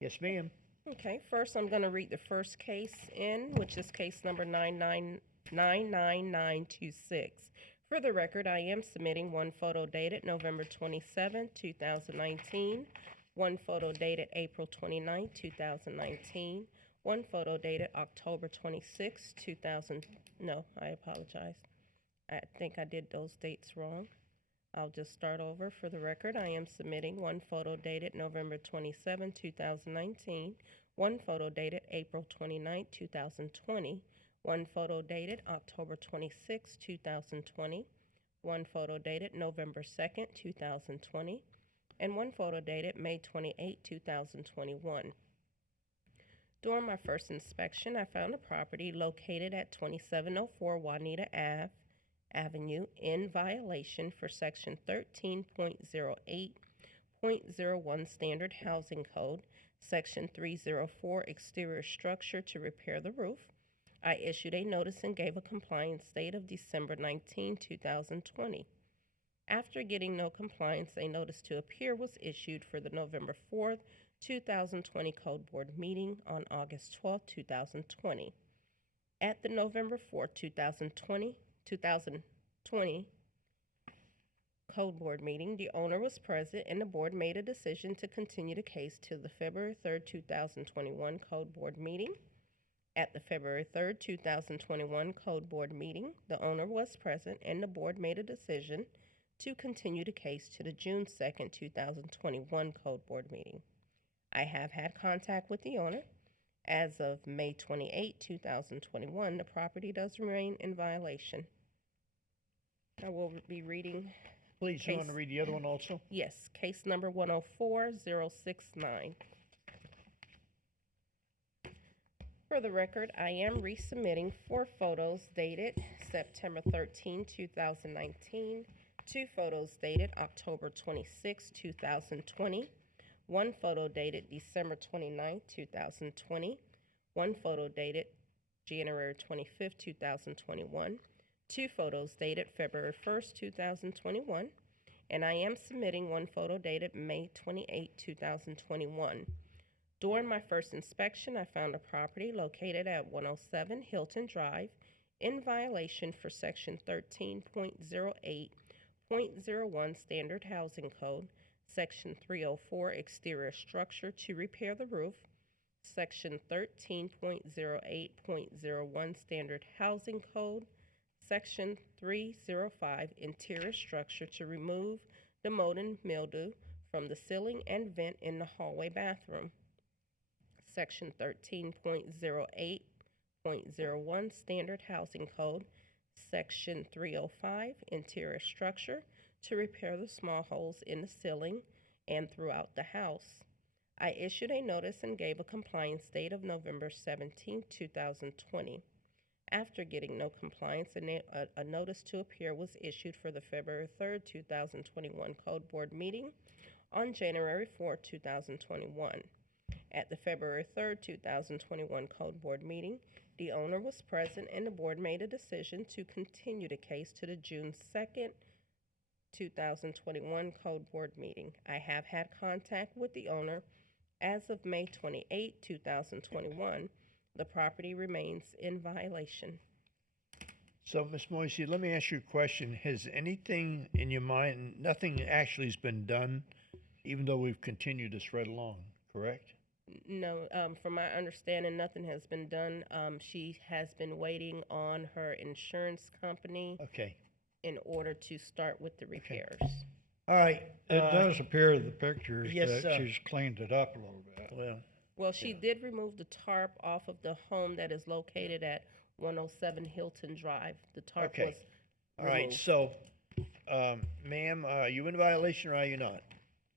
Yes, ma'am. Okay, first I'm going to read the first case in, which is case number 99926. For the record, I am submitting one photo dated November 27, 2019, one photo dated April 29, 2019, one photo dated October 26, 2000. No, I apologize. I think I did those dates wrong. I'll just start over. For the record, I am submitting one photo dated November 27, 2019, one photo dated April 29, 2020, one photo dated October 26, 2020, one photo dated November 2nd, 2020, and one photo dated May 28, 2021. During my first inspection, I found a property located at 2704 Juanita Avenue in violation for Section 13.08.01 Standard Housing Code, Section 304 Exterior Structure to repair the roof, I issued a notice and gave a compliance date of December 19, 2020. After getting no compliance, a notice to appear was issued for the November 4th, 2020 Code Board meeting on August 12, 2020. At the November 4th, 2020 Code Board meeting, the owner was present and the board made a decision to continue the case to the February 3rd, 2021 Code Board meeting. At the February 3rd, 2021 Code Board meeting, the owner was present and the board made a decision to continue the case to the June 2nd, 2021 Code Board meeting. I have had contact with the owner. As of May 28, 2021, the property does remain in violation. I will be reading. Please, you want to read the other one also? Yes, case number 104069. For the record, I am resubmitting 4 photos dated September 13, 2019, 2 photos dated October 26, 2020, 1 photo dated December 29, 2020, 1 photo dated January 25, 2021, 2 photos dated February 1st, 2021, and I am submitting 1 photo dated May 28, 2021. During my first inspection, I found a property located at 107 Hilton Drive in violation for Section 13.08.01 Standard Housing Code, Section 304 Exterior Structure to repair the roof, Section 13.08.01 Standard Housing Code, Section 305 Interior Structure to remove the mold and mildew from the ceiling and vent in the hallway bathroom, Section 13.08.01 Standard Housing Code, Section 305 Interior Structure to repair the small holes in the ceiling and throughout the house. I issued a notice and gave a compliance date of November 17, 2020. After getting no compliance, a notice to appear was issued for the February 3rd, 2021 Code Board meeting on January 4, 2021. At the February 3rd, 2021 Code Board meeting, the owner was present and the board made a decision to continue the case to the June 2nd, 2021 Code Board meeting. I have had contact with the owner. As of May 28, 2021, the property remains in violation. So, Ms. Moisey, let me ask you a question. Has anything in your mind, nothing actually has been done, even though we've continued this right along, correct? No, from my understanding, nothing has been done. She has been waiting on her insurance company. Okay. In order to start with the repairs. All right. It does appear in the pictures yes, that she's cleaned it up a little bit. Well, she did remove the tarp off of the home that is located at 107 Hilton Drive. The tarp was All right, removed. so, ma'am, are you in violation or are you not?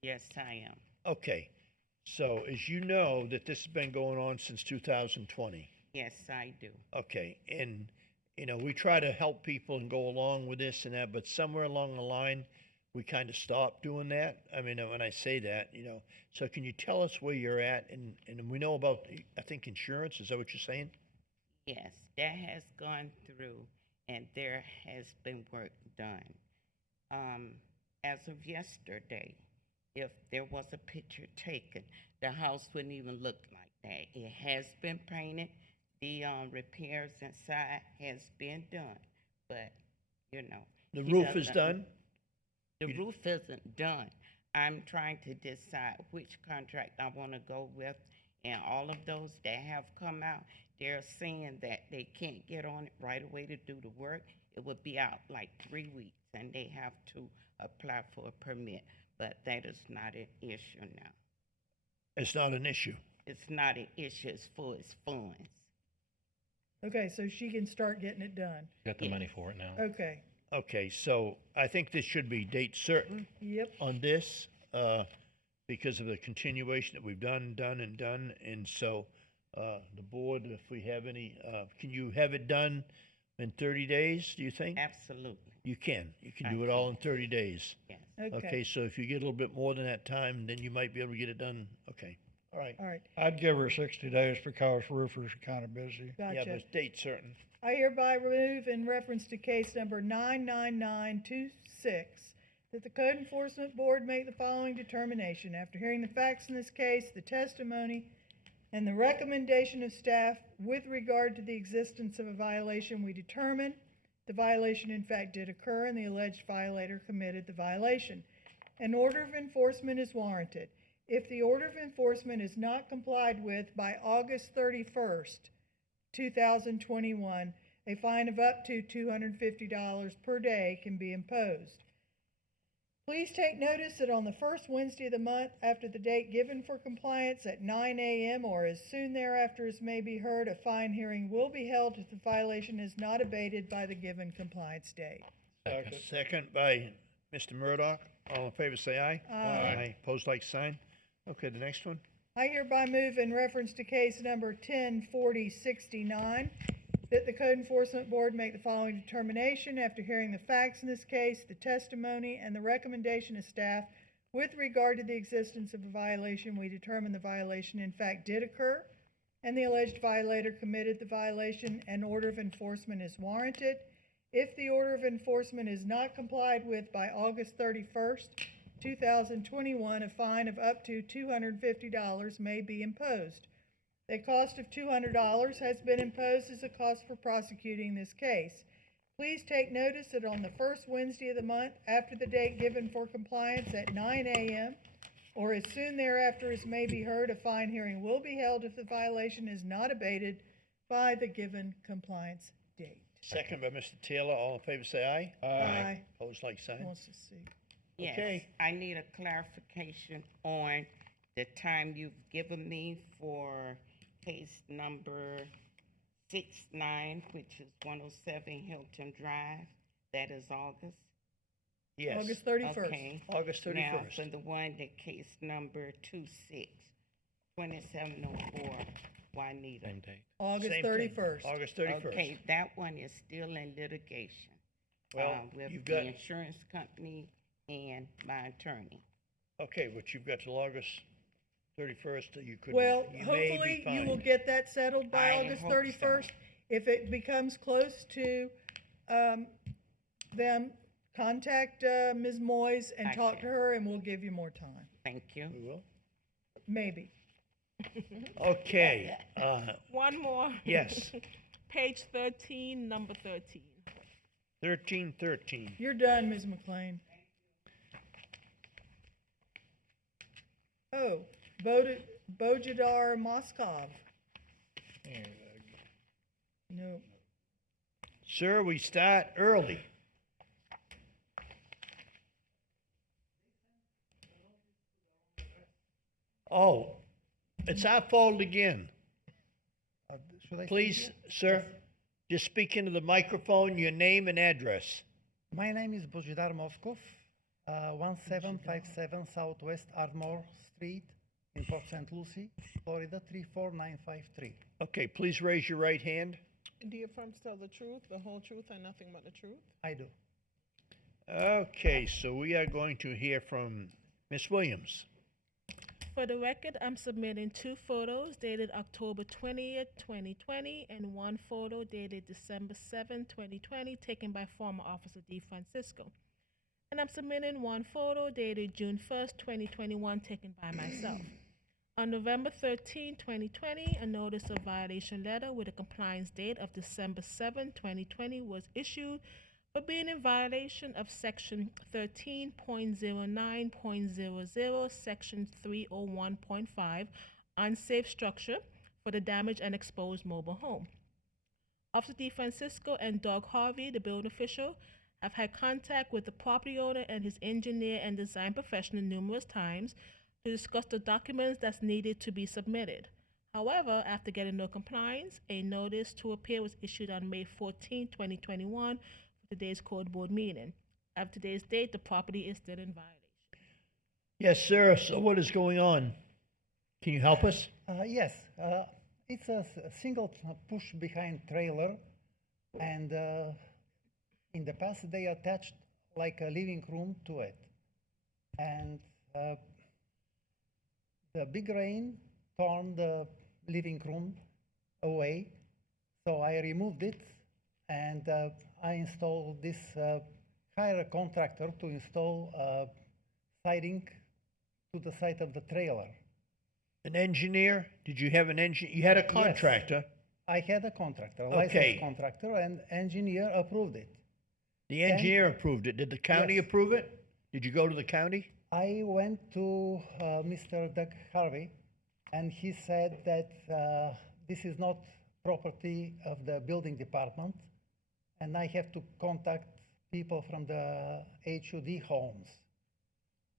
Yes, I am. Okay, so as you know that this has been going on since 2020. Yes, I do. Okay, and, you know, we try to help people and go along with this and that, but somewhere along the line, we kind of stopped doing that. I mean, when I say that, you know, so can you tell us where you're at? And we know about, I think, insurance, is that what you're saying? Yes, that has gone through and there has been work done. As of yesterday, if there was a picture taken, the house wouldn't even look like that. It has been painted. The repairs inside has been done, but, you know. The roof is done? The roof isn't done. I'm trying to decide which contract I want to go with, and all of those that have come out, they're saying that they can't get on it right away to do the work. It would be out like 3 weeks, and they have to apply for a permit, but that is not an issue now. It's not an issue? It's not an issue as far as funds. Okay, so she can start getting it done. Got the money for it now. Okay. Okay, so I think this should be date certain. Yep. On this, because of the continuation that we've done, and so, the board, if we have any, can you have it done in 30 days, do you think? Absolutely. You can do it all in 30 days. Yes. Okay. Okay, so if you get a little bit more than that time, then you might be able to get it done, okay. All right. All right, I'd give her 60 days because roofers are kind of busy. Yeah, gotcha. but date certain. I hereby remove in reference to case number 99926 that the Code Enforcement Board make the following determination. After hearing the facts in this case, the testimony, and the recommendation of staff with regard to the existence of a violation, we determine the violation in fact did occur and the alleged violator committed the violation. An order of enforcement is warranted. If the order of enforcement is not complied with by August 31st, 2021, a fine of up to $250 per day can be imposed. Please take notice that on the first Wednesday of the month after the date given for compliance at 9 a.m. or as soon thereafter as may be heard, a fine hearing will be held if the violation is not abated by the given compliance date. Second by Mr. Murdoch. All in favor, say aye. Aye. Pose like sign. Okay, the next one. I hereby move in reference to case number 104069 that the Code Enforcement Board make the following determination after hearing the facts in this case, the testimony, and the recommendation of staff with regard to the existence of a violation. We determine the violation in fact did occur and the alleged violator committed the violation. An order of enforcement is warranted. If the order of enforcement is not complied with by August 31st, 2021, a fine of up to $250 may be imposed. A cost of $200 has been imposed as a cost for prosecuting this case. Please take notice that on the first Wednesday of the month after the date given for compliance at 9 a.m. or as soon thereafter as may be heard, a fine hearing will be held if the violation is not abated by the given compliance date. Second by Mr. Taylor. All in favor, say aye. Aye. Pose like sign. Wants to see. Yes, Okay. I need a clarification on the time you've given me for case number 69, which is 107 Hilton Drive. That is August. Yes. August 31st. Okay. August Now, 31st. for the one that case number 2704, Juanita. Same date. August Same thing. 31st. August 31st. Okay, that one is still in litigation. Well, With you've the got- insurance company and my attorney. Okay, but you've got till August 31st that you could. Well, you may be hopefully you will fined. get that settled by I August hope so. 31st. If it becomes close to them, contact Ms. Moyes and talk to her, and we'll give you more time. Thank you. We will. Maybe. Okay. One more. Yes. Page 13, number 13. 1313. You're done, Ms. McLean. Oh, Bojidar Moskov. No. Sir, we start early. Oh, it's our fault again. Please, sir, just speak into the microphone, your name and address. My name is Bojidar Moskov, 1757 Southwest Ardmore Street in Port St. Lucie, Florida 34953. Okay, please raise your right hand. Do you affirm to tell the truth, the whole truth, and nothing but the truth? I do. Okay, so we are going to hear from Miss Williams. For the record, I'm submitting 2 photos dated October 20th, 2020, and 1 photo dated December 7th, 2020, taken by former Officer D. Francisco. And I'm submitting 1 photo dated June 1st, 2021, taken by myself. On November 13, 2020, a notice of violation letter with a compliance date of December 7, 2020 was issued for being in violation of Section 13.09.00, Section 301.5, unsafe structure for the damaged and exposed mobile home. Officer D. Francisco and Doug Harvey, the building official, have had contact with the property owner and his engineer and design professional numerous times to discuss the documents that's needed to be submitted. However, after getting no compliance, a notice to appear was issued on May 14, 2021, for today's court board meeting. At today's date, the property is still in violation. Yes, sir. So what is going on? Can you help us? Yes, it's a single push behind trailer, and in the past they attached like a living room to it. And the big rain torn the living room away. So I removed it and I installed this, hire a contractor to install siding to the side of the trailer. An engineer? Did you have an engineer? You had a contractor? I had a contractor, a Okay. licensed contractor, and engineer approved it. The engineer approved it. Did the county Yes. approve it? Did you go to the county? I went to Mr. Doug Harvey, and he said that this is not property of the building department, and I have to contact people from the HUD homes.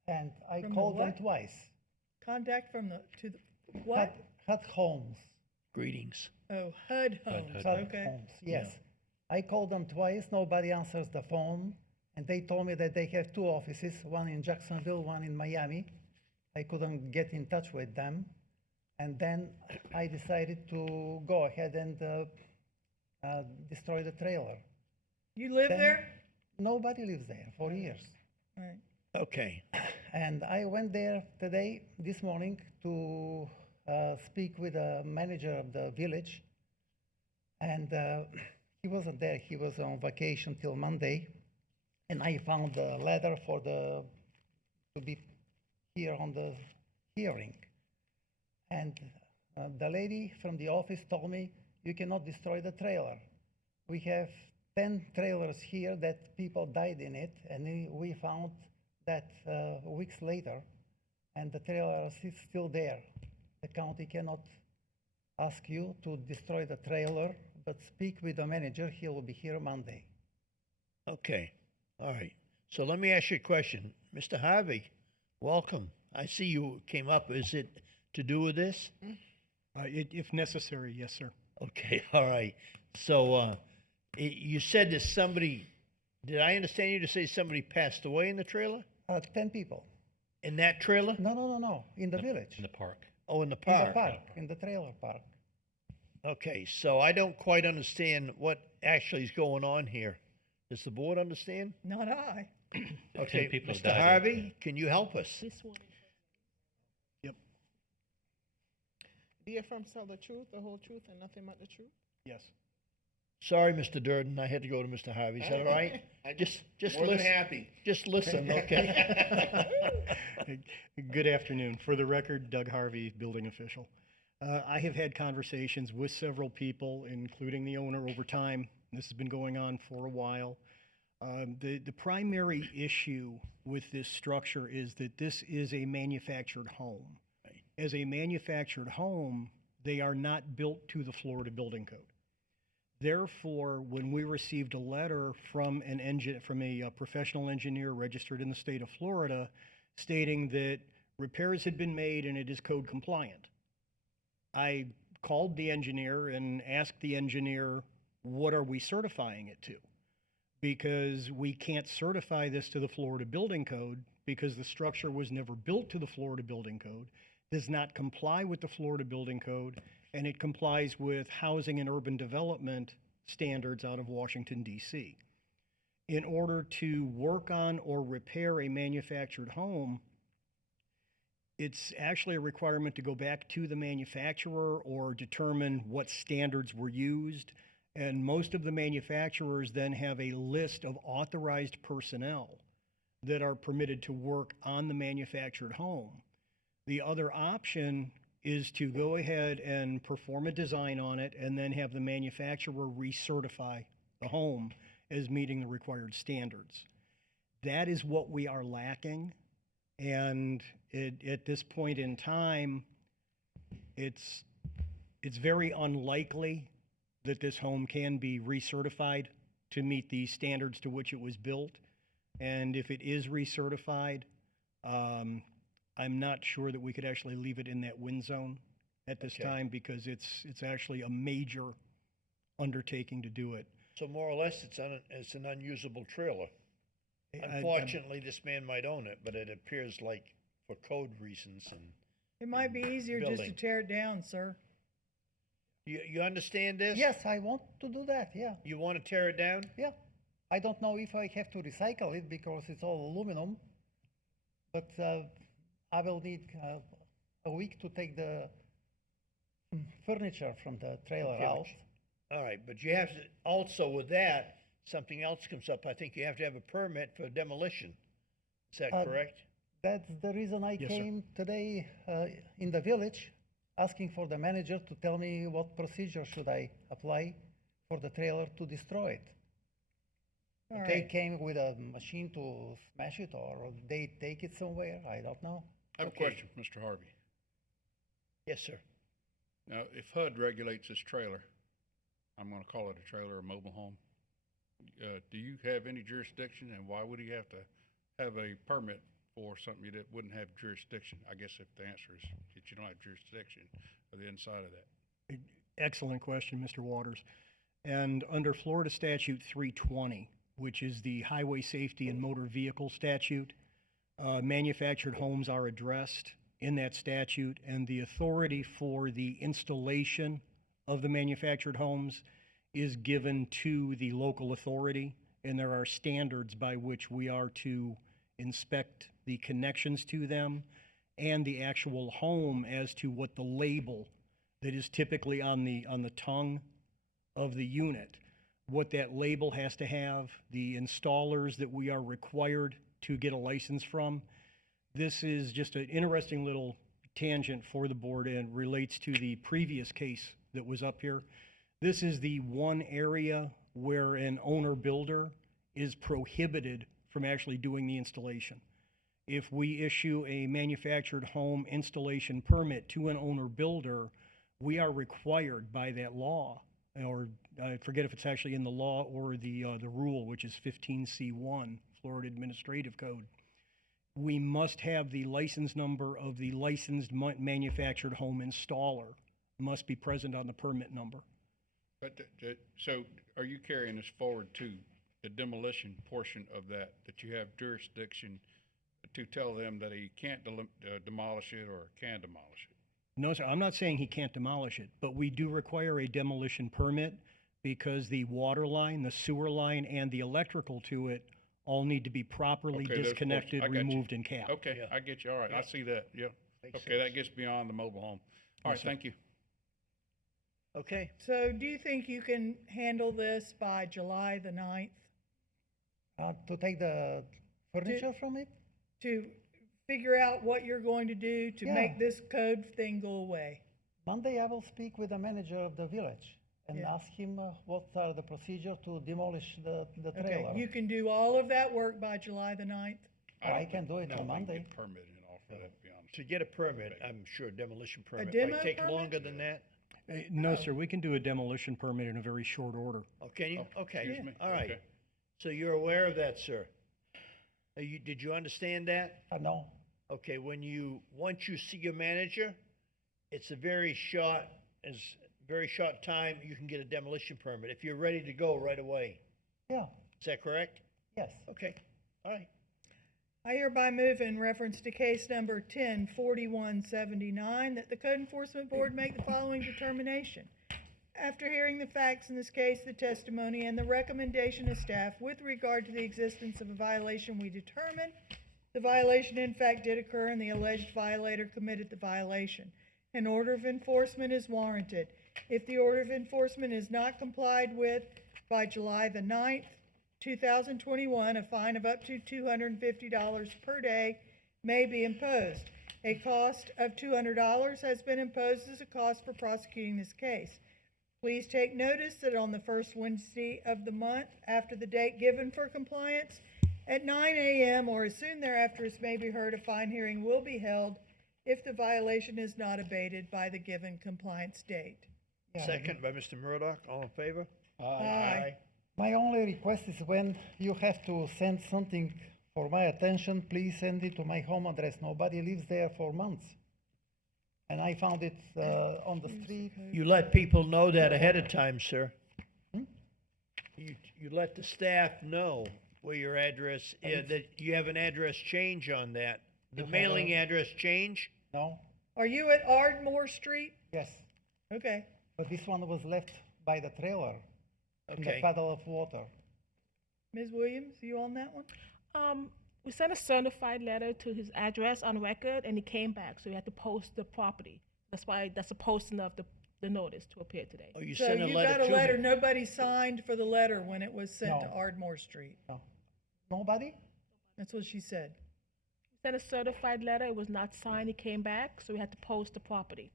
And I From the called them what? twice. Contact from the, to the, what? HUD homes. Greetings. Oh, HUD homes, HUD okay. homes, yes. I called them twice, nobody answers the phone, and they told me that they have two offices, one in Jacksonville, one in Miami. I couldn't get in touch with them, and then I decided to go ahead and destroy the trailer. You live Then- there? Nobody lives there for years. Right. Okay. And I went there today, this morning, to speak with the manager of the village. And he wasn't there. He was on vacation till Monday. And I found the letter for to be here on the hearing. And the lady from the office told me, you cannot destroy the trailer. We have 10 trailers here that people died in it, and we found that weeks later, and the trailer is still there. The county cannot ask you to destroy the trailer, but speak with the manager. He will be here Monday. Okay. All right. So let me ask you a question. Mr. Harvey, welcome. I see you came up. Is it to do with this? If necessary, yes, sir. Okay. All right. So you said that somebody, did I understand you to say somebody passed away in the trailer? 10 people. In that trailer? No. In the village. In the park. Oh, in the In park. the park, in the trailer park. Okay. So I don't quite understand what actually is going on here. Does the board understand? Not I. Okay, people have Mr. died. Harvey, can you help us? This one. Do you affirm to tell the truth, the whole truth, and nothing but the truth? Yes. Sorry, Mr. Durden, I had to go to Mr. Harvey. Is that all right? I Just more than listen. happy. Just listen, okay? Good afternoon. For the record, Doug Harvey, building official. I have had conversations with several people, including the owner, over time. This has been going on for a while. The primary issue with this structure is that this is a manufactured home. As a manufactured home, they are not built to the Florida Building Code. Therefore, when we received a letter from a professional engineer registered in the state of Florida stating that repairs had been made and it is code compliant, I called the engineer and asked the engineer, what are we certifying it to? Because we can't certify this to the Florida Building Code because the structure was never built to the Florida Building Code, does not comply with the Florida Building Code, and it complies with housing and urban development standards out of Washington, D.C. In order to work on or repair a manufactured home, it's actually a requirement to go back to the manufacturer or determine what standards were used. And most of the manufacturers then have a list of authorized personnel that are permitted to work on the manufactured home. The other option is to go ahead and perform a design on it and then have the manufacturer recertify the home as meeting the required standards. That is what we are lacking. And at this point in time, it's very unlikely that this home can be recertified to meet the standards to which it was built. And if it is recertified, I'm not sure that we could actually leave it in that wind zone at this time because it's actually a major undertaking to do it. So more or less, it's an unusable trailer. I- Unfortunately, this man might own it, but it appears like for code reasons and It might be easier just to building. tear it down, sir. you understand this? Yes, I want to do that, yeah. You want to tear it down? Yeah. I don't know if I have to recycle it because it's all aluminum, but I will need a week to take the furniture from the trailer Okay, out. All right, but you have to, also with that, something else comes up. I think you have to have a permit for demolition. Is that Uh, correct? That's the reason I Yes, sir. came today in the village, asking for the manager to tell me what procedure should I apply for the trailer to destroy it. All They right. came with a machine to smash it, or they take it somewhere, I don't know. I have a question, Mr. Harvey. Yes, sir. Now, if HUD regulates this trailer, I'm gonna call it a trailer or mobile home, do you have any jurisdiction, and why would he have to have a permit for something that wouldn't have jurisdiction? I guess if the answer is that you don't have jurisdiction of the inside of that. Excellent question, Mr. Waters. And under Florida Statute 320, which is the Highway Safety and Motor Vehicle Statute, manufactured homes are addressed in that statute, and the authority for the installation of the manufactured homes is given to the local authority, and there are standards by which we are to inspect the connections to them and the actual home as to what the label that is typically on the tongue of the unit, what that label has to have, the installers that we are required to get a license from. This is just an interesting little tangent for the board and relates to the previous case that was up here. This is the one area where an owner builder is prohibited from actually doing the installation. If we issue a manufactured home installation permit to an owner builder, we are required by that law, or I forget if it's actually in the law or the rule, which is 15C1, Florida Administrative Code. We must have the license number of the licensed manufactured home installer must be present on the permit number. But, so are you carrying this forward to the demolition portion of that you have jurisdiction to tell them that he can't demolish it or can demolish it? No, sir, I'm not saying he can't demolish it, but we do require a demolition permit because the water line, the sewer line, and the electrical to it all need to be properly Okay, those disconnected, portions- I got you. removed, and capped. Okay, I get you, all right, I see that, yeah. Makes Okay, that sense. gets beyond the mobile home. All right, Yes, sir. thank you. Okay. So do you think you can handle this by July the 9th? To take the furniture from it? To figure out what you're going to do to Yeah. make this code thing go away? Monday, I will speak with the manager of the village and Yeah. ask him what are the procedure to demolish the Okay, trailer. you can do all of that work by July the 9th? I can do it No, on we can Monday. get permitted and all for that, to be honest. To get a permit, I'm sure demolition permit demo might take permit? longer than that. No, sir, we can do a demolition permit in a very short order. Oh, can you? Oh, Okay, excuse me. all right. Okay. So you're aware of that, sir? Did you understand that? No. Okay, once you see your manager, it's a very short time, you can get a demolition permit, if you're ready to go right away. Yeah. Is that correct? Yes. Okay, all right. I hereby move in reference to case number 104179 that the Code Enforcement Board make the following determination. After hearing the facts in this case, the testimony, and the recommendation of staff with regard to the existence of a violation, we determine the violation in fact did occur and the alleged violator committed the violation. An order of enforcement is warranted. If the order of enforcement is not complied with by July the 9th, 2021, a fine of up to $250 per day may be imposed. A cost of $200 has been imposed as a cost for prosecuting this case. Please take notice that on the first Wednesday of the month after the date given for compliance, at 9 a.m. or as soon thereafter as may be heard, a fine hearing will be held if the violation is not abated by the given compliance date. Second by Mr. Murdoch, all in favor? Aye. My only request is when you have to send something for my attention, please send it to my home address. Nobody lives there for months. And I found it on the street. You let people know that ahead of time, sir. You let the staff know where your address, that you have an address change on that. The You have mailing a- address change? No? Are you at Ardmore Street? Yes. Okay. But this one was left by the trailer in the Okay. puddle of water. Ms. Williams, you on that one? We sent a certified letter to his address on record, and he came back, so we had to post the property. That's the posting of the notice to appear today. Oh, you So sent a you letter got a to letter, him? nobody signed for the letter when it was sent to No. Ardmore Street. Nobody? That's what she said. Sent a certified letter, it was not signed, it came back, so we had to post the property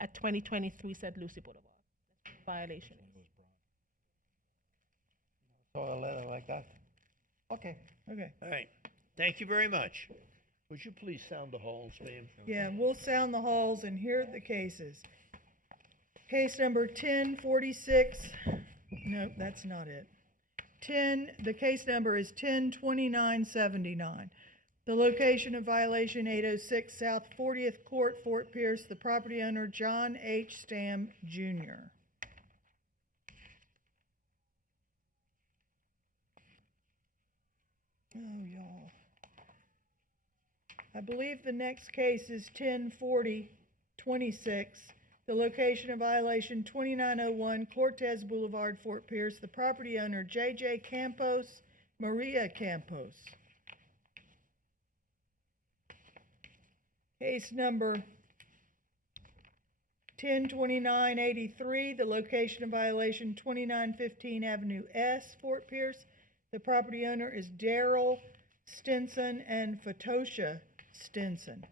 at 2023 said Lucy Boulevard. That's what the violation is. Saw a letter like that. Okay. Okay. All right. Thank you very much. Would you please sound the halls, ma'am? Yeah, we'll sound the halls and here are the cases. Case number 1046, no, that's not it. The case number is 102979. The location of violation 806 South 40th Court, Fort Pierce, the property owner John H. Stam Jr. Oh, y'all. I believe the next case is 104026. The location of violation 2901 Cortez Boulevard, Fort Pierce. The property owner J.J. Campos, Maria Campos. Case number 102983. The location of violation 2915 Avenue S, Fort Pierce. The property owner is Daryl Stinson and Fatosha Stinson.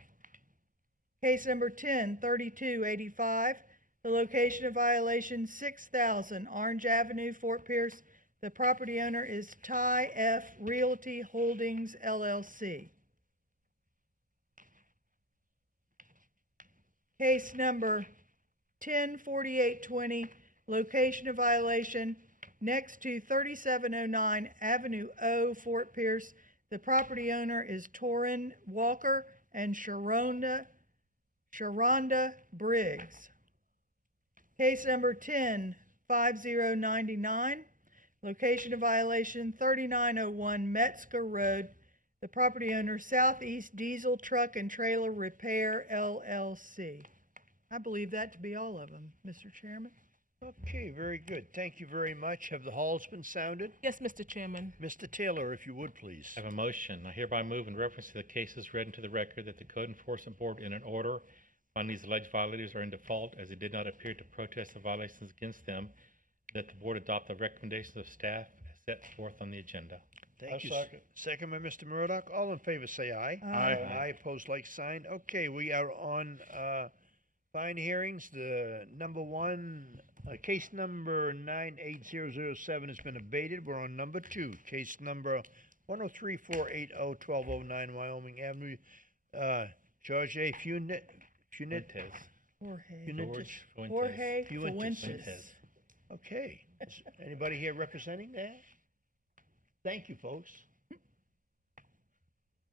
Case number 103285. The location of violation 6000 Orange Avenue, Fort Pierce. The property owner is Ty F. Realty Holdings, LLC. Case number 104820. Location of violation next to 3709 Avenue O, Fort Pierce. The property owner is Torrin Walker and Sharonda Briggs. Case number 105099. Location of violation 3901 Metzger Road. The property owner Southeast Diesel Truck and Trailer Repair, LLC. I believe that to be all of them, Mr. Chairman. Okay, very good. Thank you very much. Have the halls been sounded? Yes, Mr. Chairman. Mr. Taylor, if you would, please. I have a motion. I hereby move in reference to the cases read into the record that the Code Enforcement Board, in an order, finding these alleged violators are in default as they did not appear to protest the violations against them, that the board adopt the recommendations of staff as set forth on the agenda. Thank you. Second by Mr. Murdock. All in favor, say aye. Aye. Aye, opposed, like sign. Okay, we are on fine hearings. The number one, case number 98007 has been abated. We're on number two, case number 103480 1209 Wyoming Avenue. George A. Fuentes. Fuentes. Fuentes. Jorge Fuentes. Fuentes. Okay. Is anybody here representing that? Thank you, folks.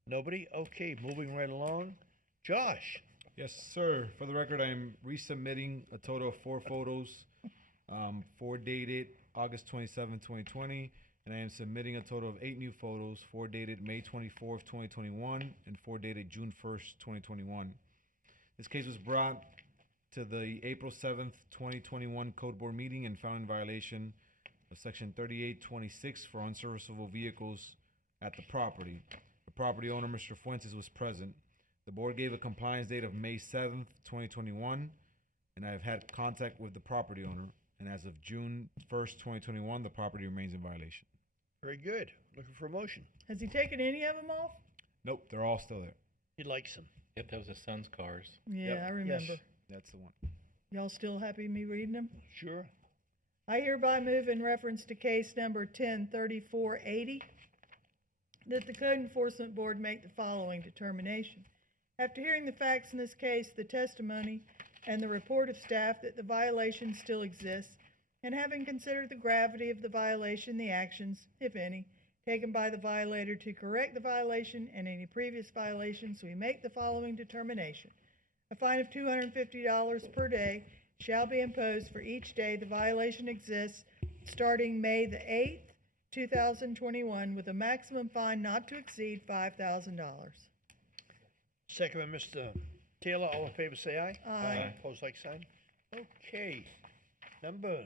Nobody? Okay, moving right along. Josh. Yes, sir. For the record, I am resubmitting a total of 4 photos, 4 dated August 27, 2020, and I am submitting a total of 8 new photos, 4 dated May 24th, 2021, and 4 dated June 1st, 2021. This case was brought to the April 7th, 2021 Code Board meeting and found in violation of Section 3826 for unserviceable vehicles at the property. The property owner, Mr. Fuentes, was present. The board gave a compliance date of May 7th, 2021, and I have had contact with the property owner, and as of June 1st, 2021, the property remains in violation. Very good. Looking for a motion. Has he taken any of them off? Nope, they're all still there. He likes them. Yep, that was his son's cars. Yeah, I remember. That's the one. Y'all still happy me reading them? Sure. I hereby move in reference to case number 103480 that the Code Enforcement Board make the following determination. After hearing the facts in this case, the testimony, and the report of staff that the violation still exists, and having considered the gravity of the violation, the actions, if any, taken by the violator to correct the violation and any previous violations, we make the following determination. A fine of $250 per day shall be imposed for each day the violation exists, starting May the 8th, 2021, with a maximum fine not to exceed $5,000. Second by Mr. Taylor. All in favor, say aye. Aye. Opposed, like sign. Okay. Number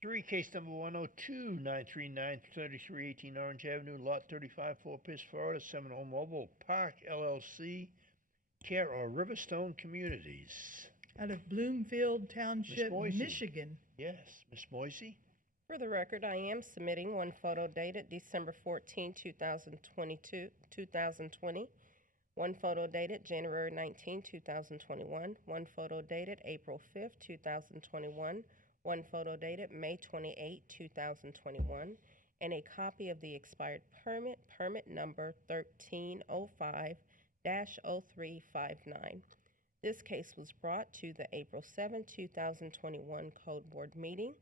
three, case number 102-939 3318 Orange Avenue, Lot 35, Fort Pierce, Florida, Seminole Mobile Park, LLC, care of Riverstone Communities. out of Bloomfield Township, Boise. Michigan. Yes, Ms. Moisey? For the record, I am submitting one photo dated December 14, 2020, one photo dated January 19, 2021, one photo dated April 5, 2021, one photo dated May 28, 2021, and a copy of the expired permit number 1305-0359. This case was brought to the April 7, 2021 Code Board meeting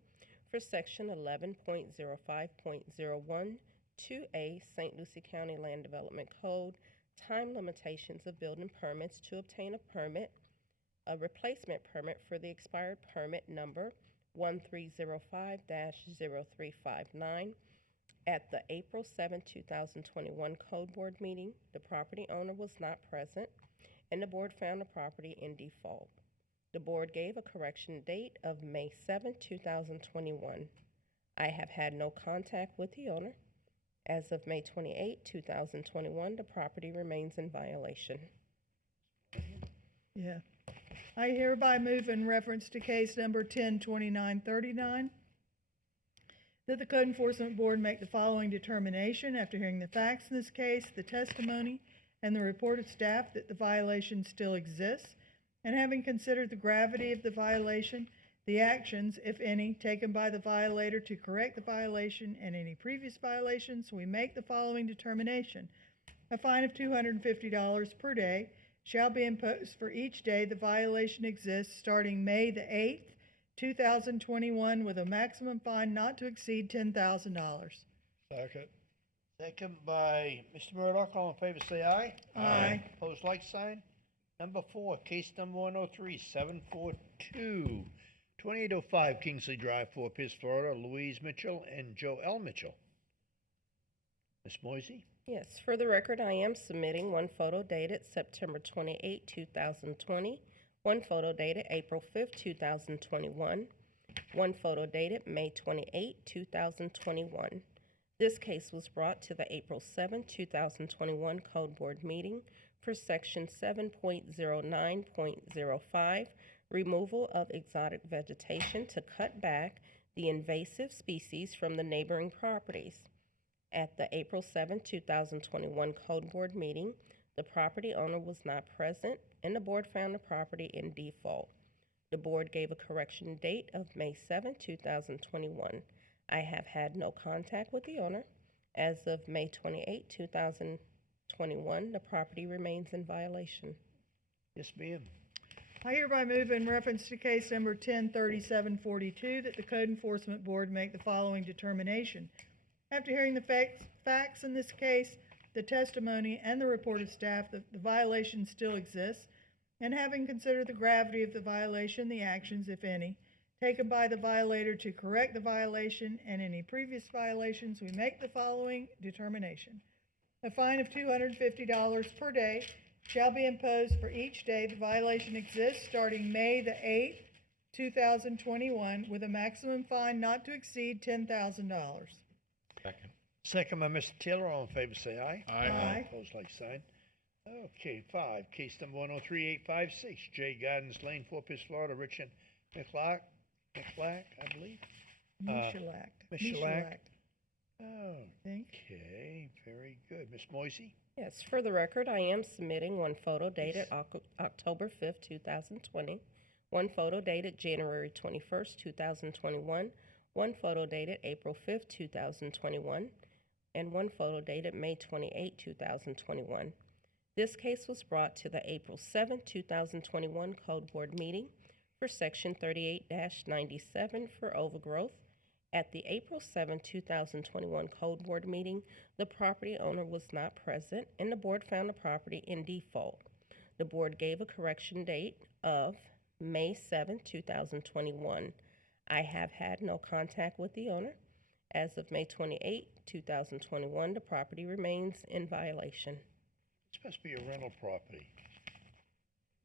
for Section 11.05.01 2A St. Lucie County Land Development Code, time limitations of building permits to obtain a replacement permit for the expired permit number 1305-0359. At the April 7, 2021 Code Board meeting, the property owner was not present, and the board found the property in default. The board gave a correction date of May 7, 2021. I have had no contact with the owner. As of May 28, 2021, the property remains in violation. Yeah. I hereby move in reference to case number 102939 that the Code Enforcement Board make the following determination after hearing the facts in this case, the testimony, and the report of staff that the violation still exists, and having considered the gravity of the violation, the actions, if any, taken by the violator to correct the violation and any previous violations, we make the following determination. A fine of $250 per day shall be imposed for each day the violation exists starting May the 8th, 2021, with a maximum fine not to exceed $10,000. Second. Second by Mr. Murdock. All in favor, say aye. Aye. Opposed, like sign. Number 4, case number 103742, 2805 Kingsley Drive, Fort Pierce, Florida, Louise Mitchell and Joe L. Mitchell. Ms. Moisey? Yes, for the record, I am submitting one photo dated September 28, 2020, one photo dated April 5, 2021, one photo dated May 28, 2021. This case was brought to the April 7, 2021 Code Board meeting for Section 7.09.05, removal of exotic vegetation to cut back the invasive species from the neighboring properties. At the April 7, 2021 Code Board meeting, the property owner was not present, and the board found the property in default. The board gave a correction date of May 7, 2021. I have had no contact with the owner. As of May 28, 2021, the property remains in violation. Yes, ma'am. I hereby move in reference to case number 103742 that the Code Enforcement Board make the following determination. After hearing the facts in this case, the testimony, and the report of staff, that the violation still exists, and having considered the gravity of the violation, the actions, if any, taken by the violator to correct the violation and any previous violations, we make the following determination. A fine of $250 per day shall be imposed for each day the violation exists starting May the 8th, 2021, with a maximum fine not to exceed $10,000. Second. Second by Mr. Taylor. All in favor, say aye. Aye. Opposed, like sign. Okay, 5, case number 103856, J Gardens Lane, Fort Pierce, Florida, Richard McLack, I believe. Michalak. Michalak. Oh, okay, very good. Ms. Moisey? Yes, for the record, I am submitting one photo dated October 5th, 2020, one photo dated January 21st, 2021, one photo dated April 5th, 2021, and one photo dated May 28, 2021. This case was brought to the April 7, 2021 Code Board meeting for Section 38-97 for overgrowth. At the April 7, 2021 Code Board meeting, the property owner was not present, and the board found the property in default. The board gave a correction date of May 7, 2021. I have had no contact with the owner. As of May 28, 2021, the property remains in violation. This must be a rental property.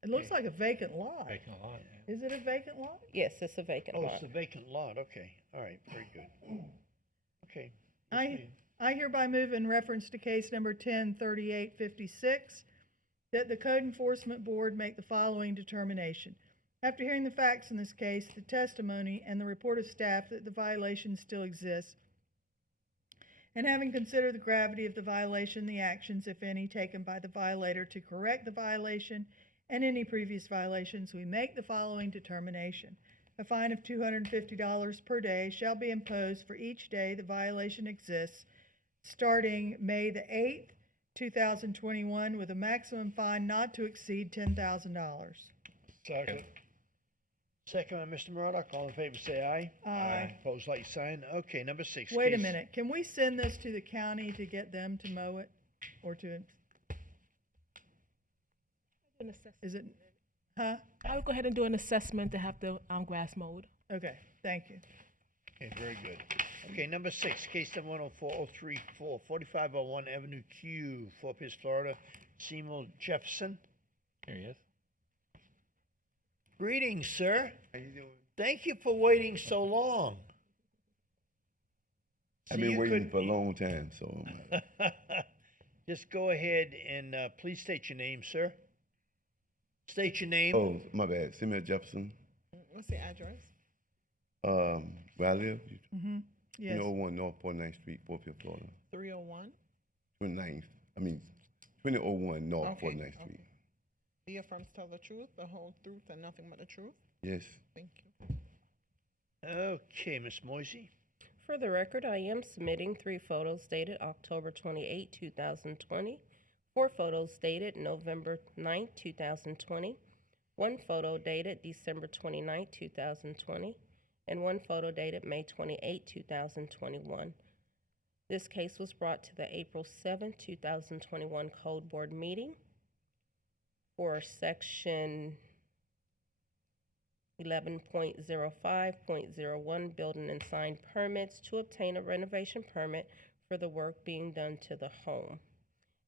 It looks like a vacant lot. Vacant lot. Is it a vacant lot? Yes, it's a vacant Oh, lot. it's a vacant lot, okay. All right, very good. Okay. I hereby move in reference to case number 103856 that the Code Enforcement Board make the following determination. After hearing the facts in this case, the testimony, and the report of staff that the violation still exists, and having considered the gravity of the violation, the actions, if any, taken by the violator to correct the violation and any previous violations, we make the following determination. A fine of $250 per day shall be imposed for each day the violation exists, starting May the 8th, 2021, with a maximum fine not to exceed $10,000. Second. Second by Mr. Murdock. All in favor, say aye. Aye. Opposed, like sign. Okay, number 6. Wait a case- minute, can we send this to the county to get them to mow it? Or to, is it, huh? I would go ahead and do an assessment to have the grass mowed. Okay, thank you. Okay, very good. Okay, number 6, case number 104-034, 4501 Avenue Q, Fort Pierce, Florida. Seymour Jefferson. Here he is. Greetings, sir. How you doing? Thank you for waiting so long. I've So been you waiting could- for a long time, so Just go ahead and please state your name, sir. State your name. oh, my bad. Seymour Jefferson. What's the address? Where I live, Mm-hmm, yes. 2001 North 49th Street, Fort Pierce, Florida. 301? 29th. I mean, 2001 North Okay, 49th Street. okay. Do you affirm to tell the truth, the whole truth, and nothing but the truth? Yes. Thank you. Okay, Miss Moisey. For the record, I am submitting 3 photos dated October 28, 2020, 4 photos dated November 9, 2020, 1 photo dated December 29, 2020, and 1 photo dated May 28, 2021. This case was brought to the April 7, 2021 Code Board meeting for Section 11.05.01 Building and Sign Permits to obtain a renovation permit for the work being done to the home.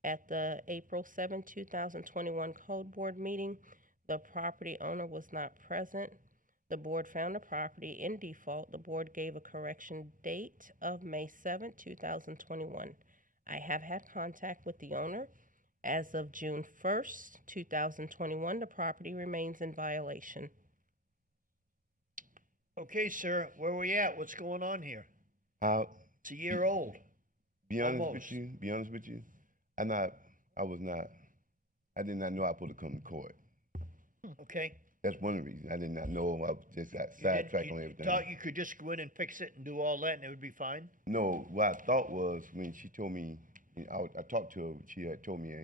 At the April 7, 2021 Code Board meeting, the property owner was not present. The board found the property in default. The board gave a correction date of May 7, 2021. I have had contact with the owner. As of June 1st, 2021, the property remains in violation. Okay, sir, where we at? What's going on here? It's a year old. Be honest Almost. with you, I did not know I was supposed to come to court. Okay. That's one of the reasons. I did not know. I just got You sidetracked on you everything. thought you could just go in and fix it and do all that and it would be fine? No, what I thought was when she told me, I talked to her, she had told me,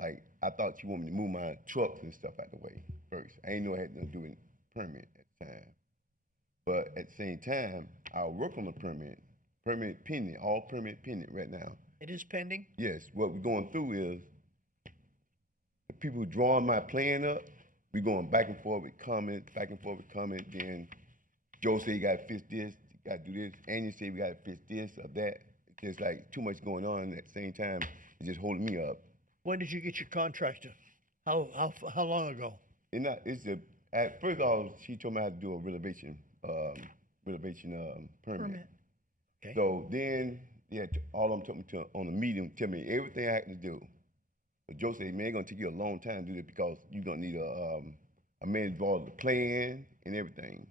like, I thought she wanted me to move my trucks and stuff out the way first. I didn't know I had to do a permit at the time. But at the same time, I'll work on the permit pending, all permit pending right now. It is pending? Yes, what we're going through is the people drawing my plan up, we going back and forth with comments, then Joe said you gotta fix this, you gotta do this, and you say we gotta fix this or that. It's just like too much going on at the same time, it's just holding me up. When did you get your contractor? How long ago? At first all, she told me I had to do a renovation permit. Okay. So then, all of them took me to on the meeting, tell me everything I had to do. But Joe said, man, it's gonna take you a long time to do this because you're gonna need a man to draw the plan and everything.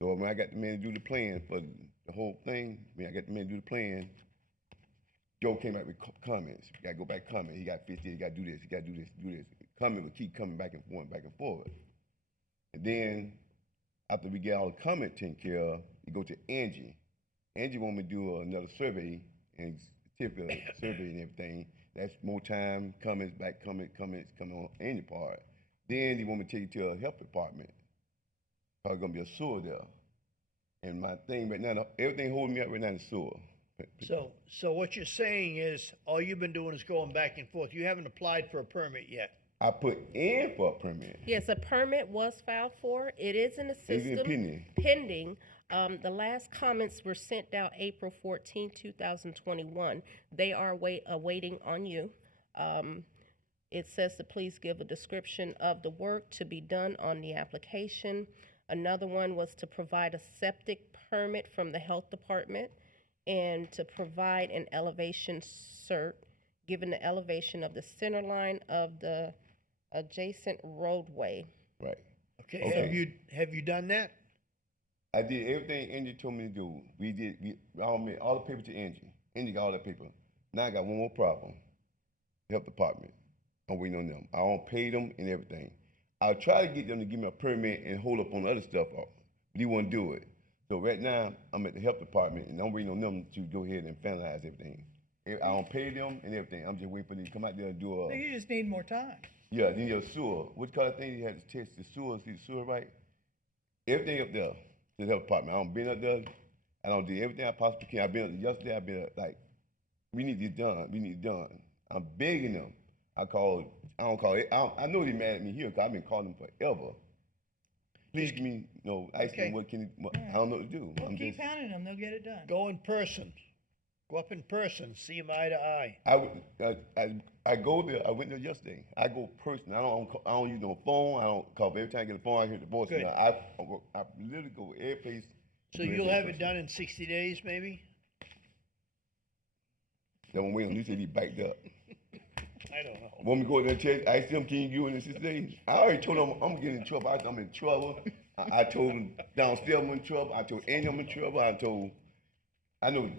So when I got the man to do the plan for the whole thing, when I got the man to do the plan, Joe came out with comments. You gotta go back comment. He got 50, you gotta do this, you gotta do this, do this. Comment would keep coming back and forth. And then after we get all the comment taken care of, we go to Angie. Angie want me to do another survey and certificate survey and everything. That's more time, comments coming on Angie's part. Then they want me to take you to a health department. Probably gonna be a sewer there. And my thing right now, everything holding me up right now is sewer. So what you're saying is all you've been doing is going back and forth. You haven't applied for a permit yet. I put in for a permit. Yes, a permit was filed for. It is in the Is it system. pending? The last comments were sent out April 14, 2021. They are awaiting on you. It says to please give a description of the work to be done on the application. Another one was to provide a septic permit from the health department and to provide an elevation cert, given the elevation of the center line of the adjacent roadway. Right. Okay, have you done that? I did everything Angie told me to do. We all made all the paper to Angie. Angie got all that paper. Now I got one more problem. Health department. I'm waiting on them. I don't pay them and everything. I'll try to get them to give me a permit and hold up on the other stuff, but they won't do it. So right now, I'm at the health department and I'm waiting on them to go ahead and finalize everything. I don't pay them and everything. I'm just waiting for them to come out there and do So you just need more time. yeah, then your sewer. What kind of thing you had to test the sewer, see the sewer right? Everything up there to the health department. I don't been up there. I don't do everything I possibly can. I've been up there yesterday. I've been up, like, we need this done. We need it done. I'm begging them. I don't call it. I know they mad at me here because I've been calling them forever. Please give me, ask them what I don't know what to do. Well, keep pounding them, they'll get it done. Go in person. Go up in person, see them eye to eye. I go there. I went there yesterday. I go person. I don't use no phone. I don't call. Every time I get a phone, I hear the voice. Good. I literally go every place. So you'll have it done in 60 days, maybe? That one waiting on you said he backed up. I don't know. Want me to go in there and tell? I asked him, can you do it in 60 days? I already told him I'm getting in trouble. I'm in trouble. I told him downstairs I'm in trouble. I told Andy I'm in trouble. I told Doug.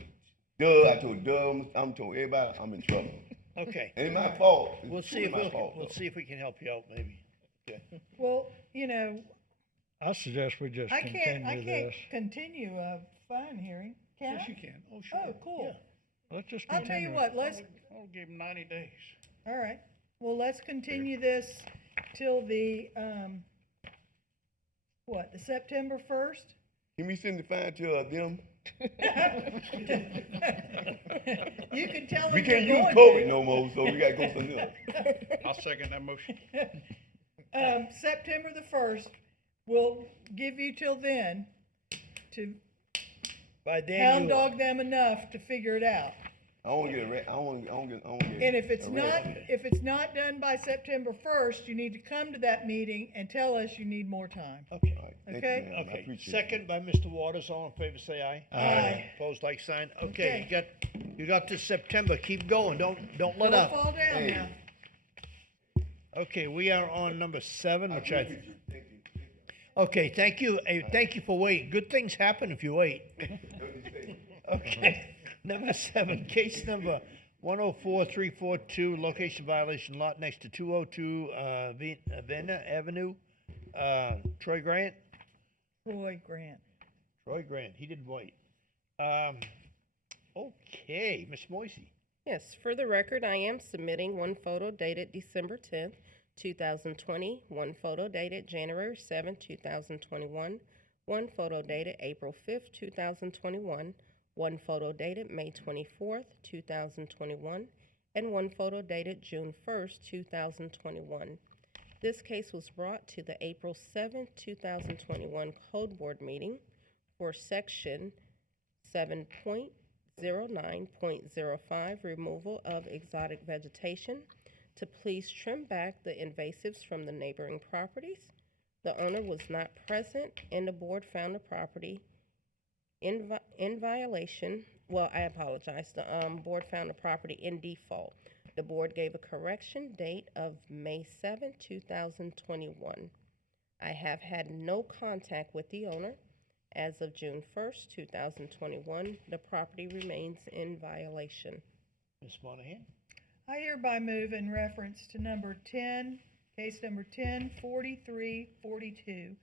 I told Doug. I'm told everybody I'm in trouble. Okay. Ain't my fault. We'll see if we can help you out, maybe. Okay. Well, I suggest we just I continue can't this. continue a fine hearing, can I? Yes, you can. Oh, sure. Oh, cool. Let's just I'll tell you continue. what, I'll give him 90 days. all right, well, let's continue this till the, the September 1st? Can we send the fine to them? You can tell them We can't you're use going COVID no more, so we gotta go somewhere else. I'll second that motion. September the 1st, we'll give you till then to By then, hound dog them enough to figure it out. I don't get I don't get. And if it's not done by September 1st, you need to come to that meeting and tell us you need more time. Okay. Thank you, Okay? ma'am. I Okay, appreciate second by Mr. Waters, all in favor, say aye. Aye. Opposed, like sign. Okay. Okay, you got this September, keep going, don't let Don't up. fall down now. Okay, we are on number 7, which okay, thank you, thank you for waiting, good things happen if you wait. Okay, number 7, case number 104342, location violation lot next to 202 Vena Avenue, Troy Grant, he didn't wait. Okay, Ms. Moisey. Yes, for the record, I am submitting one photo dated December 10th, 2020, one photo dated January 7th, 2021, one photo dated April 5th, 2021, one photo dated May 24th, 2021, and one photo dated June 1st, 2021. This case was brought to the April 7th, 2021 Code Board meeting for Section 7.09.05, removal of exotic vegetation, to please trim back the invasives from the neighboring properties. The owner was not present, and the board found the property in violation. Well, I apologize. The board found the property in default. The board gave a correction date of May 7, 2021. I have had no contact with the owner. As of June 1st, 2021, the property remains in violation. Ms. Monahan? I hereby move in reference to case number 104342,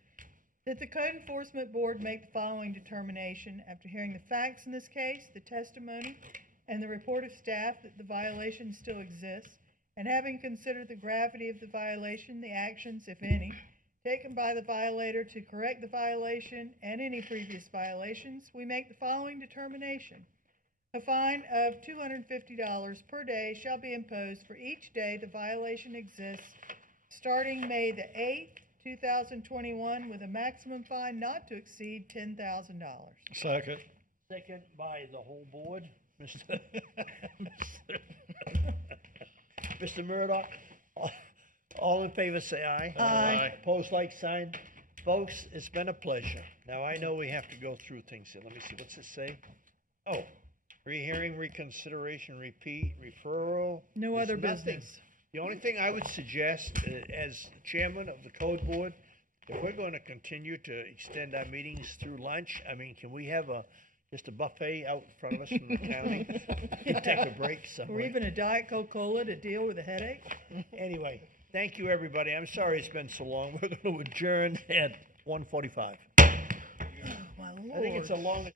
that the Code Enforcement Board make the following determination after hearing the facts in this case, the testimony, and the report of staff that the violation still exists, and having considered the gravity of the violation, the actions, if any, taken by the violator to correct the violation and any previous violations, we make the following determination. A fine of $250 per day shall be imposed for each day the violation exists, starting May the 8th, 2021, with a maximum fine not to exceed $10,000. Second. Second by the whole board, Mr. Murdoch. All in favor, say aye. Aye. Opposed, like sign. Folks, it's been a pleasure. Now, I know we have to go through things here. Let me see, what's it say? Oh, rehearing, reconsideration, repeat, referral. No There's other nothing. business. The only thing I would suggest, as chairman of the code board, If we're going to continue to extend our meetings through lunch, I mean, can we have just a buffet out in front of us from the county? Take a break Or somewhere. even a Diet Coca-Cola to deal with a headache? Anyway, thank you, everybody. I'm sorry it's been so long. We're going to adjourn at 1:45. My I think it's the lord. longest.